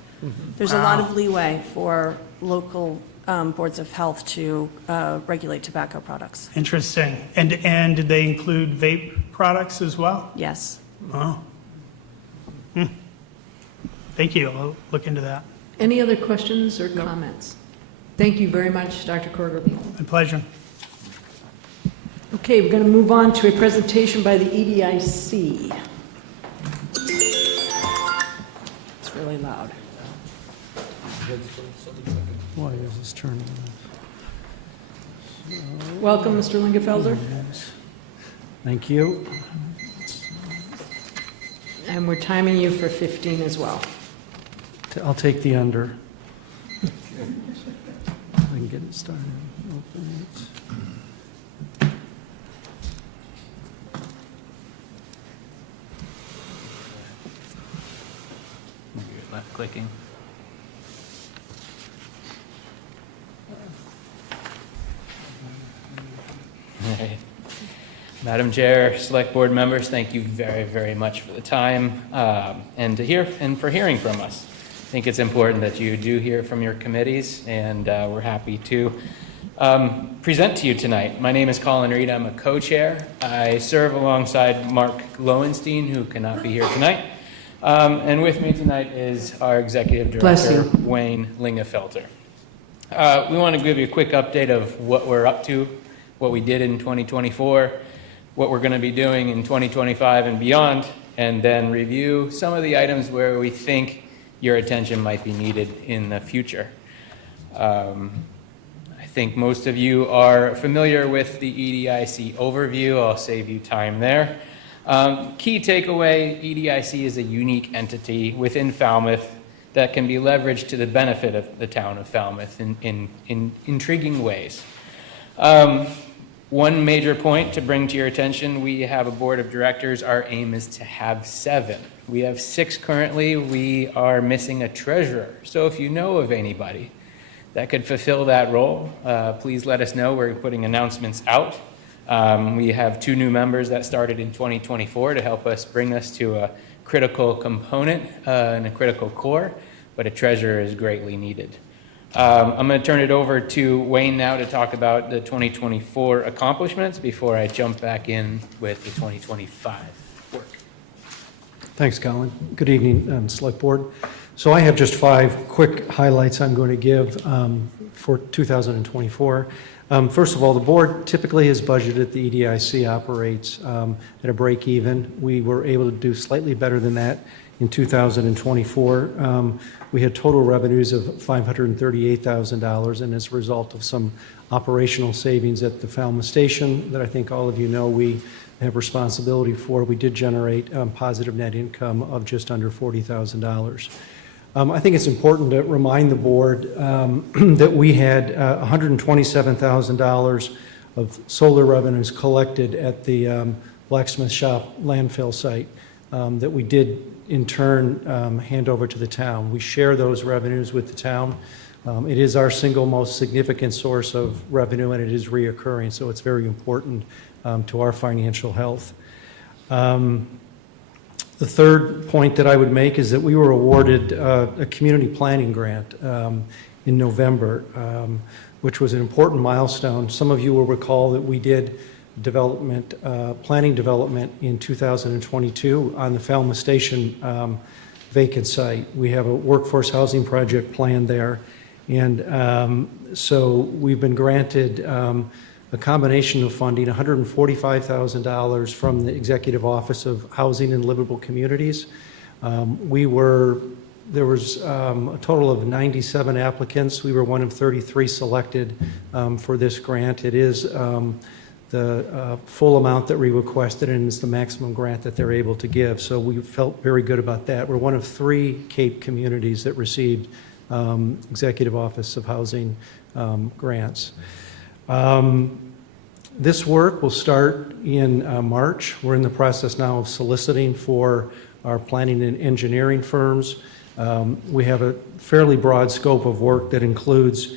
There's a lot of leeway for local boards of health to regulate tobacco products. Interesting. And did they include vape products as well? Yes. Oh. Thank you. I'll look into that. Any other questions or comments? Thank you very much, Dr. Corgerby. My pleasure. Okay, we're going to move on to a presentation by the EDIC. It's really loud. Why is this turning Welcome, Mr. Lingenfelder. Thank you. And we're timing you for 15 as well. I'll take the under. I can get it started. Open it. Left clicking. Right. Madam Chair, Select Board members, thank you very, very much for the time and for hearing from us. I think it's important that you do hear from your committees, and we're happy to present to you tonight. My name is Colin Reed. I'm a co-chair. I serve alongside Mark Lowenstein, who cannot be here tonight. And with me tonight is our Executive Director, Wayne Lingenfelter. We want to give you a quick update of what we're up to, what we did in 2024, what we're going to be doing in 2025 and beyond, and then review some of the items where we think your attention might be needed in the future. I think most of you are familiar with the EDIC overview. I'll save you time there. Key takeaway, EDIC is a unique entity within Falmouth that can be leveraged to the benefit of the town of Falmouth in intriguing ways. One major point to bring to your attention, we have a board of directors. Our aim is to have 7. We have 6 currently. We are missing a treasurer. So if you know of anybody that could fulfill that role, please let us know. We're putting announcements out. We have 2 new members that started in 2024 to help us bring us to a critical component and a critical core, but a treasurer is greatly needed. I'm going to turn it over to Wayne now to talk about the 2024 accomplishments before I jump back in with the 2025 work. Thanks, Colin. Good evening, Select Board. So I have just 5 quick highlights I'm going to give for 2024. First of all, the board typically has budgeted the EDIC operates at a break even. We were able to do slightly better than that in 2024. We had total revenues of $538,000, and as a result of some operational savings at the Falmouth station that I think all of you know we have responsibility for, we did generate positive net income of just under $40,000. I think it's important to remind the board that we had $127,000 of solar revenues collected at the Blacksmith Shop landfill site that we did in turn hand over to the town. We share those revenues with the town. It is our single most significant source of revenue, and it is reoccurring, so it's very important to our financial health. The third point that I would make is that we were awarded a community planning grant in November, which was an important milestone. Some of you will recall that we did planning development in 2022 on the Falmouth Station vacant site. We have a workforce housing project planned there. And so we've been granted a combination of funding, $145,000 from the Executive Office of Housing and Livable Communities. There was a total of 97 applicants. We were one of 33 selected for this grant. It is the full amount that we requested, and it's the maximum grant that they're able to give. So we felt very good about that. We're one of 3 Cape communities that received Executive Office of Housing grants. This work will start in March. We're in the process now of soliciting for our planning and engineering firms. We have a fairly broad scope of work that includes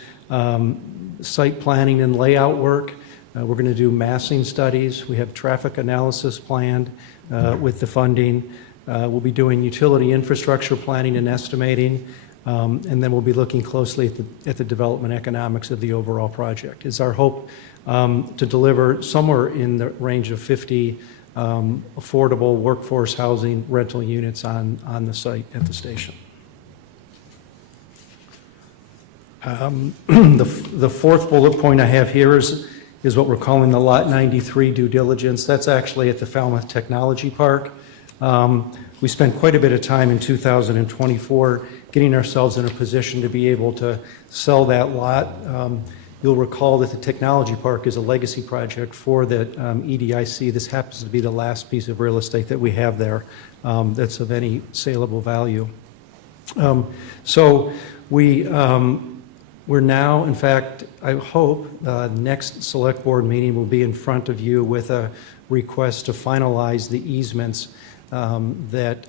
site planning and layout work. We're going to do massing studies. We have traffic analysis planned with the funding. We'll be doing utility infrastructure planning and estimating. And then we'll be looking closely at the development economics of the overall project. It's our hope to deliver somewhere in the range of 50 affordable workforce housing rental units on the site at the station. The fourth bullet point I have here is what we're calling the Lot 93 due diligence. That's actually at the Falmouth Technology Park. We spent quite a bit of time in 2024 getting ourselves in a position to be able to sell that lot. You'll recall that the Technology Park is a legacy project for the EDIC. This happens to be the last piece of real estate that we have there that's of any saleable value. So we're now, in fact, I hope next select board meeting will be in front of you with a request to finalize the easements that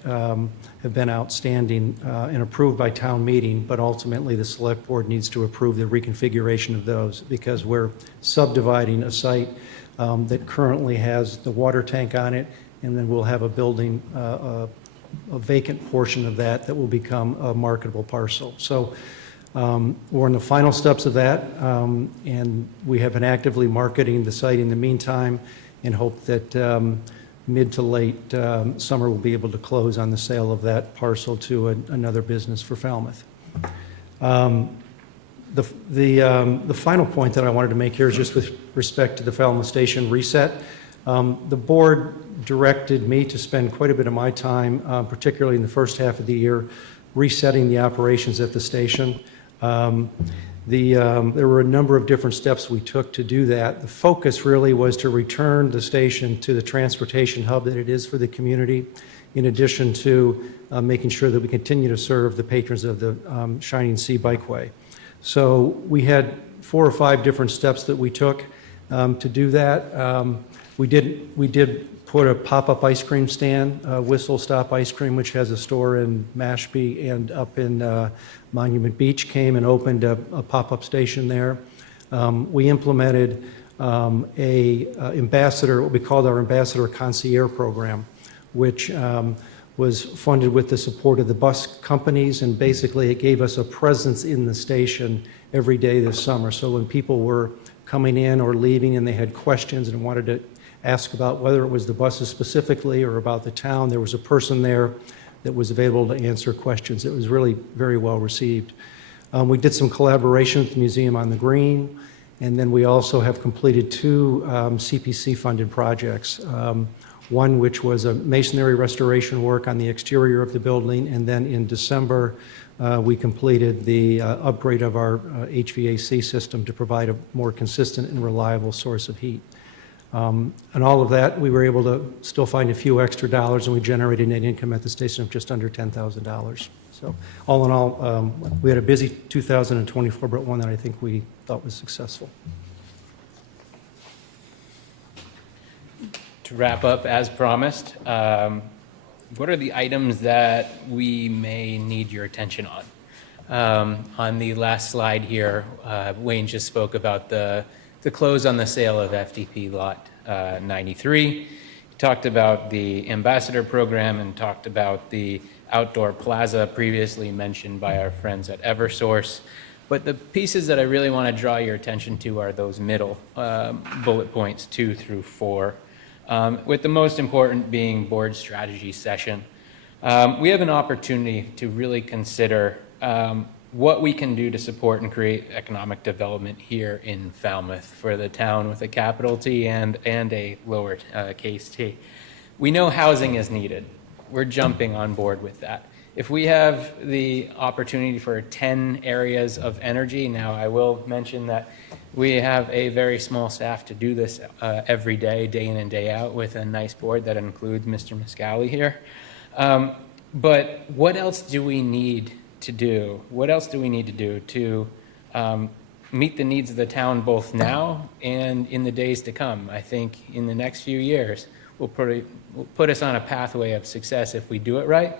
have been outstanding and approved by town meeting, but ultimately the select board needs to approve the reconfiguration of those because we're subdividing a site that currently has the water tank on it, and then we'll have a building, a vacant portion of that will become a marketable parcel. So we're in the final steps of that, and we have been actively marketing the site in the meantime and hope that mid to late summer we'll be able to close on the sale of that parcel to another business for Falmouth. The final point that I wanted to make here is just with respect to the Falmouth Station reset. The board directed me to spend quite a bit of my time, particularly in the first half of the year, resetting the operations at the station. There were a number of different steps we took to do that. The focus really was to return the station to the transportation hub that it is for the community, in addition to making sure that we continue to serve the patrons of the Shining Sea Bikeway. So we had 4 or 5 different steps that we took to do that. We did put a pop-up ice cream stand, Whistle Stop Ice Cream, which has a store in Mashpee and up in Monument Beach, came and opened a pop-up station there. We implemented what we called our Ambassador Concierge program, which was funded with the support of the bus companies, and basically it gave us a presence in the station every day this summer. So when people were coming in or leaving and they had questions and wanted to ask about whether it was the buses specifically or about the town, there was a person there that was available to answer questions. It was really very well received. We did some collaboration with the Museum on the Green, and then we also have completed 2 CPC-funded projects. One which was a masonry restoration work on the exterior of the building, and then in December we completed the upgrade of our HVAC system to provide a more consistent and reliable source of heat. And all of that, we were able to still find a few extra dollars, and we generated net income at the station of just under $10,000. So all in all, we had a busy 2024, but one that I think we thought was successful. To wrap up, as promised, what are the items that we may need your attention on? On the last slide here, Wayne just spoke about the close on the sale of FDP Lot 93. He talked about the Ambassador Program and talked about the outdoor plaza previously mentioned by our friends at Eversource. But the pieces that I really want to draw your attention to are those middle bullet points, 2 through 4, with the most important being board strategy session. We have an opportunity to really consider what we can do to support and create economic development here in Falmouth for the town with a capital T and a lower case T. We know housing is needed. We're jumping on board with that. If we have the opportunity for 10 areas of energy, now I will mention that we have a very small staff to do this every day, day in and day out, with a nice board that includes Mr. Muscali here. But what else do we need to do? What else do we need to do to meet the needs of the town both now and in the days to come? I think in the next few years will put us on a pathway of success if we do it right.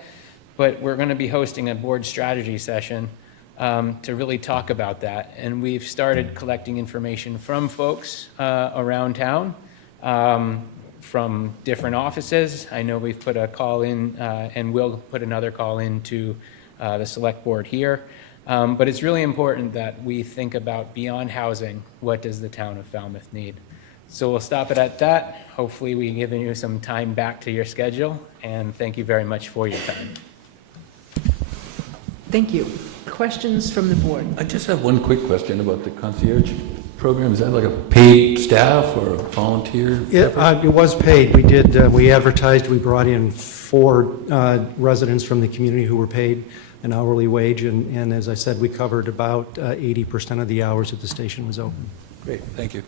But we're going to be hosting a board strategy session to really talk about that. And we've started collecting information from folks around town, from different offices. I know we've put a call in and will put another call in to the select board here. But it's really important that we think about beyond housing, what does the town of Falmouth need? So we'll stop it at that. Hopefully we've given you some time back to your schedule, and thank you very much for your time. Thank you. Questions from the board? I just have one quick question about the concierge program. Is that like a paid staff or a volunteer? It was paid. We did, we advertised, we brought in 4 residents from the community who were paid an hourly wage, and as I said, we covered about 80% of the hours that the station was open. Great, thank you.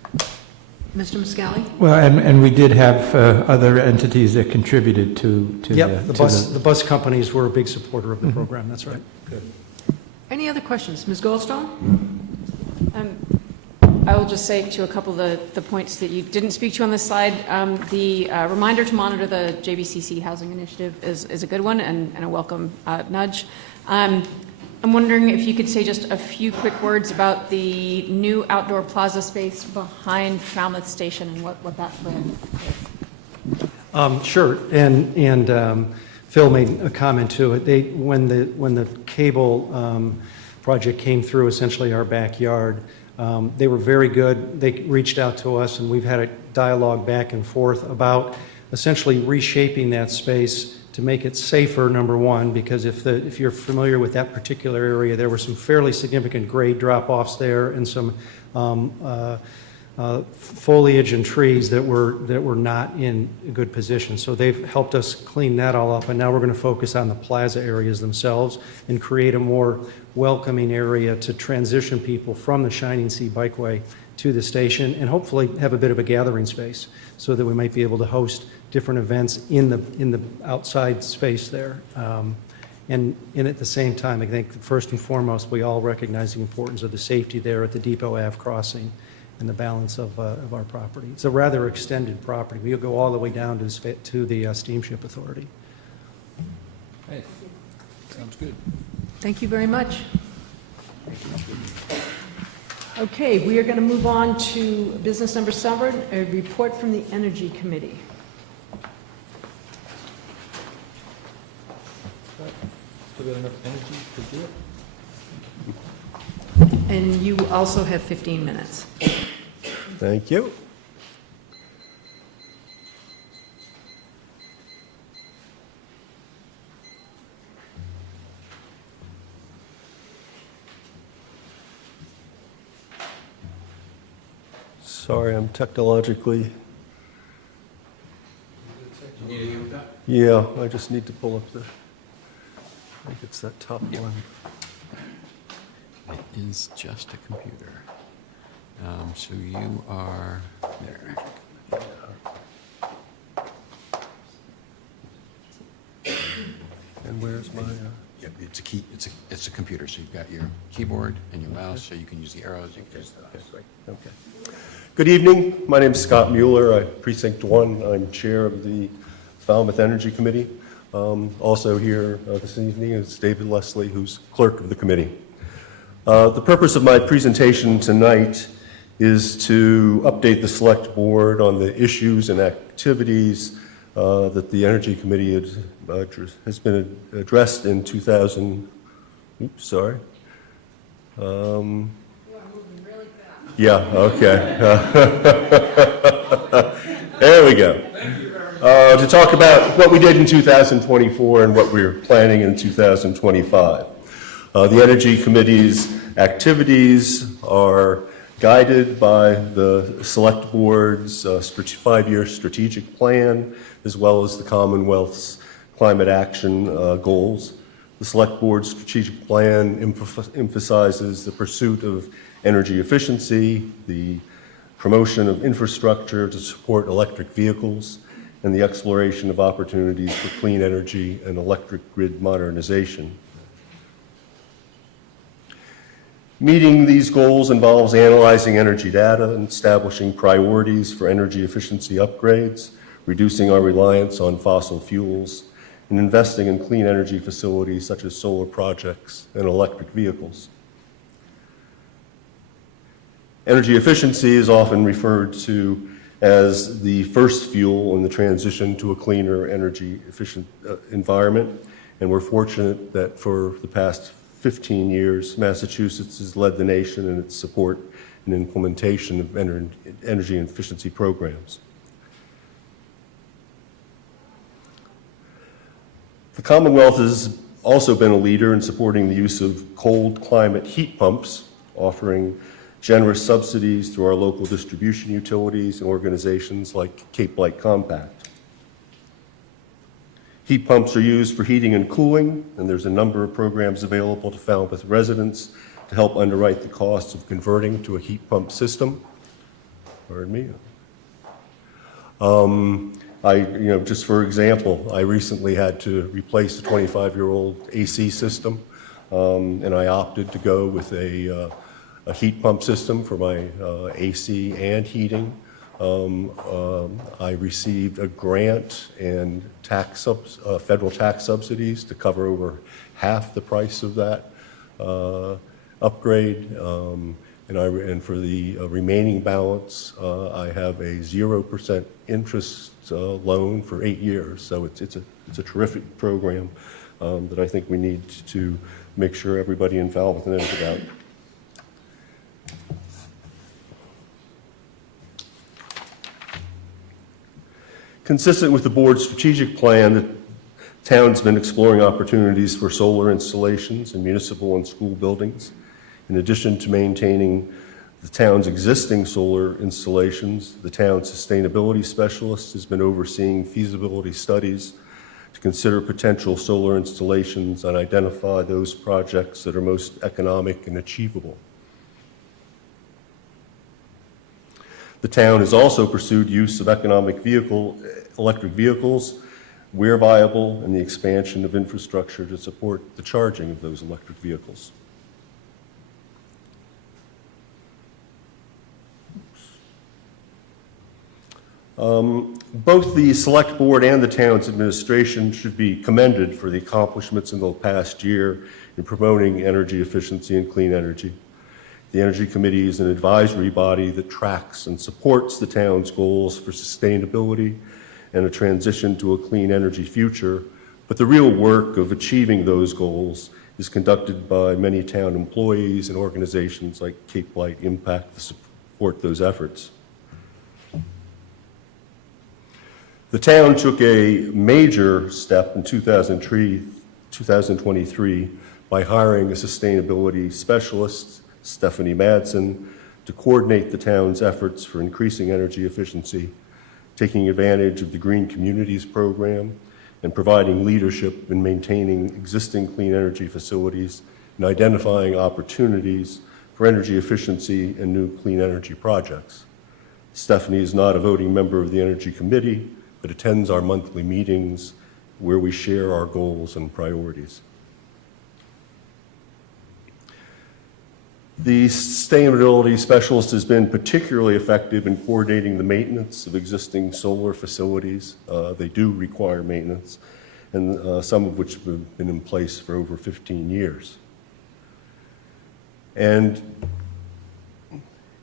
Mr. Muscali? Well, and we did have other entities that contributed to Yep, the bus companies were a big supporter of the program, that's right. Good. Any other questions? Ms. Goldstone? I will just say to a couple of the points that you didn't speak to on this slide, the reminder to monitor the JBCC housing initiative is a good one and a welcome nudge. I'm wondering if you could say just a few quick words about the new outdoor plaza space behind Falmouth Station and what that plan is. Sure, and Phil made a comment to it. When the cable project came through essentially our backyard, they were very good. They reached out to us, and we've had a dialogue back and forth about essentially reshaping that space to make it safer, number one, because if you're familiar with that particular area, there were some fairly significant grade drop-offs there and some foliage and trees that were not in a good position. So they've helped us clean that all up, and now we're going to focus on the plaza areas themselves and create a more welcoming area to transition people from the Shining Sea Bikeway to the station, and hopefully have a bit of a gathering space so that we might be able to host different events in the outside space there. And at the same time, I think first and foremost, we all recognize the importance of the safety there at the Depot Ave crossing and the balance of our property. It's a rather extended property. We'll go all the way down to the Steamship Authority. Hey, sounds good. Thank you very much. Okay, we are going to move on to business number 7, a report from the Energy Committee. Still got enough energy to do it? And you also have 15 minutes. Thank you. Sorry, I'm technologically... Yeah, I just need to pull up the... I think it's that top one. It is just a computer. So you are there. And where's my... Yep, it's a key. It's a computer. So you've got your keyboard and your mouse, so you can use the arrows. You can use the mouse. Okay. Good evening. My name is Scott Mueller. I'm Precinct 1. I'm chair of the Falmouth Energy Committee. Also here this evening is David Leslie, who's clerk of the committee. The purpose of my presentation tonight is to update the select board on the issues and activities that the Energy Committee has been addressed in Yeah, okay. There we go. To talk about what we did in 2024 and what we're planning in 2025. The Energy Committee's activities are guided by the Select Board's 5-year strategic plan, as well as the Commonwealth's climate action goals. The Select Board's strategic plan emphasizes the pursuit of energy efficiency, the promotion of infrastructure to support electric vehicles, and the exploration of opportunities for clean energy and electric grid modernization. Meeting these goals involves analyzing energy data and establishing priorities for energy efficiency upgrades, reducing our reliance on fossil fuels, and investing in clean energy facilities such as solar projects and electric vehicles. Energy efficiency is often referred to as the first fuel in the transition to a cleaner, energy efficient environment, and we're fortunate that for the past 15 years, Massachusetts has led the nation in its support and implementation of energy efficiency programs. The Commonwealth has also been a leader in supporting the use of cold climate heat pumps, offering generous subsidies through our local distribution utilities and organizations like Cape Light Compact. Heat pumps are used for heating and cooling, and there's a number of programs available to Falmouth residents to help underwrite the costs of converting to a heat pump system. Pardon me. Just for example, I recently had to replace a 25-year-old AC system, and I opted to go with a heat pump system for my AC and heating. I received a grant and federal tax subsidies to cover over half the price of that upgrade. And for the remaining balance, I have a 0% interest loan for 8 years. So it's a terrific program that I think we need to make sure everybody in Falmouth knows about. Consistent with the board's strategic plan, the town's been exploring opportunities for solar installations in municipal and school buildings. In addition to maintaining the town's existing solar installations, the town's sustainability specialist has been overseeing feasibility studies to consider potential solar installations and identify those projects that are most economic and achievable. The town has also pursued use of electric vehicles where viable, and the expansion of infrastructure to support the charging of those electric vehicles. Both the Select Board and the town's administration should be commended for the accomplishments in the past year in promoting energy efficiency and clean energy. The Energy Committee is an advisory body that tracks and supports the town's goals for sustainability and a transition to a clean energy future, but the real work of achieving those goals is conducted by many town employees and organizations like Cape Light Impact to support those efforts. The town took a major step in 2023 by hiring a sustainability specialist, Stephanie Madsen, to coordinate the town's efforts for increasing energy efficiency, taking advantage of the Green Communities program, and providing leadership in maintaining existing clean energy facilities and identifying opportunities for energy efficiency and new clean energy projects. Stephanie is not a voting member of the Energy Committee, but attends our monthly meetings where we share our goals and priorities. The sustainability specialist has been particularly effective in coordinating the maintenance of existing solar facilities. They do require maintenance, and some of which have been in place for over 15 years. And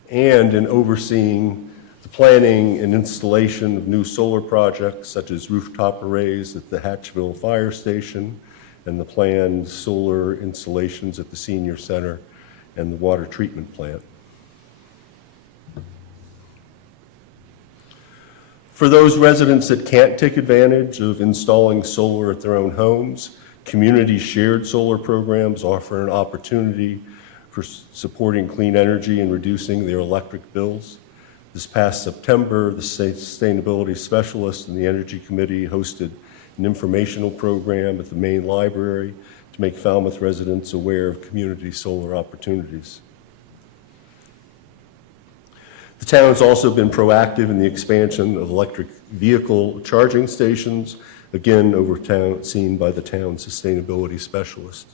in overseeing the planning and installation of new solar projects, such as rooftop arrays at the Hatchville Fire Station and the planned solar installations at the Senior Center and the water treatment plant. For those residents that can't take advantage of installing solar at their own homes, community shared solar programs offer an opportunity for supporting clean energy and reducing their electric bills. This past September, the Sustainability Specialist and the Energy Committee hosted an informational program at the main library to make Falmouth residents aware of community solar opportunities. The town has also been proactive in the expansion of electric vehicle charging stations, again overseen by the town's sustainability specialist.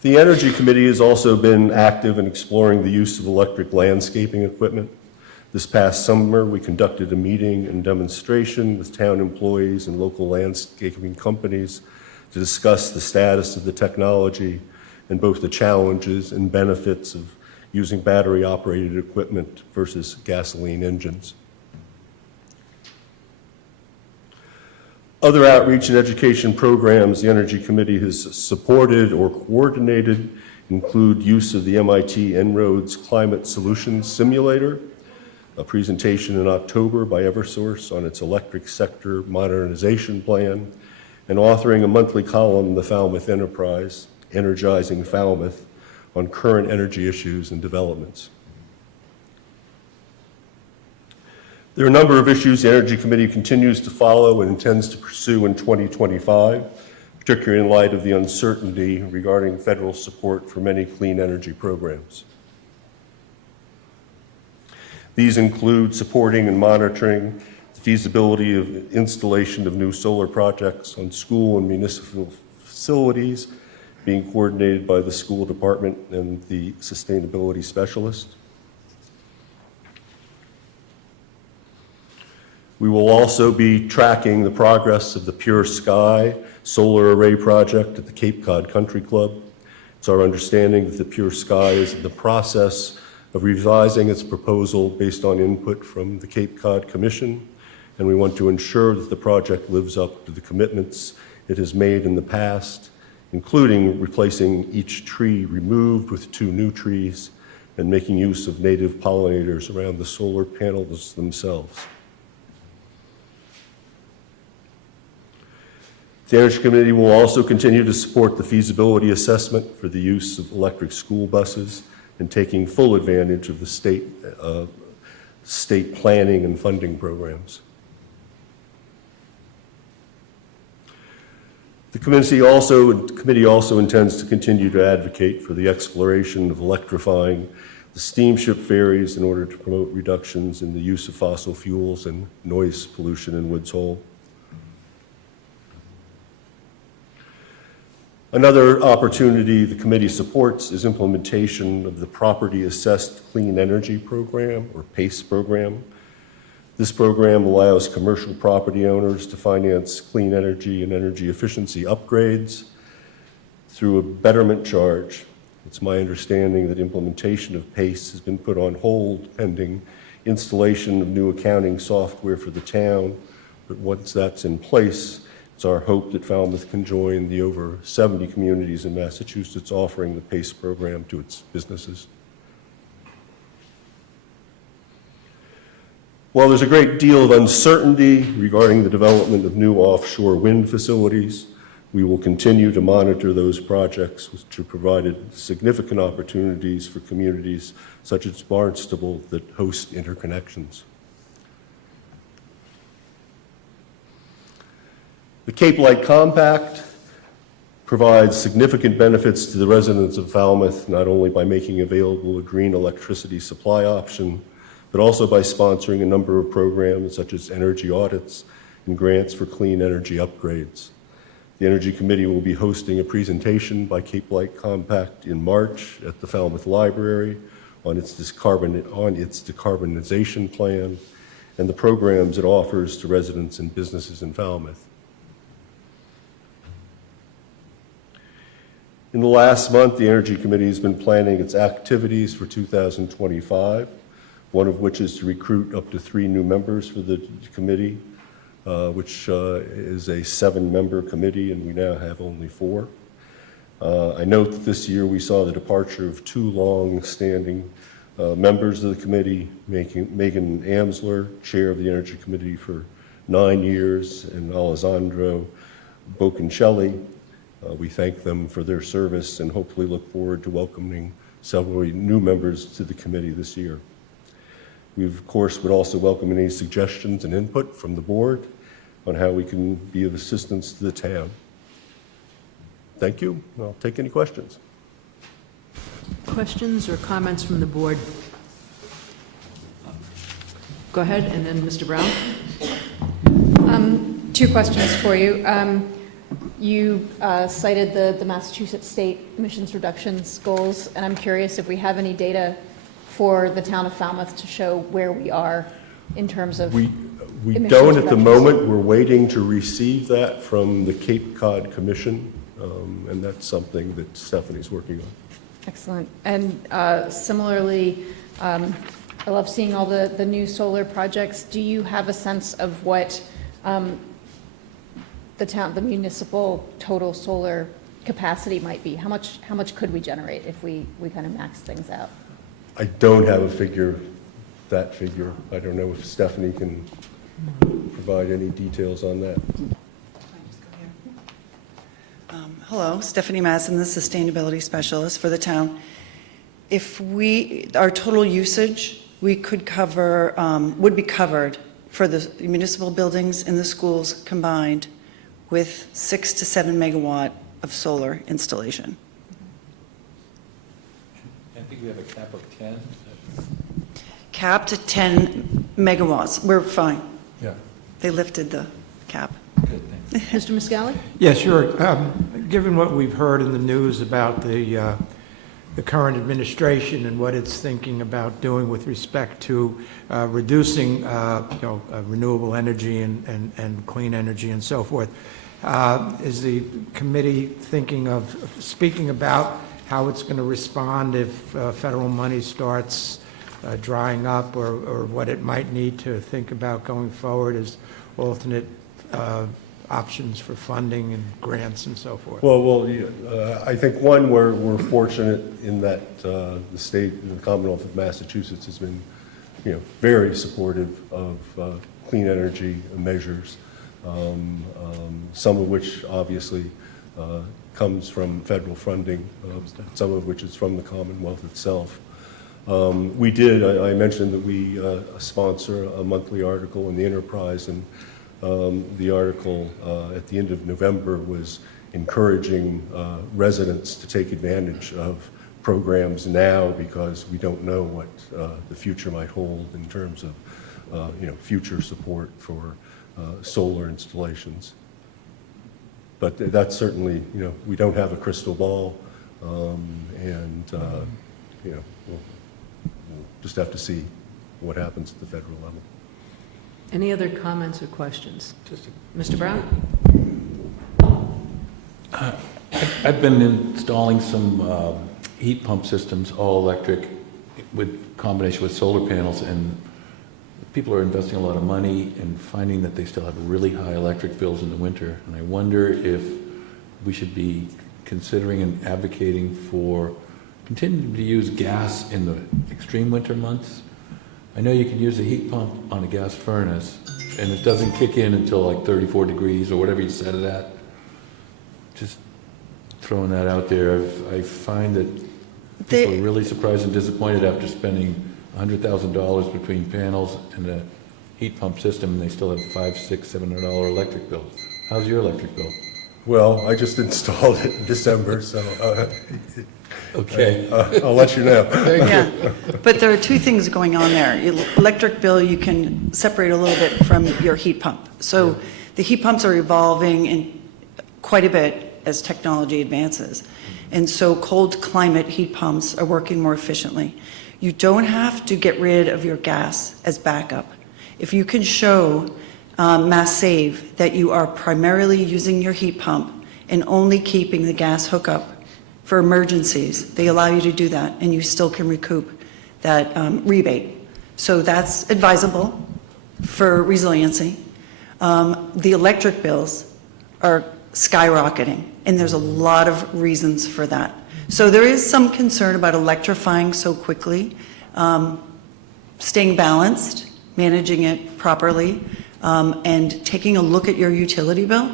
The Energy Committee has also been active in exploring the use of electric landscaping equipment. This past summer, we conducted a meeting and demonstration with town employees and local landscaping companies to discuss the status of the technology and both the challenges and benefits of using battery-operated equipment versus gasoline engines. Other outreach and education programs the Energy Committee has supported or coordinated include use of the MIT En-ROADS Climate Solutions Simulator, a presentation in October by Eversource on its electric sector modernization plan, and authoring a monthly column in the Falmouth Enterprise, Energizing Falmouth, on current energy issues and developments. There are a number of issues the Energy Committee continues to follow and intends to pursue in 2025, particularly in light of the uncertainty regarding federal support for many clean energy programs. These include supporting and monitoring the feasibility of installation of new solar projects on school and municipal facilities, being coordinated by the school department and the sustainability specialist. We will also be tracking the progress of the Pure Sky solar array project at the Cape Cod Country Club. It's our understanding that the Pure Sky is in the process of revising its proposal based on input from the Cape Cod Commission, and we want to ensure that the project lives up to the commitments it has made in the past, including replacing each tree removed with 2 new trees and making use of native pollinators around the solar panels themselves. The Energy Committee will also continue to support the feasibility assessment for the use of electric school buses and taking full advantage of the state planning and funding programs. The committee also intends to continue to advocate for the exploration of electrifying the steamship ferries in order to promote reductions in the use of fossil fuels and noise pollution in Woods Hole. Another opportunity the committee supports is implementation of the Property Assessed Clean Energy Program, or PACE program. This program allows commercial property owners to finance clean energy and energy efficiency upgrades through a betterment charge. It's my understanding that implementation of PACE has been put on hold pending installation of new accounting software for the town, but once that's in place, it's our hope that Falmouth can join the over 70 communities in Massachusetts offering the PACE program to its businesses. While there's a great deal of uncertainty regarding the development of new offshore wind facilities, we will continue to monitor those projects which have provided significant opportunities for communities such as Barnstable that host interconnections. The Cape Light Compact provides significant benefits to the residents of Falmouth, not only by making available a green electricity supply option, but also by sponsoring a number of programs such as energy audits and grants for clean energy upgrades. The Energy Committee will be hosting a presentation by Cape Light Compact in March at the Falmouth Library on its decarbonization plan and the programs it offers to residents and businesses in Falmouth. In the last month, the Energy Committee has been planning its activities for 2025, one of which is to recruit up to 3 new members for the committee, which is a 7-member committee, and we now have only 4. I note that this year we saw the departure of two long-standing members of the committee, Megan Amsler, Chair of the Energy Committee for 9 years, and Alessandro Bocconcelli. We thank them for their service and hopefully look forward to welcoming several new members to the committee this year. We, of course, would also welcome any suggestions and input from the board on how we can be of assistance to the town. Thank you. I'll take any questions. Questions or comments from the board? Go ahead, and then Mr. Brown. Two questions for you. You cited the Massachusetts state emissions reductions goals, and I'm curious if we have any data for the town of Falmouth to show where we are in terms of We emissions don't at the reductions. moment. We're waiting to receive that from the Cape Cod Commission, and that's something that Stephanie's working on. Excellent. And similarly, I love seeing all the new solar projects. Do you have a sense of what the municipal total solar capacity might be? How much could we generate if we kind of max things out? I don't have a figure, that figure. I don't know if Stephanie can provide any details on that. Hello, Stephanie Madsen, the Sustainability Specialist for the town. If our total usage, we could cover, would be covered for the municipal buildings and the schools combined with 6 to 7 megawatt of solar installation. I think we have a cap of 10. Capped at 10 megawatts. We're fine. Yeah. They lifted the cap. Good, thanks. Mr. Muscali? Yeah, sure. Given what we've heard in the news about the current administration and what it's thinking about doing with respect to reducing, renewable energy and clean energy and so forth, is the committee thinking of speaking about how it's going to respond if federal money starts drying up, or what it might need to think about going forward as alternate options for funding and grants and so forth? Well, I think we're fortunate in that the state and the Commonwealth of Massachusetts has been, very supportive of clean energy measures, some of which obviously comes from federal funding, some of which is from the Commonwealth itself. I mentioned that we sponsor a monthly article in the Enterprise, and the article at the end of November was encouraging residents to take advantage of programs now, because we don't know what the future might hold in terms of future support for solar installations. But that's certainly, we don't have a crystal ball, and we'll just have to see what happens at the federal level. Any other comments or questions? Mr. Brown? I've been installing some heat pump systems, all electric, with combination with solar panels, and people are investing a lot of money and finding that they still have really high electric bills in the winter. And I wonder if we should be considering and advocating for continuing to use gas in the extreme winter months. I know you can use a heat pump on a gas furnace, and it doesn't kick in until like 34 degrees or whatever you set it at. Just throwing that out there. I find that people are really surprised and disappointed after spending $100,000 between panels and a heat pump system, and they still have $500, $600, $700 electric bills. How's your electric bill? Well, I just installed it in December, so okay. I'll let you know. Thank you. But there are two things going on there. Your electric bill, you can separate a little bit from your heat pump. So the heat pumps are evolving in quite a bit as technology advances. And so cold climate heat pumps are working more efficiently. You don't have to get rid of your gas as backup. If you can show Mass Save that you are primarily using your heat pump and only keeping the gas hookup for emergencies, they allow you to do that, and you still can recoup that rebate. So that's advisable for resiliency. The electric bills are skyrocketing, and there's a lot of reasons for that. So there is some concern about electrifying so quickly, staying balanced, managing it properly, and taking a look at your utility bill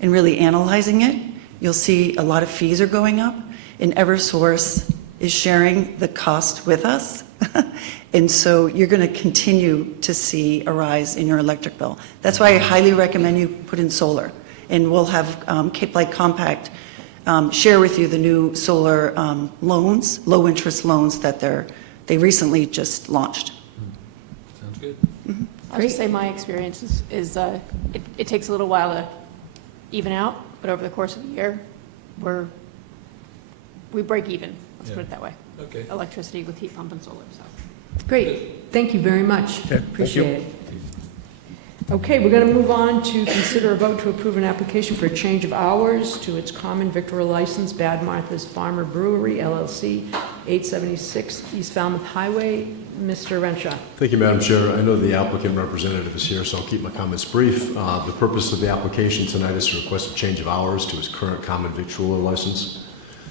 and really analyzing it. You'll see a lot of fees are going up, and Eversource is sharing the cost with us. And so you're going to continue to see a rise in your electric bill. That's why I highly recommend you put in solar. And we'll have Cape Light Compact share with you the new solar loans, low-interest loans that they recently just launched. Sounds good. I'll just say my experience is it takes a little while to even out, but over the course of the year, we break even, let's put it that way. Okay. Electricity with heat pump and solar, so. Great, thank you very much. Okay, thank Appreciate it. Okay, we're going to move on to consider a vote to approve an application for a change of hours to its common victual license, Bad Martha's Farmer Brewery, LLC, 876 East Falmouth Highway. Mr. Renshaw. Thank you, Madam Chair. I know the applicant representative is here, so I'll keep my comments brief. The purpose of the application tonight is to request a change of hours to its current common victualler license,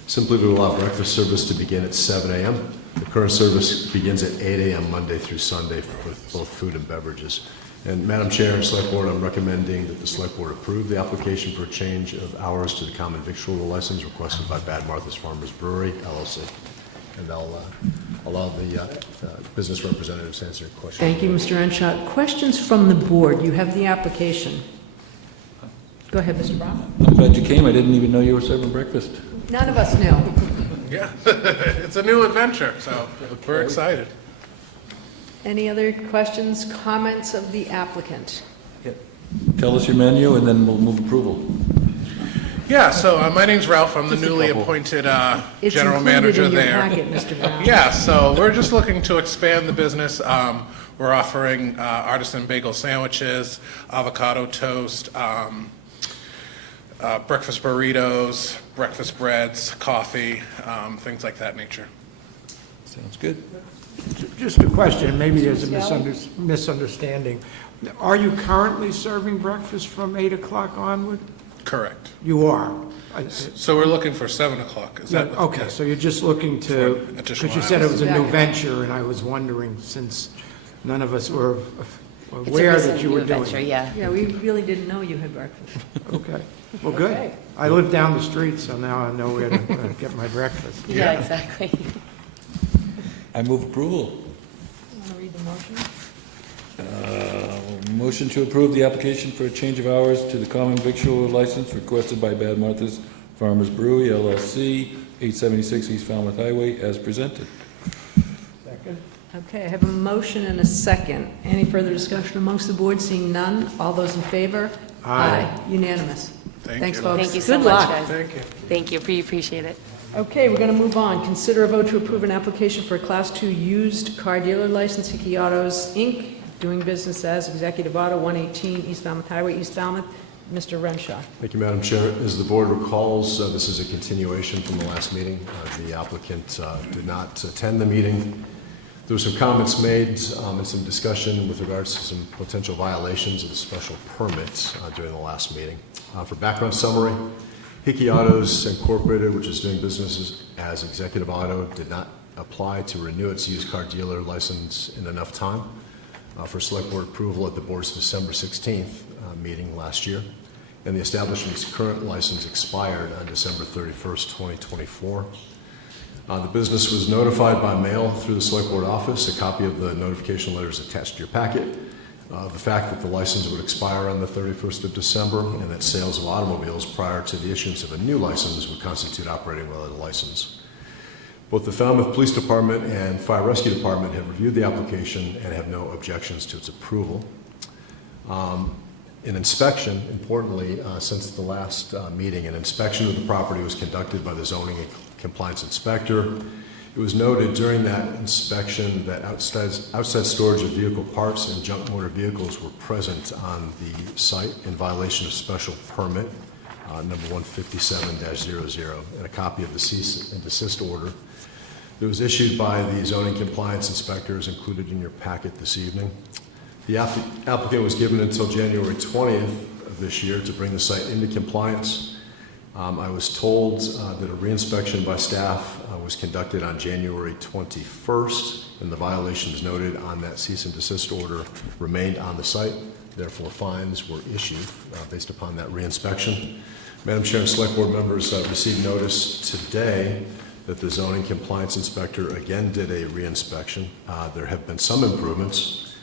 simply to allow breakfast service to begin at 7 a.m. The current service begins at 8 a.m. Monday through Sunday for both food and beverages. And Madam Chair and Select Board, I'm recommending that the Select Board approve the application for a change of hours to the common victualler license requested by Bad Martha's Farmers Brewery, LLC. And I'll allow the business representatives to answer your questions. Thank you, Mr. Renshaw. Questions from the board? You have the application. Go ahead, Mr. Brown. I'm glad you came. I didn't even know you were serving breakfast. None of us knew. Yeah, it's a new adventure, so we're excited. Any other questions, comments of the applicant? Tell us your menu, and then we'll move approval. Yeah, so my name's Ralph. I'm the newly appointed general manager there. It's included in your packet, Mr. Brown. Yeah, so we're just looking to expand the business. We're offering artisan bagel sandwiches, avocado toast, breakfast burritos, breakfast breads, coffee, things like that nature. Sounds good. Just a question, maybe there's a misunderstanding. Are you currently serving breakfast from 8 o'clock onward? Correct. You are? So we're looking for 7 o'clock. Is that Okay, so you're just looking to, For because additional you said it was a new hours. venture, and I was wondering, since none of us were aware that you were doing it. Yeah, we really didn't know you had breakfast. Okay, well, good. Okay. I live down the street, so now I know where to get my breakfast. Yeah, exactly. I move approval. You want to read the motion? Motion to approve the application for a change of hours to the common victualler license requested by Bad Martha's Farmers Brewery, LLC, 876 East Falmouth Highway, as presented. Second. Okay, I have a motion and a second. Any further discussion amongst the board? Seeing none, all those in favor? Aye. Unanimous. Thanks, folks. Thank you so Good much, luck. guys. Thank you. Thank you. We appreciate it. Okay, we're going to move on. Consider a vote to approve an application for a Class 2 used car dealer license, Hickey Autos, Inc., doing business as Executive Auto, 118 East Falmouth Highway, East Falmouth. Mr. Renshaw. Thank you, Madam Chair. As the board recalls, this is a continuation from the last meeting. The applicant did not attend the meeting. There were some comments made and some discussion with regards to some potential violations of the special permits during the last meeting. For background summary, Hickey Autos Incorporated, which is doing business as Executive Auto, did not apply to renew its used car dealer license in enough time for select board approval at the board's December 16th meeting last year. And the establishment's current license expired on December 31st, 2024. The business was notified by mail through the select board office. A copy of the notification letter is attached to your packet. The fact that the license would expire on the 31st of December and that sales of automobiles prior to the issuance of a new license would constitute operating without a license. Both the Falmouth Police Department and Fire Rescue Department have reviewed the application and have no objections to its approval. An inspection, importantly, since the last meeting, an inspection of the property was conducted by the zoning and compliance inspector. It was noted during that inspection that outside storage of vehicle parts and junk motor vehicles were present on the site in violation of special permit number 157-00, and a copy of the cease and desist order that was issued by the zoning compliance inspector is included in your packet this evening. The applicant was given until January 20th of this year to bring the site into compliance, I was told that a reinspection by staff was conducted on January 21st, and the violations noted on that cease and desist order remained on the site. Therefore, fines were issued based upon that reinspection. Madam Chair and Select Board members received notice today that the zoning compliance inspector again did a reinspection. There have been some improvements,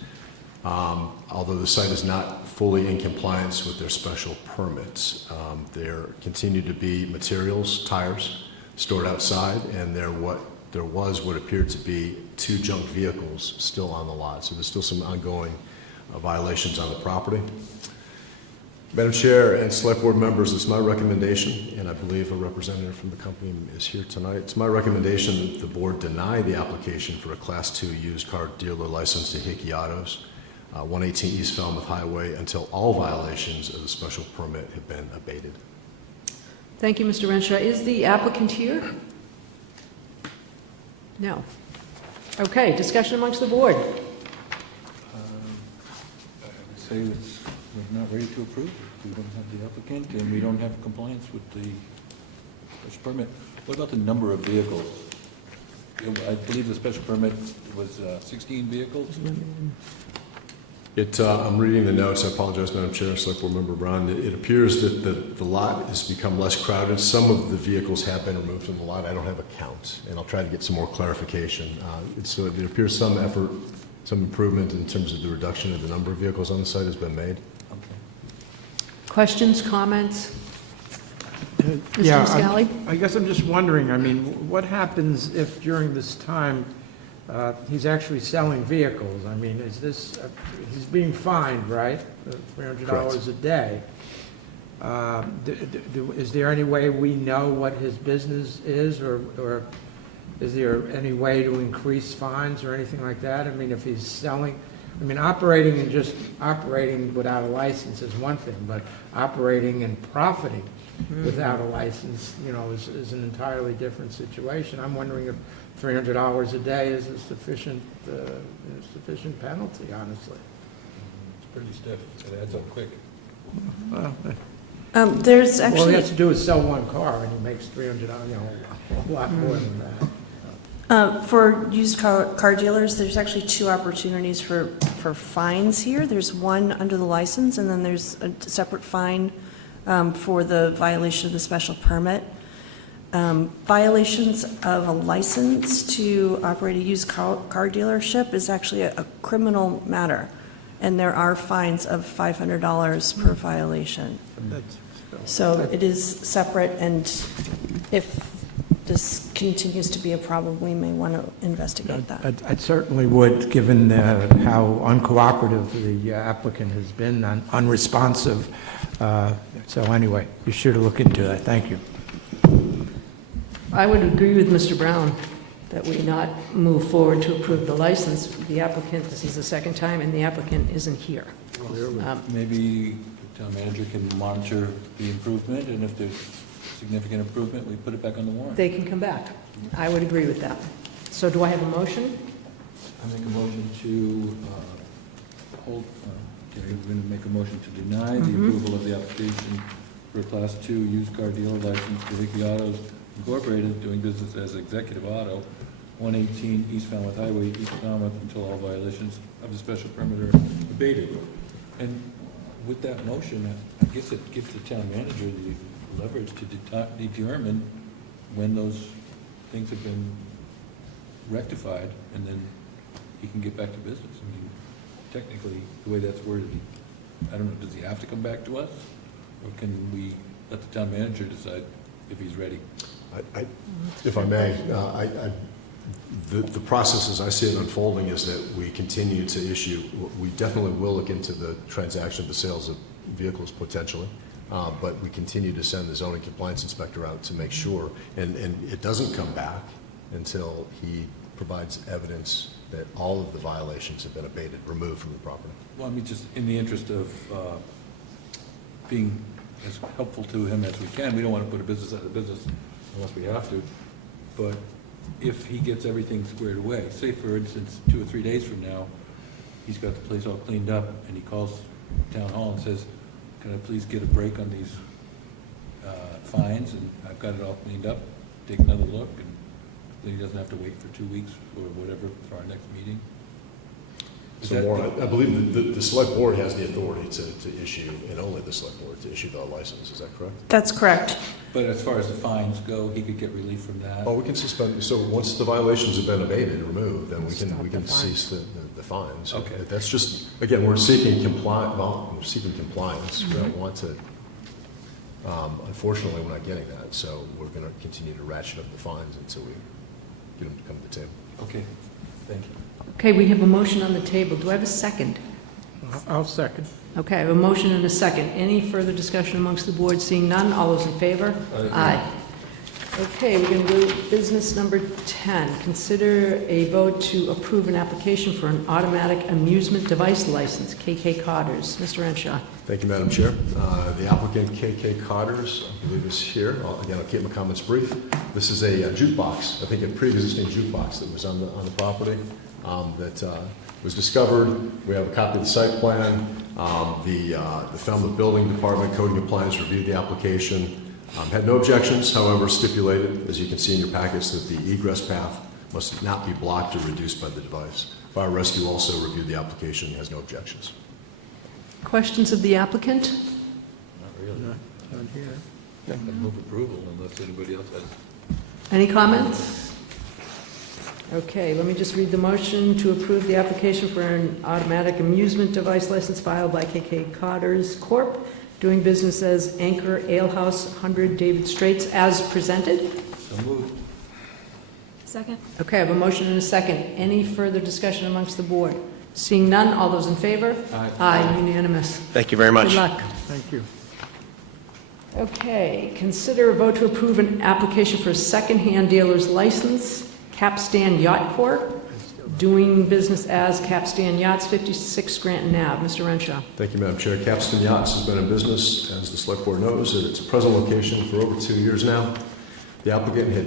although the site is not fully in compliance with their special permits. There continue to be materials, tires, stored outside, and there was what appeared to be 2 junk vehicles still on the lot. So there's still some ongoing violations on the property. Madam Chair and Select Board members, it's my recommendation, and I believe a representative from the company is here tonight. It's my recommendation that the board deny the application for a Class 2 used car dealer license to Hickey Autos, 118 East Falmouth Highway, until all violations of the special permit have been abated. Thank you, Mr. Renshaw. Is the applicant here? No. Okay, discussion amongst the board. I would say that we're not ready to approve. We don't have the applicant, and we don't have compliance with the special permit. What about the number of vehicles? I believe the special permit was 16 vehicles? I'm reading the notes. I apologize, Madam Chair, Select Board Member Brown. It appears that the lot has become less crowded. Some of the vehicles have been removed from the lot. I don't have a count, and I'll try to get some more clarification. So it appears some effort, some improvement in terms of the reduction of the number of vehicles on the site has been made. Questions, comments? Mr. Yeah, Scally? I guess I'm just wondering, I mean, what happens if during this time he's actually selling vehicles? I mean, is this, he's being fined, right? $300 a day. Is there any way we know what his business is, or is there any way to increase fines or anything like that? I mean, if he's selling, I mean, operating and just operating without a license is one thing, but operating and profiting without a license, you know, is an entirely different situation. I'm wondering if $300 a day is a sufficient penalty, honestly. It's pretty stiff. It adds up quick. Well, There's all he actually, has to do is sell one car, and he makes $300, you know, a lot more than that. for used car dealers, there's actually 2 opportunities for fines here. There's one under the license, and then there's a separate fine for the violation of the special permit. Violations of a license to operate a used car dealership is actually a criminal matter, and there are fines of $500 per violation. So it is separate, and if this continues to be a problem, we may want to investigate that. I certainly would, given how uncooperative the applicant has been, unresponsive. So anyway, be sure to look into that. Thank you. I would agree with Mr. Brown that we not move forward to approve the license. The applicant, this is the second time, and the applicant isn't here. Maybe the town manager can monitor the improvement, and if there's significant improvement, we put it back on the warrant. They can come back. I would agree with that. So do I have a motion? I make a motion to hold, Gary, we're going to make a motion to deny the approval of the application for a Class 2 used car dealer license to Hickey Autos Incorporated, doing business as Executive Auto, 118 East Falmouth Highway, East Falmouth, until all violations of the special permit are abated. And with that motion, I guess it gives the town manager the leverage to determine when those things have been rectified, and then he can get back to business. I mean, technically, the way that's worded, I don't know, does he have to come back to us? Or can we let the town manager decide if he's ready? If I may, the process as I see it unfolding is that we continue to issue, we definitely will look into the transaction, the sales of vehicles potentially, but we continue to send the zoning compliance inspector out to make sure, and it doesn't come back until he provides evidence that all of the violations have been abated, removed from the property. Well, I mean, just in the interest of being as helpful to him as we can, we don't want to put a business out of business unless we have to, but if he gets everything squared away, say for instance 2 or 3 days from now, he's got the place all cleaned up and he calls town hall and says, can I please get a break on these fines, and I've got it all cleaned up. Take another look, and then he doesn't have to wait for 2 weeks or whatever for our next meeting. So Warren, I believe the select board has the authority to issue, and only the select board, to issue the license, is that correct? That's correct. But as far as the fines go, he could get relief from that. Oh, we can suspend, so once the violations have been abated, removed, then we can cease the fines. Okay. That's just, again, we're seeking compliance. We don't want to, unfortunately, we're not getting that, so we're going to continue to ratchet up the fines until we get them to come to the table. Okay, thank you. Okay, we have a motion on the table. Do I have a second? I'll second. Okay, I have a motion and a second. Any further discussion amongst the board? Seeing none, all those in favor? Aye. Okay, we're going to go to business number 10. Consider a vote to approve an application for an automatic amusement device license, KK Cotters. Mr. Renshaw. Thank you, Madam Chair. The applicant, KK Cotters, I believe is here. Again, I'll keep my comments brief. This is a jukebox, I think a pre-existing jukebox that was on the property that was discovered. We have a copy of the site plan. The Falmouth Building Department Code and Compliance reviewed the application. Had no objections, however, stipulated, as you can see in your packets, that the egress path must not be blocked or reduced by the device. Fire Rescue also reviewed the application and has no objections. Questions of the applicant? Not really. Not here. I move approval unless anybody else has. Any comments? Okay, let me just read the motion to approve the application for an automatic amusement device license filed by KK Cotters Corp., doing business as Anchor Ale House, 100 David Straits, as presented. So moved. Second? Okay, I have a motion and a second. Any further discussion amongst the board? Seeing none, all those in favor? Aye. Aye, unanimous. Thank you very much. Good luck. Thank you. Okay, consider a vote to approve an application for a secondhand dealer's license, Capstan Yacht Corp., doing business as Capstan Yachts, 56 Scranton Ave. Mr. Renshaw. Thank you, Madam Chair. Capstan Yachts has been in business, as the Select Board knows, at its present location for over 2 years now. The applicant had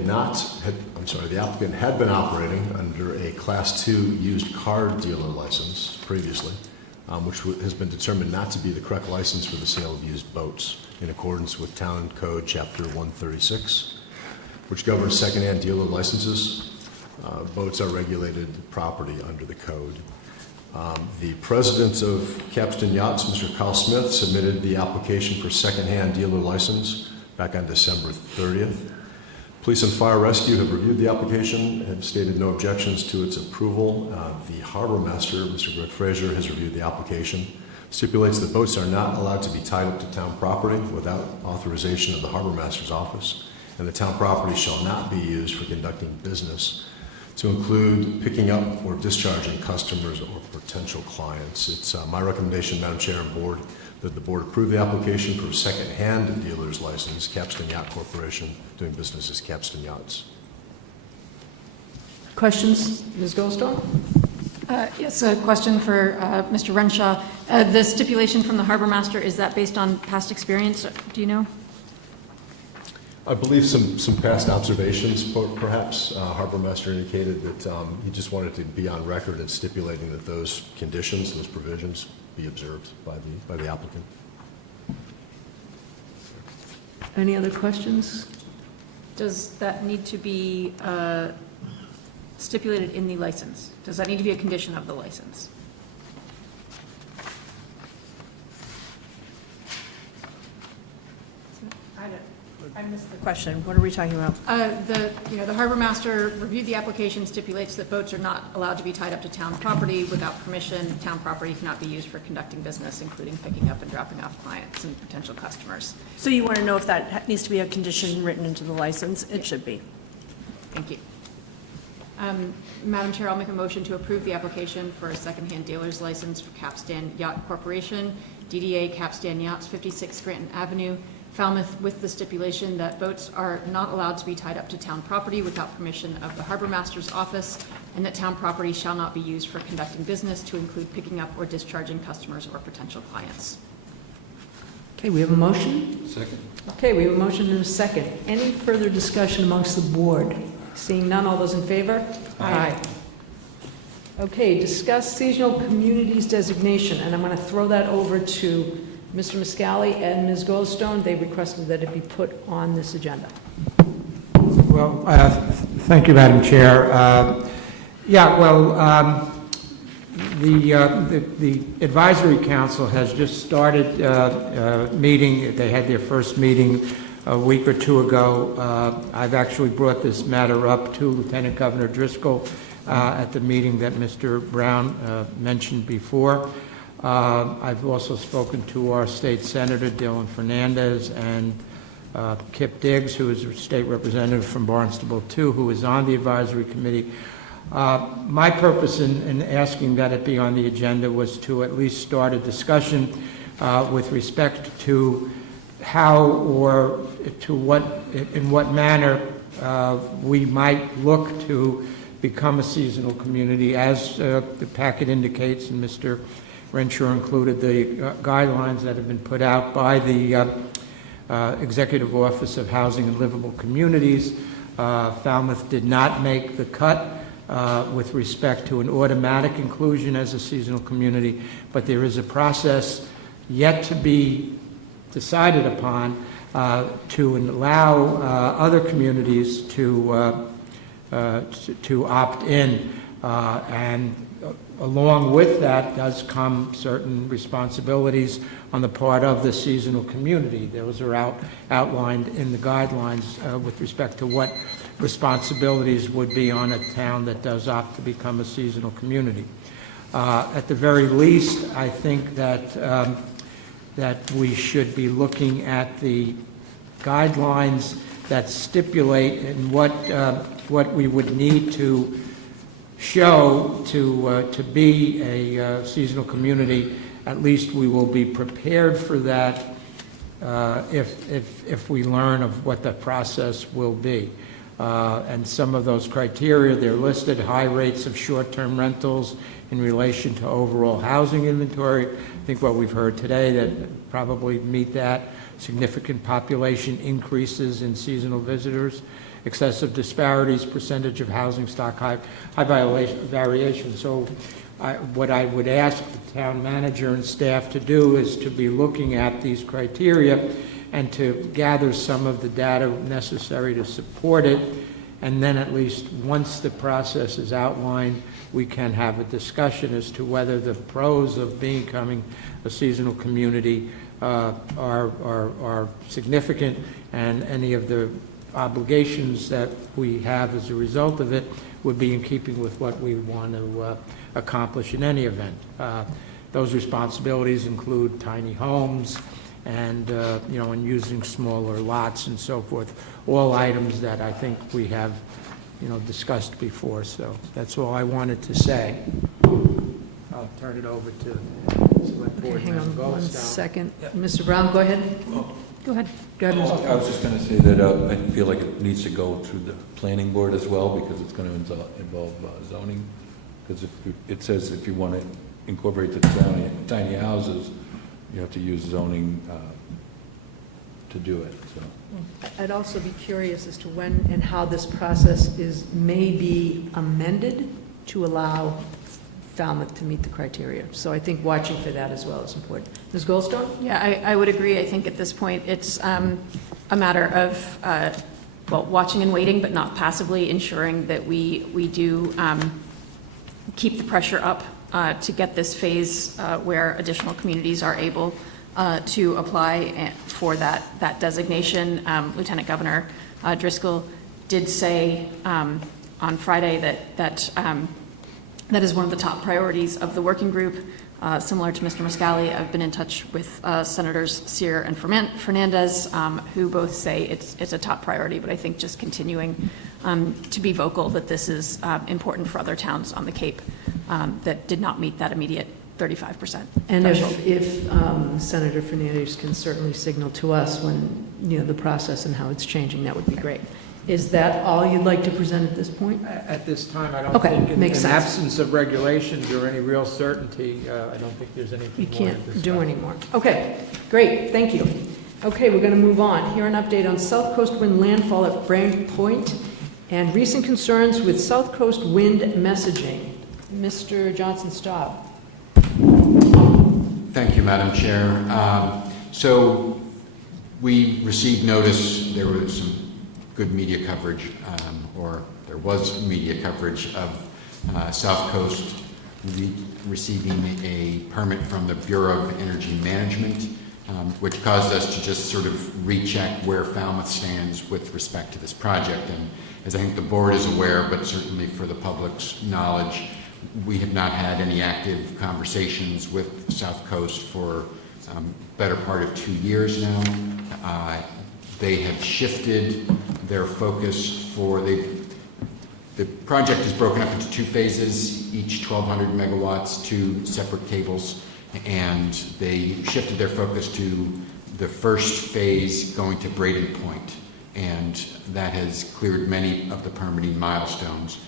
been operating under a Class II used car dealer license previously, which has been determined not to be the correct license for the sale of used boats in accordance with Town Code Chapter 136, which governs secondhand dealer licenses. Boats are regulated property under the code. The president of Capstan Yachts, Mr. Carl Smith, submitted the application for secondhand dealer license back on December 30th. Police and Fire Rescue have reviewed the application and stated no objections to its approval. The harbor master, Mr. Greg Fraser, has reviewed the application, stipulates that boats are not allowed to be tied up to town property without authorization of the harbor master's office, and the town property shall not be used for conducting business, to include picking up or discharging customers or potential clients. It's my recommendation, Madam Chair and Board, that the Board approve the application for a second-hand dealer's license, Capstan Yacht Corporation, doing business as Capstan Yachts. Questions? Ms. Goldstone? Yes, a question for Mr. Renshaw. The stipulation from the harbor master, is that based on past experience? Do you know? I believe some past observations, perhaps. Harbor Master indicated that he just wanted to be on record in stipulating that those conditions, those provisions, be observed by the applicant. Any other questions? Does that need to be stipulated in the license? Does that need to be a condition of the license? I missed the question. What are we talking about? The harbor master reviewed the application, stipulates that boats are not allowed to be tied up to town property without permission. Town property cannot be used for conducting business, including picking up and dropping off clients and potential customers. So you want to know if that needs to be a condition written into the license? It should be. Thank you. Madam Chair, I'll make a motion to approve the application for a secondhand dealer's license for Capstan Yacht Corporation, DDA Capstan Yachts, 56 Scranton Avenue, Falmouth, with the stipulation that boats are not allowed to be tied up to town property without permission of the harbor master's office, and that town property shall not be used for conducting business, to include picking up or discharging customers or potential clients. Okay, we have a motion? Second. Okay, we have a motion and a second. Any further discussion amongst the board? Seeing none, all those in favor? Aye. Okay, discuss seasonal communities designation, and I'm going to throw that over to Mr. Muscali and Ms. Goldstone, they requested that it be put on this agenda. Well, thank you, Madam Chair. The Advisory Council has just started meeting. They had their first meeting a week or two ago. I've actually brought this matter up to Lieutenant Governor Driscoll at the meeting that Mr. Brown mentioned before. I've also spoken to our state senator, Dylan Fernandez, and Kip Diggs, who is a state representative from Barnstable, too, who is on the advisory committee. My purpose in asking that it be on the agenda was to at least start a discussion with respect to how or to in what manner we might look to become a seasonal community. As the packet indicates, and Mr. Renshaw included the guidelines that have been put out by the Executive Office of Housing and Livable Communities. Falmouth did not make the cut with respect to an automatic inclusion as a seasonal community, but there is a process yet to be decided upon to allow other communities to opt in, and along with that does come certain responsibilities on the part of the seasonal community. Those are outlined in the guidelines with respect to what responsibilities would be on a town that does opt to become a seasonal community. At the very least, I think that we should be looking at the guidelines that stipulate in what we would need to show to be a seasonal community. At least we will be prepared for that if we learn of what the process will be. And some of those criteria, they're listed: high rates of short-term rentals in relation to overall housing inventory. I think what we've heard today that probably meet that. Significant population increases in seasonal visitors, excessive disparities, percentage of housing stock, high variation. So what I would ask the town manager and staff to do is to be looking at these criteria and to gather some of the data necessary to support it. And then at least once the process is outlined, we can have a discussion as to whether the pros of becoming a seasonal community are significant, and any of the obligations that we have as a result of it would be in keeping with what we want to accomplish in any event. Those responsibilities include tiny homes and, and using smaller lots and so forth, all items that I think we have, discussed before. So that's all I wanted to say. I'll turn it over to Select Board Hang Member on one Goldstone. second. Mr. Brown, go ahead. Go ahead. Go ahead, Mr. I was just going to say that I feel like it needs to go through the planning board as well, because it's going to involve zoning. Because it says if you want to incorporate the tiny houses, you have to use zoning to do it. So I'd also be curious as to when and how this process may be amended to allow Falmouth to meet the criteria. So I think watching for that as well is important. Ms. Goldstone? Yeah, I would agree. I think at this point, it's a matter of, watching and waiting, but not passively, ensuring that we do keep the pressure up to get this phase where additional communities are able to apply for that designation. Lieutenant Governor Driscoll did say on Friday that is one of the top priorities of the working group. Similar to Mr. Muscali, I've been in touch with Senators Sear and Fernandez, who both say it's a top priority, but I think just continuing to be vocal that this is important for other towns on the Cape that did not meet that immediate 35% And threshold. if Senator Fernandez can certainly signal to us when, the process and how it's changing, that would be great. Is that all you'd like to present at this point? At this time, I don't Okay, think, in makes sense. absence of regulations or any real certainty, I don't think there's anything You more to can't discuss. do anymore. Okay, great, thank you. Okay, we're going to move on. Here an update on South Coast wind landfall at Brant Point and recent concerns with South Coast wind messaging. Mr. Johnson-Staub. Thank you, Madam Chair. So we received notice, there was some good media coverage, or there was media coverage of South Coast receiving a permit from the Bureau of Energy Management, which caused us to just sort of recheck where Falmouth stands with respect to this project. And as I think the board is aware, but certainly for the public's knowledge, we have not had any active conversations with South Coast for better part of 2 years now. They have shifted their focus for the project is broken up into 2 phases, each 1,200 megawatts, 2 separate cables, and they shifted their focus to the first phase going to Braden Point, and that has cleared many of the permitting milestones.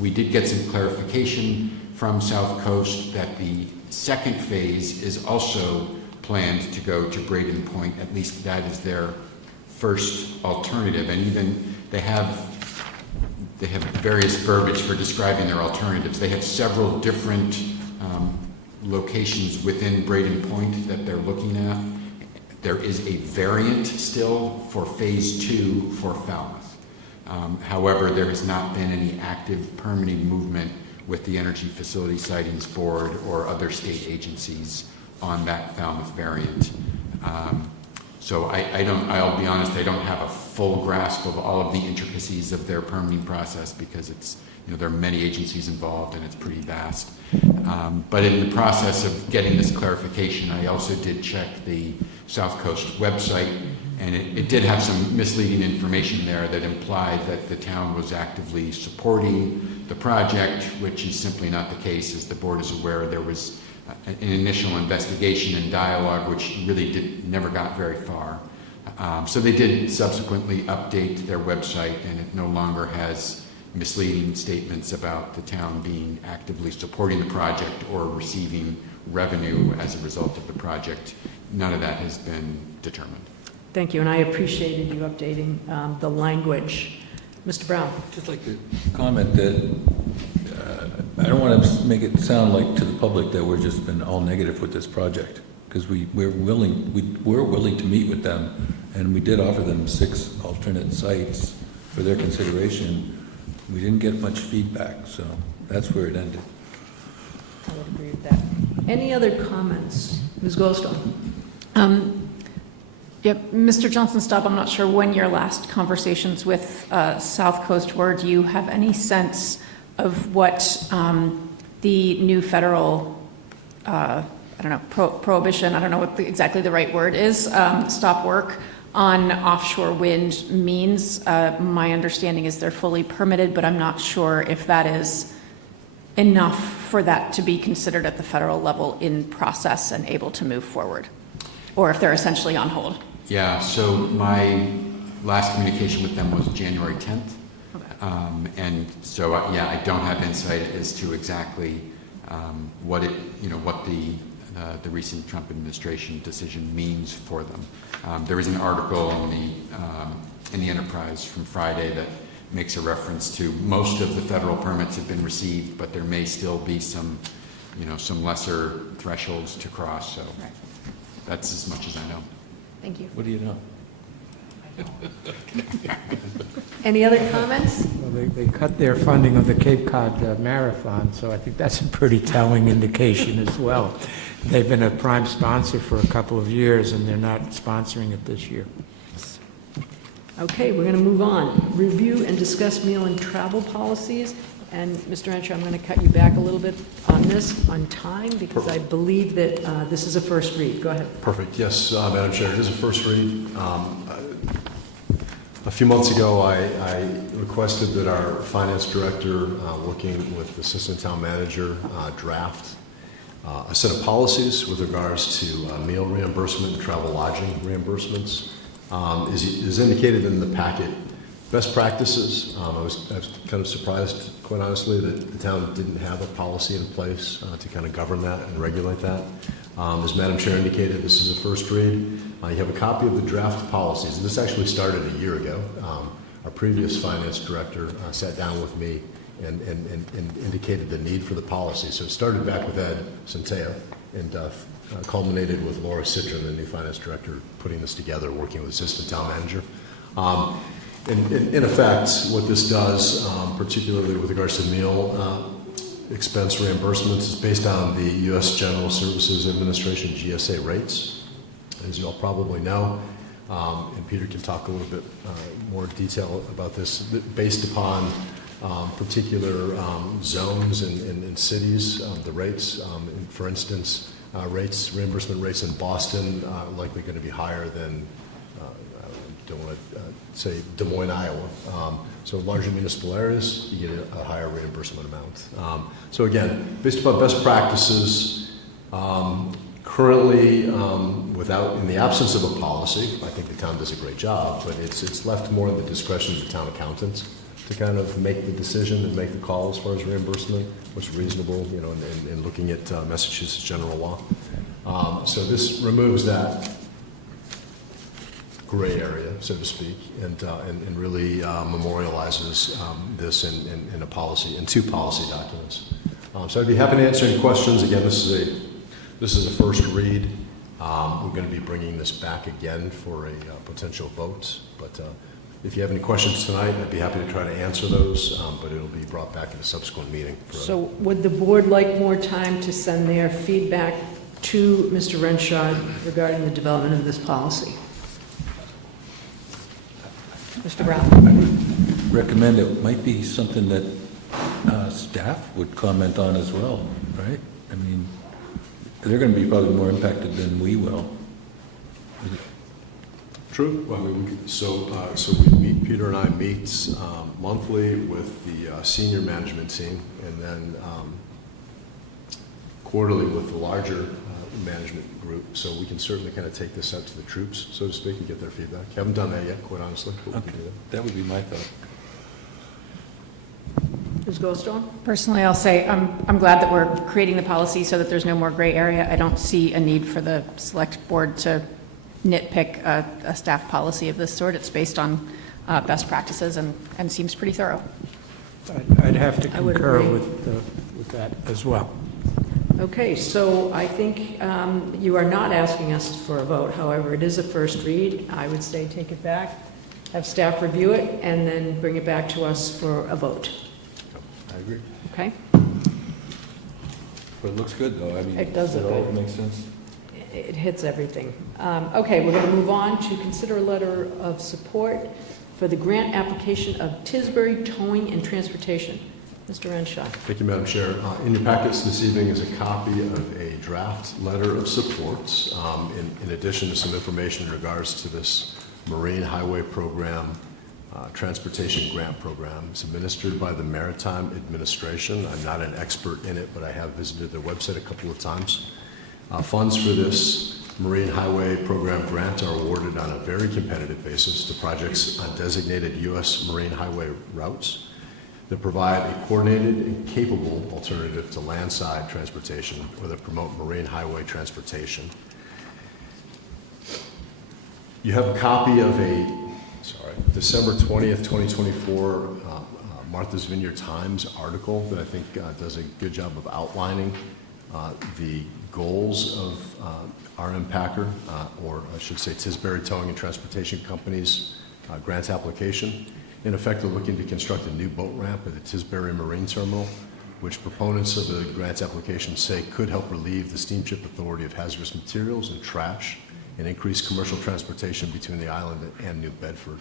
We did get some clarification from South Coast that the second phase is also planned to go to Braden Point. At least that is their first alternative, and even they have various verbiage for describing their alternatives. They have several different locations within Braden Point that they're looking at. There is a variant still for phase 2 for Falmouth. However, there has not been any active permitting movement with the Energy Facility Sightings Board or other state agencies on that Falmouth variant. So I'll be honest, I don't have a full grasp of all of the intricacies of their permitting process because it's, there are many agencies involved and it's pretty vast. But in the process of getting this clarification, I also did check the South Coast website, and it did have some misleading information there that implied that the town was actively supporting the project, which is simply not the case. As the board is aware, there was an initial investigation and dialogue which really never got very far. So they did subsequently update their website, and it no longer has misleading statements about the town being actively supporting the project or receiving revenue as a result of the project. None of that has been determined. Thank you, and I appreciated you updating the language. Mr. Brown? Just like to comment that I don't want to make it sound like to the public that we're just been all negative with this project, because we're willing to meet with them, and we did offer them 6 alternate sites for their consideration. We didn't get much feedback, so that's where it ended. I would agree with that. Any other comments? Ms. Goldstone? Yep, Mr. Johnson-Staub, I'm not sure when your last conversations with South Coast were. Do you have any sense of what the new federal, prohibition, I don't know what exactly the right word is, stop work on offshore wind means? My understanding is they're fully permitted, but I'm not sure if that is enough for that to be considered at the federal level in process and able to move forward, or if they're essentially on hold. Yeah, so my last communication with them was January 10th. Okay. And so, I don't have insight as to exactly what the recent Trump administration decision means for them. There is an article in the Enterprise from Friday that makes a reference to most of the federal permits have been received, but there may still be some lesser thresholds to cross. So right. That's as much as I know. Thank you. What do you know? Any other comments? Well, they cut their funding of the Cape Cod Marathon, so I think that's a pretty telling indication as well. They've been a prime sponsor for a couple of years, and they're not sponsoring it this year. Okay, we're going to move on. Review and discuss meal and travel policies. And Mr. Encher, I'm going to cut you back a little bit on this, on time, because I believe that this is a first read. Go ahead. Perfect. Yes, Madam Chair, it is a first read. A few months ago, I requested that our finance director, working with Assistant Town Manager, draft a set of policies with regards to meal reimbursement and travel lodging reimbursements. Is indicated in the packet. Best practices. I was kind of surprised, quite honestly, that the town didn't have a policy in place to kind of govern that and regulate that. As Madam Chair indicated, this is a first read. You have a copy of the draft policies. This actually started a year ago. Our previous finance director sat down with me and indicated the need for the policy. So it started back with Ed Centeo, and culminated with Laura Citron, the new finance director, putting this together, working with assistant town manager. In effect, what this does, particularly with regards to meal expense reimbursements, is based on the U.S. General Services Administration GSA rates. As you all probably know, and Peter can talk a little bit more detail about this, based upon particular zones and cities, the rates. For instance, reimbursement rates in Boston are likely going to be higher than, I don't want to say Des Moines, Iowa. So larger municipal areas, you get a higher reimbursement amount. So again, based upon best practices, currently, in the absence of a policy, I think the town does a great job, but it's left more in the discretion of the town accountants to kind of make the decision and make the call as far as reimbursement, what's reasonable, in looking at Massachusetts general law. So this removes that gray area, so to speak, and really memorializes this in a policy, in two policy documents. So I'd be happy to answer any questions. Again, this is a first read. We're going to be bringing this back again for a potential vote, but if you have any questions tonight, I'd be happy to try to answer those, but it'll be brought back in a subsequent meeting. So would the board like more time to send their feedback to Mr. Renshaw regarding the development of this policy? Mr. Brown? I would recommend it might be something that staff would comment on as well, right? I mean, they're going to be probably more impacted than we will. True. Well, I mean, so we meet. Peter and I meet monthly with the senior management team, and then quarterly with the larger management group. So we can certainly kind of take this out to the troops, so to speak, and get their feedback. Haven't done that yet, quite honestly. But we can do That would be my thought. Ms. Goldstone? Personally, I'll say I'm glad that we're creating the policy so that there's no more gray area. I don't see a need for the select board to nitpick a staff policy of this sort. It's based on best practices and seems pretty thorough. I'd have to I would concur agree. with that as well. Okay, so I think you are not asking us for a vote. However, it is a first read. I would say take it back, have staff review it, and then bring it back to us for a vote. I agree. Okay? But it looks good, though. I mean, It does look all good. makes sense. It hits everything. Okay, we're going to move on to consider a letter of support for the grant application of Tisbury Towing and Transportation. Mr. Renshaw. Thank you, Madam Chair. In your packets this evening is a copy of a draft letter of support, in addition to some information in regards to this Marine Highway Program Transportation Grant Program. It's administered by the Maritime Administration. I'm not an expert in it, but I have visited their website a couple of times. Funds for this Marine Highway Program grant are awarded on a very competitive basis to projects on designated U.S. Marine Highway routes that provide a coordinated and capable alternative to landside transportation or that promote marine highway transportation. You have a copy of a December 20th, 2024 Martha's Vineyard Times article that I think does a good job of outlining the goals of RM Packer, or I should say Tisbury Towing and Transportation Company's grant application. In effect, they're looking to construct a new boat ramp at the Tisbury Marine Terminal, which proponents of the grant application say could help relieve the Steamship Authority of hazardous materials and trash and increase commercial transportation between the island and New Bedford.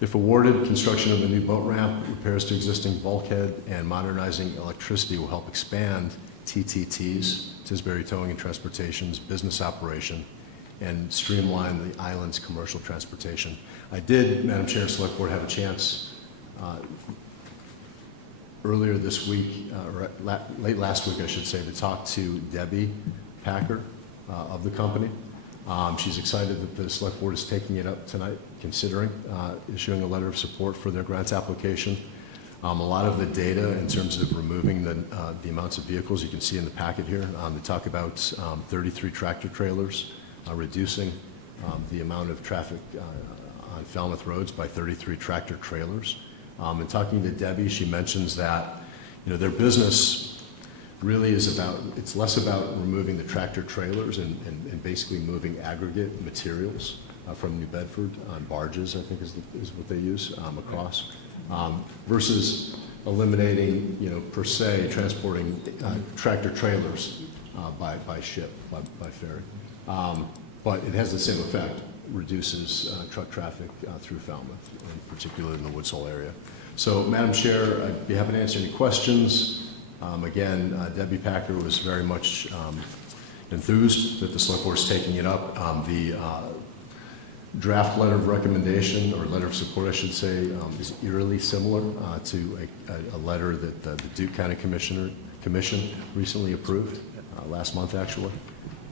If awarded, construction of the new boat ramp, repairs to existing bulkhead, and modernizing electricity will help expand TTT's, Tisbury Towing and Transportation's business operation, and streamline the island's commercial transportation. I did, Madam Chair, Select Board, have a chance earlier this week, or late last week, I should say, to talk to Debbie Packer of the company. She's excited that the Select Board is taking it up tonight, considering issuing a letter of support for their grant application. A lot of the data in terms of removing the amounts of vehicles you can see in the packet here. They talk about 33 tractor trailers, reducing the amount of traffic on Falmouth roads by 33 tractor trailers. And talking to Debbie, she mentions that their business really is about, it's less about removing the tractor trailers and basically moving aggregate materials from New Bedford on barges, I think is what they use, across, versus eliminating, per se, transporting tractor trailers by ship, by ferry. But it has the same effect, reduces truck traffic through Falmouth, and particularly in the Woods Hole area. So, Madam Chair, I'd be happy to answer any questions. Again, Debbie Packer was very much enthused that the Select Board is taking it up. The draft letter of recommendation, or letter of support, I should say, is eerily similar to a letter that the Duke County Commission recently approved, last month actually.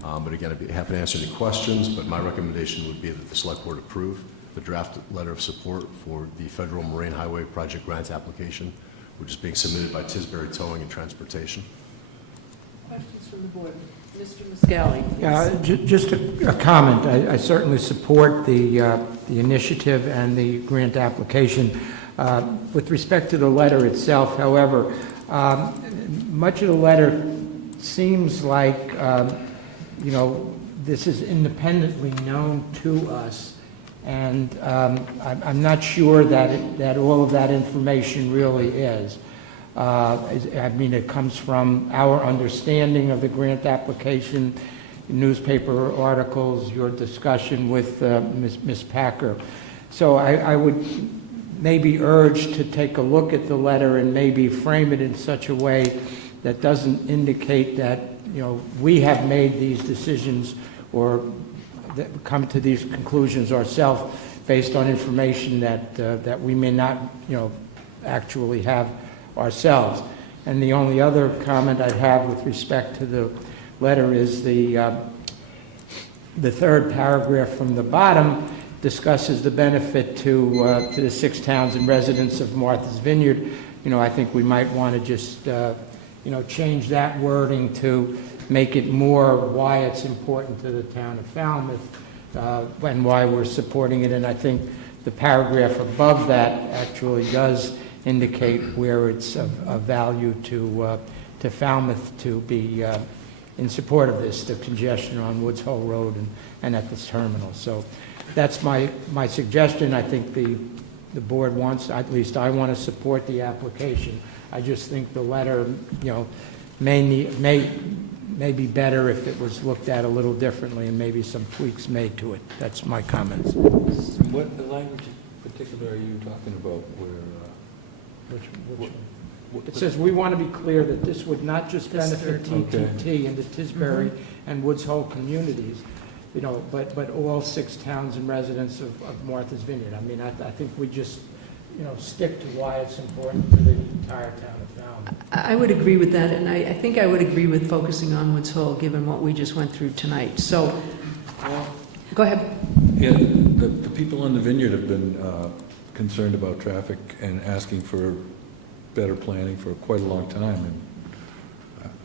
But again, I'd be happy to answer any questions, but my recommendation would be that the Select Board approve the draft letter of support for the Federal Marine Highway Project Grant application, which is being submitted by Tisbury Towing and Transportation. Questions from the board? Mr. Muscali. Just a comment. I certainly support the initiative and the grant application. With respect to the letter itself, however, much of the letter seems like, this is independently known to us, and I'm not sure that all of that information really is. I mean, it comes from our understanding of the grant application, newspaper articles, your discussion with Ms. Packer. So I would maybe urge to take a look at the letter and maybe frame it in such a way that doesn't indicate that, we have made these decisions or come to these conclusions ourselves based on information that we may not, actually have ourselves. And the only other comment I'd have with respect to the letter is the third paragraph from the bottom discusses the benefit to the 6 towns and residents of Martha's Vineyard. I think we might want to just, change that wording to make it more why it's important to the town of Falmouth and why we're supporting it. And I think the paragraph above that actually does indicate where it's of value to Falmouth to be in support of this, the congestion on Woods Hole Road and at this terminal. So that's my suggestion. I think the board wants, at least I want to support the application. I just think the letter, may be better if it was looked at a little differently and maybe some tweaks made to it. That's my comments. What language in particular are you talking about where? Which one? It says, we want to be clear that this would not just benefit TTT and the Tisbury and Woods Hole communities, but all 6 towns and residents of Martha's Vineyard. I mean, I think we just, stick to why it's important to the entire town of Falmouth. I would agree with that, and I think I would agree with focusing on Woods Hole, given what we just went through tonight. So, go ahead. Yeah, the people in the vineyard have been concerned about traffic and asking for better planning for quite a long time, and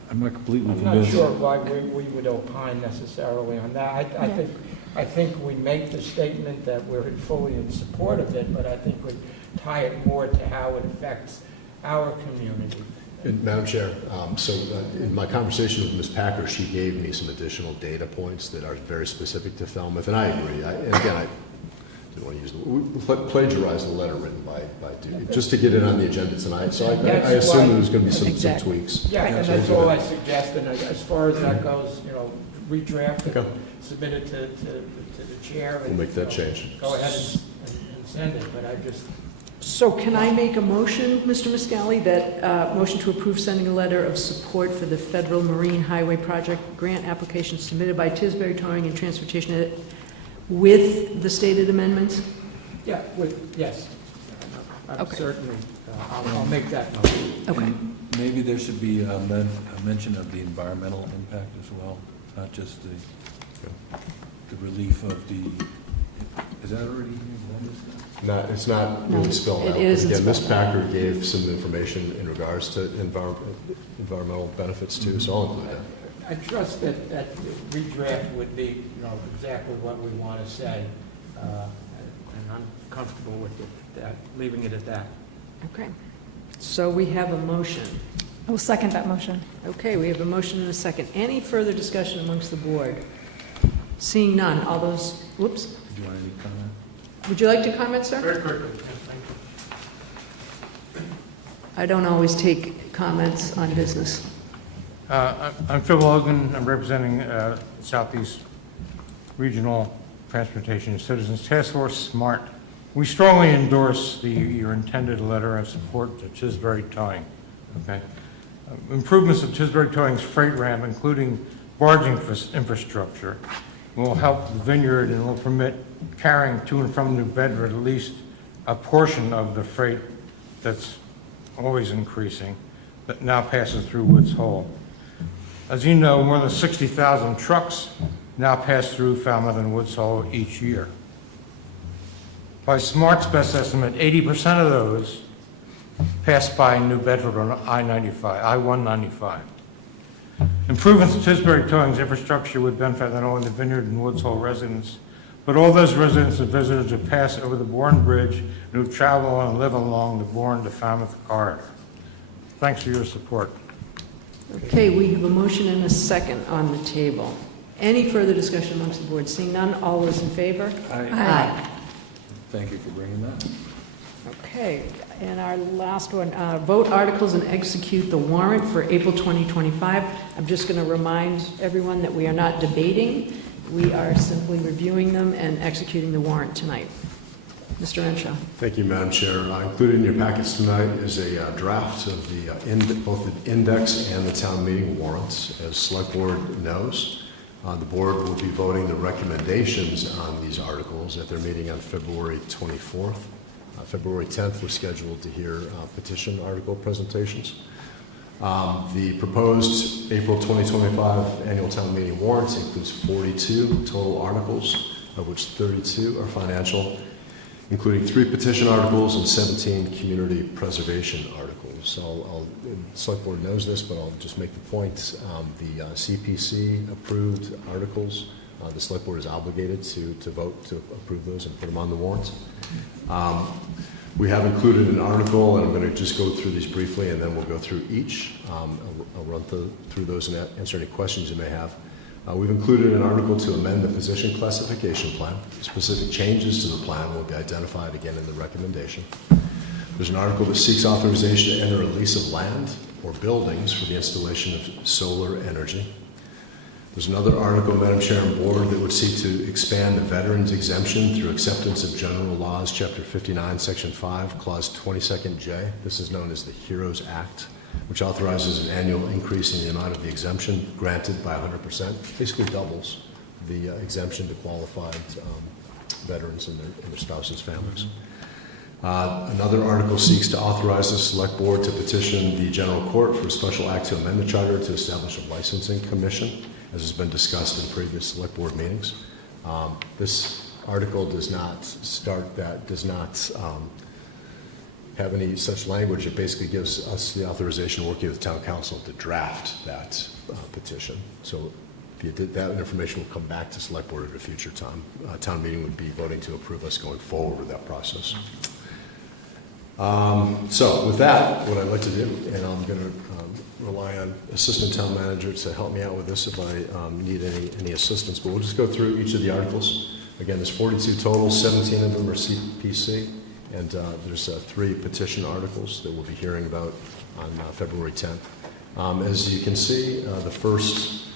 I'm not completely convinced. I'm not sure why we would opine necessarily on that. I think we make the statement that we're fully in support of it, but I think we tie it more to how it affects our community. And Madam Chair, in my conversation with Ms. Packer, she gave me some additional data points that are very specific to Falmouth, and I agree. And again, I didn't want to use we plagiarized the letter written by Duke, just to get it on the agenda tonight. So I assume there was going to be some tweaks. Yeah, and that's all I suggest. And as far as that goes, redraft it, submit it to the chair. We'll make that change. Go ahead and send it, but I just... So can I make a motion, Mr. Muscali, that motion to approve sending a letter of support for the Federal Marine Highway Project grant application submitted by Tisbury Towing and Transportation with the stated amendments? Yeah, yes. Okay. Certainly, I'll make that motion. Okay. And maybe there should be a mention of the environmental impact as well, not just the relief of the, is that already It's not really spelled out. It is. Again, Ms. Packer gave some information in regards to environmental benefits too, so I'll include that. I trust that redraft would be, exactly what we want to say, and I'm comfortable with that, leaving it at that. Okay. So we have a motion. I will second that motion. Okay, we have a motion and a second. Any further discussion amongst the board? Seeing none, all those, whoops. Do you want any comment? Would you like to comment, sir? Very quickly. I don't always take comments on business. I'm Phil Logan. I'm representing Southeast Regional Transportation Citizens Task Force, SMART. We strongly endorse your intended letter of support to Tisbury Towing. Okay, improvements of Tisbury Towing's freight ramp, including barging infrastructure, will help the vineyard and will permit carrying to and from New Bedford at least a portion of the freight that's always increasing, that now passes through Woods Hole. As you know, more than 60,000 trucks now pass through Falmouth and Woods Hole each year. By SMART's best estimate, 80% of those pass by New Bedford on I-195. Improvements to Tisbury Towing's infrastructure would benefit not only the Vineyard and Woods Hole residents, but all those residents and visitors who pass over the Bourne Bridge and who travel and live along the Bourne to Falmouth corridor. Thanks for your support. Okay, we have a motion and a second on the table. Any further discussion amongst the board? Seeing none, all those in favor? Aye. Thank you for bringing that. Okay, and our last one, vote articles and execute the warrant for April 2025. I'm just going to remind everyone that we are not debating. We are simply reviewing them and executing the warrant tonight. Mr. Renshaw. Thank you, Madam Chair. Included in your packets tonight is a draft of both the index and the town meeting warrants. As Select Board knows, the board will be voting the recommendations on these articles at their meeting on February 24th. February 10th, we're scheduled to hear petition article presentations. The proposed April 2025 annual town meeting warrants includes 42 total articles, of which 32 are financial, including 3 petition articles and 17 community preservation articles. So the Select Board knows this, but I'll just make the point. The CPC approved articles, the Select Board is obligated to vote to approve those and put them on the warrants. We have included an article, and I'm going to just go through these briefly, and then we'll go through each. I'll run through those and answer any questions you may have. We've included an article to amend the position classification plan. Specific changes to the plan will be identified again in the recommendation. There's an article that seeks authorization to enter a lease of land or buildings for the installation of solar energy. There's another article, Madam Chair and Board, that would seek to expand the veterans exemption through acceptance of general laws, Chapter 59, Section 5, Clause 22nd J. This is known as the HEROES Act, which authorizes an annual increase in the amount of the exemption granted by 100%, basically doubles the exemption to qualified veterans and their spouses' families. Another article seeks to authorize the Select Board to petition the General Court for a special act to amend the charter to establish a licensing commission, as has been discussed in previous Select Board meetings. This article does not have any such language. It basically gives us the authorization, working with Town Council, to draft that petition. So that information will come back to Select Board at a future time. Town meeting would be voting to approve us going forward with that process. So with that, what I'd like to do, and I'm going to rely on Assistant Town Manager to help me out with this if I need any assistance, but we'll just go through each of the articles. Again, there's 42 total, 17 of them are CPC, and there's 3 petition articles that we'll be hearing about on February 10th. As you can see, the first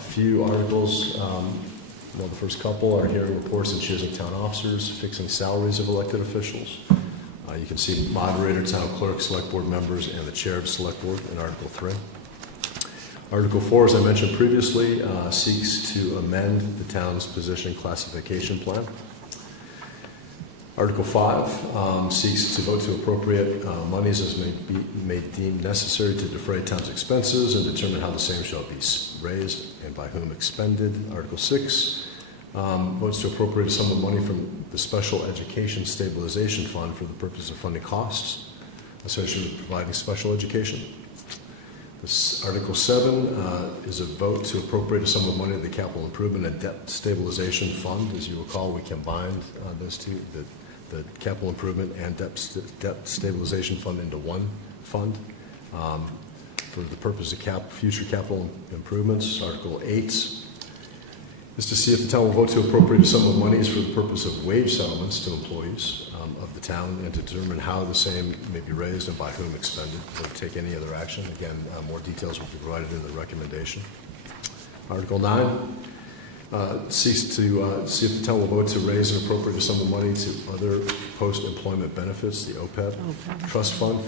few articles, the first couple are hearing reports and choosing town officers, fixing salaries of elected officials. You can see moderator, town clerk, select board members, and the chair of select board in Article 3. Article 4, as I mentioned previously, seeks to amend the town's position classification plan. Article 5 seeks to vote to appropriate monies as may deem necessary to defray town's expenses and determine how the same shall be raised and by whom expended. Article 6 votes to appropriate a sum of money from the Special Education Stabilization Fund for the purpose of funding costs associated with providing special education. Article 7 is a vote to appropriate a sum of money to the Capital Improvement and Debt Stabilization Fund. As you recall, we combined those two, the Capital Improvement and Debt Stabilization Fund, into one fund. for the purpose of future capital improvements. Article 8 is to see if the town will vote to appropriate a sum of monies for the purpose of wage settlements to employees of the town and to determine how the same may be raised and by whom expended. Don't take any other action. Again, more details will be provided in the recommendation. Article 9 seeks to see if the town will vote to raise and appropriate a sum of money to other post-employment benefits, the OPEB trust fund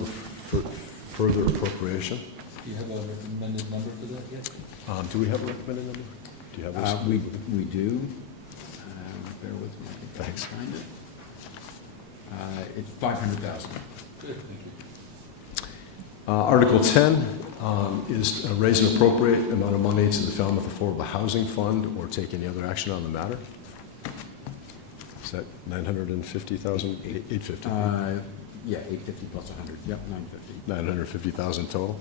for further appropriation. Do you have a recommended number for that yet? Do we have a recommended number? Do you have this? We do. Bear with me. I think I can Thanks. find it. It's 500,000. Good, thank you. Article 10 is raise an appropriate amount of money to the Falmouth Affordable Housing Fund or take any other action on the matter. Is that 950,000? 850? Yeah, 850 plus 100. Yep, 950. 950,000 total.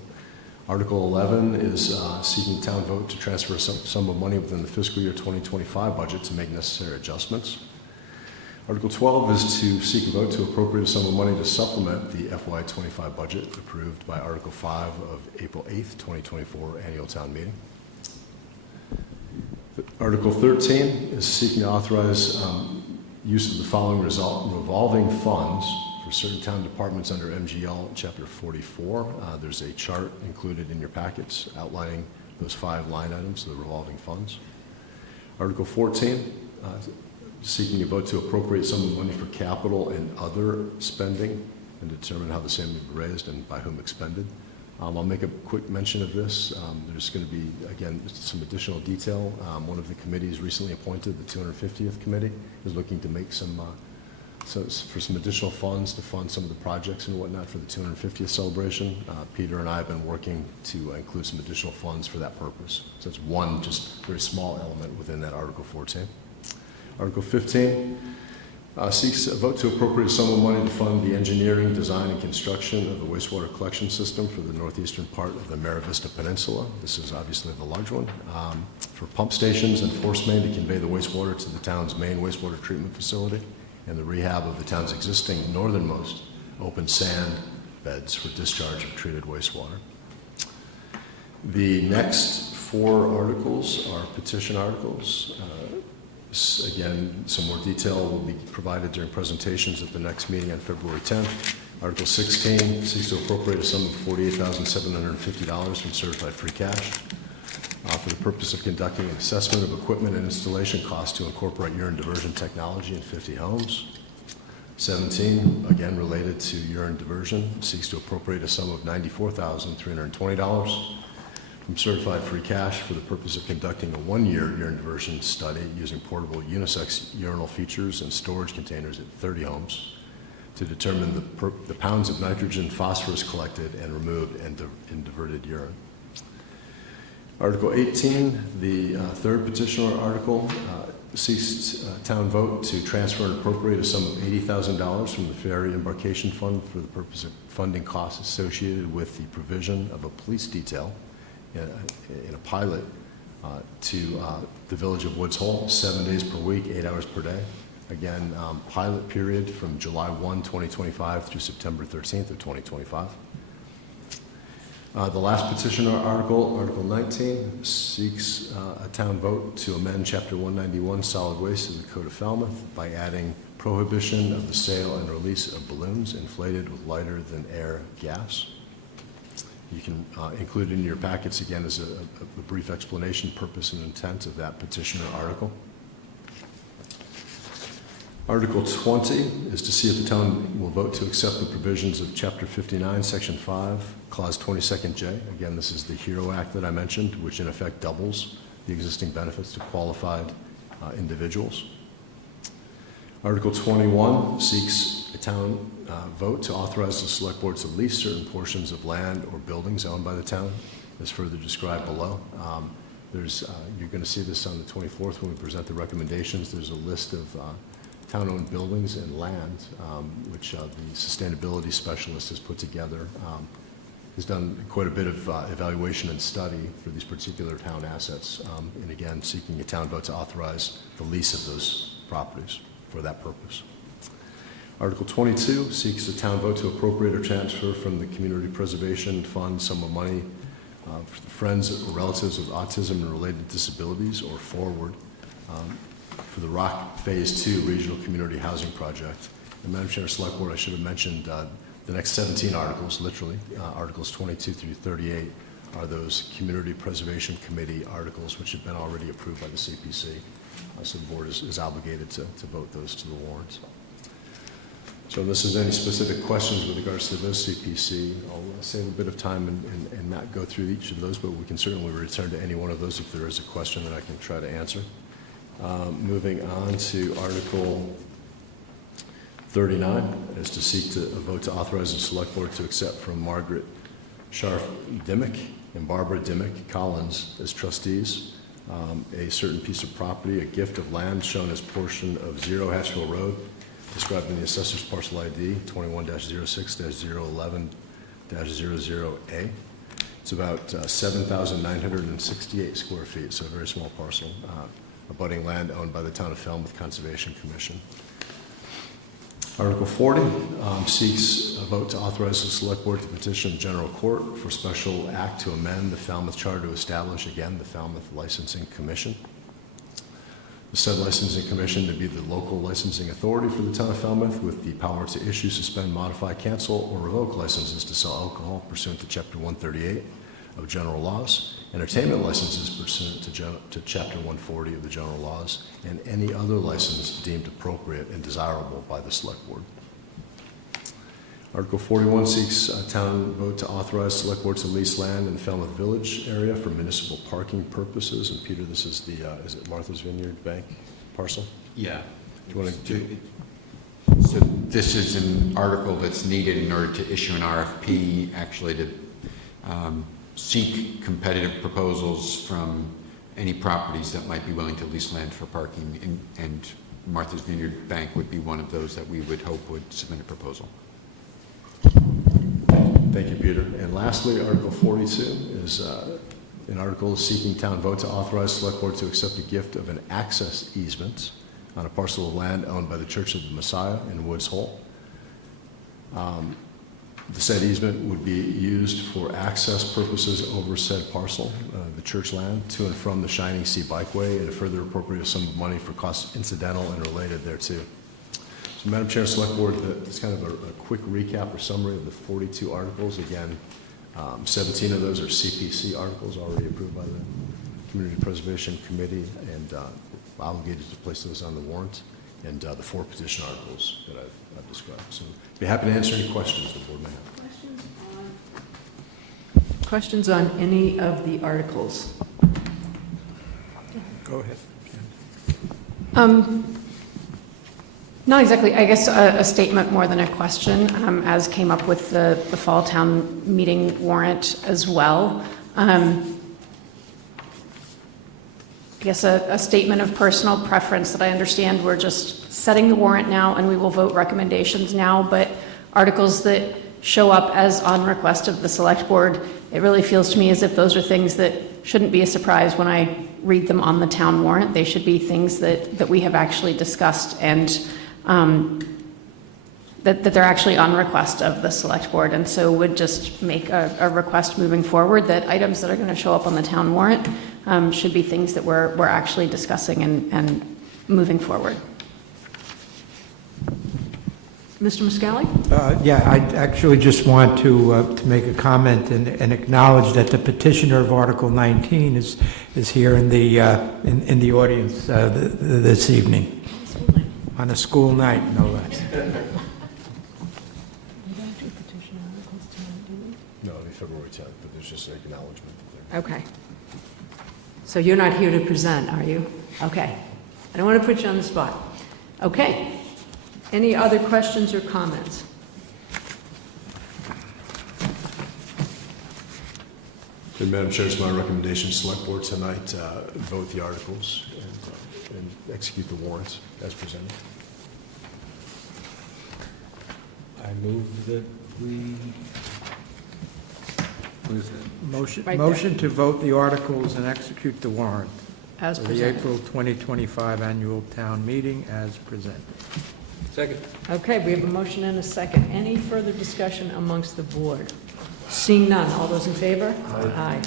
Article 11 is seeking town vote to transfer a sum of money within the fiscal year 2025 budget to make necessary adjustments. Article 12 is to seek a vote to appropriate a sum of money to supplement the FY25 budget approved by Article 5 of April 8th, 2024 annual town meeting. Article 13 is seeking to authorize use of the following revolving funds for certain town departments under MGL Chapter 44. There's a chart included in your packets outlining those 5 line items, the revolving funds. Article 14, seeking a vote to appropriate some of the money for capital and other spending and determine how the same will be raised and by whom expended. I'll make a quick mention of this. There's going to be, again, some additional detail. One of the committees recently appointed, the 250th committee, is looking to make some additional funds to fund some of the projects and whatnot for the 250th celebration. Peter and I have been working to include some additional funds for that purpose. So it's one just very small element within that Article 14. Article 15 seeks a vote to appropriate a sum of money to fund the engineering, design, and construction of the wastewater collection system for the northeastern part of the Mara Vista Peninsula. This is obviously the large one. For pump stations and force main to convey the wastewater to the town's main wastewater treatment facility and the rehab of the town's existing northernmost open sand beds for discharge of treated wastewater. The next 4 articles are petition articles. Again, some more detail will be provided during presentations at the next meeting on February 10th. Article 16 seeks to appropriate a sum of $48,750 from certified free cash for the purpose of conducting an assessment of equipment and installation costs to incorporate urine diversion technology in 50 homes. 17, again related to urine diversion, seeks to appropriate a sum of $94,320 from certified free cash for the purpose of conducting a 1-year urine diversion study using portable unisex urinal features and storage containers at 30 homes to determine the pounds of nitrogen, phosphorus collected and removed in diverted urine. Article 18, the third petitioner article, seeks town vote to transfer and appropriate a sum of $80,000 from the Ferry Embarkation Fund for the purpose of funding costs associated with the provision of a police detail in a pilot to the village of Woods Hole, 7 days per week, 8 hours per day. Again, pilot period from July 1, 2025 through September 13th of 2025. The last petitioner article, Article 19, seeks a town vote to amend Chapter 191 solid waste of the Code of Falmouth by adding prohibition of the sale and release of balloons inflated with lighter than air gas. You can include in your packets, again, as a brief explanation, purpose and intent of that petitioner article. Article 20 is to see if the town will vote to accept the provisions of Chapter 59, Section 5, Clause 22nd J. Again, this is the HERO Act that I mentioned, which in effect doubles the existing benefits to qualified individuals. Article 21 seeks a town vote to authorize the select board to lease certain portions of land or buildings owned by the town, as further described below. You're going to see this on the 24th when we present the recommendations. There's a list of town-owned buildings and land, which the sustainability specialist has put together. Has done quite a bit of evaluation and study for these particular town assets, and again, seeking a town vote to authorize the lease of those properties for that purpose. Article 22 seeks a town vote to appropriate or transfer from the Community Preservation Fund sum of money for the friends or relatives with autism and related disabilities, or forward, for the Rock Phase 2 Regional Community Housing Project. And Madam Chair, Select Board, I should have mentioned the next 17 articles, literally, Articles 22 through 38, are those Community Preservation Committee articles, which have been already approved by the CPC. So the board is obligated to vote those to the warrant. So unless there's any specific questions with regards to those CPC, I'll save a bit of time and not go through each of those, but we can certainly return to any one of those if there is a question that I can try to answer. Moving on to Article 39, is to seek to vote to authorize the Select Board to accept from Margaret Scharf Dimmick and Barbara Dimmick Collins as trustees a certain piece of property, a gift of land shown as portion of 0 Hatchville Road, described in the Assessor's Parcel ID 21-06-011-00A. It's about 7,968 square feet, so a very small parcel, abutting land owned by the Town of Falmouth Conservation Commission. Article 40 seeks a vote to authorize the Select Board to petition General Court for special act to amend the Falmouth Charter to establish again the Falmouth Licensing Commission. The said licensing commission to be the local licensing authority for the Town of Falmouth with the power to issue, suspend, modify, cancel, or revoke licenses to sell alcohol pursuant to Chapter 138 of General Laws, entertainment licenses pursuant to Chapter 140 of the General Laws, and any other license deemed appropriate and desirable by the Select Board. Article 41 seeks a town vote to authorize Select Board to lease land in the Falmouth Village area for municipal parking purposes. And Peter, this is the, is it Martha's Vineyard Bank parcel? Yeah. Do you want to? So this is an article that's needed in order to issue an RFP, actually to seek competitive proposals from any properties that might be willing to lease land for parking, and Martha's Vineyard Bank would be one of those that we would hope would submit a proposal. Thank you, Peter. And lastly, Article 42 is an article seeking town vote to authorize Select Board to accept a gift of an access easement on a parcel of land owned by the Church of the Messiah in Woods Hole. The said easement would be used for access purposes over said parcel, the church land, to and from the Shining Sea Bikeway, and a further appropriate sum of money for costs incidental and related thereto. So, Madam Chair, Select Board, it's kind of a quick recap or summary of the 42 articles. Again, 17 of those are CPC articles already approved by the Community Preservation Committee and obligated to place those on the warrant, and the 4 petition articles that I've described. So I'd be happy to answer any questions the board may have. Questions on any of the articles? Go ahead. Not exactly. I guess a statement more than a question, as came up with the fall town meeting warrant as well. I guess a statement of personal preference that I understand we're just setting the warrant now and we will vote recommendations now, but articles that show up as on request of the Select Board, it really feels to me as if those are things that shouldn't be a surprise when I read them on the town warrant. They should be things that we have actually discussed and that they're actually on request of the Select Board, and so would just make a request moving forward that items that are going to show up on the town warrant should be things that we're actually discussing and moving forward. Mr. Muscali? Yeah, I actually just want to make a comment and acknowledge that the petitioner of Article 19 is here in the audience this evening. On a school night, no less. No, it'll be February 10th, but there's just an acknowledgement that they're... Okay. So you're not here to present, are you? Okay. I don't want to put you on the spot. Okay. Any other questions or comments? And Madam Chair, it's my recommendation, Select Board tonight, vote the articles and execute the warrants as presented. I move that we... What is that? Motion to vote the articles and execute the warrant As for the presented. April 2025 annual town meeting as presented. Second. Okay, we have a motion and a second. Any further discussion amongst the board? Seeing none, all those in favor? Aye.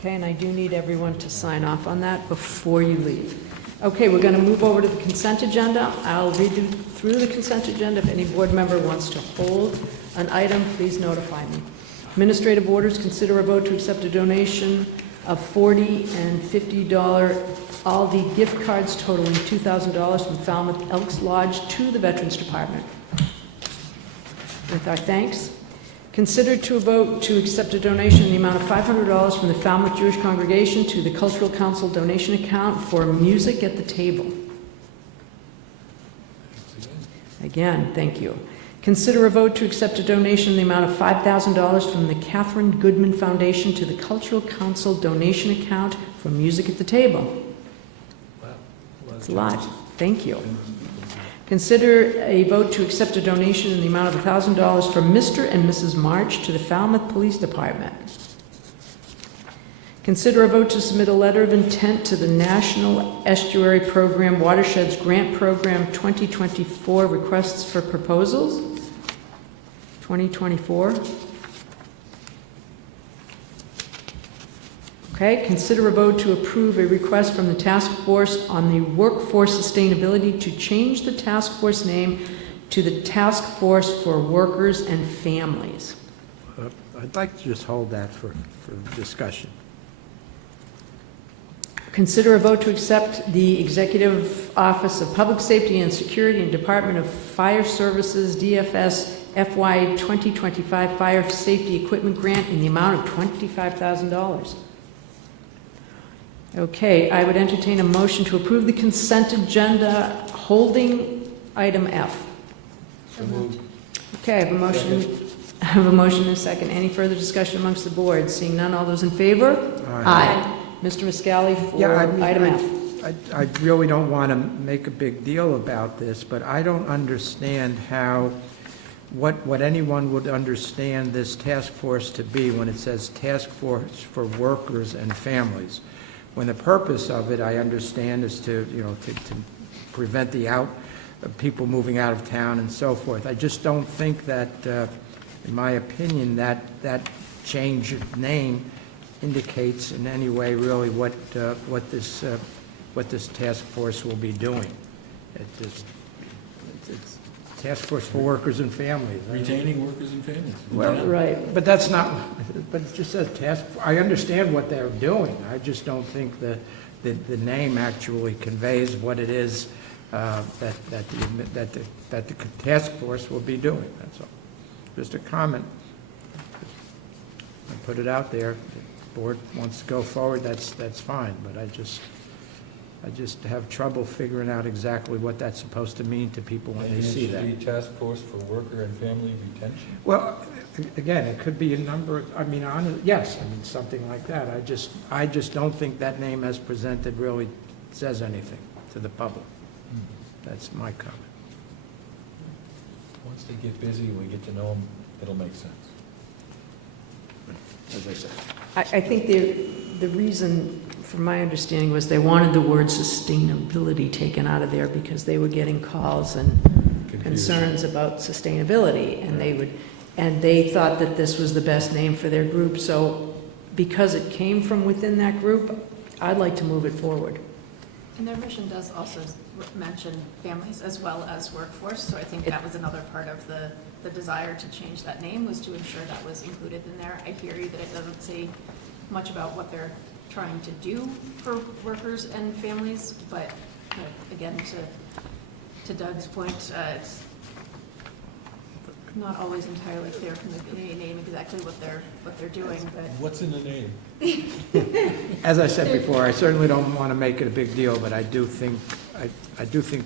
Okay, and I do need everyone to sign off on that before you leave. Okay, we're going to move over to the consent agenda. I'll read you through the consent agenda. If any board member wants to hold an item, please notify me. Administrative orders, consider a vote to accept a donation of $40 and $50 Aldi gift cards totaling $2,000 from Falmouth Elks Lodge to the Veterans Department. With our thanks. Consider to a vote to accept a donation in the amount of $500 from the Falmouth Jewish Congregation to the Cultural Council donation account for music at the table. Again, thank you. Consider a vote to accept a donation in the amount of $5,000 from the Catherine Goodman Foundation to the Cultural Council donation account for music at the table. That's a lot. Thank you. Consider a vote to accept a donation in the amount of $1,000 from Mr. and Mrs. March to the Falmouth Police Department. Consider a vote to submit a letter of intent to the National Estuary Program Watersheds Grant Program 2024 requests for proposals. 2024. Okay, consider a vote to approve a request from the Task Force on the Workforce Sustainability to change the task force name to the Task Force for Workers and Families. I'd like to just hold that for discussion. Consider a vote to accept the Executive Office of Public Safety and Security and Department of Fire Services, DFS, FY 2025 Fire Safety Equipment Grant in the amount of $25,000. Okay, I would entertain a motion to approve the consent agenda holding item F. So moved. Okay, I have a motion. I have a motion and a second. Any further discussion amongst the board? Seeing none, all those in favor? Aye. Mr. Muscali for item F. I really don't want to make a big deal about this, but I don't understand how, what anyone would understand this task force to be when it says Task Force for Workers and Families. When the purpose of it, I understand, is to prevent the people moving out of town and so forth. I just don't think that, in my opinion, that change of name indicates in any way really what this task force will be doing. It's Task Force for Workers and Families. Retaining workers and families. Well, right, but that's not, but it just says task, I understand what they're doing. I just don't think the name actually conveys what it is that the task force will be doing, that's all. Just a comment. I put it out there. If the board wants to go forward, that's fine, but I just have trouble figuring out exactly what that's supposed to mean to people when they see that. Maybe it should be Task Force for Worker and Family Retention. Well, again, it could be a number, yes, something like that. I just don't think that name as presented really says anything to the public. That's my comment. Once they get busy, we get to know them, it'll make sense. As I said. I think the reason, from my understanding, was they wanted the word sustainability taken out of there because they were getting calls and concerns about sustainability, and they thought that this was the best name for their group. So because it came from within that group, I'd like to move it forward. And their mission does also mention families as well as workforce, so I think that was another part of the desire to change that name, was to ensure that was included in there. I hear you that it doesn't say much about what they're trying to do for workers and families, but again, to Doug's point, it's not always entirely clear from the name exactly what they're doing, but. What's in the name? As I said before, I certainly don't want to make it a big deal, but I do think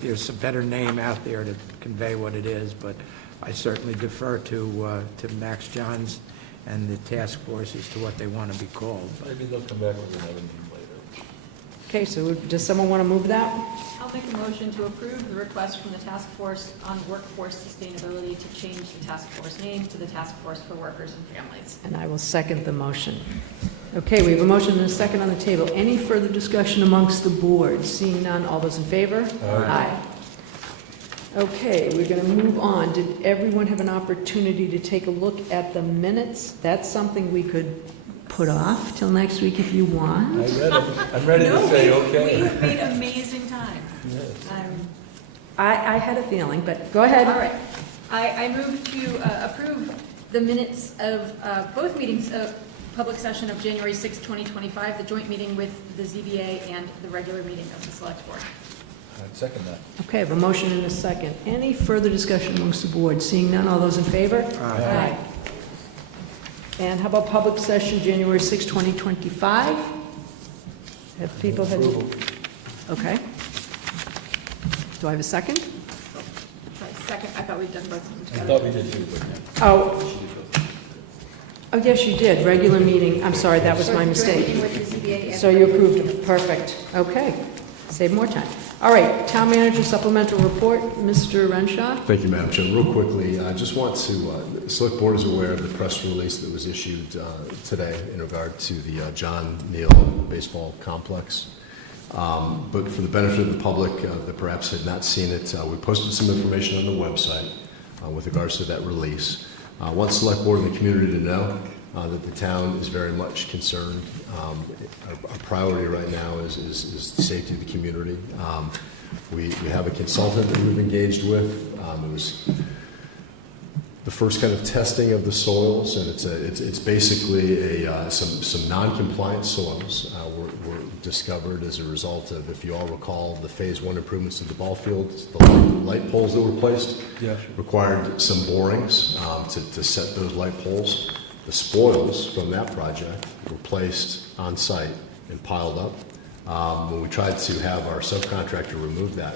there's a better name out there to convey what it is, but I certainly defer to Max Johns and the task force as to what they want to be called. Maybe they'll come back with another name later. Okay, so does someone want to move that? I'll make a motion to approve the request from the Task Force on Workforce Sustainability to change the task force name to the Task Force for Workers and Families. And I will second the motion. Okay, we have a motion and a second on the table. Any further discussion amongst the board? Seeing none, all those in favor? Aye. Okay, we're going to move on. Did everyone have an opportunity to take a look at the minutes? That's something we could put off till next week if you want. I'm ready to say, okay. We have made amazing time. I had a feeling, but go ahead. All right. I move to approve the minutes of both meetings of public session of January 6, 2025, the joint meeting with the ZBA and the regular meeting of the Select Board. I'd second that. Okay, I have a motion and a second. Any further discussion amongst the board? Seeing none, all those in favor? Aye. And how about public session, January 6, 2025? Have people had... Okay. Do I have a second? Sorry, second, I thought we'd done both of them I together. thought we did too, but yeah. Oh, yes, you did. Regular meeting. I'm sorry, that was my Joint mistake. meeting with the ZBA and So you approved them. Perfect. Okay. Save more time. All right, town manager supplemental report, Mr. Renshaw. Thank you, Madam Chair. Real quickly, I just want to, the Select Board is aware of the press release that was issued today in regard to the John Neal Baseball Complex. But for the benefit of the public that perhaps had not seen it, we posted some information on the website with regards to that release. I want Select Board and the community to know that the town is very much concerned. Our priority right now is the safety of the community. We have a consultant that we've engaged with. It was the first kind of testing of the soils, and it's basically some non-compliant soils were discovered as a result of, if you all recall, the Phase 1 improvements to the ball fields. The light poles that were placed required some borings to set those light poles. The spoils from that project were placed on site and piled up. When we tried to have our subcontractor remove that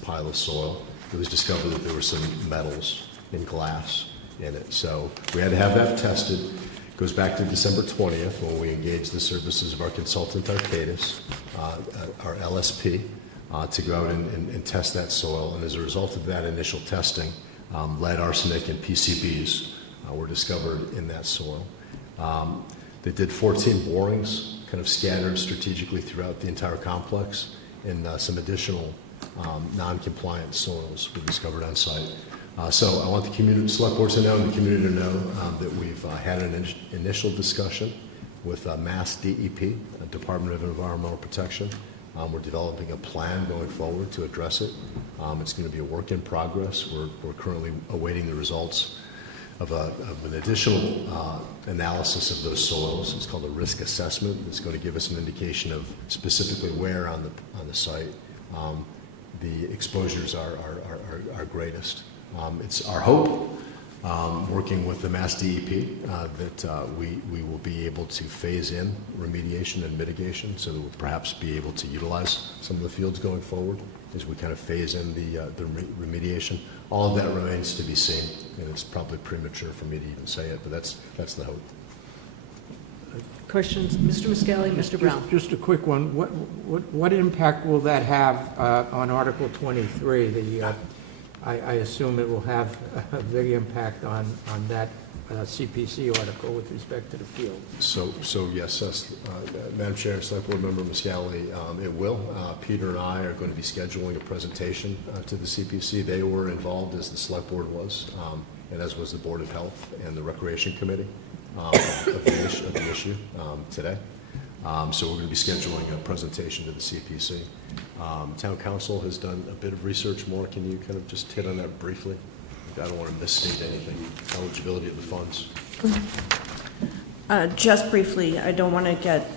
pile of soil, it was discovered that there were some metals and glass in it. So we had to have that tested. It goes back to December 20th when we engaged the services of our consultant Arcadis, our LSP, to go out and test that soil. And as a result of that initial testing, lead, arsenic, and PCBs were discovered in that soil. They did 14 borings, kind of scattered strategically throughout the entire complex, and some additional non-compliant soils were discovered on site. So I want the community, Select Board to know, and the community to know that we've had an initial discussion with Mass DEP, Department of Environmental Protection. We're developing a plan going forward to address it. It's going to be a work in progress. We're currently awaiting the results of an additional analysis of those soils. It's called a risk assessment. It's going to give us an indication of specifically where on the site the exposures are greatest. It's our hope, working with the Mass DEP, that we will be able to phase in remediation and mitigation, so that we'll perhaps be able to utilize some of the fields going forward as we kind of phase in the remediation. All of that remains to be seen, and it's probably premature for me to even say it, but that's the hope. Questions? Mr. Muscali, Mr. Brown. Just a quick one. What impact will that have on Article 23? I assume it will have a big impact on that CPC article with respect to the field. So yes, Madam Chair, Select Board Member Muscali, it will. Peter and I are going to be scheduling a presentation to the CPC. They were involved, as the Select Board was, and as was the Board of Health and the Recreation Committee of the issue today. So we're going to be scheduling a presentation to the CPC. Town Council has done a bit of research more. Can you kind of just hit on that briefly? I don't want to misstate anything. Eligibility of the funds. Just briefly, I don't want to get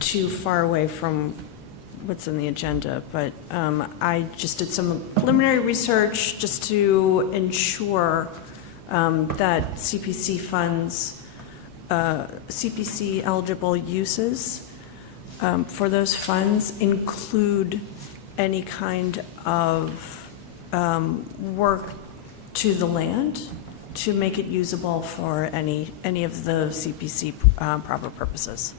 too far away from what's in the agenda, but I just did some preliminary research just to ensure that CPC funds, CPC eligible uses for those funds include any kind of work to the land to make it usable for any of the CPC proper purposes.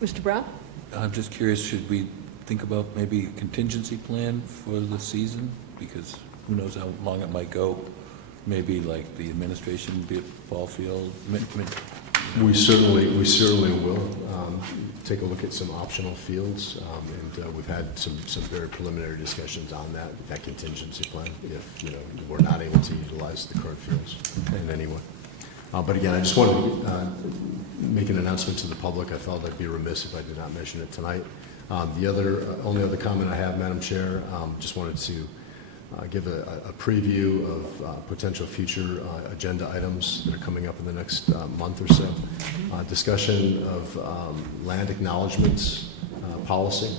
Mr. Brown? I'm just curious, should we think about maybe a contingency plan for the season? Because who knows how long it might go. Maybe like the administration, be it ball field. We certainly will. take a look at some optional fields, and we've had some very preliminary discussions on that contingency plan, if, you know, we're not able to utilize the current fields in any way. But again, I just wanted to make an announcement to the public. I felt I'd be remiss if I did not mention it tonight. The only other comment I have, Madam Chair, just wanted to give a preview of potential future agenda items that are coming up in the next month or so. Discussion of land acknowledgements policy.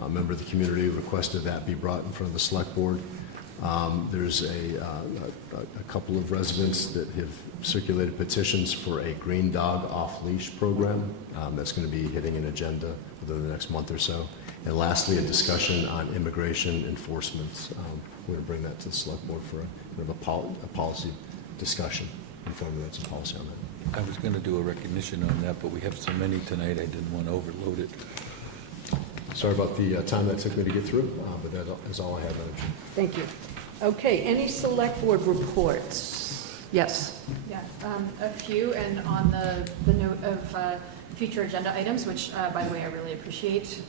A member of the community requested that be brought in front of the Select Board. There's a couple of residents that have circulated petitions for a green dog off-leash program that's going to be hitting an agenda within the next month or so. And lastly, a discussion on immigration enforcement. We're going to bring that to the Select Board for a policy discussion and formulate some policy on that. I was going to do a recognition on that, but we have so many tonight, I didn't want to overload it. Sorry about the time that took me to get through, but that is all I have, Madam Chair. Thank you. Okay, any select board reports? Yes. Yeah, a few, and on the note of future agenda items, which, by the way, I really appreciate.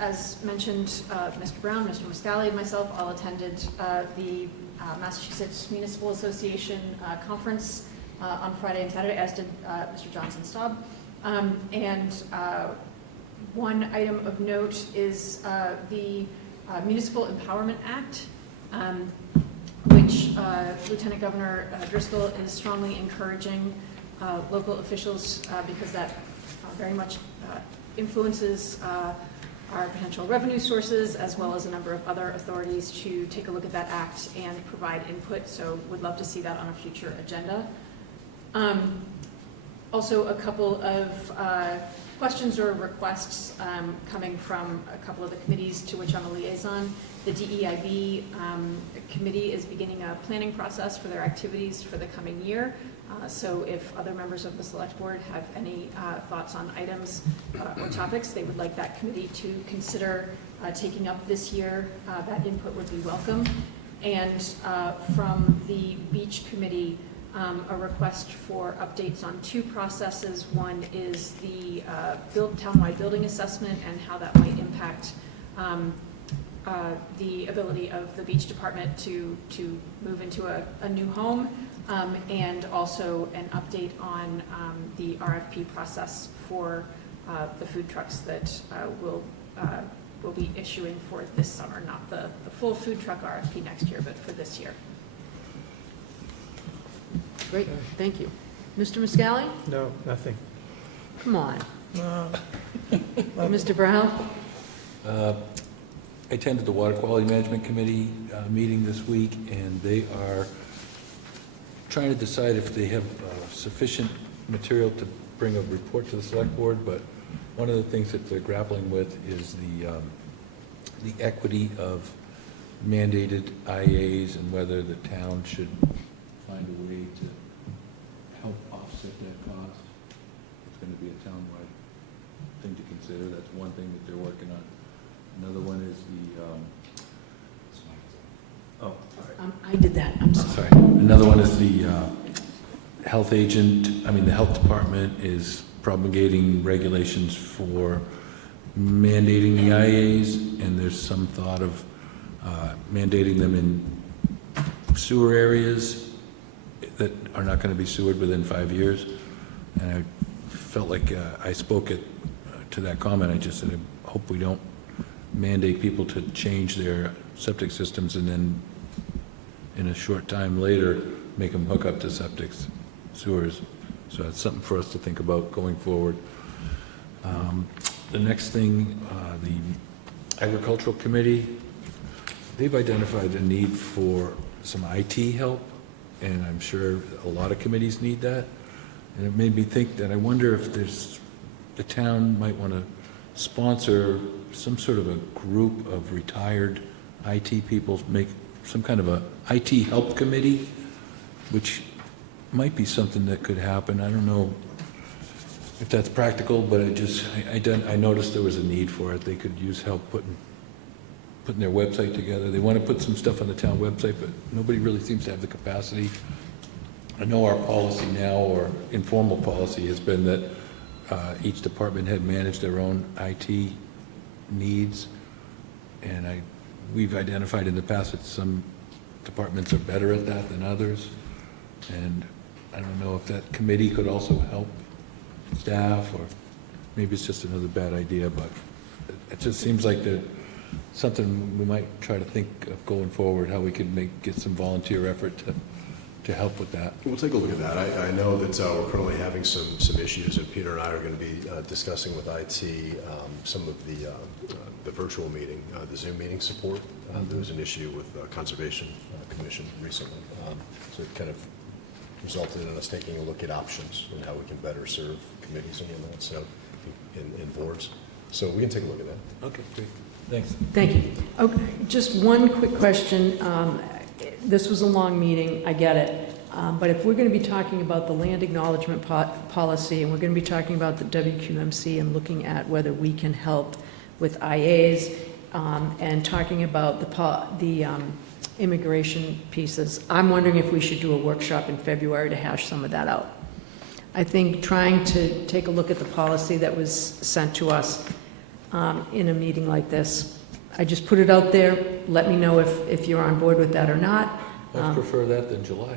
As mentioned, Mr. Brown, Mr. Muscali, and myself all attended the Massachusetts Municipal Association conference on Friday and Saturday, as did Mr. Johnson-Staub. And one item of note is the Municipal Empowerment Act, which Lieutenant Governor Driscoll is strongly encouraging local officials because that very much influences our potential revenue sources, as well as a number of other authorities, to take a look at that act and provide input. So would love to see that on a future agenda. Also, a couple of questions or requests coming from a couple of the committees to which I'm a liaison. The DEIB committee is beginning a planning process for their activities for the coming year. So if other members of the Select Board have any thoughts on items or topics they would like that committee to consider taking up this year, that input would be welcome. And from the Beach Committee, a request for updates on two processes. One is the townwide building assessment and how that might impact the ability of the beach department to move into a new home, and also an update on the RFP process for the food trucks that will be issuing for this summer, not the full food truck RFP next year, but for this year. Great, thank you. Mr. Muscali? No, nothing. Come on. Mr. Brown? I attended the Water Quality Management Committee meeting this week, and they are trying to decide if they have sufficient material to bring a report to the Select Board, but one of the things that they're grappling with is the equity of mandated IAs and whether the town should find a way to help offset that cost. It's going to be a townwide thing to consider. That's one thing that they're working on. Another one is I did that, I'm sorry. Another one is the health agent, the health department is promulgating regulations for mandating the IAs, and there's some thought of mandating them in sewer areas that are not going to be sewered within 5 years. And I felt like I spoke to that comment. I just said, I hope we don't mandate people to change their septic systems and then in a short time later make them hook up to septic sewers. So that's something for us to think about going forward. The next thing, the Agricultural Committee, they've identified a need for some IT help, and I'm sure a lot of committees need that. And it made me think that I wonder if the town might want to sponsor some sort of a group of retired IT people, make some kind of a IT help committee, which might be something that could happen. I don't know if that's practical, but I noticed there was a need for it. They could use help putting their website together. They want to put some stuff on the town website, but nobody really seems to have the capacity. I know our policy now, or informal policy, has been that each department had managed their own IT needs. And we've identified in the past that some departments are better at that than others. And I don't know if that committee could also help staff, or maybe it's just another bad idea, but it just seems like something we might try to think of going forward, how we could get some volunteer effort to help with that. We'll take a look at that. I know that we're currently having some issues, and Peter and I are going to be discussing with IT some of the virtual meeting, the Zoom meeting support. There was an issue with Conservation Commission recently, so it kind of resulted in us taking a look at options and how we can better serve committees and whatnot, so in boards. So we can take a look at that. Okay, great. Thanks. Thank you. Okay, just one quick question. This was a long meeting, I get it. But if we're going to be talking about the land acknowledgement policy, and we're going to be talking about the WQMC and looking at whether we can help with IAs, and talking about the immigration pieces, I'm wondering if we should do a workshop in February to hash some of that out. I think trying to take a look at the policy that was sent to us in a meeting like this, I just put it out there. Let me know if you're on board with that or not. I prefer that than July.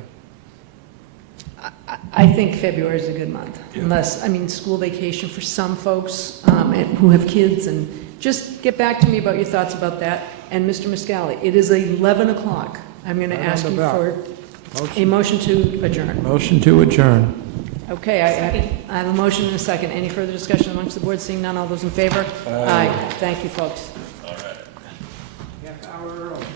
I think February is a good month, unless, school vacation for some folks who have kids, and just get back to me about your thoughts about that. And Mr. Muscali, it is 11 o'clock. I'm going to ask you for a motion to adjourn. Motion to adjourn. Okay, I have a motion and a second. Any further discussion amongst the board? Seeing none, all those in favor? Aye. Thank you, folks. Half hour early.